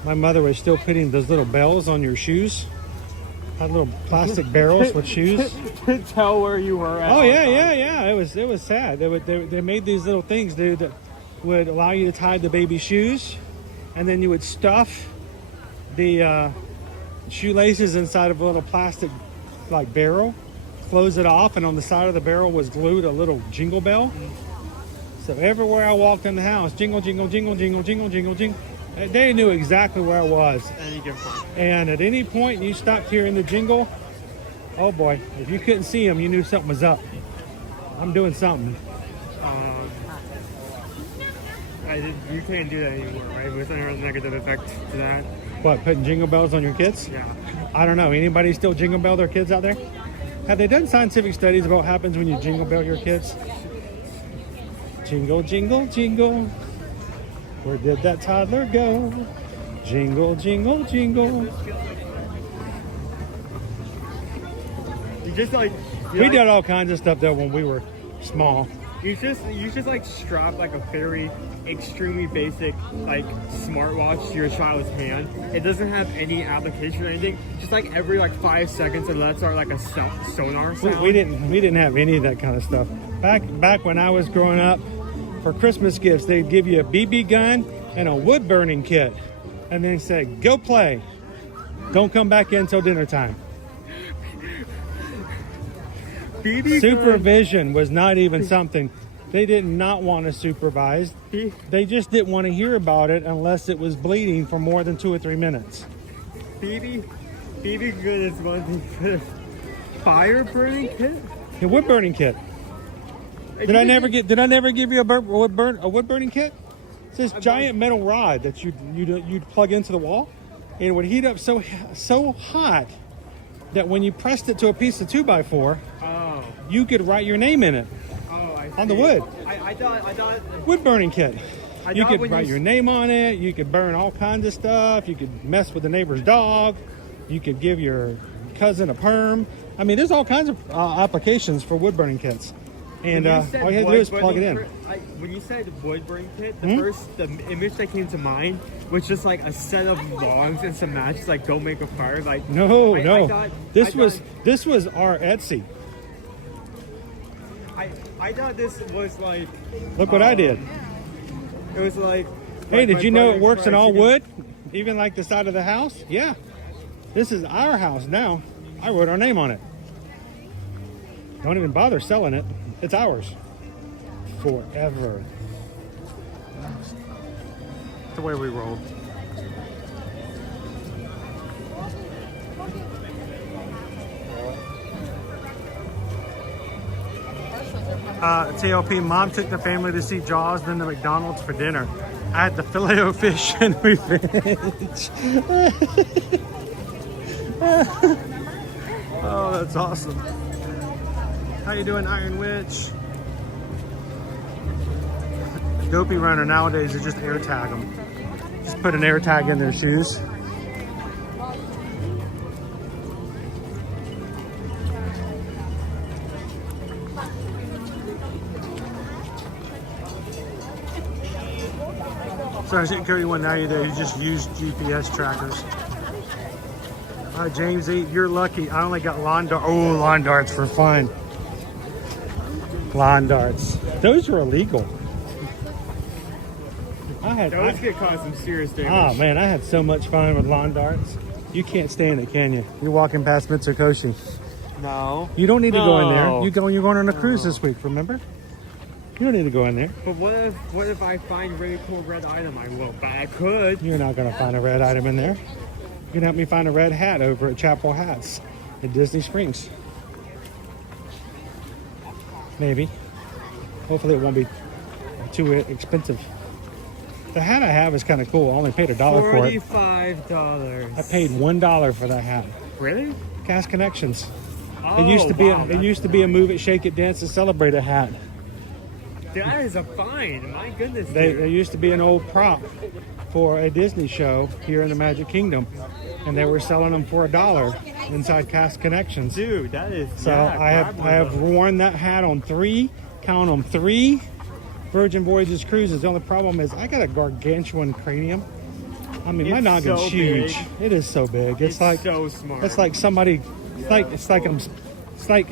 my mother was still putting those little bells on your shoes. Had little plastic barrels with shoes. To tell where you were at. Oh yeah. It was sad. They made these little things, dude, that would allow you to tie the baby's shoes, and then you would stuff the shoelaces inside of a little plastic like barrel, close it off, and on the side of the barrel was glued a little jingle bell. So everywhere I walked in the house, jingle, jingle, jingle, jingle, jingle, jingle, jingle. They knew exactly where I was. And at any point you stopped hearing the jingle, oh boy, if you couldn't see them, you knew something was up. I'm doing something. You can't do that anymore, right? Was there a negative effect to that? What, putting jingle bells on your kids? Yeah. I don't know. Anybody still jingle bell their kids out there? Have they done scientific studies about what happens when you jingle bell your kids? Jingle, jingle, jingle. Where did that toddler go? Jingle, jingle, jingle. You just like... We did all kinds of stuff though when we were small. You just like strap like a very extremely basic like smartwatch to your child's hand. It doesn't have any application or anything. Just like every like 5 seconds, it lets out like a sonar sound. We didn't have any of that kind of stuff. Back when I was growing up, for Christmas gifts, they'd give you a BB gun and a wood burning kit, and then say, "Go play. Don't come back in until dinner time." Supervision was not even something. They did not want to supervise. They just didn't want to hear about it unless it was bleeding for more than 2 or 3 minutes. BB gun is one thing, but a fire burning kit? A wood burning kit. Did I never give you a wood burning kit? It's this giant metal rod that you'd plug into the wall, and it would heat up so hot that when you pressed it to a piece of 2x4, you could write your name in it on the wood. I thought wood burning kit. You could write your name on it. You could burn all kinds of stuff. You could mess with the neighbor's dog. You could give your cousin a perm. I mean, there's all kinds of applications for wood burning kits. And all you had to do is plug it in. When you said wood burning kit, the image that came to mind was just like a set of logs and some matches. Like, don't make a fire. Like, no. This was our Etsy. I thought this was like. Look what I did. It was like. Hey, did you know it works in all wood? Even like the side of the house? Yeah. This is our house now. I wrote our name on it. Don't even bother selling it. It's ours. Forever. That's the way we roll. TLP, Mom took the family to see Jaws, then to McDonald's for dinner. I had the Filet-O-Fish and revenge. Oh, that's awesome. How you doing, Iron Witch? Dopey runner nowadays is just air tag them. Just put an air tag in their shoes. So I didn't carry one now either. You just use GPS trackers. All right, James E, you're lucky. I only got lawn darts. Oh, lawn darts for fun. Lawn darts. Those were illegal. Those could cause some serious damage. Oh man, I had so much fun with lawn darts. You can't stand it, can you? You're walking past Mitsukoshi. No. You don't need to go in there. You're going on a cruise this week, remember? You don't need to go in there. But what if I find a really cool red item? I will, but I could. You're not going to find a red item in there. You can help me find a red hat over at Chapel Hats at Disney Springs. Maybe. Hopefully it won't be too expensive. The hat I have is kind of cool. I only paid $1 for it. $45. I paid $1 for that hat. Really? Cast Connections. Oh, it used to be a Move It, Shake It, Dance and Celebrate a hat. That is a find. My goodness. There used to be an old prop for a Disney show here in the Magic Kingdom, and they were selling them for $1 inside Cast Connections. Dude, that is. So I have worn that hat on 3 Virgin Voyages cruises. The only problem is I got a gargantuan cranium. I mean, my noggin's so huge. big. It is so big. It's like so smart. It's like somebody. It's like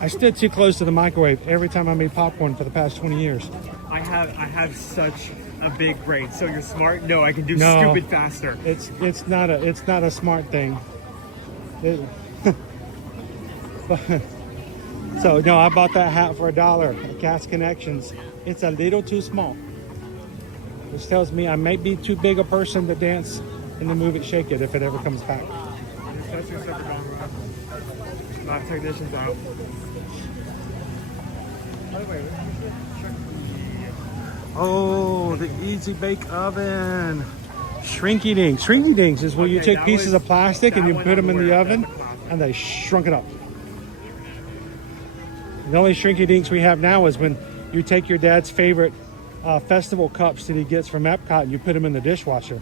I stood too close to the microwave every time I made popcorn for the past 20 years. I have such a big brain. So you're smart? No, I can do stupid faster. It's not a smart thing. So no, I bought that hat for $1 at Cast Connections. It's a little too small, which tells me I might be too big a person to dance in the Move It, Shake It if it ever comes back. Lab technicians out. By the way, check Oh, the Easy Bake Oven. Shrinky Dinks. Shrinky Dinks is where you take pieces of plastic and you put them in the oven and they shrunk it up. The only Shrinky Dinks we have now is when you take your dad's favorite festival cups that he gets from Epcot and you put them in the dishwasher.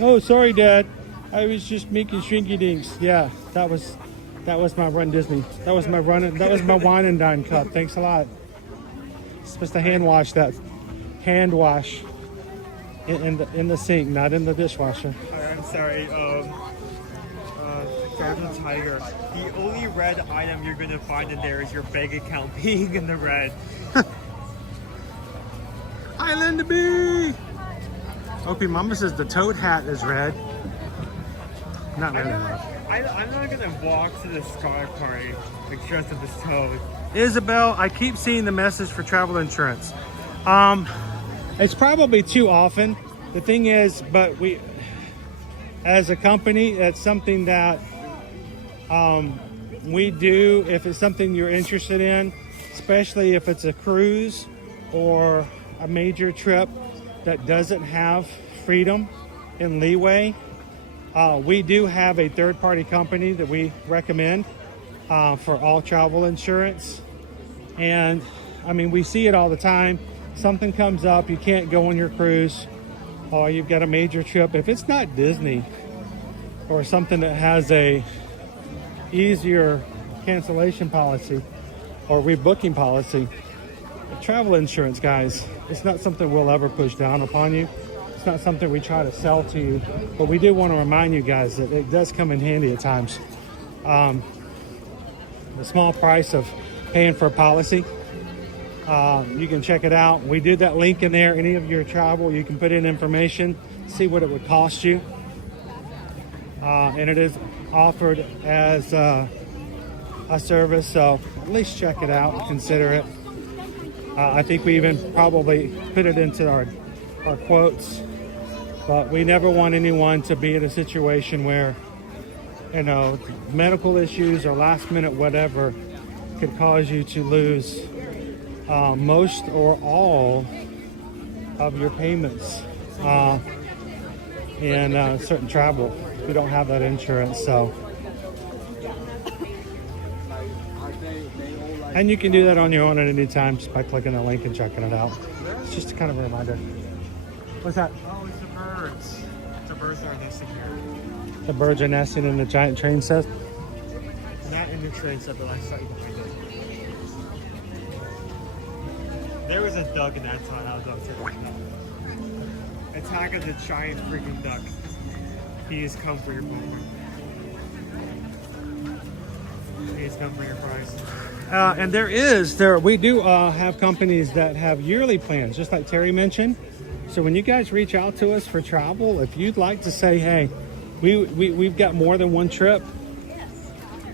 Oh, sorry, Dad. I was just making Shrinky Dinks. Yeah, that was That was my Run Disney. That was my wine and dine cup. Thanks a lot. Supposed to hand wash that. Hand wash in the sink, not in the dishwasher. I'm sorry. Frozen Tiger. The only red item you're gonna find in there is your bank account being in the red. Island Bee. Opie Mama says the toad hat is red. Not red enough. I'm not gonna walk to the Sky Party like dressed up as Toad. Isabel, I keep seeing the message for travel insurance. It's probably too often. The thing is, but we, as a company, that's something that we do if it's something you're interested in, especially if it's a cruise or a major trip that doesn't have freedom and leeway. We do have a third-party company that we recommend for all travel insurance. And I mean, we see it all the time. Something comes up, you can't go on your cruise, or you've got a major trip. If it's not Disney or something that has a easier cancellation policy or rebooking policy, travel insurance, guys, it's not something we'll ever push down upon you. It's not something we try to sell to you, but we do want to remind you guys that it does come in handy at times. The small price of paying for a policy, you can check it out. We did that link in there. Any of your travel, you can put in information, see what it would cost you. And it is offered as a service, so at least check it out and consider it. I think we even probably put it into our quotes, but we never want anyone to be in a situation where, you know, medical issues or last minute whatever could cause you to lose most or all of your payments in certain travel. We don't have that insurance, so. And you can do that on your own at any time just by clicking the link and checking it out. It's just kind of a reminder. What's that? Oh, it's the birds. The birds are nesting here. The birds are nesting in the giant train set? Not in the train set, but I saw you behind it. There was a duck in that time. I was upset with that. Attack of the giant freaking duck. He has come for your popcorn. He has come for your fries. And we do have companies that have yearly plans, just like Terry mentioned. So when you guys reach out to us for travel, if you'd like to say, hey, we've got more than one trip,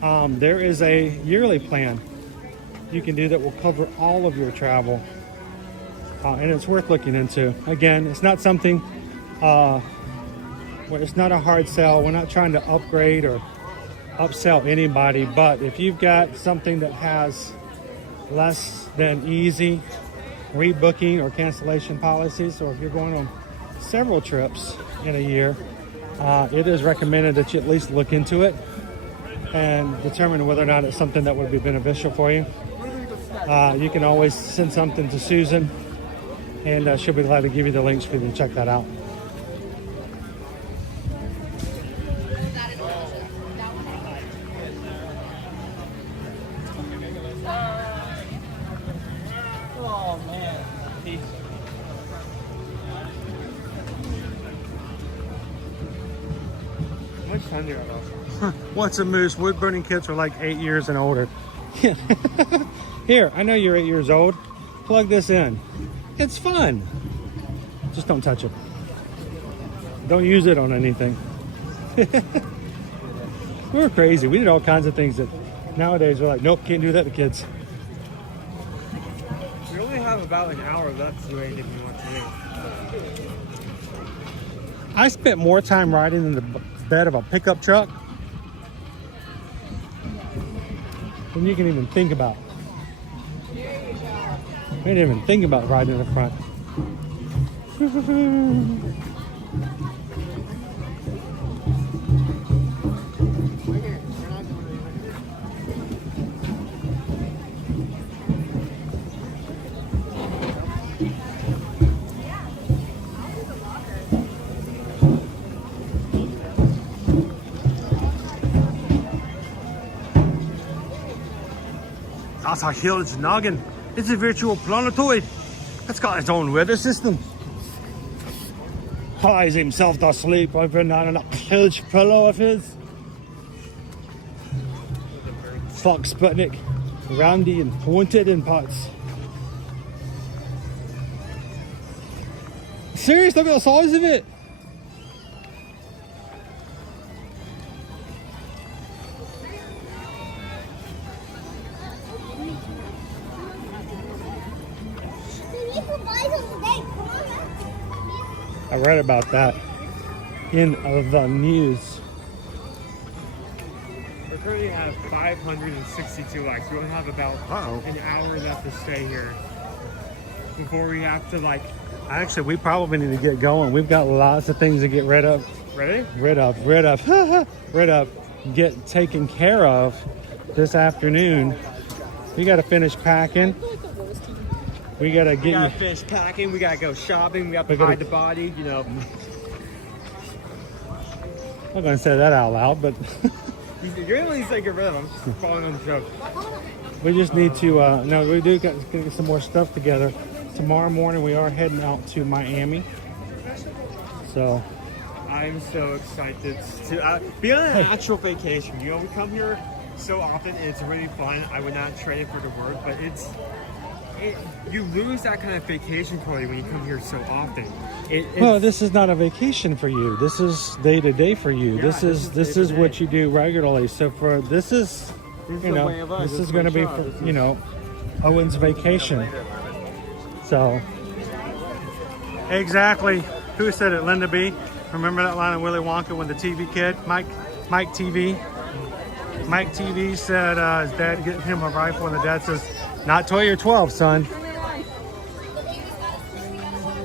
there is a yearly plan you can do that will cover all of your travel. And it's worth looking into. Again, it's not something, it's not a hard sell. We're not trying to upgrade or upsell anybody, but if you've got something that has less than easy rebooking or cancellation policies, or if you're going on several trips in a year, it is recommended that you at least look into it and determine whether or not it's something that would be beneficial for you. You can always send something to Susan, and she'll be glad to give you the links for you to check that out. Oh man. How much time do you have left? What's a moose? Wood burning kits are like 8 years and older. Here, I know you're 8 years old. Plug this in. It's fun. Just don't touch it. Don't use it on anything. We were crazy. We did all kinds of things that nowadays we're like, nope, can't do that to kids. We only have about an hour left to do anything we want to do. I spent more time riding in the bed of a pickup truck than you can even think about. I didn't even think about riding in the front. That's a huge noggin. It's a virtual planetoid. It's got its own weather system. Cries himself to sleep over on that huge pillow of his. Fox Sputnik, roundy and pointed in parts. Serious, look at the size of it. I read about that in the news. We currently have 562 likes. We only have about an hour left to stay here before we have to like. Actually, we probably need to get going. We've got lots of things to get rid of. Ready? Rid of. Get taken care of this afternoon. We got to finish packing. We got to get. We gotta finish packing. We gotta go shopping. We have to hide the body. You know. I'm not gonna say that out loud, but You're the one who's like get rid of them. I'm just following on the joke. we just need to. No, we do got to get some more stuff together. Tomorrow morning we are heading out to Miami. So I'm so excited to be on an actual vacation. You know, we come here so often and it's really fun. I would not trade it for the word, but you lose that kind of vacation quality when you come here so often. Well, this is not a vacation for you. This is day to day for you. Yeah, this is what you do regularly. So for this is the way of life. this is going to be for Owen's vacation. So exactly, who said it? Linda B. Remember that line of Willy Wonka when the TV kid, Mike TV said his dad getting him a rifle, and the dad says, "Not till you're 12, son."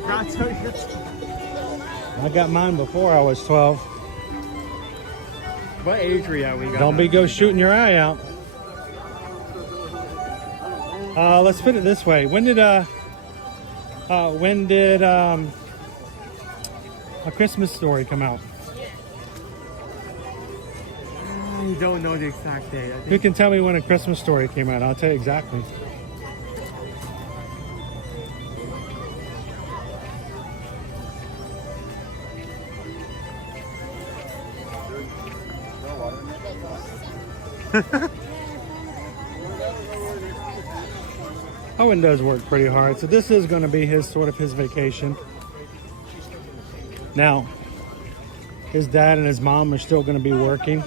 Not till you're 12. I got mine before I was 12. What age were you at when you got Don't be go shooting your eye out. Let's put it this way. When did A Christmas Story come out? You don't know the exact date. I think You can tell me when A Christmas Story came out. I'll tell you exactly. Owen does work pretty hard, so this is going to be his vacation. Now, his dad and his mom are still going to be working.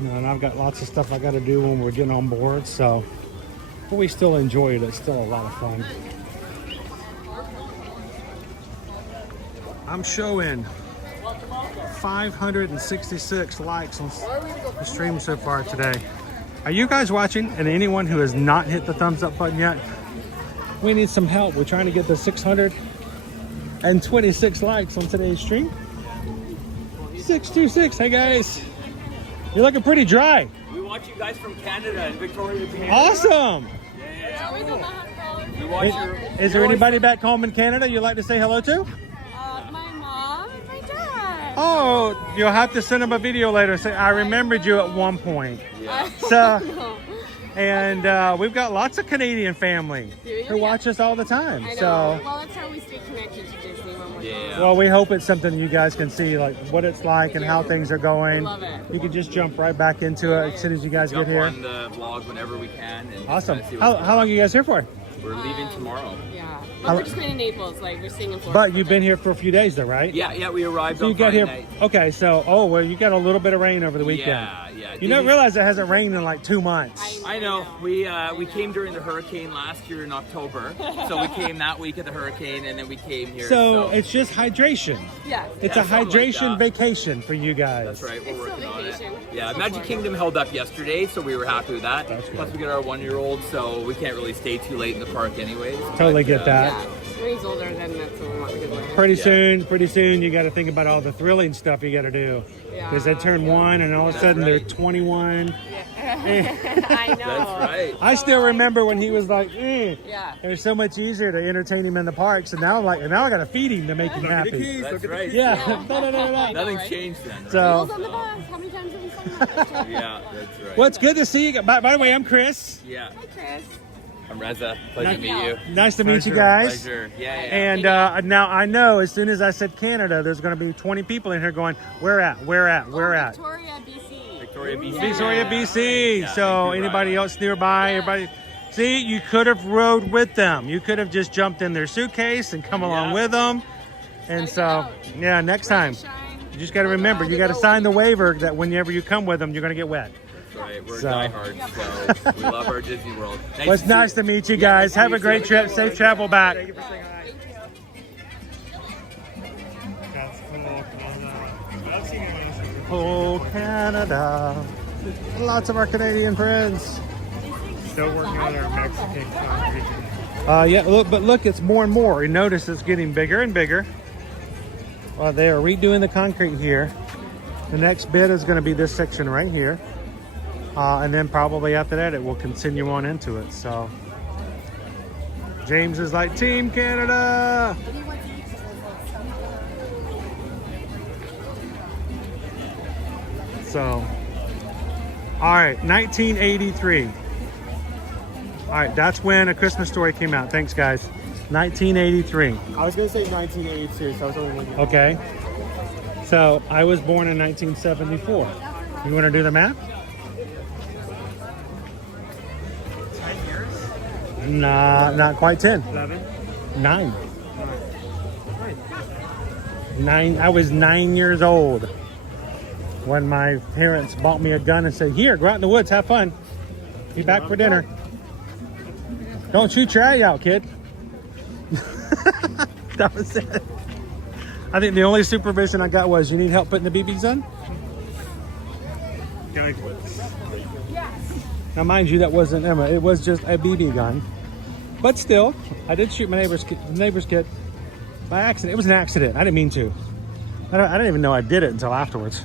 And I've got lots of stuff I got to do when we're getting on board, so but we still enjoy it. It's still a lot of fun. I'm showing 566 likes on the stream so far today. Are you guys watching? And anyone who has not hit the thumbs up button yet, we need some help. We're trying to get the 626 likes on today's stream. 626. Hey guys, you're looking pretty dry. We watch you guys from Canada and Victoria. Awesome. Yeah. We Is, is there anybody back home in Canada you'd like to say hello to? My mom and my dad. Oh, you'll have to send them a video later. Say, I remembered you at one point. So, and we've got lots of Canadian family who watch us all the time. I know. So, Well, that's how we stay connected to Disney when we're home. well, we hope it's something you guys can see, like what it's like and how things are going. Love it. You can just jump right back into it as soon as you guys get here. on the vlog whenever we can. And Awesome. just kinda see what's How long are you guys here for? We're leaving tomorrow. Yeah. How- But we're just going to Naples. Like, we're staying in Florida. But you've been here for a few days though, right? Yeah, we arrived So on you got Friday here. night. Okay, so well, you got a little bit of rain over the weekend. Yeah. You don't realize it hasn't rained in like 2 months. I know. We came during the hurricane last year in October, so we came that week of the hurricane, and then we came here. So it's just hydration. Yeah. It's Yeah, a something like hydration that. vacation for you guys. That's right. We're working on it. vacation. Yeah, Magic Kingdom held up yesterday, so we were happy with that. Plus, we got our 1-year-old, so we can't really stay too late in the park, anyways. Totally But, get that. Yeah. When he's older, then that's when we want to go. Pretty soon, you got to think about all the thrilling stuff you got to do. Because they turn 1 and all of a sudden they're 21. I know. That's right. I still remember when he was like, Yeah. it was so much easier to entertain him in the parks. And now I'm like, now I got to feed him to make him happy. That's right. Yeah. Nothing's changed then. Right? So, Wheels on the bus. How many times have we said Yeah, that's right. Well, it's good to see you. By the way, I'm Chris. Yeah. Hi, Chris. I'm Reza. Pleasure to meet you. Nice to meet you guys. Pleasure. Yeah. And now I know as soon as I said Canada, there's going to be 20 people in here going, where at? Victoria, BC. Victoria, BC. Victoria, BC. Yeah, So anybody else nearby? Everybody. See, you could have rode with them. You could have just jumped in their suitcase and come along with them. And so, yeah, next time. You just got to remember, you got to sign the waiver that whenever you come with them, you're going to get wet. That's right. We're diehards, so we love our Disney World. Well, it's nice to meet you guys. Have a great trip. Safe travel back. Thank you for saying hi. That's cool. I've seen it. Oh, Canada. Lots of our Canadian friends. Still working on our Mexican concrete. Yeah, but look, it's more and more. You notice it's getting bigger and bigger. Well, they are redoing the concrete here. The next bit is going to be this section right here. And then probably after that, it will continue on into it. So, James is like, Team Canada! So, all right, 1983. All right, that's when A Christmas Story came out. Thanks, guys. 1983. I was going to say 1982, so I was only looking. Okay. So I was born in 1974. You want to do the math? 10 years? Nah, not quite 10. 11? 9. 9. I was 9 years old when my parents bought me a gun and said, "Here, go out in the woods, have fun. Be back for dinner. Don't shoot your eye out, kid." That was it. I think the only supervision I got was, "You need help putting the BBs on?" Now, mind you, that wasn't Emma. It was just a BB gun. But still, I did shoot my neighbor's kid by accident. It was an accident. I didn't mean to. I didn't even know I did it until afterwards.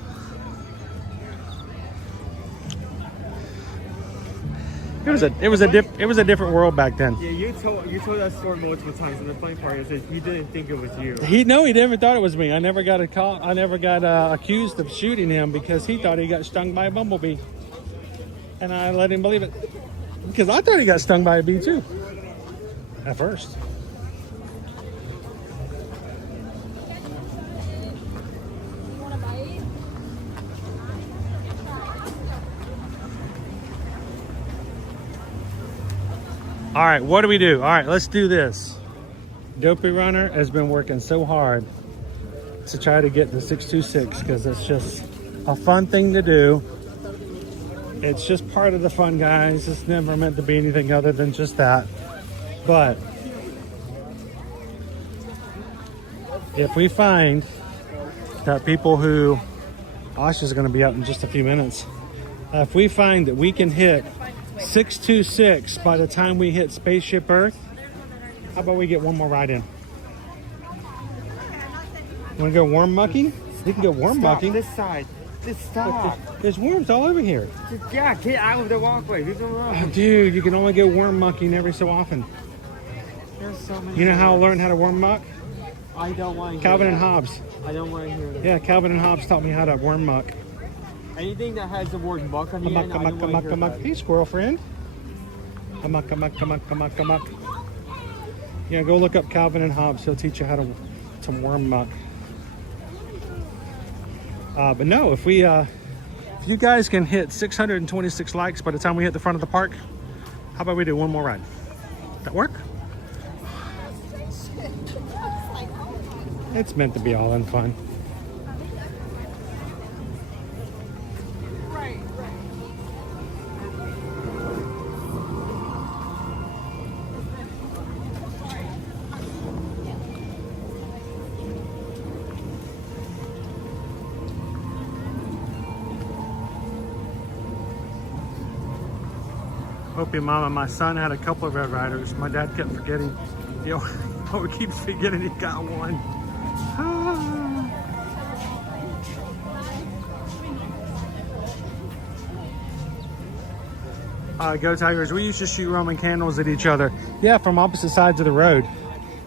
It was a different world back then. Yeah, you told that story multiple times, and the funny part is that he didn't think it was you. He never thought it was me. I never got a call. I never got accused of shooting him because he thought he got stung by a bumblebee, and I let him believe it because I thought he got stung by a bee too at first. All right, what do we do? All right, let's do this. Dopey Runner has been working so hard to try to get the 626 because it's just a fun thing to do. It's just part of the fun, guys. It's never meant to be anything other than just that. But if we find that people who, Asha's going to be out in just a few minutes. If we find that we can hit 626 by the time we hit Spaceship Earth, how about we get one more ride in? Want to go worm mucking? We can go worm mucking. This side. Just stop. There's worms all over here. Yeah, get out of the walkway. Leave them alone. Oh, dude, you can only go worm mucking every so often. There's so many. You know how I learned how to worm muck? I don't want to hear Calvin that. and Hobbes. I don't want to hear that. Yeah, Calvin and Hobbes taught me how to worm muck. Anything that has the word muck on the end, I don't want to hear that. Hey, squirrel friend. Come on. Yeah, go look up Calvin and Hobbes. He'll teach you how to worm muck. But no, if you guys can hit 626 likes by the time we hit the front of the park, how about we do one more ride? That work? It's meant to be all in fun. Hope your mom and my son had a couple of Red Riders. My dad kept forgetting. You know, we keep forgetting he got one. Go Tigers. We used to shoot Roman candles at each other. Yeah, from opposite sides of the road.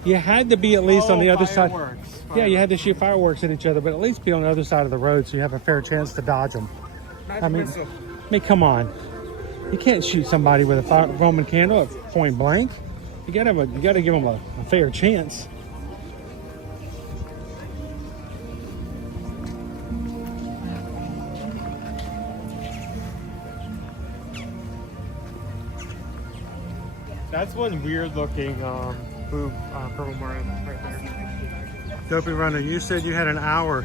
You had to be at least on the other side. Yeah, you had to shoot fireworks at each other, but at least be on the other side of the road so you have a fair chance to dodge them. I mean, come on. You can't shoot somebody with a Roman candle at point blank. You gotta give them a fair chance. That's one weird looking boob purple marlin right there. Dopey Runner, you said you had an hour,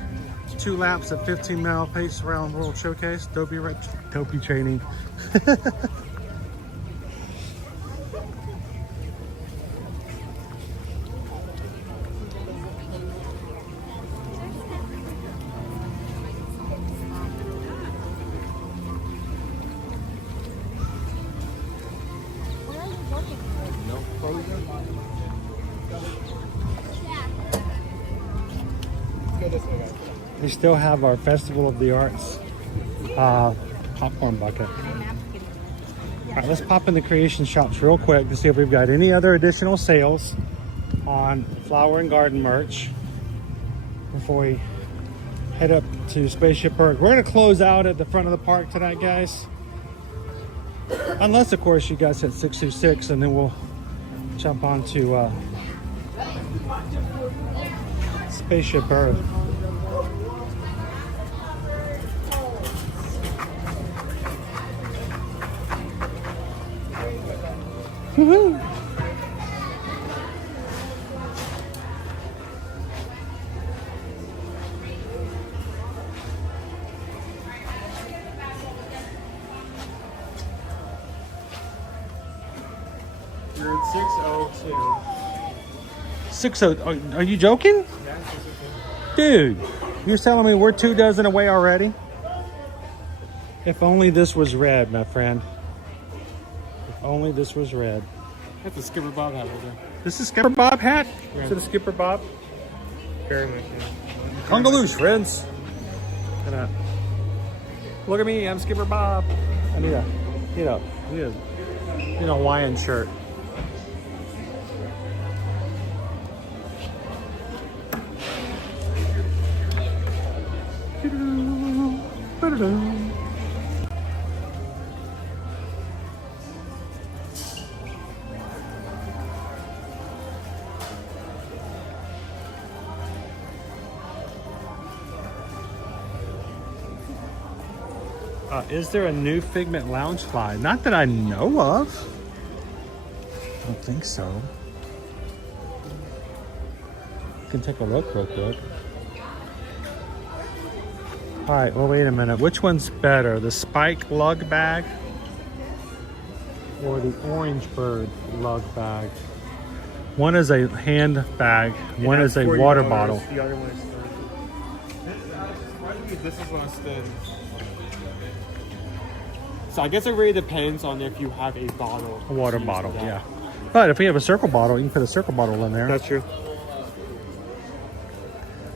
2 laps at 15-mile pace around World Showcase. Dopey training. We still have our Festival of the Arts popcorn bucket. All right, let's pop in the creation shops real quick to see if we've got any other additional sales on flower and garden merch before we head up to Spaceship Earth. We're going to close out at the front of the park tonight, guys. Unless, of course, you guys hit 626, and then we'll jump on to Spaceship Earth. Woohoo! You're at 602. 60. Are you joking? Yeah, 602. Dude, you're telling me we're 2 dozen away already? If only this was red, my friend. If only this was red. That's a Skipper Bob hat right there. This is Skipper Bob hat? Yeah. Is it a Skipper Bob? Very much, yeah. Congaloosh, friends. Look at me, I'm Skipper Bob. I need a Hawaiian shirt. Is there a new Figment Loungefly? Not that I know of. I don't think so. You can take a look real quick. All right, well, wait a minute. Which one's better? The Spike lug bag or the Orange Bird lug bag? One is a hand bag, one is a water bottle. The other one is 30. This is less than. So I guess it really depends on if you have a bottle. A water bottle, yeah. But if we have a circle bottle, you can put a circle bottle in there. That's true.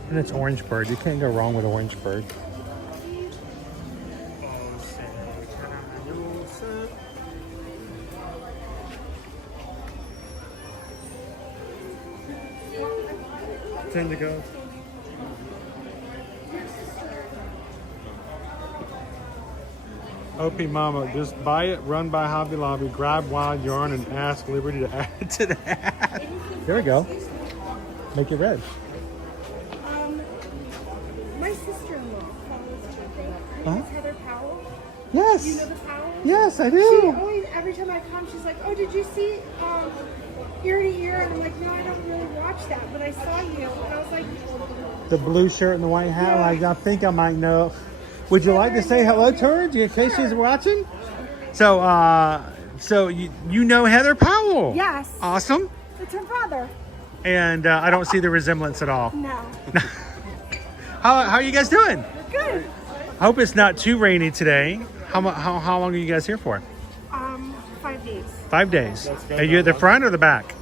And it's Orange Bird. You can't go wrong with Orange Bird. Time to go. OP Mama, just buy it, run by Hobby Lobby, grab wild yarn, and ask Liberty to add it to the hat. There we go. Make it red. My sister-in-law follows something. Her Huh? name is Heather Powell. Yes. Do you know the Powell? Yes, I do. She always, every time I come, she's like, "Oh, did you see Ear to Ear?" And I'm like, "No, I don't really watch that, but I saw you." And I was like, The blue shirt and the white hat. Yeah. Like, I think I might know. Would you like to say hello to her in case she's watching? So, so you know Heather Powell? "Yes." Awesome. It's her brother. And I don't see the resemblance at all. No. How are you guys doing? Good. I hope it's not too rainy today. How long are you guys here for? 5 days. 5 days. Are you at the front or the back?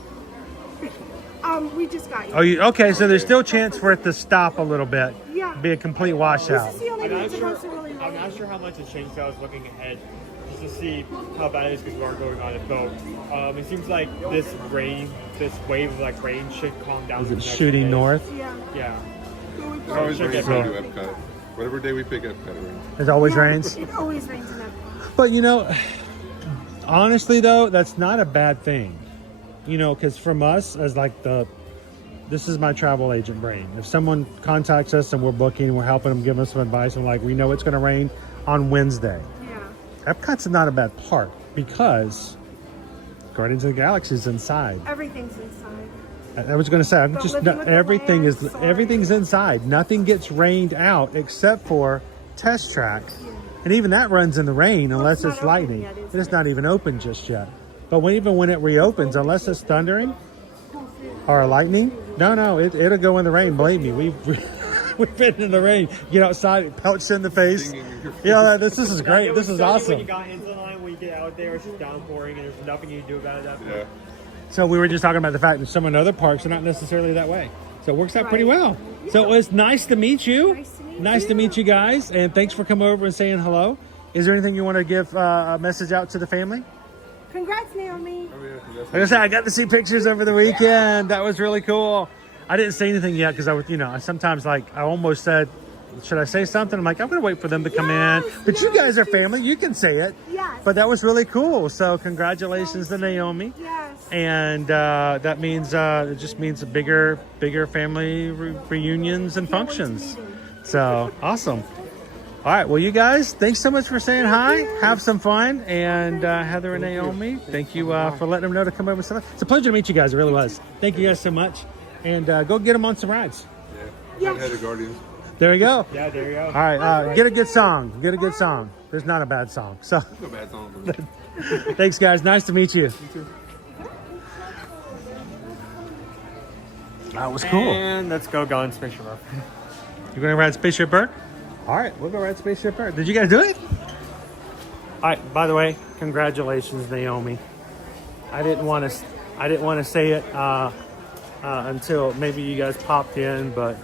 We just got you. Oh, okay. So there's still a chance for it to stop a little bit. Yeah. Be a complete washout. This is the only I'm not reason sure. it's really I'm not sure how much it changed. I was looking ahead just to see how bad it is because we are going on a boat. It seems like this wave of like rain should calm down. Is in it the next shooting days. north? Yeah. Yeah. How is Should it get going better. to Epcot? Whatever day we pick up, it rains. It always rains. It always rains in Epcot. But you know, honestly though, that's not a bad thing. You know, because from us as like this is my travel agent brain. If someone contacts us and we're booking, we're helping them, give us some advice, and like we know it's going to rain on Wednesday. Yeah. Epcot's not a bad park because Guardians of the Galaxy is inside. Everything's inside. I was going to say, I'm But just living with the everything's inside. Nothing gets rained out except for Test Track, and even that runs in the rain unless it's lightning. yet, is It's not even open just yet. But even when it reopens, unless it's thundering or lightning, no, it'll go in the rain. Believe me, we've been in the rain. Get outside, it pelts in the face. Yeah, this is great. This is awesome. When you got into the line, when you get out there, it's just downpouring, and there's nothing you can do about it. At that point. So we were just talking about the fact that some of the other parks are not necessarily that way. So it works out pretty well. So it was nice to meet you. Nice to meet you guys. And thanks for coming over and saying hello. Is there anything you want to give a message out to the family? Congrats, Naomi. Like I said, I got to see pictures over the weekend. That was really cool. I didn't say anything yet because I sometimes I almost said, should I say something? I'm like, I'm going to wait for them to come in. But you guys are family. You can say it. Yes. But that was really cool. So congratulations to Naomi. Yes. And that means it just means a bigger family reunions and functions. So awesome. All right. Well, you guys, thanks so much for saying hi. Have some fun. And Heather and Naomi, thank you for letting them know to come over. It's a pleasure to meet you guys. It really was. Thank you guys so much. And go get them on some rides. Yeah. Had the Guardians. There you go. Yeah, there you go. All right, get a good song. Get a good song. There's not a bad song. So, No bad song for me. thanks, guys. Nice to meet you. You too. That was cool. And let's go on Spaceship Earth. You're gonna ride Spaceship Earth? All right, we'll go ride Spaceship Earth. Did you guys do it? All right. By the way, congratulations, Naomi. I didn't want to say it until maybe you guys popped in, but.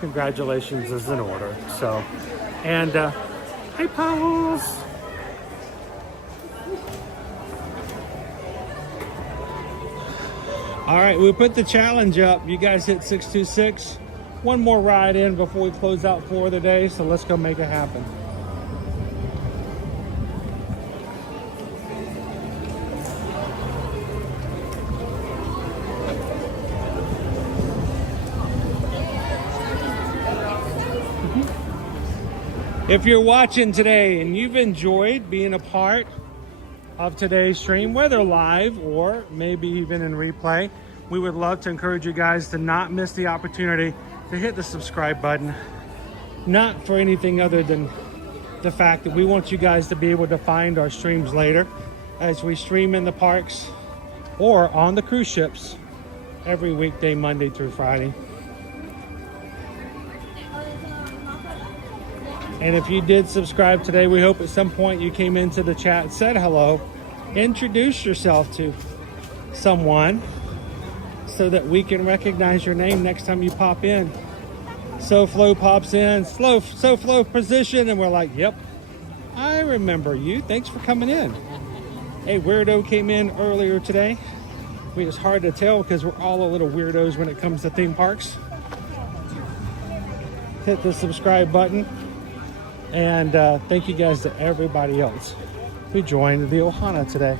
Congratulations is in order. So, and hey, Powells. All right, we put the challenge up. You guys hit 626. One more ride in before we close out for the day. So let's go make it happen. If you're watching today and you've enjoyed being a part of today's stream, whether live or maybe even in replay, we would love to encourage you guys to not miss the opportunity to hit the subscribe button. Not for anything other than the fact that we want you guys to be able to find our streams later as we stream in the parks or on the cruise ships every weekday, Monday through Friday. And if you did subscribe today, we hope at some point you came into the chat, said hello, introduced yourself to someone so that we can recognize your name next time you pop in. SoFlo pops in, SoFlo position, and we're like, yep, I remember you. Thanks for coming in. Hey, Weirdo came in earlier today. It's hard to tell because we're all a little weirdos when it comes to theme parks. Hit the subscribe button. And thank you guys to everybody else who joined the Ohana today.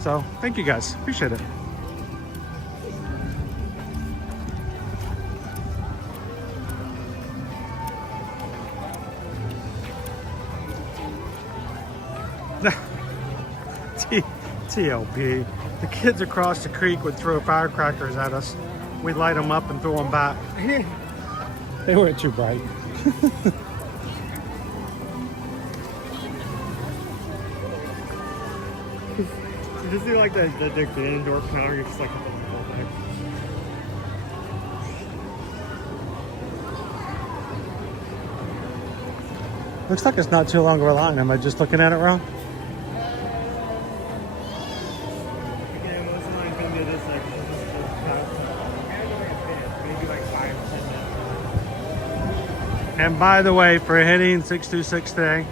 So thank you guys. Appreciate it. TLP. The kids across the creek would throw firecrackers at us. We'd light them up and throw them back. They weren't too bright. You just do like the indoor counter, you're just like Looks like it's not too long of a line. Am I just looking at it wrong? yeah, most of mine come to this like maybe like 5-10 minutes. And by the way, for hitting 626 today,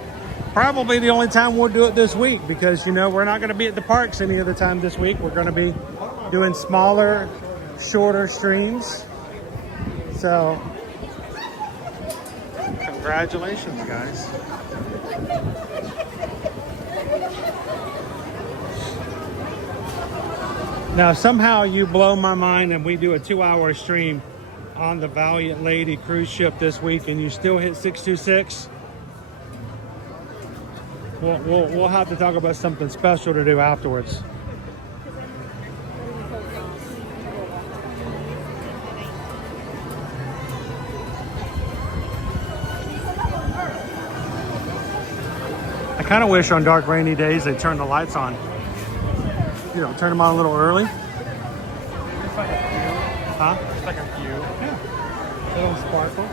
probably the only time we'll do it this week because, you know, we're not going to be at the parks any other time this week. We're going to be doing smaller, shorter streams. So Congratulations, guys. Now, somehow you blow my mind and we do a 2-hour stream on the Valiant Lady cruise ship this week and you still hit 626. We'll have to talk about something special to do afterwards. I kind of wish on dark, rainy days they turn the lights on. You know, turn them on a little early. It's like a view. Huh? It's like a view. Yeah. A little sparkle.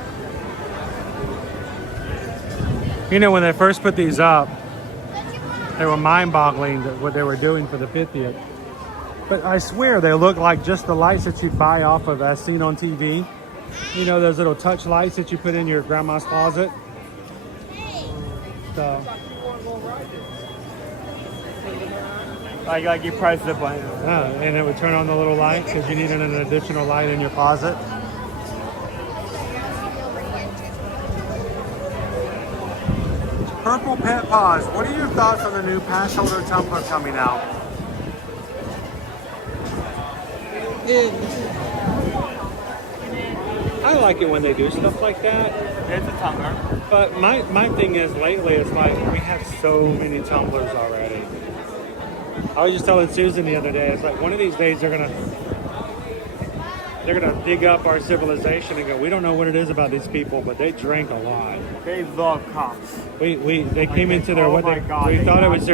You know, when they first put these up, they were mind-boggling what they were doing for the 50th. But I swear they look like just the lights that you buy off of as seen on TV. You know, those little touch lights that you put in your grandma's closet. So. Like you press the button. Yeah, and it would turn on the little light because you needed an additional light in your closet. Purple Pet Paws, what are your thoughts on the new pass holder tumbler coming out? I like it when they do stuff like that. It's a tumbler. But my thing is lately, it's like we have so many tumblers already. I was just telling Susan the other day, it's like one of these days they're gonna dig up our civilization and go, we don't know what it is about these people, but they drink a lot. They love cops. They came into their we thought it was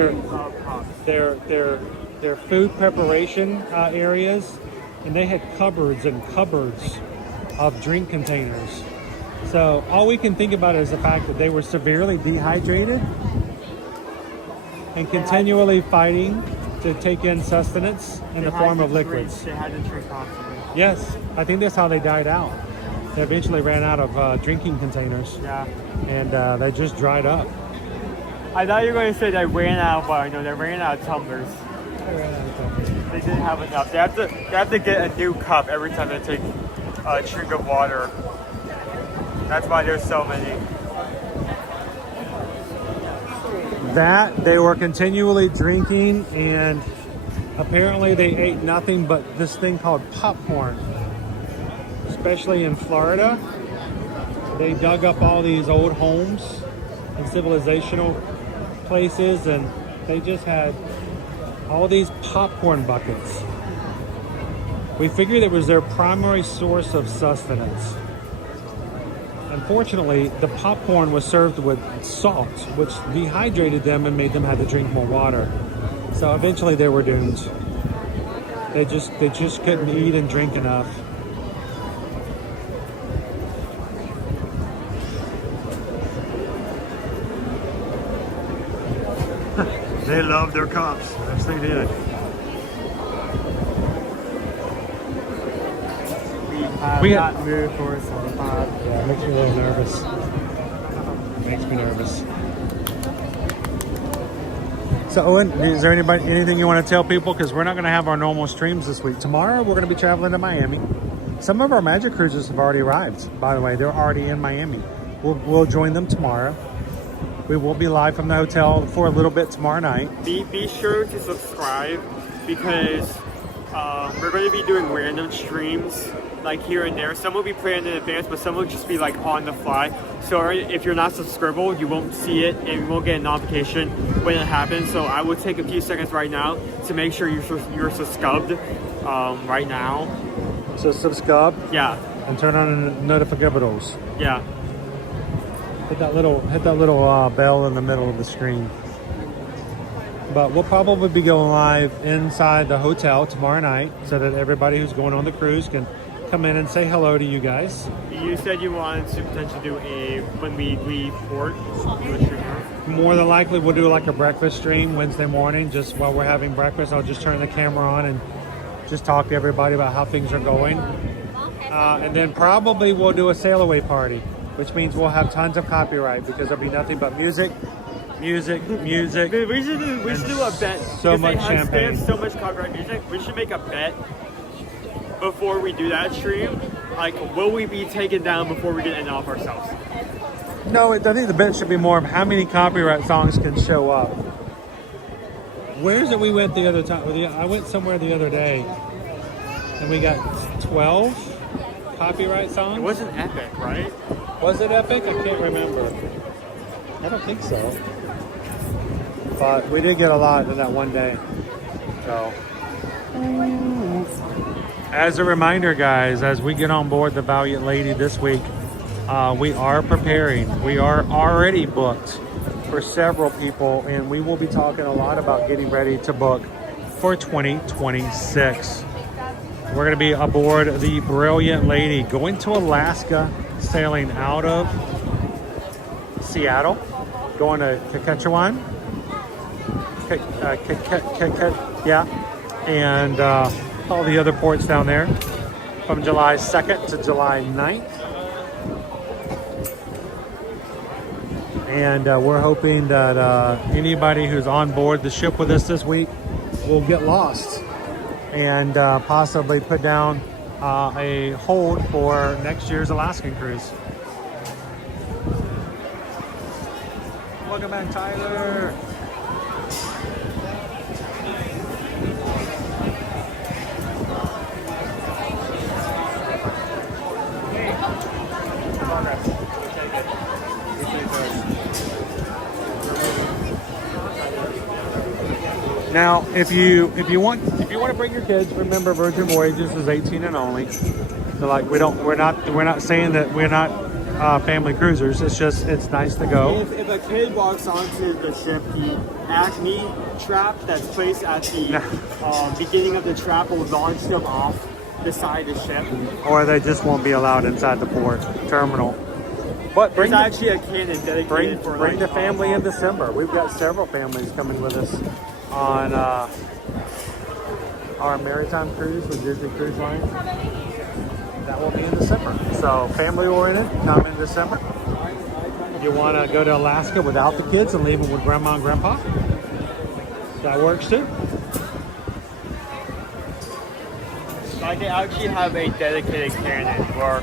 their food preparation areas, and they had cupboards and cupboards of drink containers. So all we can think about is the fact that they were severely dehydrated and continually fighting to take in sustenance in the form of liquids. They had to drink constantly. Yes, I think that's how they died out. They eventually ran out of drinking containers. Yeah. And they just dried up. I thought you were going to say they ran out of water. No, they ran out of tumblers. They ran out of tumblers. They didn't have enough. They have to get a new cup every time they take a drink of water. That's why there's so many. That they were continually drinking, and apparently they ate nothing but this thing called popcorn. Especially in Florida, they dug up all these old homes and civilizational places, and they just had all these popcorn buckets. We figured it was their primary source of sustenance. Unfortunately, the popcorn was served with salt, which dehydrated them and made them have to drink more water. So eventually they were doomed. They just couldn't eat and drink enough. They loved their cups. Yes, they did. We have not moved for some time. Yeah, it makes me a little nervous. Makes me nervous. So Owen, is there anything you want to tell people? Because we're not going to have our normal streams this week. Tomorrow we're going to be traveling to Miami. Some of our Magic Cruises have already arrived. By the way, they're already in Miami. We'll join them tomorrow. We will be live from the hotel for a little bit tomorrow night. Be sure to subscribe because we're going to be doing random streams like here and there. Some will be planned in advance, but some will just be like on the fly. So if you're not subscribed, you won't see it and you won't get a notification when it happens. So I will take a few seconds right now to make sure you're subscribed right now. So subscribe? Yeah. And turn on notifications. Yeah. Hit that little bell in the middle of the screen. But we'll probably be going live inside the hotel tomorrow night so that everybody who's going on the cruise can come in and say hello to you guys. You said you wanted to potentially do when we leave port. More than likely we'll do like a breakfast stream Wednesday morning. Just while we're having breakfast, I'll just turn the camera on and just talk to everybody about how things are going. And then probably we'll do a sail away party, which means we'll have tons of copyright because there'll be nothing but music. Dude, we should do a bet. So much champagne. They have so much copyright music. We should make a bet before we do that stream. Like, will we be taken down before we get it off ourselves? No, I think the bet should be more of how many copyright songs can show up. Where's it we went the other time? I went somewhere the other day and we got 12 copyright songs. It wasn't Epic, right? Was it Epic? I can't remember. I don't think so. But we did get a lot in that one day. So, as a reminder, guys, as we get on board the Valiant Lady this week, we are preparing. We are already booked for several people, and we will be talking a lot about getting ready to book for 2026. We're going to be aboard the Brilliant Lady, going to Alaska, sailing out of Seattle, going to Saskatchewan, yeah, and all the other ports down there from July 2nd to July 9th. And we're hoping that anybody who's on board the ship with us this week will get lost and possibly put down a hold for next year's Alaskan cruise. Welcome back, Tyler. Now, if you want to bring your kids, remember Virgin Voyages is 18 and only. So like we're not saying that we're not family cruisers. It's just it's nice to go. If a kid walks onto the ship, the Acme trap that's placed at the beginning of the trap will launch them off the side of the ship. Or they just won't be allowed inside the port terminal. But there's actually a cannon dedicated for bring the family in December. We've got several families coming with us on our maritime cruise with Disney Cruise Line. That will be in December. So family oriented, come in December. You want to go to Alaska without the kids and leave them with grandma and grandpa? That works too. Like they actually have a dedicated cannon where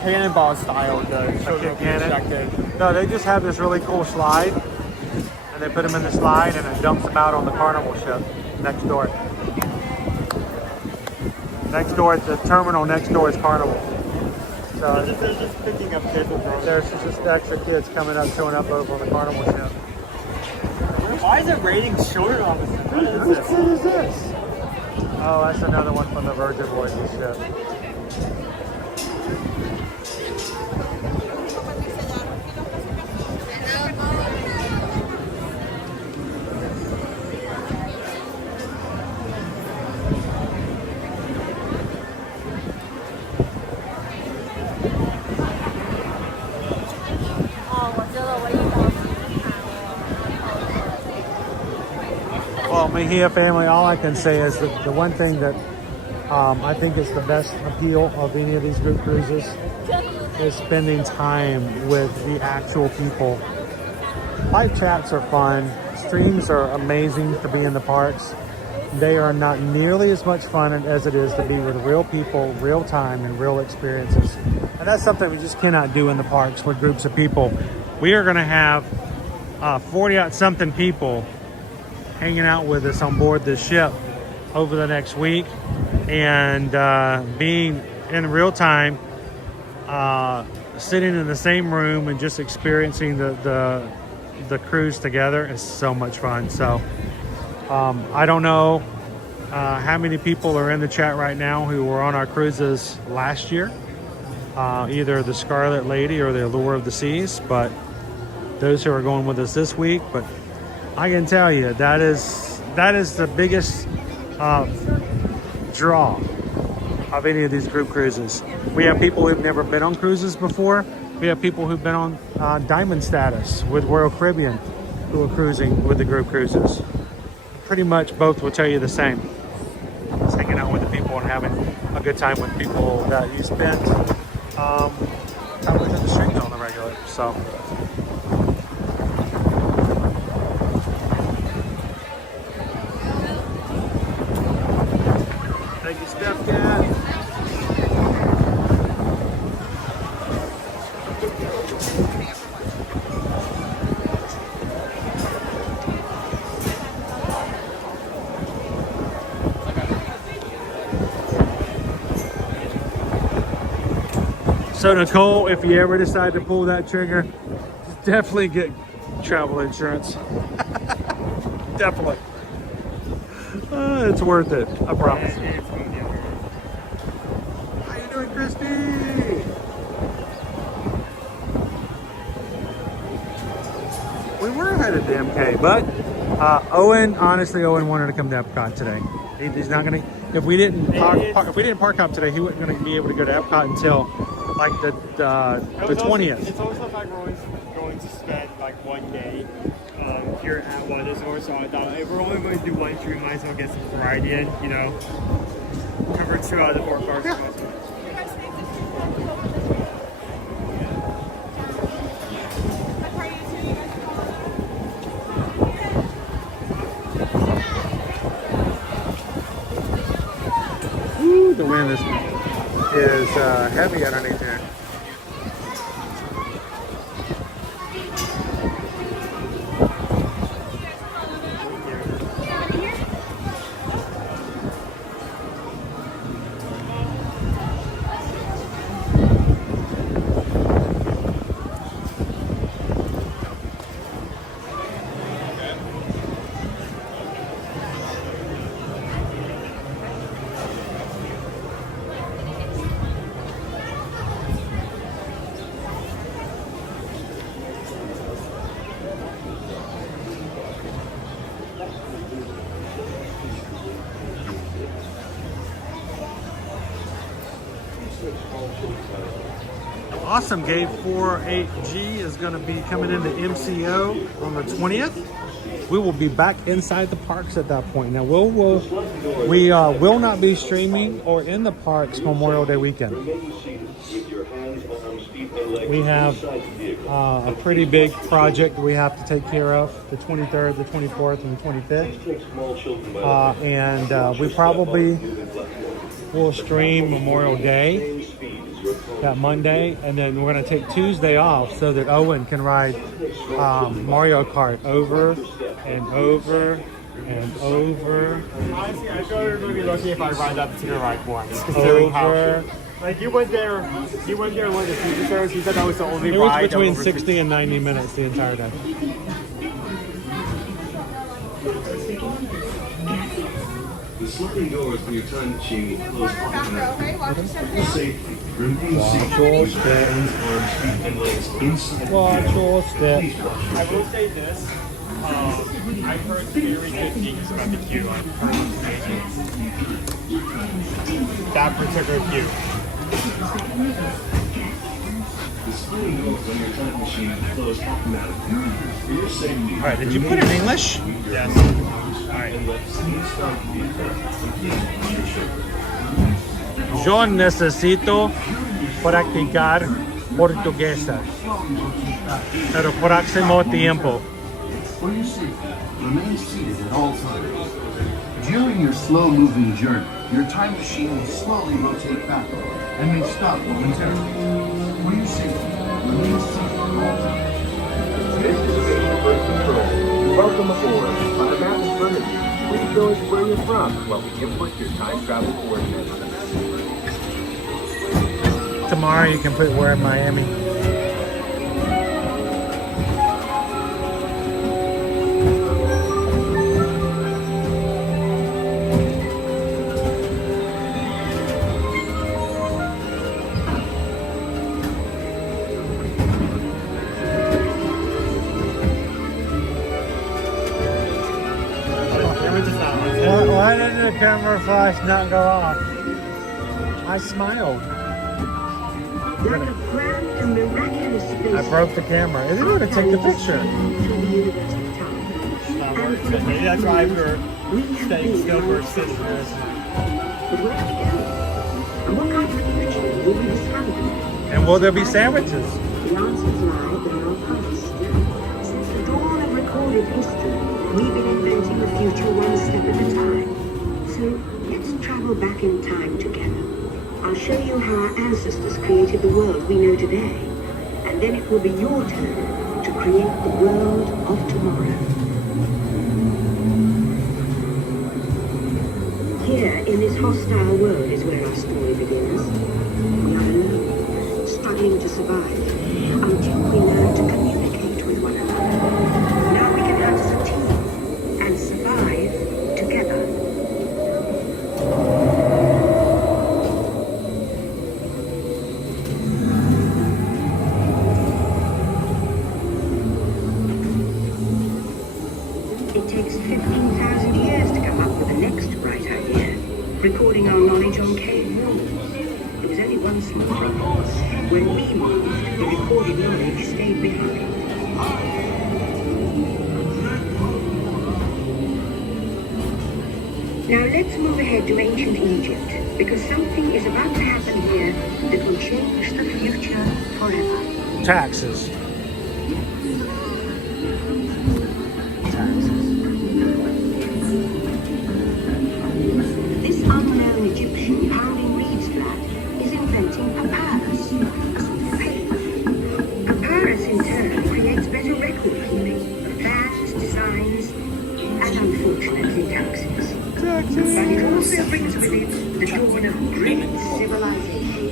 cannonball style, the children cannon. No, they just have this really cool slide, and they put them in the slide, and it dumps them out on the Carnival ship next door. Next door at the terminal next door is Carnival. So they're just picking up kids. There's just extra kids showing up over on the Carnival ship. Why is it raining children on the ship? Whose kid is this? Oh, that's another one from the Virgin Voyages ship. Well, Mejia family, all I can say is that the one thing that I think is the best appeal of any of these group cruises is spending time with the actual people. Live chats are fun. Streams are amazing to be in the parks. They are not nearly as much fun as it is to be with real people, real time, and real experiences. And that's something we just cannot do in the parks with groups of people. We are going to have 40-something people hanging out with us on board this ship over the next week, and being in real time, sitting in the same room and just experiencing the cruise together is so much fun. So I don't know how many people are in the chat right now who were on our cruises last year, either the Scarlet Lady or the Allure of the Seas, but those who are going with us this week. But I can tell you that is the biggest draw of any of these group cruises. We have people who've never been on cruises before. We have people who've been on diamond status with Royal Caribbean who are cruising with the group cruises. Pretty much both will tell you the same. Just hanging out with the people and having a good time with people that you spent time with in the streets on the regular. So. Thank you, Steph Cat. So Nicole, if you ever decide to pull that trigger, definitely get travel insurance. Definitely. It's worth it, I promise. How you doing, Christy? We were headed to MK, but Owen wanted to come to Epcot today. He's not gonna. If we didn't park up today, he wasn't gonna be able to go to Epcot until like the 20th. It's also like we're going to spend like one day here at one resort, so I thought if we're only going to do one trip, we might as well get some variety in, you know. Cover 2 out of the 4 parks. Yeah. The wind is heavy underneath here. Awesome, Gate 48G is going to be coming into MCO on the 20th. We will be back inside the parks at that point. Now, we will not be streaming or in the parks Memorial Day weekend. We have a pretty big project we have to take care of the 23rd, the 24th, and the 25th. And we probably will stream Memorial Day that Monday, and then we're going to take Tuesday off so that Owen can ride Mario Kart over and over and over. Honestly, I feel like we're going to be lucky if I ride that particular ride once, considering how... Like, you went there one of the future stars, you said that was the only ride. It was between 60 and 90 minutes the entire day. The sliding doors for your time machine close automatically. Safety. Watch your step. Watch your step. I will say this. I've heard very good things about the queue. I've heard that particular queue. The sliding doors on your time machine close automatically. For your safety. Alright, did you put it in English? Yes. Alright. Yo necesito practicar portuguesa. Pero próximo tiempo. For your safety, remain seated at all times. During your slow-moving journey, your time machine will slowly rotate backward and may stop momentarily. For your safety, remain seated at all times. This is Station Birth Control. Welcome aboard. On the map in front of you, please show us where you're from while we input your time travel coordinates. Tomorrow you can put where in Miami. Why didn't the camera flash not go off? I smiled. I broke the camera. It didn't even take the picture. Maybe that's why we're staying still for a city. And will there be sandwiches? The answers lie in our past. Since the dawn of recorded history, we've been inventing the future one step at a time. So let's travel back in time together. I'll show you how our ancestors created the world we know today. And then it will be your turn to create the world of tomorrow. Here, in this hostile world, is where our story begins. We are alone, stuck in struggling to survive until we learn to communicate with one another. Now we can act as a team and survive together. It takes 15,000 years to come up with the next bright idea, recording our knowledge on cave walls. There was only one small problem. When we moved, the recorded knowledge stayed behind. Now let's move ahead to ancient Egypt, because something is about to happen here that will change the future forever. Taxes. This unknown Egyptian pounding reeds flat is inventing papyrus, a sort of paper. Papyrus in turn creates better record keeping of plans, designs, and unfortunately taxes. But it also brings with it the dawn of great civilization.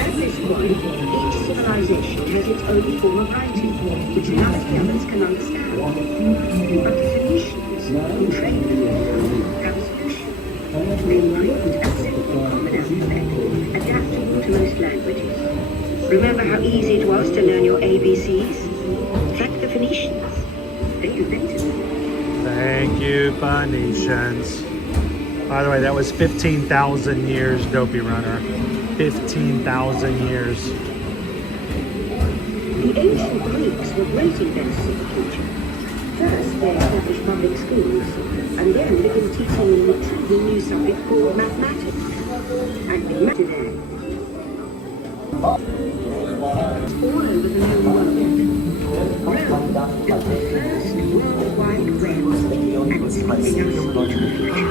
At this point, each civilization has its own form of writing, which none of the others can understand. But the Phoenicians, who trained with them, have a solution. They create a simple common alphabet, adaptable to most languages. Remember how easy it was to learn your ABCs? Thank the Phoenicians. They invented them. Thank you, Phoenicians. By the way, that was 15,000 years, Dopey Runner. 15,000 years. The ancient Greeks were great inventors of the future. First, they established public schools, and then began teaching an intriguing new subject called mathematics. And we met today. All over the new world. Rome built the first World Wide Web, and it's leading us into the future.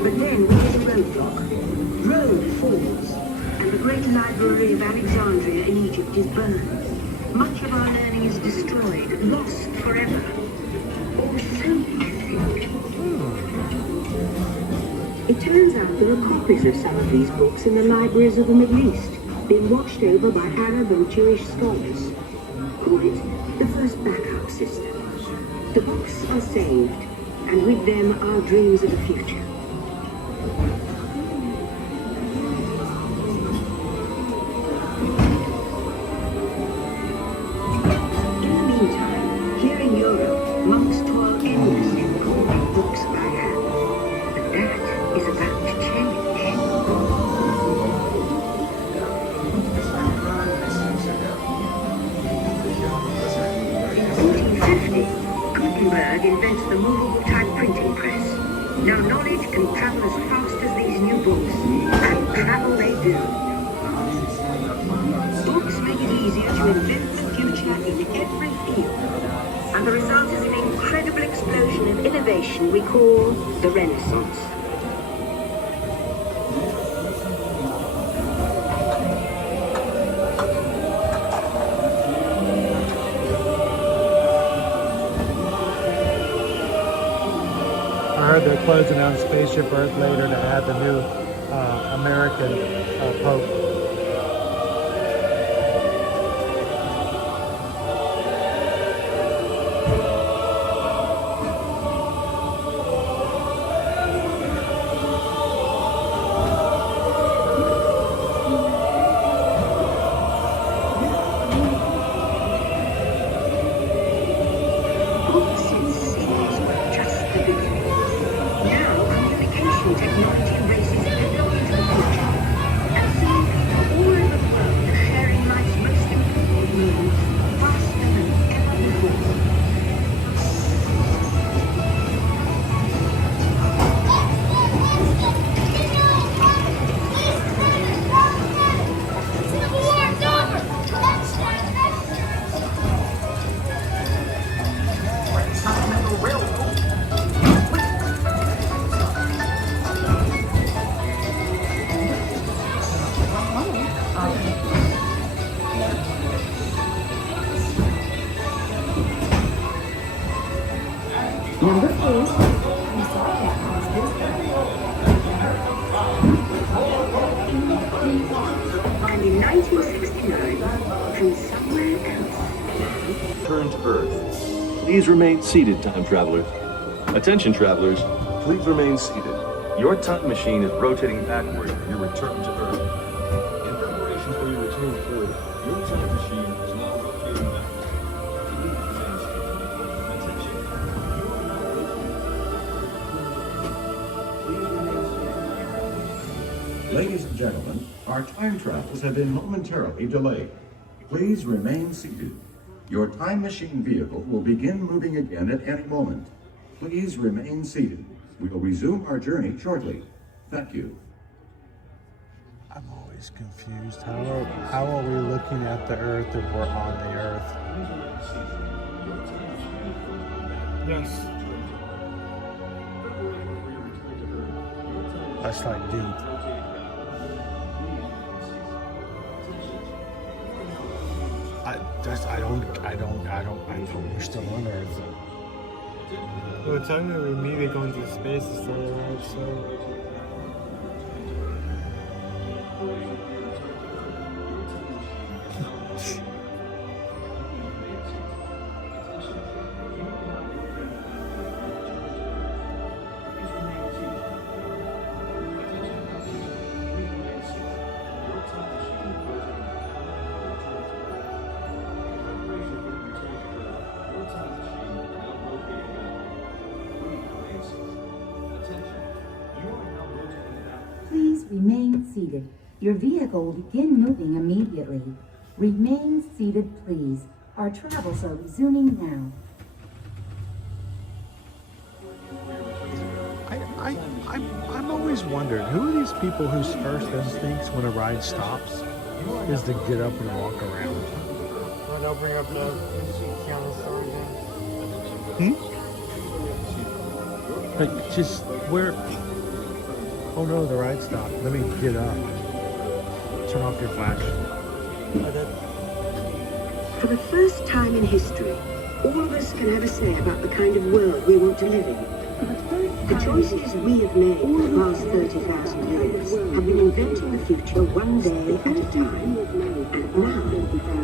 But then we hit a roadblock. Rome falls, and the great library of Alexandria in Egypt is burned. Much of our learning is destroyed, lost forever. Or so we think. It turns out there are copies of some of these books in the libraries of the Middle East, being watched over by Arab and Jewish scholars. Call it the first backup system. The books are saved, and with them our dreams of the future. In the meantime, here in Europe, monks toil endlessly recording books by hand. But that is about to change. 1450, Gutenberg invents the movable type printing press. Now knowledge can travel as fast as these new books, and travel they do. Books make it easier to invent the future in every field, and the result is an incredible explosion of innovation we call the Renaissance. I heard they're closing down Spaceship Earth later to add the new American Pope. Books and cities were just the beginning. Now communication technology races headlong into the future, and soon people all over the world are sharing life's most important moments faster than ever before. Please remain seated, time travelers. Attention, travelers. Please remain seated. Your time machine is rotating backward for your return to Earth. In preparation for your return to Earth, your time machine is now rotating backward. Please remain seated. Attention. Ladies and gentlemen, our time travels have been momentarily delayed. Please remain seated. Your time machine vehicle will begin moving again at any moment. Please remain seated. We will resume our journey shortly. Thank you. I'm always confused. How are we looking at the Earth if we're on the Earth? Yes. That's like deep. I don't, we're still on Earth. Well, technically, maybe going to space is still alive, so. Please remain seated. Your vehicle will begin moving immediately. Remain seated, please. Our travels are resuming now. I'm always wondered, who are these people whose first instincts when a ride stops is to get up and walk around? Well, they'll bring up the camera story then. Like, just where... Oh no, the ride stopped. Let me get up. Turn off your flash. For the first time in history, all of us can have a say about the kind of world we want to live in. The choices we have made for the past 30,000 years have been inventing the future one day at a time. And now,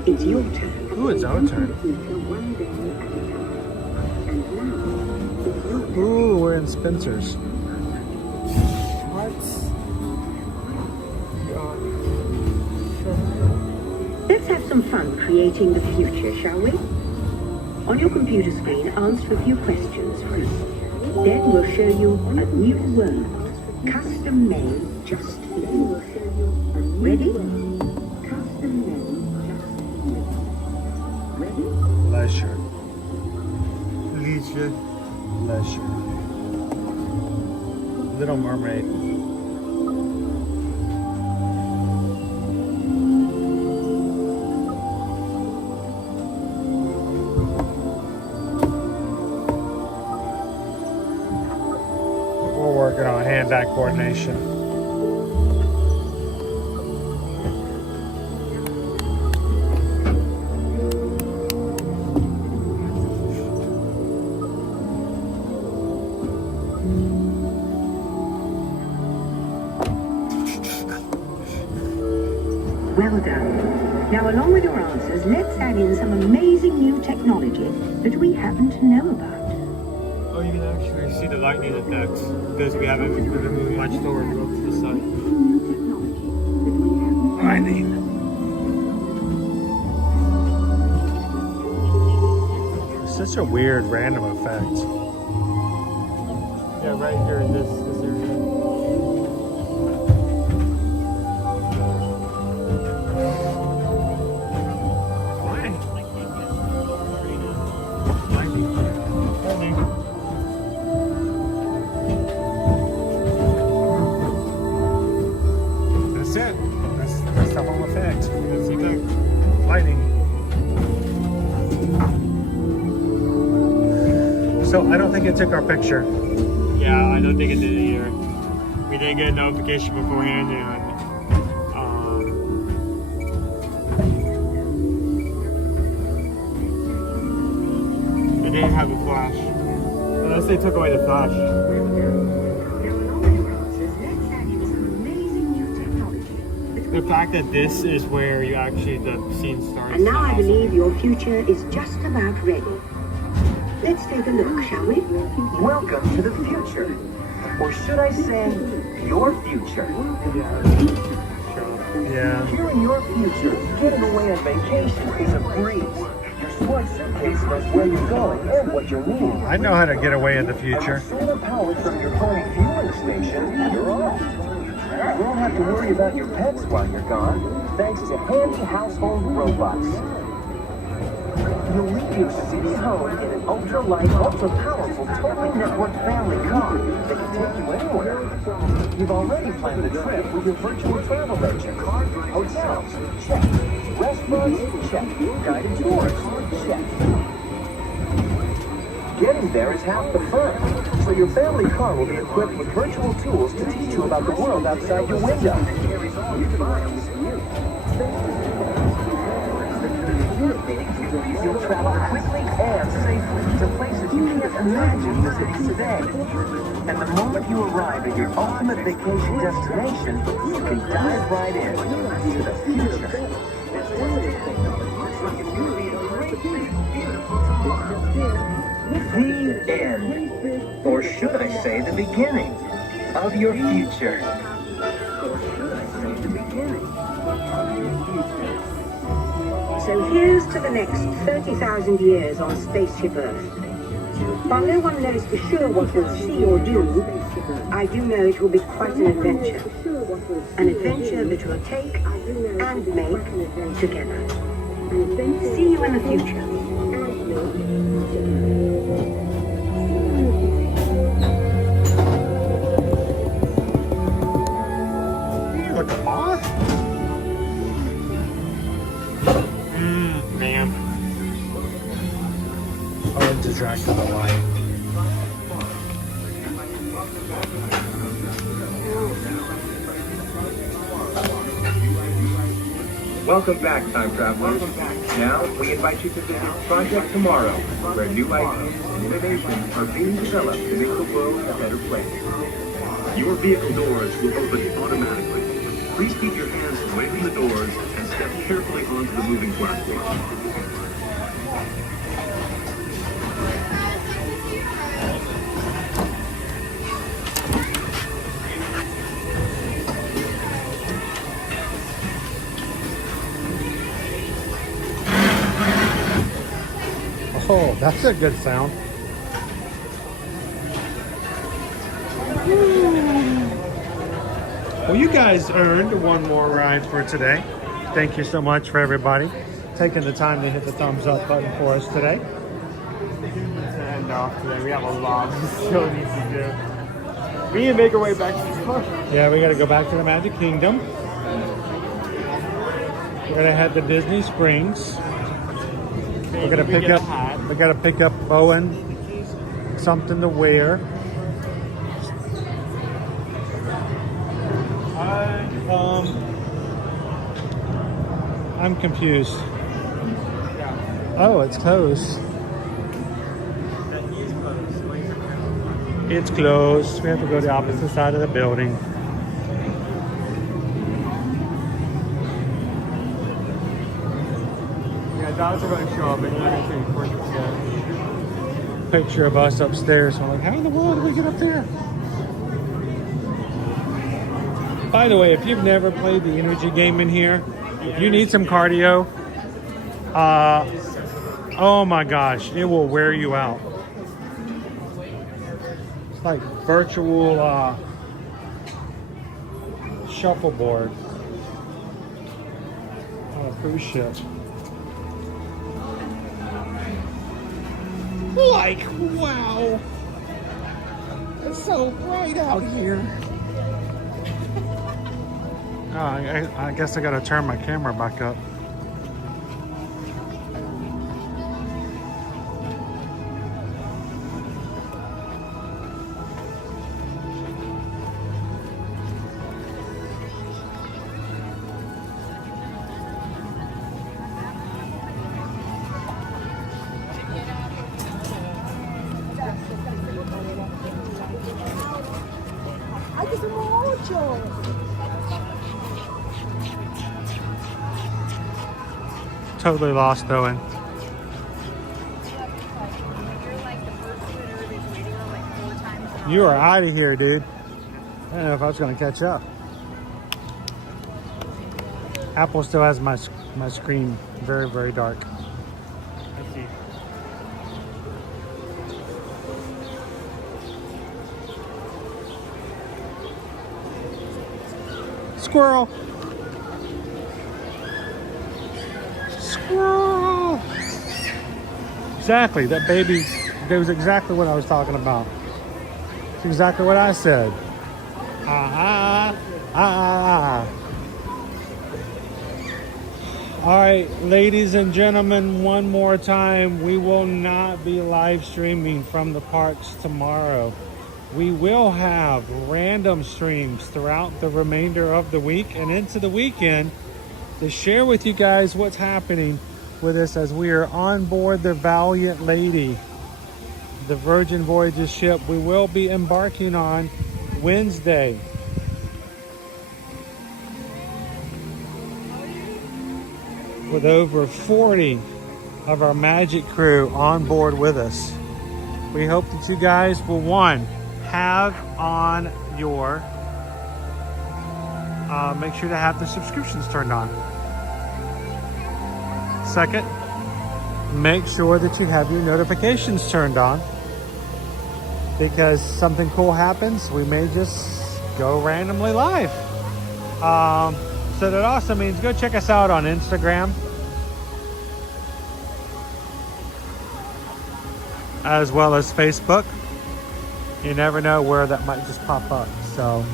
it's your turn. Ooh, it's our turn. Ooh, we're in Spencer's. Let's have some fun creating the future, shall we? On your computer screen, answer a few questions first. Then we'll show you a new world, custom made just for you. Ready? Custom made just for you. Ready? Leisure. Leisure. Leisure. Little Mermaid. Working on hand-eye coordination. Well done. Now, along with your answers, let's add in some amazing new technology that we happen to know about. Oh, you can actually see the lightning effects because we haven't been moving much forward to go to the side. Lightning. It's such a weird random effect. Yeah, right here in this area. So I don't think it took our picture. Yeah, I don't think it did either. We didn't get a notification beforehand, and they didn't have a flash. Unless they took away the flash. The fact that this is where you actually the scene starts. And now I believe your future is just about ready. Let's take a look, shall we? Welcome to the future. Or should I say, your future. Yeah. Here in your future, getting away on vacation is a breeze. Your smart suitcase knows where you're going and what you're needing. I know how to get away in the future. Solar powered from your phone fueling station, you're off. You won't have to worry about your pets while you're gone, thanks to handy household robots. You'll leave your city home in an ultra-light, ultra-powerful, totally networked family car that can take you anywhere. You've already planned the trip with your virtual travel agent. Hotels, check. Restaurants, check. Guided tours, check. Getting there is half the fun, so your family car will be equipped with virtual tools to teach you about the world outside your window. You'll travel quickly and safely to places you can't imagine in the cities today. And the moment you arrive at your ultimate vacation destination, you can dive right in to the future. The end, or should I say the beginning, of your future. Or should I say the beginning of your future. So here's to the next 30,000 years on Spaceship Earth. While no one knows for sure what we'll see or do, I do know it will be quite an adventure. An adventure that we'll take and make together. See you in the future. Look at moth. Man. Oh, it's attracting the light. Welcome back, time travelers. Now, we invite you to visit Project Tomorrow, where new ideas and innovations are being developed to make the world a better place. Your vehicle doors will open automatically. Please keep your hands away from the doors and step carefully onto the moving platform. Oh, that's a good sound. Well, you guys earned one more ride for today. Thank you so much for everybody taking the time to hit the thumbs up button for us today. To end off today, we have a lot of facilities to do. We need to make our way back to the car. Yeah, we got to go back to the Magic Kingdom. We're gonna head to Disney Springs. We're gonna pick up. We gotta pick up Owen something to wear. I'm confused. Oh, it's closed. It's closed. We have to go to the opposite side of the building. Yeah, dogs are going to show up, but you're not going to see portraits yet. Picture of us upstairs. I'm like, how in the world did we get up there? By the way, if you've never played the energy game in here, if you need some cardio, oh my gosh, it will wear you out. It's like virtual shuffleboard on a cruise ship. Like, wow, it's so bright out here. Oh, I guess I gotta turn my camera back up. Totally lost, Owen. You are out of here, dude. I don't know if I was going to catch up. Apple still has my screen very, very dark. Let's see. Squirrel. Squirrel. Exactly. That baby knows exactly what I was talking about. It's exactly what I said. All right, ladies and gentlemen, one more time, we will not be live streaming from the parks tomorrow. We will have random streams throughout the remainder of the week and into the weekend to share with you guys what's happening with us as we are on board the Valiant Lady, the Virgin Voyages ship we will be embarking on Wednesday. With over 40 of our Magic crew on board with us. We hope that you guys will, one, have on your, make sure to have the subscriptions turned on. Second, make sure that you have your notifications turned on, because something cool happens, we may just go randomly live. So that also means go check us out on Instagram, as well as Facebook. You never know where that might just pop up. So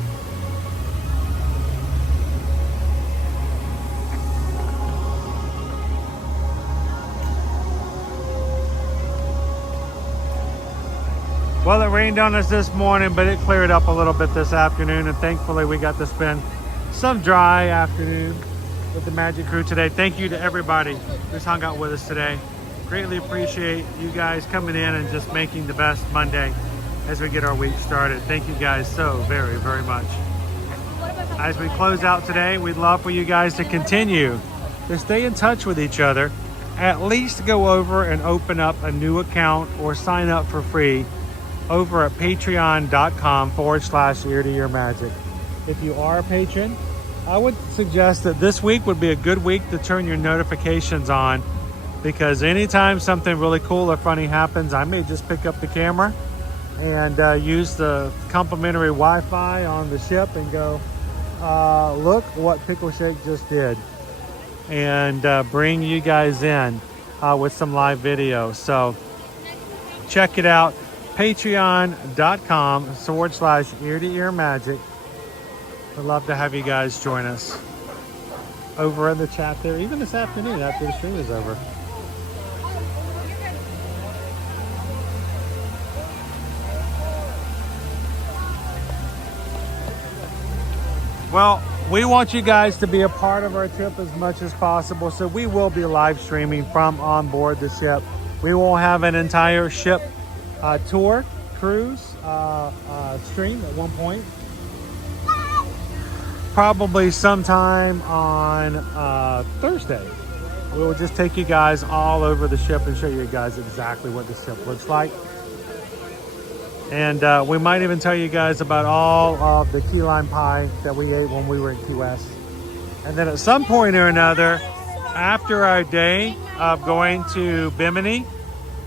well, it rained on us this morning, but it cleared up a little bit this afternoon, and thankfully we got to spend some dry afternoon with the Magic crew today. Thank you to everybody who's hung out with us today. Greatly appreciate you guys coming in and just making the best Monday as we get our week started. Thank you guys so very, very much. As we close out today, we'd love for you guys to continue to stay in touch with each other. At least go over and open up a new account or sign up for free over at patreon.com/ear-to-ear-magic. If you are a patron, I would suggest that this week would be a good week to turn your notifications on, because anytime something really cool or funny happens, I may just pick up the camera and use the complimentary Wi-Fi on the ship and go, look what Pickle Shake just did, and bring you guys in with some live video. So check it out, patreon.com/ear-to-ear-magic. We'd love to have you guys join us over in the chat there, even this afternoon after the stream is over. Well, we want you guys to be a part of our trip as much as possible, so we will be live streaming from on board the ship. We will have an entire ship tour, cruise, stream at one point. Probably sometime on Thursday. We will just take you guys all over the ship and show you guys exactly what the ship looks like. And we might even tell you guys about all of the key lime pie that we ate when we were in Key West. And then at some point or another, after our day of going to Bimini,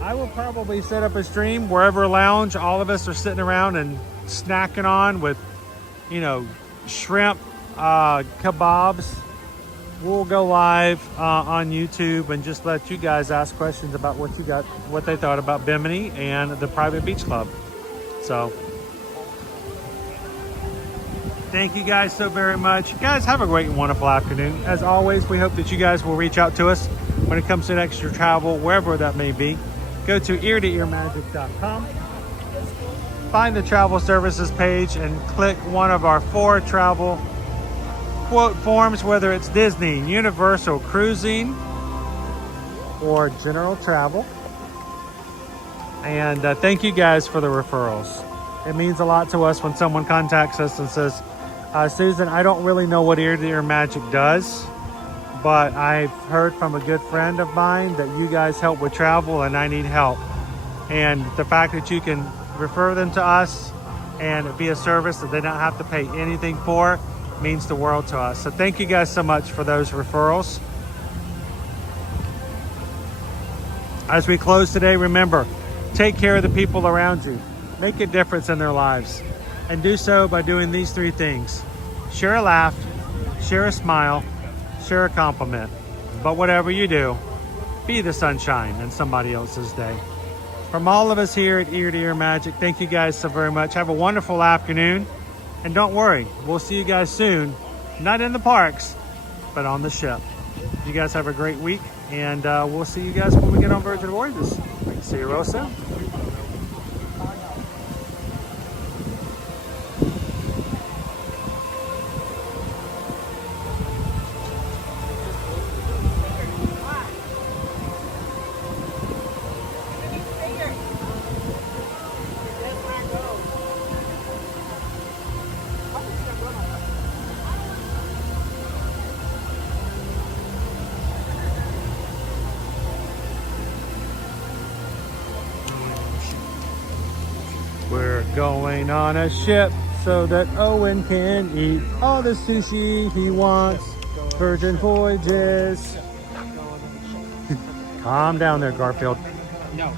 I will probably set up a stream wherever lounge all of us are sitting around and snacking on with, you know, shrimp, kebabs. We'll go live on YouTube and just let you guys ask questions about what they thought about Bimini and the private beach club. So thank you guys so very much. You guys have a great and wonderful afternoon. As always, we hope that you guys will reach out to us when it comes to extra travel, wherever that may be. Go to ear-to-ear-magic.com. Find the travel services page and click one of our 4 travel quote forms, whether it's Disney, Universal, cruising, or general travel. And thank you guys for the referrals. It means a lot to us when someone contacts us and says, Susan, I don't really know what Ear-to-Ear Magic does, but I've heard from a good friend of mine that you guys help with travel and I need help. And the fact that you can refer them to us and it be a service that they don't have to pay anything for. Means the world to us. So thank you guys so much for those referrals. As we close today, remember, take care of the people around you. Make a difference in their lives. And do so by doing these 3 things. Share a laugh, share a smile, share a compliment. But whatever you do, be the sunshine in somebody else's day. From all of us here at Ear to Ear Magic, thank you guys so very much. Have a wonderful afternoon. And don't worry, we'll see you guys soon. Not in the parks, but on the ship. You guys have a great week, and we'll see you guys when we get on Virgin Voyages. See you real soon. We're going on a ship so that Owen can eat all the sushi he wants. Virgin Voyages. Calm down there, Garfield. No.